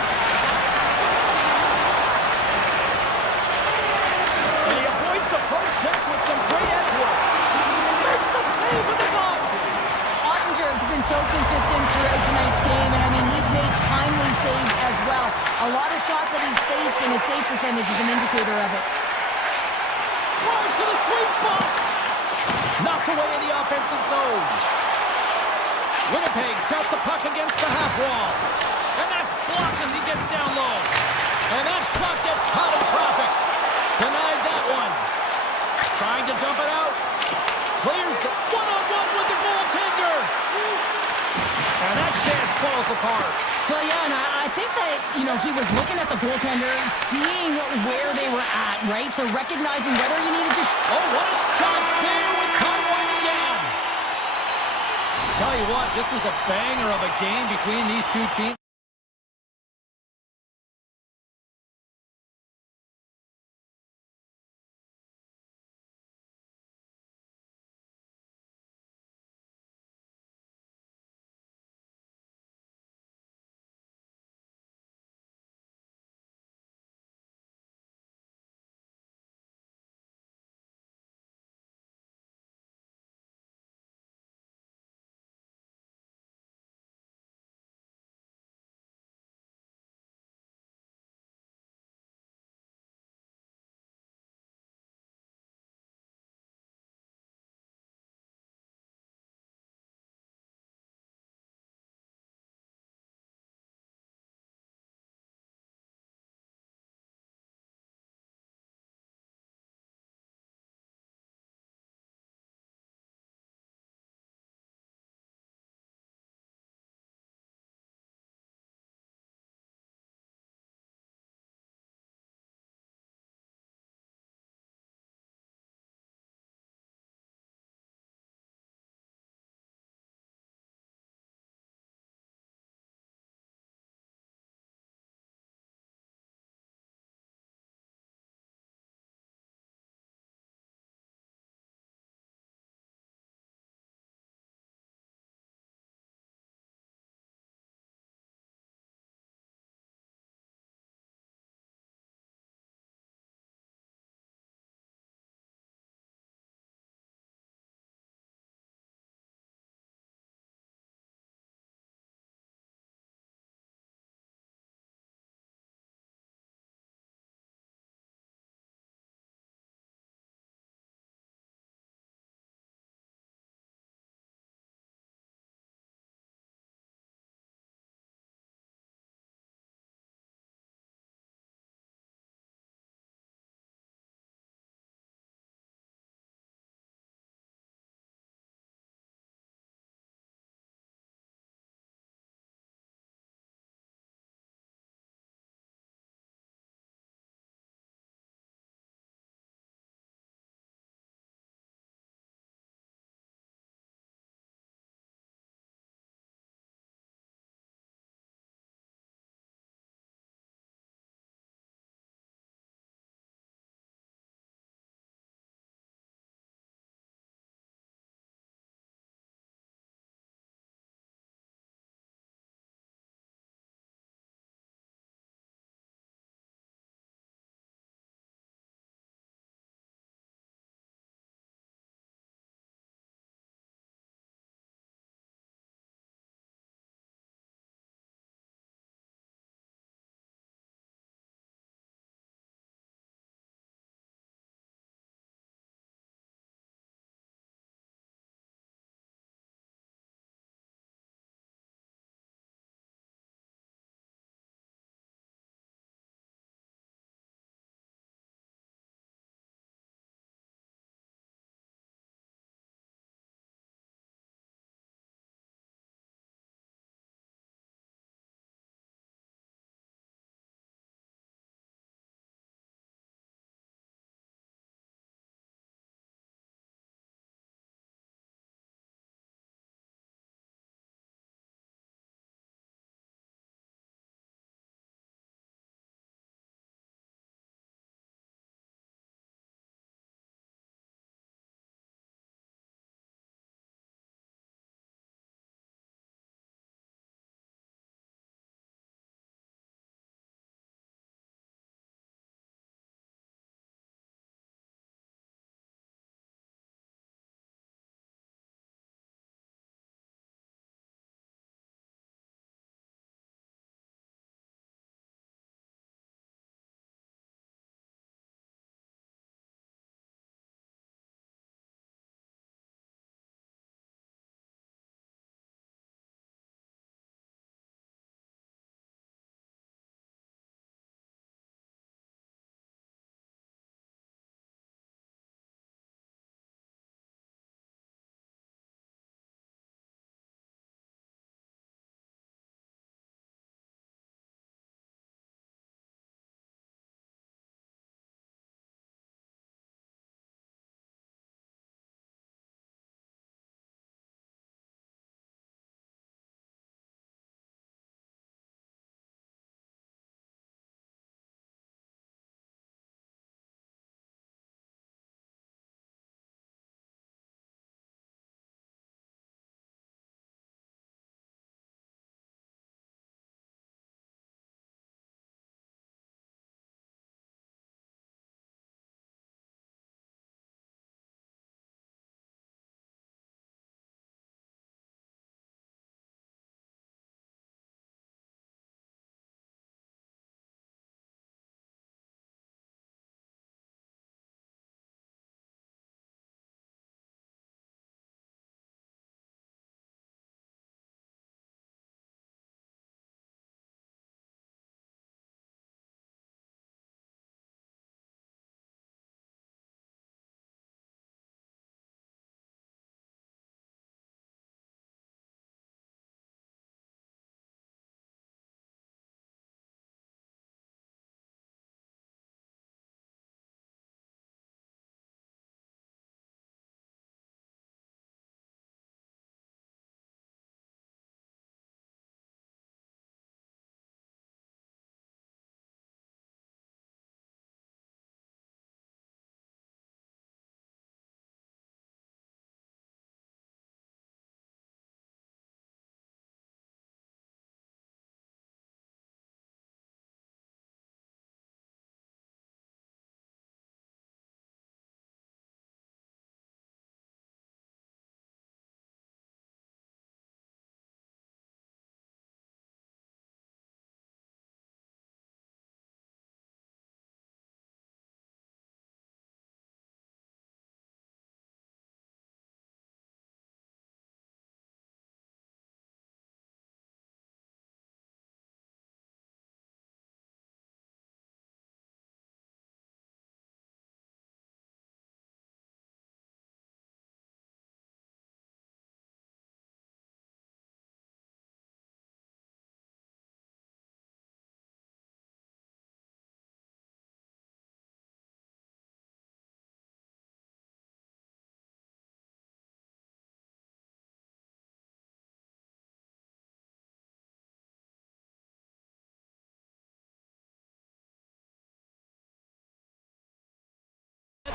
And he avoids the poke check with some great edge work. Makes the save with the glove. Ottinger has been so consistent throughout tonight's game, and I mean, he's made timely saves as well. A lot of shots that he's faced, and his save percentage is an indicator of it. Drives to the sweet spot. Knocked away in the offensive zone. Winnipeg's got the puck against the half wall. And that's blocked as he gets down low. And that shot gets caught in traffic. Denied that one. Trying to dump it out. Clears the one-on-one with the goaltender. And that chance falls apart. Well, yeah, and I think that, you know, he was looking at the goaltender, seeing where they were at, right? So recognizing whether you needed to... Oh, what a stop there with time winding down. Tell you what, this was a banger of a game between these two teams.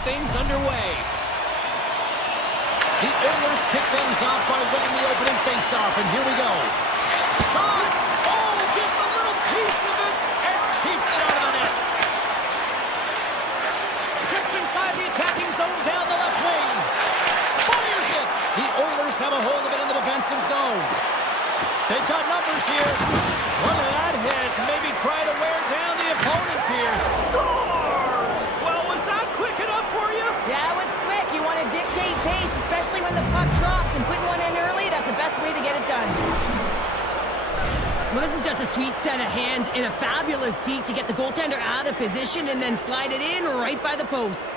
things underway. The Oilers kick things off by winning the opening faceoff, and here we go. Shot! Oh, gets a little piece of it and keeps it out of the net. Gets inside the attacking zone down the left wing. Fires it! The Oilers have a hold of it in the defensive zone. They've got numbers here. Look at that hit. Maybe try to wear down the opponents here. Scores! Well, was that quick enough for you? Yeah, it was quick. You want to dictate pace, especially when the puck drops, and putting one in early, that's the best way to get it done. Well, this is just a sweet set of hands and a fabulous deke to get the goaltender out of position and then slide it in right by the post.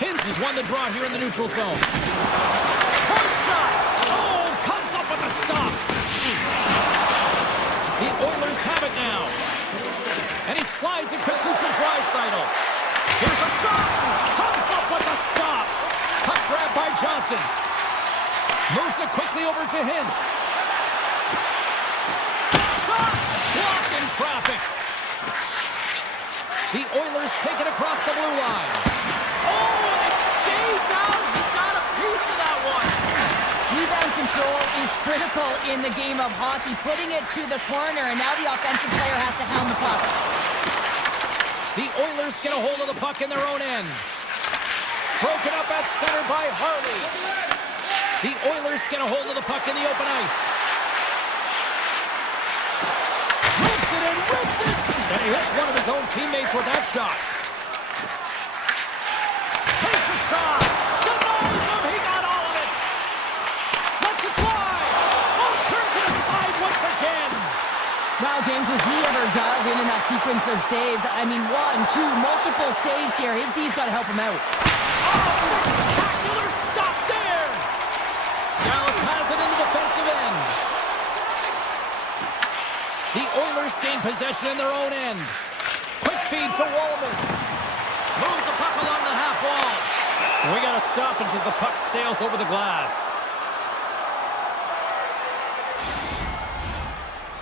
Hins has won the draw here in the neutral zone. Hard shot! Oh, comes up with a stop. The Oilers have it now. And he slides it quickly to Draisaitl. Here's a shot! Comes up with a stop. Puck grab by Johnston. Moves it quickly over to Hins. Shot! Blocked in traffic. The Oilers take it across the blue line. Oh, and it stays out. He got a piece of that one. Rebound control is critical in the game of hockey, putting it to the corner, and now the offensive player has to hound the puck. The Oilers get a hold of the puck in their own end. Broken up at center by Harley. The Oilers get a hold of the puck in the open ice. Rips it and rips it. And he hits one of his own teammates with that shot. Takes a shot. Denies him. He got all of it. Lets it fly. Oh, turns it aside once again. Wow, James, was he ever dialed in that sequence of saves? I mean, one, two, multiple saves here. His D's got to help him out. Oh, spectacular stop there. Dallas has it in the defensive end. The Oilers gain possession in their own end. Quick feed to Wallman. Moves the puck along the half wall. We got to stop as the puck sails over the glass.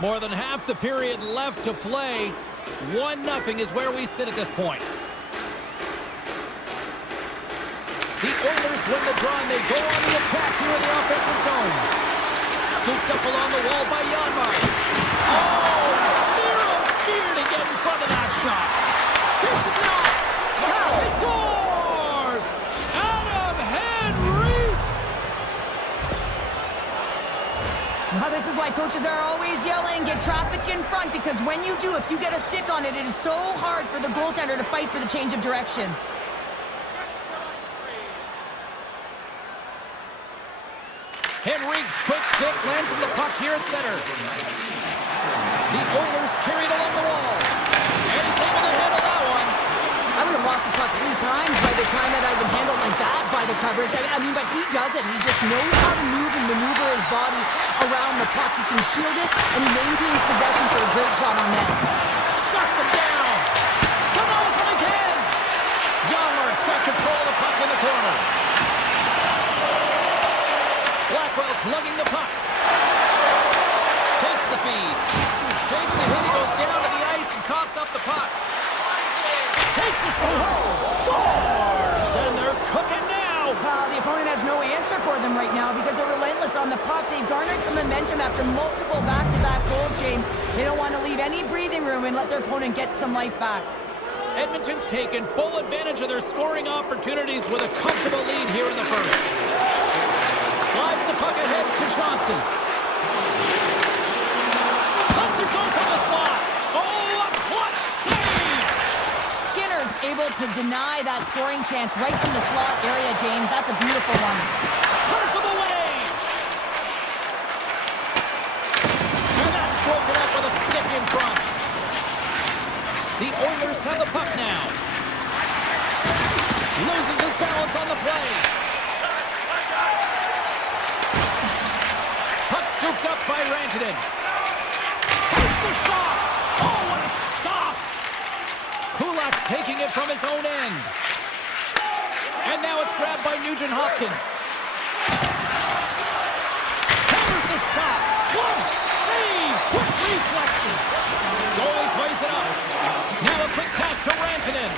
More than half the period left to play. 1-0 is where we sit at this point. The Oilers win the draw and they go on the attack here in the offensive zone. Scooped up along the wall by Janmark. Oh, zero fear to get in front of that shot. Dishes it off. Wow, he scores! Adam Henrique! Now, this is why coaches are always yelling, get traffic in front, because when you do, if you get a stick on it, it is so hard for the goaltender to fight for the change of direction. Henrique's quick stick lands on the puck here at center. The Oilers carried along the wall. And he's able to handle that one. I would have lost the puck 3 times by the time that I would handle like that by the coverage. I mean, but he doesn't. He just knows how to move and maneuver his body around the puck. He can shield it, and he maintains possession for a great shot on net. Shuts him down. Denies him again. Janmark's got control of the puck in the corner. Blackwell's lugging the puck. Takes the feed. Takes a hit. He goes down to the ice and coughs up the puck. Takes a shot. Scores! And they're cooking now. The opponent has no answer for them right now because they're relentless on the puck. They've garnered some momentum after multiple back-to-back goals, James. They don't want to leave any breathing room and let their opponent get some life back. Edmonton's taken full advantage of their scoring opportunities with a comfortable lead here in the first. Slides the puck ahead to Johnston. Lets it go from the slot. Oh, a clutch save! Skinner's able to deny that scoring chance right from the slot area, James. That's a beautiful one. Turns him away! And that's broken up with a stick in front. The Oilers have the puck now. Loses his balance on the play. Puck scooped up by Rantanen. Takes the shot. Oh, what a stop. Kulak's taking it from his own end. And now it's grabbed by Nugent-Hopkins. Hammers the shot. Glove save. Quick reflexes. Goalie plays it up. Now a quick pass to Rantanen.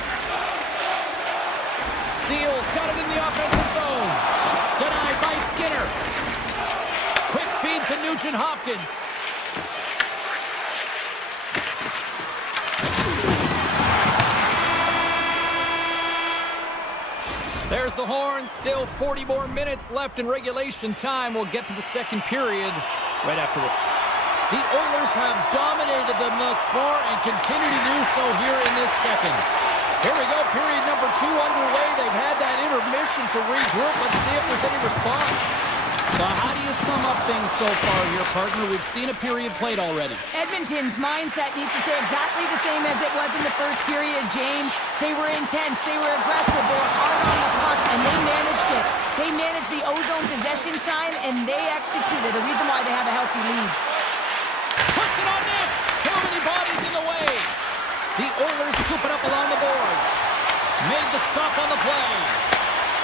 Nugent-Hopkins. There's the horn. Still 40 more minutes left in regulation time. We'll get to the second period right after this. The Oilers have dominated them thus far and continue to do so here in this second. Here we go, period number 2 underway. They've had that intermission to regroup. Let's see if there's any response. So how do you sum up things so far here, partner? We've seen a period played already. Edmonton's mindset needs to stay exactly the same as it was in the first period, James. They were intense, they were aggressive, they were hard on the puck, and they managed it. They managed the ozone possession sign, and they executed. The reason why they have a healthy lead. Puts it on net. Too many bodies in the way. The Oilers scoop it up along the boards. Made the stop on the play.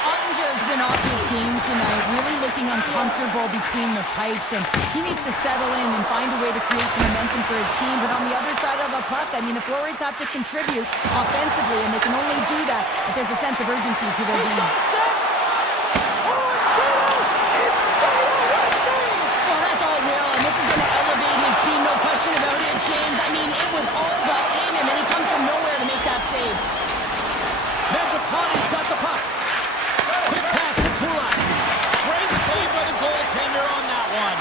Ottinger's been off his game tonight, really looking uncomfortable between the pipes, and he needs to settle in and find a way to create some momentum for his team. But on the other side of the puck, I mean, the forwards have to contribute offensively, and they can only do that if there's a sense of urgency to their game. Well, that's all Will, and this is going to elevate his team, no question about it, James. I mean, it was all but in him, and he comes from nowhere to make that save. Mangiapane's got the puck. Quick pass to Kulak. Great save by the goaltender on that one.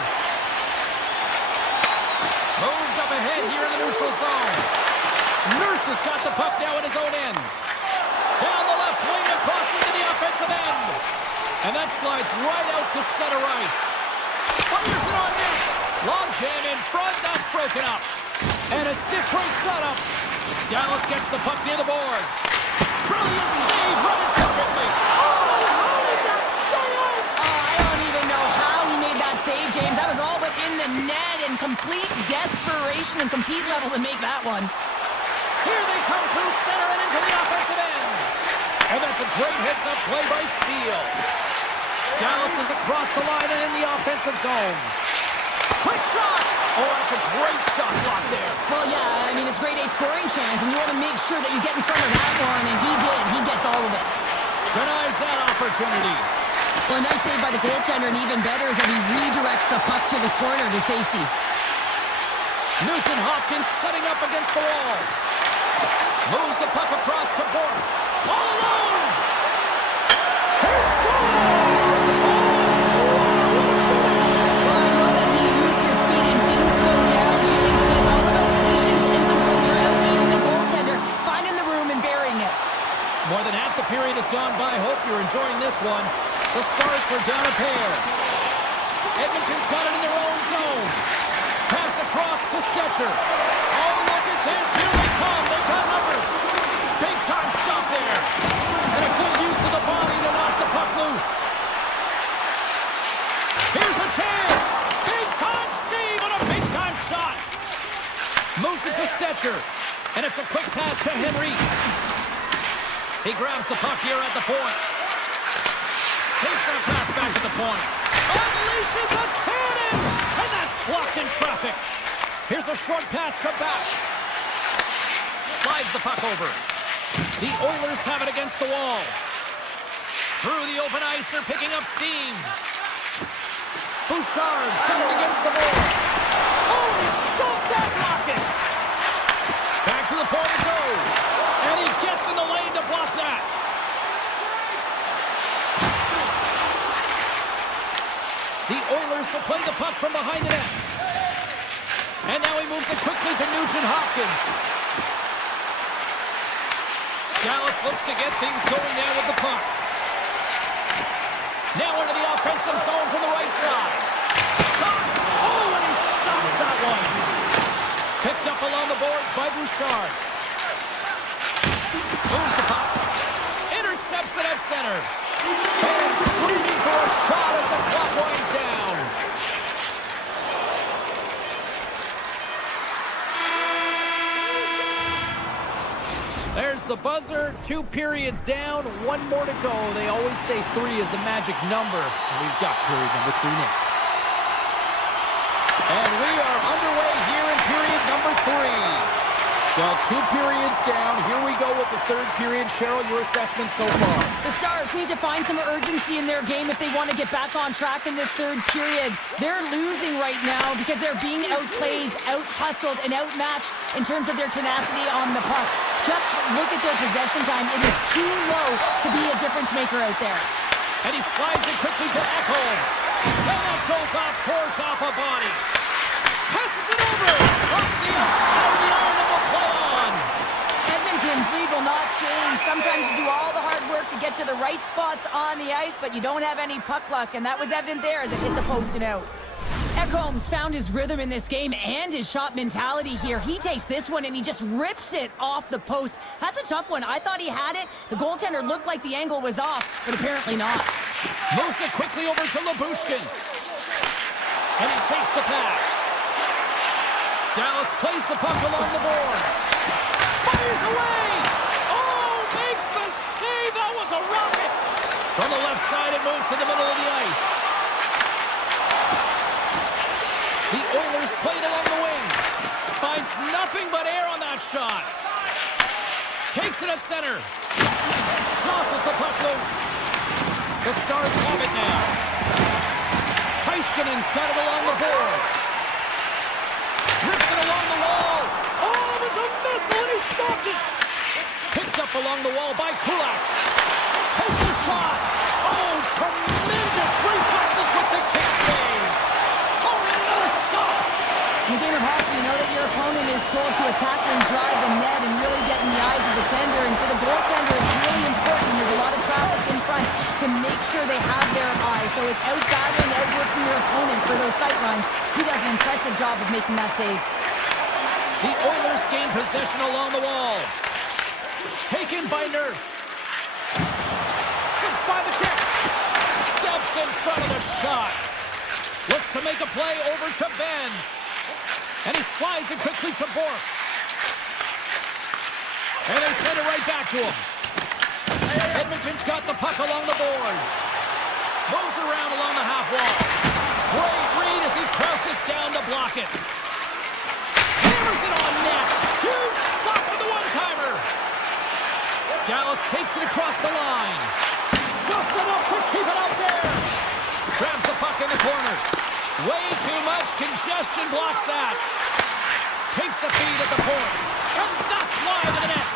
Moved up ahead here in the neutral zone. Nurse has got the puck now at his own end. Down the left wing across into the offensive end. And that slides right out to center ice. Fires it on net. Long jam in front. That's broken up. And a stiff break setup. Dallas gets the puck near the boards. Brilliant save. Run it perfectly. James, that was all but in the net, and complete desperation and compete level to make that one. Here they come through center and into the offensive end. And that's a great hits-up play by Steele. Dallas is across the line and in the offensive zone. Quick shot! Oh, that's a great shot block there. Well, yeah, I mean, it's grade A scoring chance, and you want to make sure that you get in front of that one, and he did. He gets all of it. Denies that opportunity. Well, a nice save by the goaltender, and even better is that he redirects the puck to the corner to safety. Nugent-Hopkins setting up against the wall. Moves the puck across to Bork. All alone! He scores! Well, I love that he used his speed and didn't slow down, James, and it's all about patience and composure, outleading the goaltender, finding the room and burying it. More than half the period has gone by. Hope you're enjoying this one. The Stars are down a pair. Edmonton's got it in their own zone. Pass across to Stetcher. Oh, look at this. Here they come. They've got numbers. Big time stop there. And a good use of the body to knock the puck loose. Here's a chance. Big time save and a big time shot. Moves it to Stetcher. And it's a quick pass to Henry. He grabs the puck here at the point. Takes that pass back to the point. Unleashes a cannon! And that's blocked in traffic. Here's a short pass to back. Slides the puck over. The Oilers have it against the wall. Through the open ice, they're picking up steam. Bouchard's got it against the boards. Oh, he stopped that rocket! Back to the point it goes. And he gets in the lane to block that. The Oilers will play the puck from behind the net. And now he moves it quickly to Nugent-Hopkins. Dallas looks to get things going now with the puck. Now into the offensive zone from the right side. Shot! Oh, and he stops that one. Picked up along the boards by Bouchard. Moves the puck. Intercepts it at center. Fans screaming for a shot as the clock winds down. There's the buzzer. 2 periods down, 1 more to go. They always say 3 is the magic number. We've got period number 3 next. And we are underway here in period number 3. Well, 2 periods down. Here we go with the third period. Cheryl, your assessment so far? The Stars need to find some urgency in their game if they want to get back on track in this third period. They're losing right now because they're being outplayed, out-hustled, and outmatched in terms of their tenacity on the puck. Just look at their possession time. It is too low to be a difference maker out there. And he slides it quickly to Ekholm. And that goes off course off a body. Passes it over. Off the outside of the iron and will play on. Edmonton's lead will not change. Sometimes you do all the hard work to get to the right spots on the ice, but you don't have any puck luck, and that was evident there as it hit the post and out. Ekholm's found his rhythm in this game and his shot mentality here. He takes this one and he just rips it off the post. That's a tough one. I thought he had it. The goaltender looked like the angle was off, but apparently not. Moves it quickly over to Lyubushkin. And he takes the pass. Dallas plays the puck along the boards. Fires away! Oh, makes the save! That was a rocket! From the left side, it moves to the middle of the ice. The Oilers played along the wing. Finds nothing but air on that shot. Takes it at center. Tosses the puck loose. The Stars have it now. Heiskanen's got it along the boards. Rips it along the wall. Oh, it was a missile and he stopped it. Picked up along the wall by Kulak. Takes a shot. Oh, tremendous reflexes with the kick save. Oh, and another stop. In the game of hockey, you know that your opponent is told to attack and drive the net and really get in the eyes of the tender. And for the goaltender, it's really important. There's a lot of traffic in front to make sure they have their eyes. So it's out-battling, outworking your opponent for those sight lines. He does an impressive job of making that save. The Oilers gain possession along the wall. Taken by Nurse. Six by the check. Steps in front of the shot. Looks to make a play over to Ben. And he slides it quickly to Bork. And they send it right back to him. Edmonton's got the puck along the boards. Moves around along the half wall. Great read as he crouches down to block it. Hammers it on net. Huge stop with the one-timer. Dallas takes it across the line. Just enough to keep it out there. Grabs the puck in the corner. Way too much congestion blocks that. Takes the feed at the point. And that's wide of the net.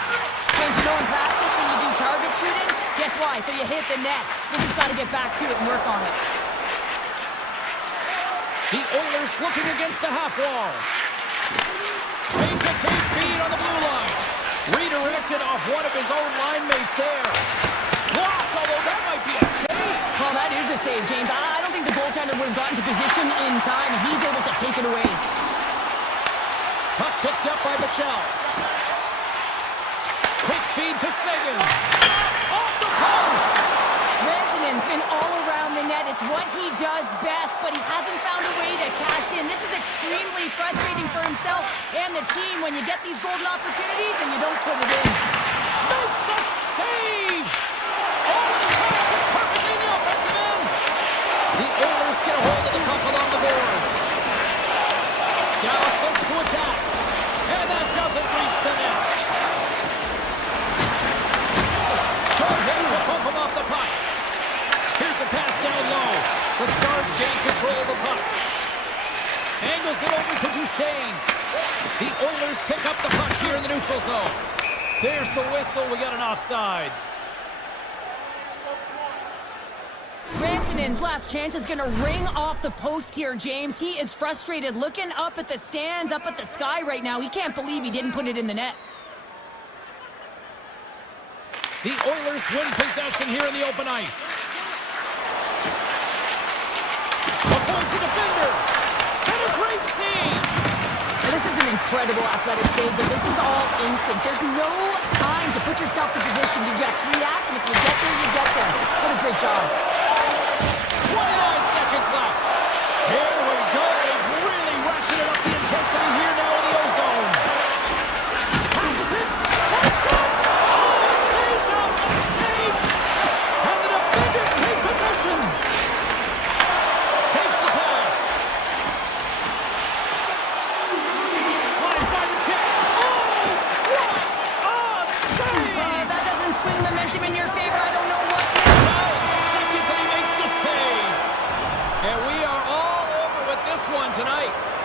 And you know in practice when you do target shooting, guess why? So you hit the net. You just got to get back to it and work on it. The Oilers looking against the half wall. Take feed on the blue line. Redirected off one of his own line mates there. Blocked, although that might be a save. Well, that is a save, James. I don't think the goaltender would have gotten to position in time, and he's able to take it away. Puck picked up by Michelle. Quick feed to Sagan. Off the post. Rantanen's been all around the net. It's what he does best, but he hasn't found a way to cash in. This is extremely frustrating for himself and the team when you get these golden opportunities and you don't put it in. Makes the save. Oh, and tracks it perfectly in the offensive end. The Oilers get a hold of the puck along the boards. Dallas looks to attack. And that doesn't reach the net. Good hit to bump him off the puck. Here's a pass down low. The Stars gain control of the puck. Angles it over to Duchesne. The Oilers pick up the puck here in the neutral zone. There's the whistle. We got an offside. Rantanen's last chance is going to ring off the post here, James. He is frustrated, looking up at the stands, up at the sky right now. He can't believe he didn't put it in the net. The Oilers win possession here in the open ice. Avoids the defender. And a great save. Now, this is an incredible athletic save, but this is all instinct. There's no time to put yourself in position to just react, and if you get there, you get there. What a great job. 29 seconds left. Here we go. They've really ratcheted up the intensity here now in the ozone. Passes it. One shot. Oh, it stays out. A save. And the defenders take possession. Takes the pass. Slides by the check. Oh, And we are all over with this one tonight.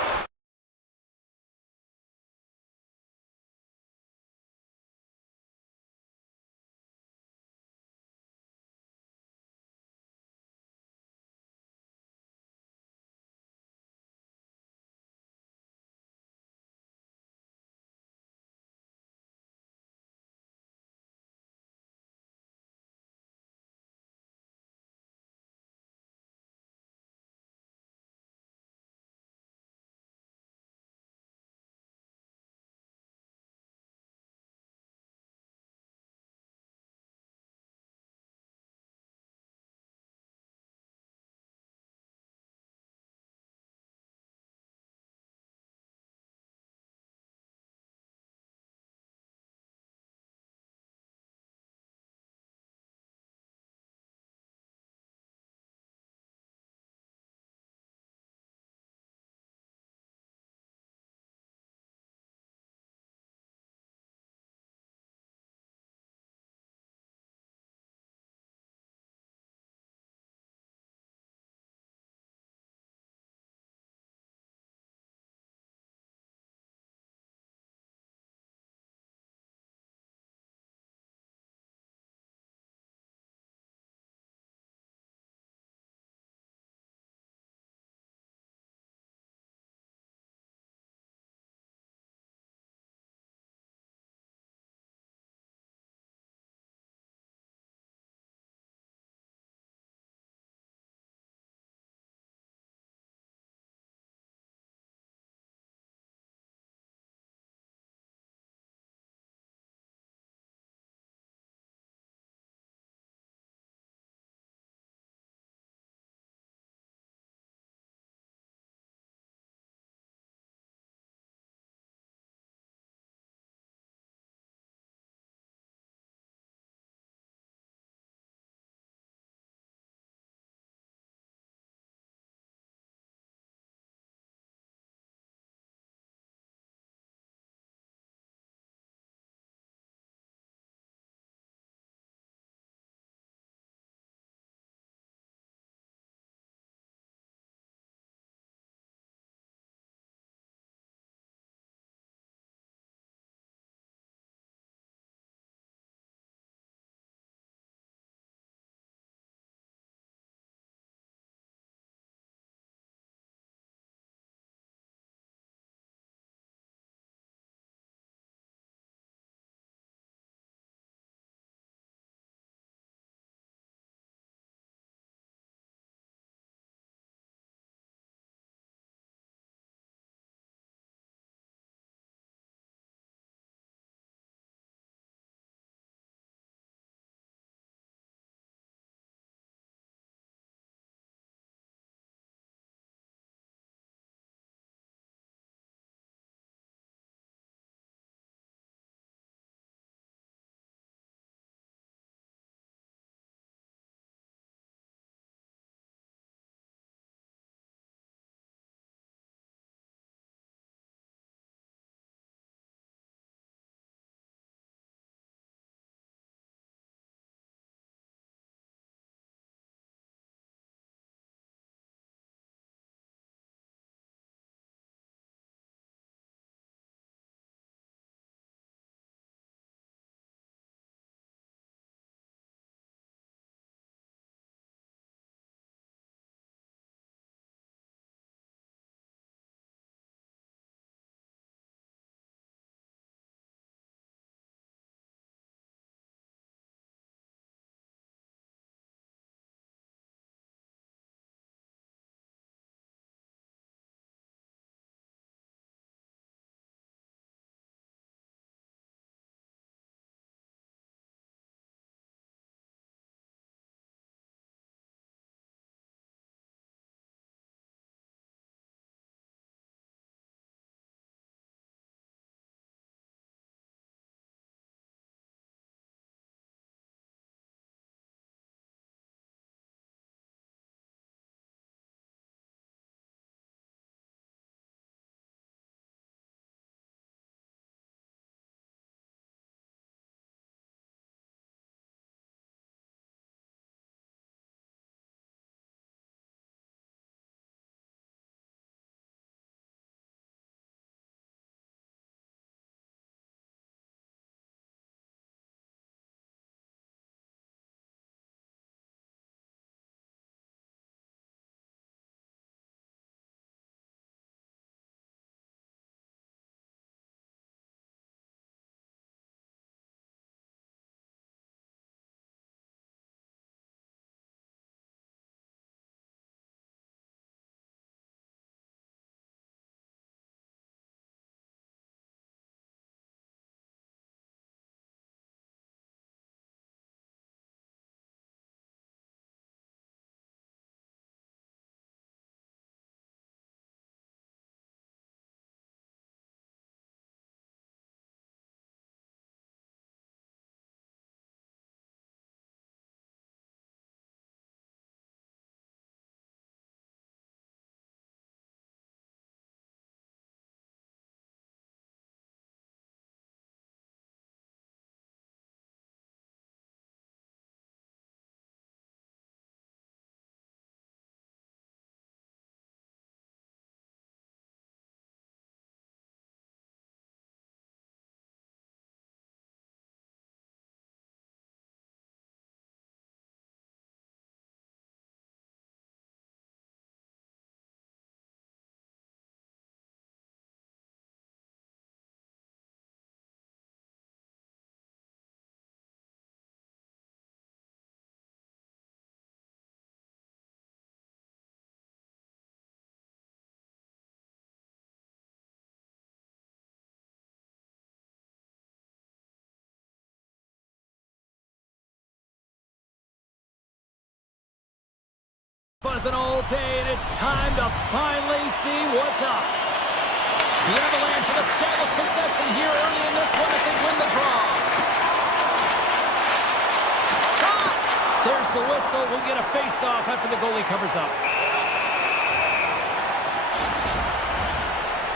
hasn't all day, and it's time to finally see what's up. The Avalanche have established possession here early in this one as they win the draw. Shot! There's the whistle. We'll get a face-off after the goalie covers up.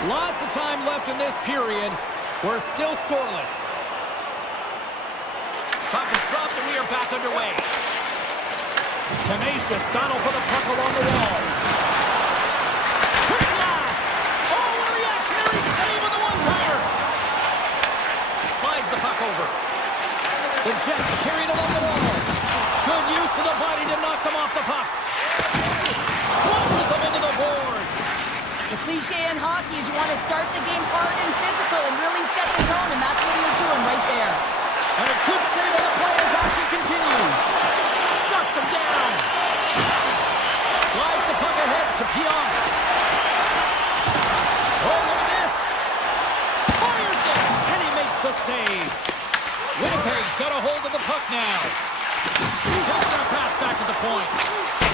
Lots of time left in this period. We're still scoreless. Puck is dropped and we are back underway. Tenacious battle for the puck along the wall. Quick blast! Oh, a reactionary save on the one-timer! Slides the puck over. The Jets carried along the wall. Good use of the body to knock them off the puck. Plunges them into the boards. The cliche in hockey is you want to start the game hard and physical and really set the tone, and that's what he was doing right there. And a good save on the play as action continues. Shuts him down. Slides the puck ahead to Pionk. Oh, look at this. Fires it, and he makes the save. Winnipeg's got a hold of the puck now. Takes that pass back to the point.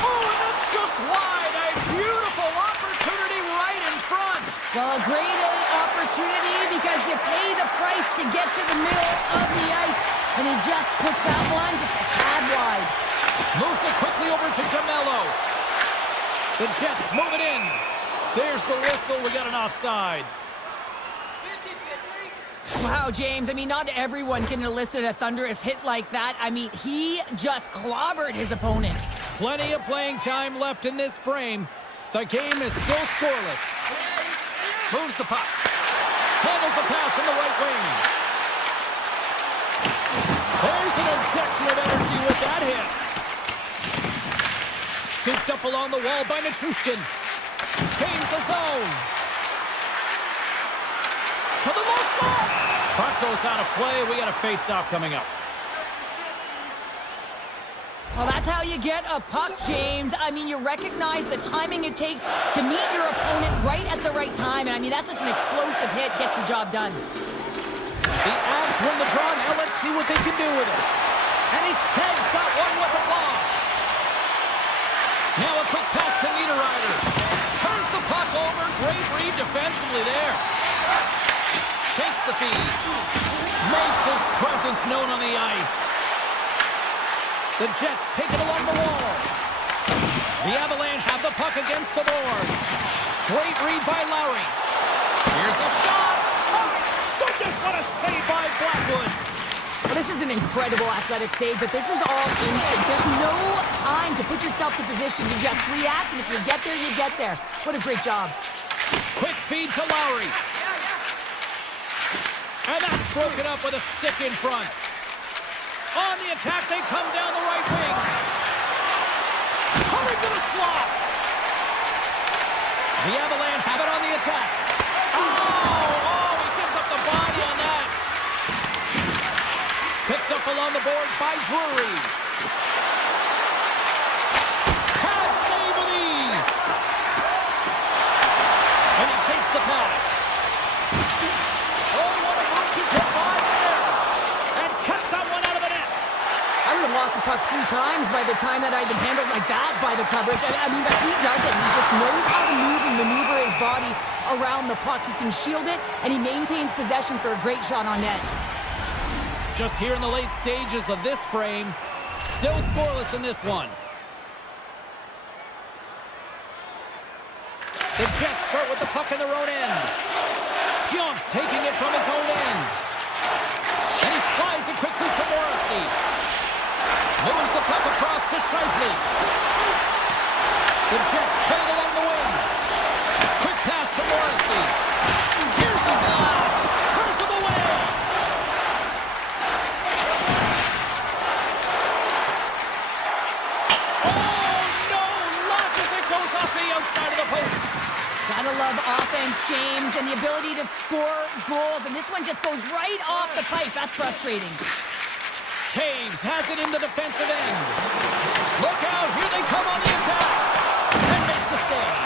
Oh, and that's just wide. A beautiful opportunity right in front. Well, a great opportunity because you pay the price to get to the middle of the ice, and he just puts that one just a tad wide. Moves it quickly over to DeMello. The Jets move it in. There's the whistle. We got an offside. Wow, James, I mean, not everyone can elicit a thunderous hit like that. I mean, he just clobbered his opponent. Plenty of playing time left in this frame. The game is still scoreless. Moves the puck. Handles the pass in the right wing. There's an injection of energy with that hit. Scooped up along the wall by Nichushkin. Gains the zone. To the low slot. Puck goes out of play. We got a face-off coming up. Well, that's how you get a puck, James. I mean, you recognize the timing it takes to meet your opponent right at the right time. And I mean, that's just an explosive hit. Gets the job done. The Avs win the draw. Now let's see what they can do with it. And he snags that one with the block. Now a quick pass to Niederreiter. Turns the puck over. Great read defensively there. Takes the feed. Makes his presence known on the ice. The Jets take it along the wall. The Avalanche have the puck against the boards. Great read by Lowry. Here's a shot. Oh, my goodness, what a save by Blackwood. Well, this is an incredible athletic save, but this is all instant. There's no time to put yourself to position. You just react, and if you get there, you get there. What a great job. Quick feed to Lowry. And that's broken up with a stick in front. On the attack, they come down the right wing. Coming to the slot. The Avalanche have it on the attack. Oh, he gives up the body on that. Picked up along the boards by Drury. Pad save with ease. And he takes the pass. Oh, what a move to get by there. And cut that one out of the net. I would have lost the puck 3 times by the time that I'd been handled like that by the coverage. I mean, but he doesn't. He just knows how to move and maneuver his body around the puck. He can shield it, and he maintains possession for a great shot on net. Just here in the late stages of this frame, still scoreless in this one. The Jets start with the puck in their own end. Pionk's taking it from his own end. And he slides it quickly to Morrissey. Moves the puck across to Scheifele. The Jets play it along the wing. Quick pass to Morrissey. Here's a blast. Turns him away. Oh, no. Launches it. Goes off the outside of the post. Gotta love offense, James, and the ability to score goals. And this one just goes right off the pipe. That's frustrating. Taves has it in the defensive end. Look out, here they come on the attack. And makes the save.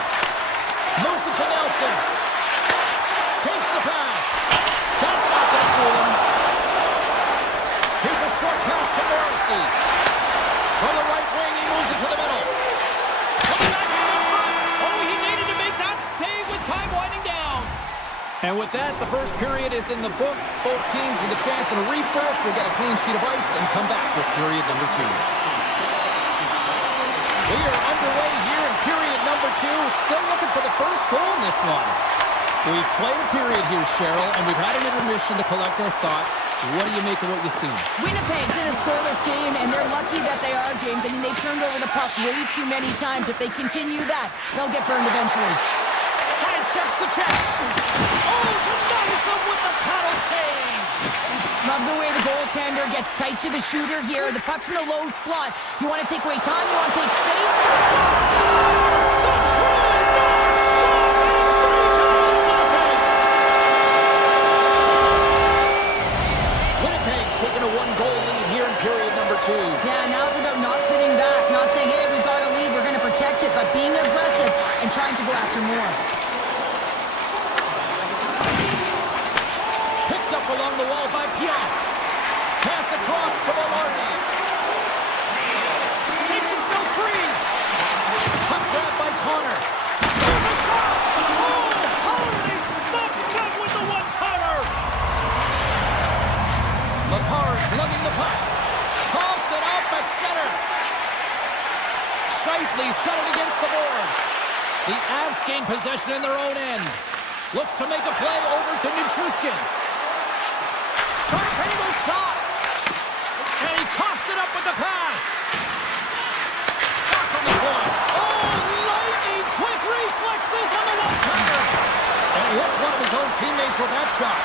Moves it to Nelson. Takes the pass. That's not going to fool him. Here's a short pass to Morrissey. From the right wing, he moves it to the middle. Coming back And with that, the first period is in the books. Both teams with a chance at a refresh. We get a clean sheet of ice and come back with period number 2. We are underway here in period number 2. Still looking for the first goal in this one. We've played a period here, Cheryl, and we've had an intermission to collect our thoughts. What do you make of what you've seen? Winnipeg's in a scoreless game, and they're lucky that they are, James. I mean, they turned over the puck way too many times. If they continue that, they'll get burned eventually. Sidesteps the check. Oh, Tennyson with the paddle save. Love the way the goaltender gets tight to the shooter here. The puck's in a low slot. You want to take away time? You want to take space? The try not strong in 3-2 Winnipeg. Winnipeg's taking a 1-goal lead here in period number 2. Yeah, now it's about not sitting back, not saying, hey, we've got a lead, we're going to protect it, but being aggressive and trying to go after more. Along the wall by Pion. Pass across to Velarde. Shakes himself free. Puck grab by Connor. There's a shot. Oh, how did he stop that with the one-timer? Makar's lugging the puck. Toss it up at center. Scheifele's got it against the boards. The Avs gain possession in their own end. Looks to make a play over to Nichushkin. Sharp angle shot. And he coughs it up with the pass. Shot from the point. Oh, lightning quick reflexes on the one-timer. And he hits one of his own teammates with that shot.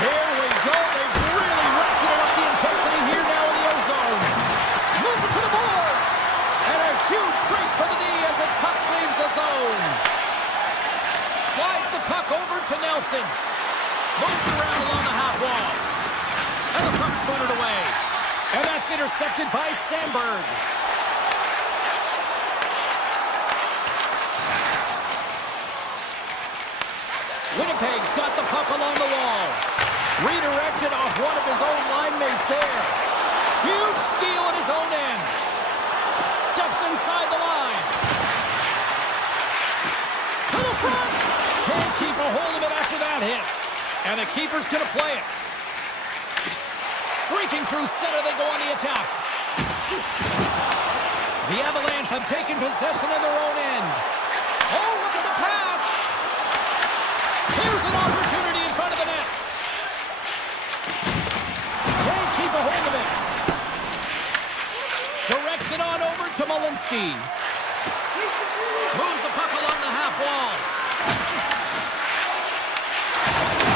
Here we go. They've really ratcheted up the intensity here now in the ozone. Moves it to the boards. And a huge break for the D as the puck leaves the zone. Slides the puck over to Nelson. Moves it around along the half wall. And the puck's bunted away. And that's intercepted by Sandberg. Winnipeg's got the puck along the wall. Redirected off one of his own line mates there. Huge steal at his own end. Steps inside the line. To the front. Can't keep a hold of it after that hit. And the keeper's going to play it. Streaking through center, they go on the attack. The Avalanche have taken possession in their own end. Oh, look at the pass. Here's an opportunity in front of the net. Can't keep a hold of it. Directs it on over to Malinsky. Moves the puck along the half wall.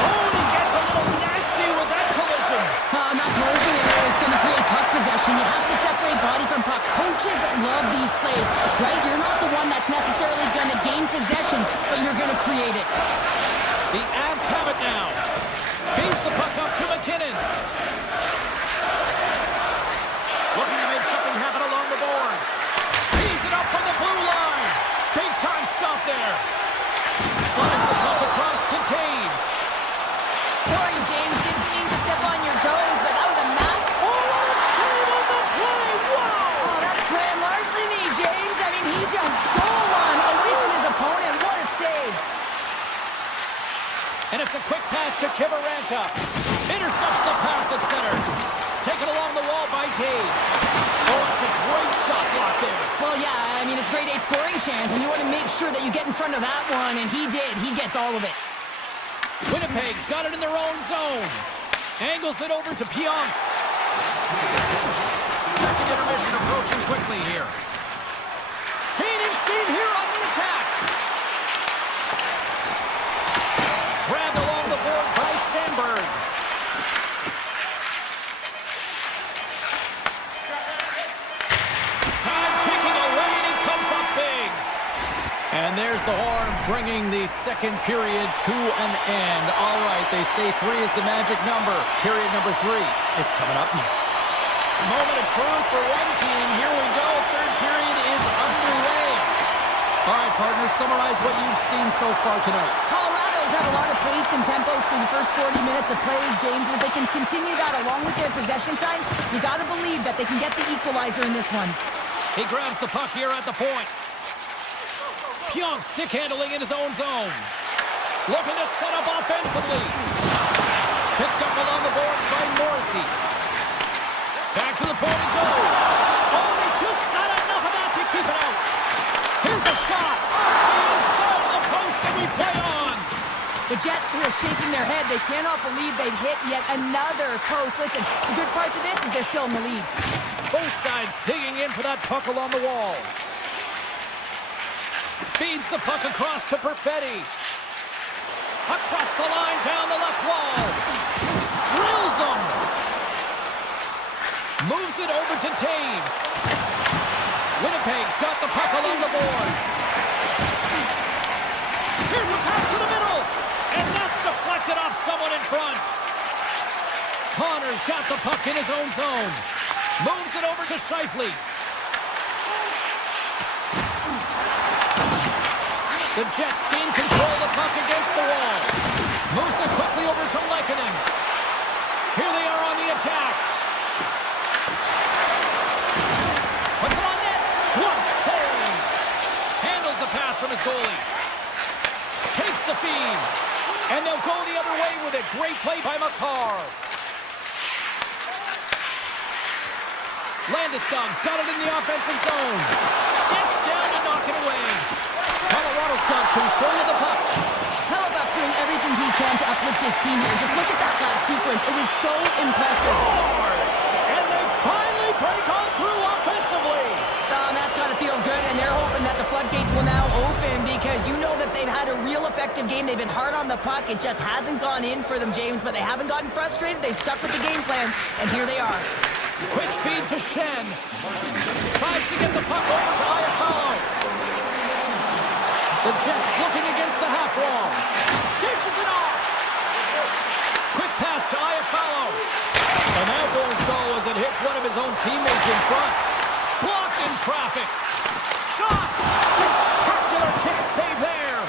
Oh, he gets a little nasty with that collision. Not closing it is going to create puck possession. You have to separate body from puck. Coaches love these plays, right? You're not the one that's necessarily going to gain possession, but you're going to create it. The Avs have it now. Feeds the puck up to McKinnon. Looking to make something happen along the boards. Tees it up from the blue line. Big time stop there. Slides the puck across to Taves. Sorry, James, didn't mean to step on your toes, but that was a massive... Oh, what a save on the play! Wow! Oh, that's grand larceny, James. I mean, he just stole one away from his opponent. What a save. And it's a quick pass to Kivaranta. Intercepts the pass at center. Taken along the wall by Taves. Oh, that's a great shot block there. Well, yeah, I mean, it's grade A scoring chance, and you want to make sure that you get in front of that one, and he did. He gets all of it. Winnipeg's got it in their own zone. Angles it over to Pionk. Second intermission approaching quickly here. Koenigstein here on the attack. Grabbed along the board by Sandberg. Time ticking away, and he comes up big. And there's the horn, bringing the second period to an end. All right, they say 3 is the magic number. Period number 3 is coming up next. Moment of truth for one team. Here we go. Third period is underway. All right, partners, summarize what you've seen so far tonight. Colorado's had a lot of pace and tempo through the first 40 minutes of play, James. And if they can continue that along with their possession time, you got to believe that they can get the equalizer in this one. He grabs the puck here at the point. Pionk stick handling in his own zone. Looking to set up offensively. Picked up along the boards by Morrissey. Back to the point it goes. Oh, he just got enough of that to keep it out. Here's a shot. Off the inside of the post, and we play on. The Jets are shaking their head. They cannot believe they've hit yet another post. Listen, the good part to this is they're still in the lead. Both sides digging in for that puck along the wall. Feeds the puck across to Perfetti. Across the line, down the left wall. Drills them. Moves it over to Taves. Winnipeg's got the puck along the boards. Here's a pass to the middle. And that's deflected off someone in front. Connor's got the puck in his own zone. Moves it over to Scheifele. The Jets gain control of the puck against the wall. Moves it quickly over to Lehkonen. Here they are on the attack. Puts it on net. Glove save. Handles the pass from his goalie. Takes the feed. And they'll go the other way with it. Great play by Makar. Landeskog's got it in the offensive zone. Gets down to knock it away. Colorado's got control of the puck. Hellebuck's doing everything he can to uplift his team here. Just look at that last sequence. It was so impressive. Scores! And they finally break on through offensively. And that's got to feel good, and they're hoping that the floodgates will now open because you know that they've had a real effective game. They've been hard on the puck. It just hasn't gone in for them, James, but they haven't gotten frustrated. They've stuck with the game plan, and here they are. Quick feed to Shen. Tries to get the puck over to Iafallo. The Jets looking against the half wall. Dishes it off. Quick pass to Iafallo. And that won't go as it hits one of his own teammates in front. Blocked in traffic. Shot. Spectacular kick save there.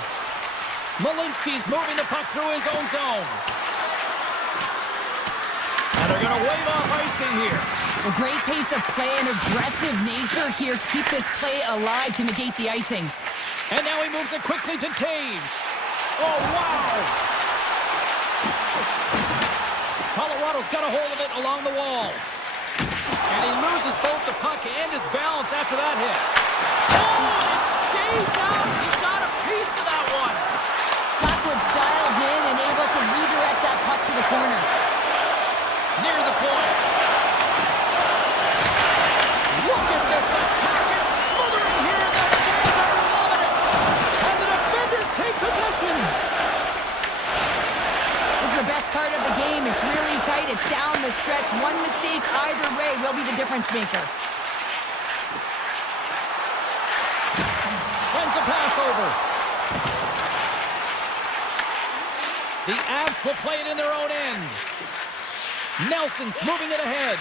Malinsky's moving the puck through his own zone. And they're going to wave off icing here. A great pace of play and aggressive nature here to keep this play alive to negate the icing. And now he moves it quickly to Taves. Oh, wow! Colorado's got a hold of it along the wall. And he loses both the puck and his balance after that hit. Oh, it stays out. He's got a piece of that one. Blackwood's dialed in and able to redirect that puck to the corner. Near the point. Look at this attack. It's smothering here. The fans are loving it. And the defenders take possession. This is the best part of the game. It's really tight. It's down the stretch. One mistake either way will be the difference maker. Sends a pass over. The Avs will play it in their own end. Nelson's moving it ahead.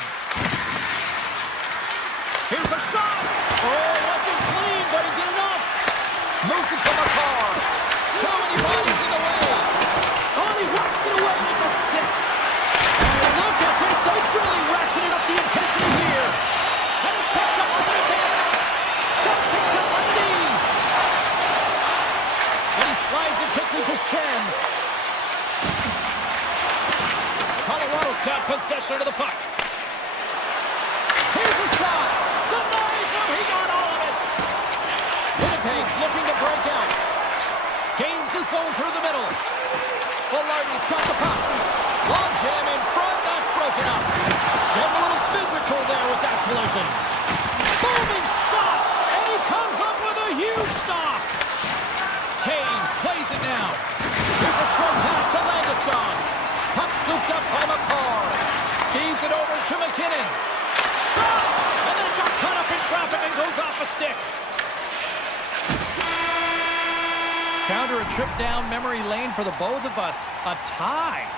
Here's a shot. Oh, wasn't clean, but he did enough. Moves it to Makar. Too many bodies in the way. Oh, he whacks it away with the stick. And look at this. They've really ratcheted up the intensity here. And it's picked up on the defense. That's picked up on the knee. And he slides it quickly to Shen. Colorado's got possession of the puck. Here's a shot. Denies him. He got all of it. Winnipeg's looking to break out. Gains the zone through the middle. Velarde's got the puck. Long jam in front. That's broken up. Getting a little physical there with that collision. Booming shot. And he comes up with a huge stop. Taves plays it now. Here's a short pass to Landeskog. Puck scooped up by Makar. Feeds it over to McKinnon. Shot! And then got cut up in traffic and goes off a stick. Counter a trip down memory lane for the both of us. A tie.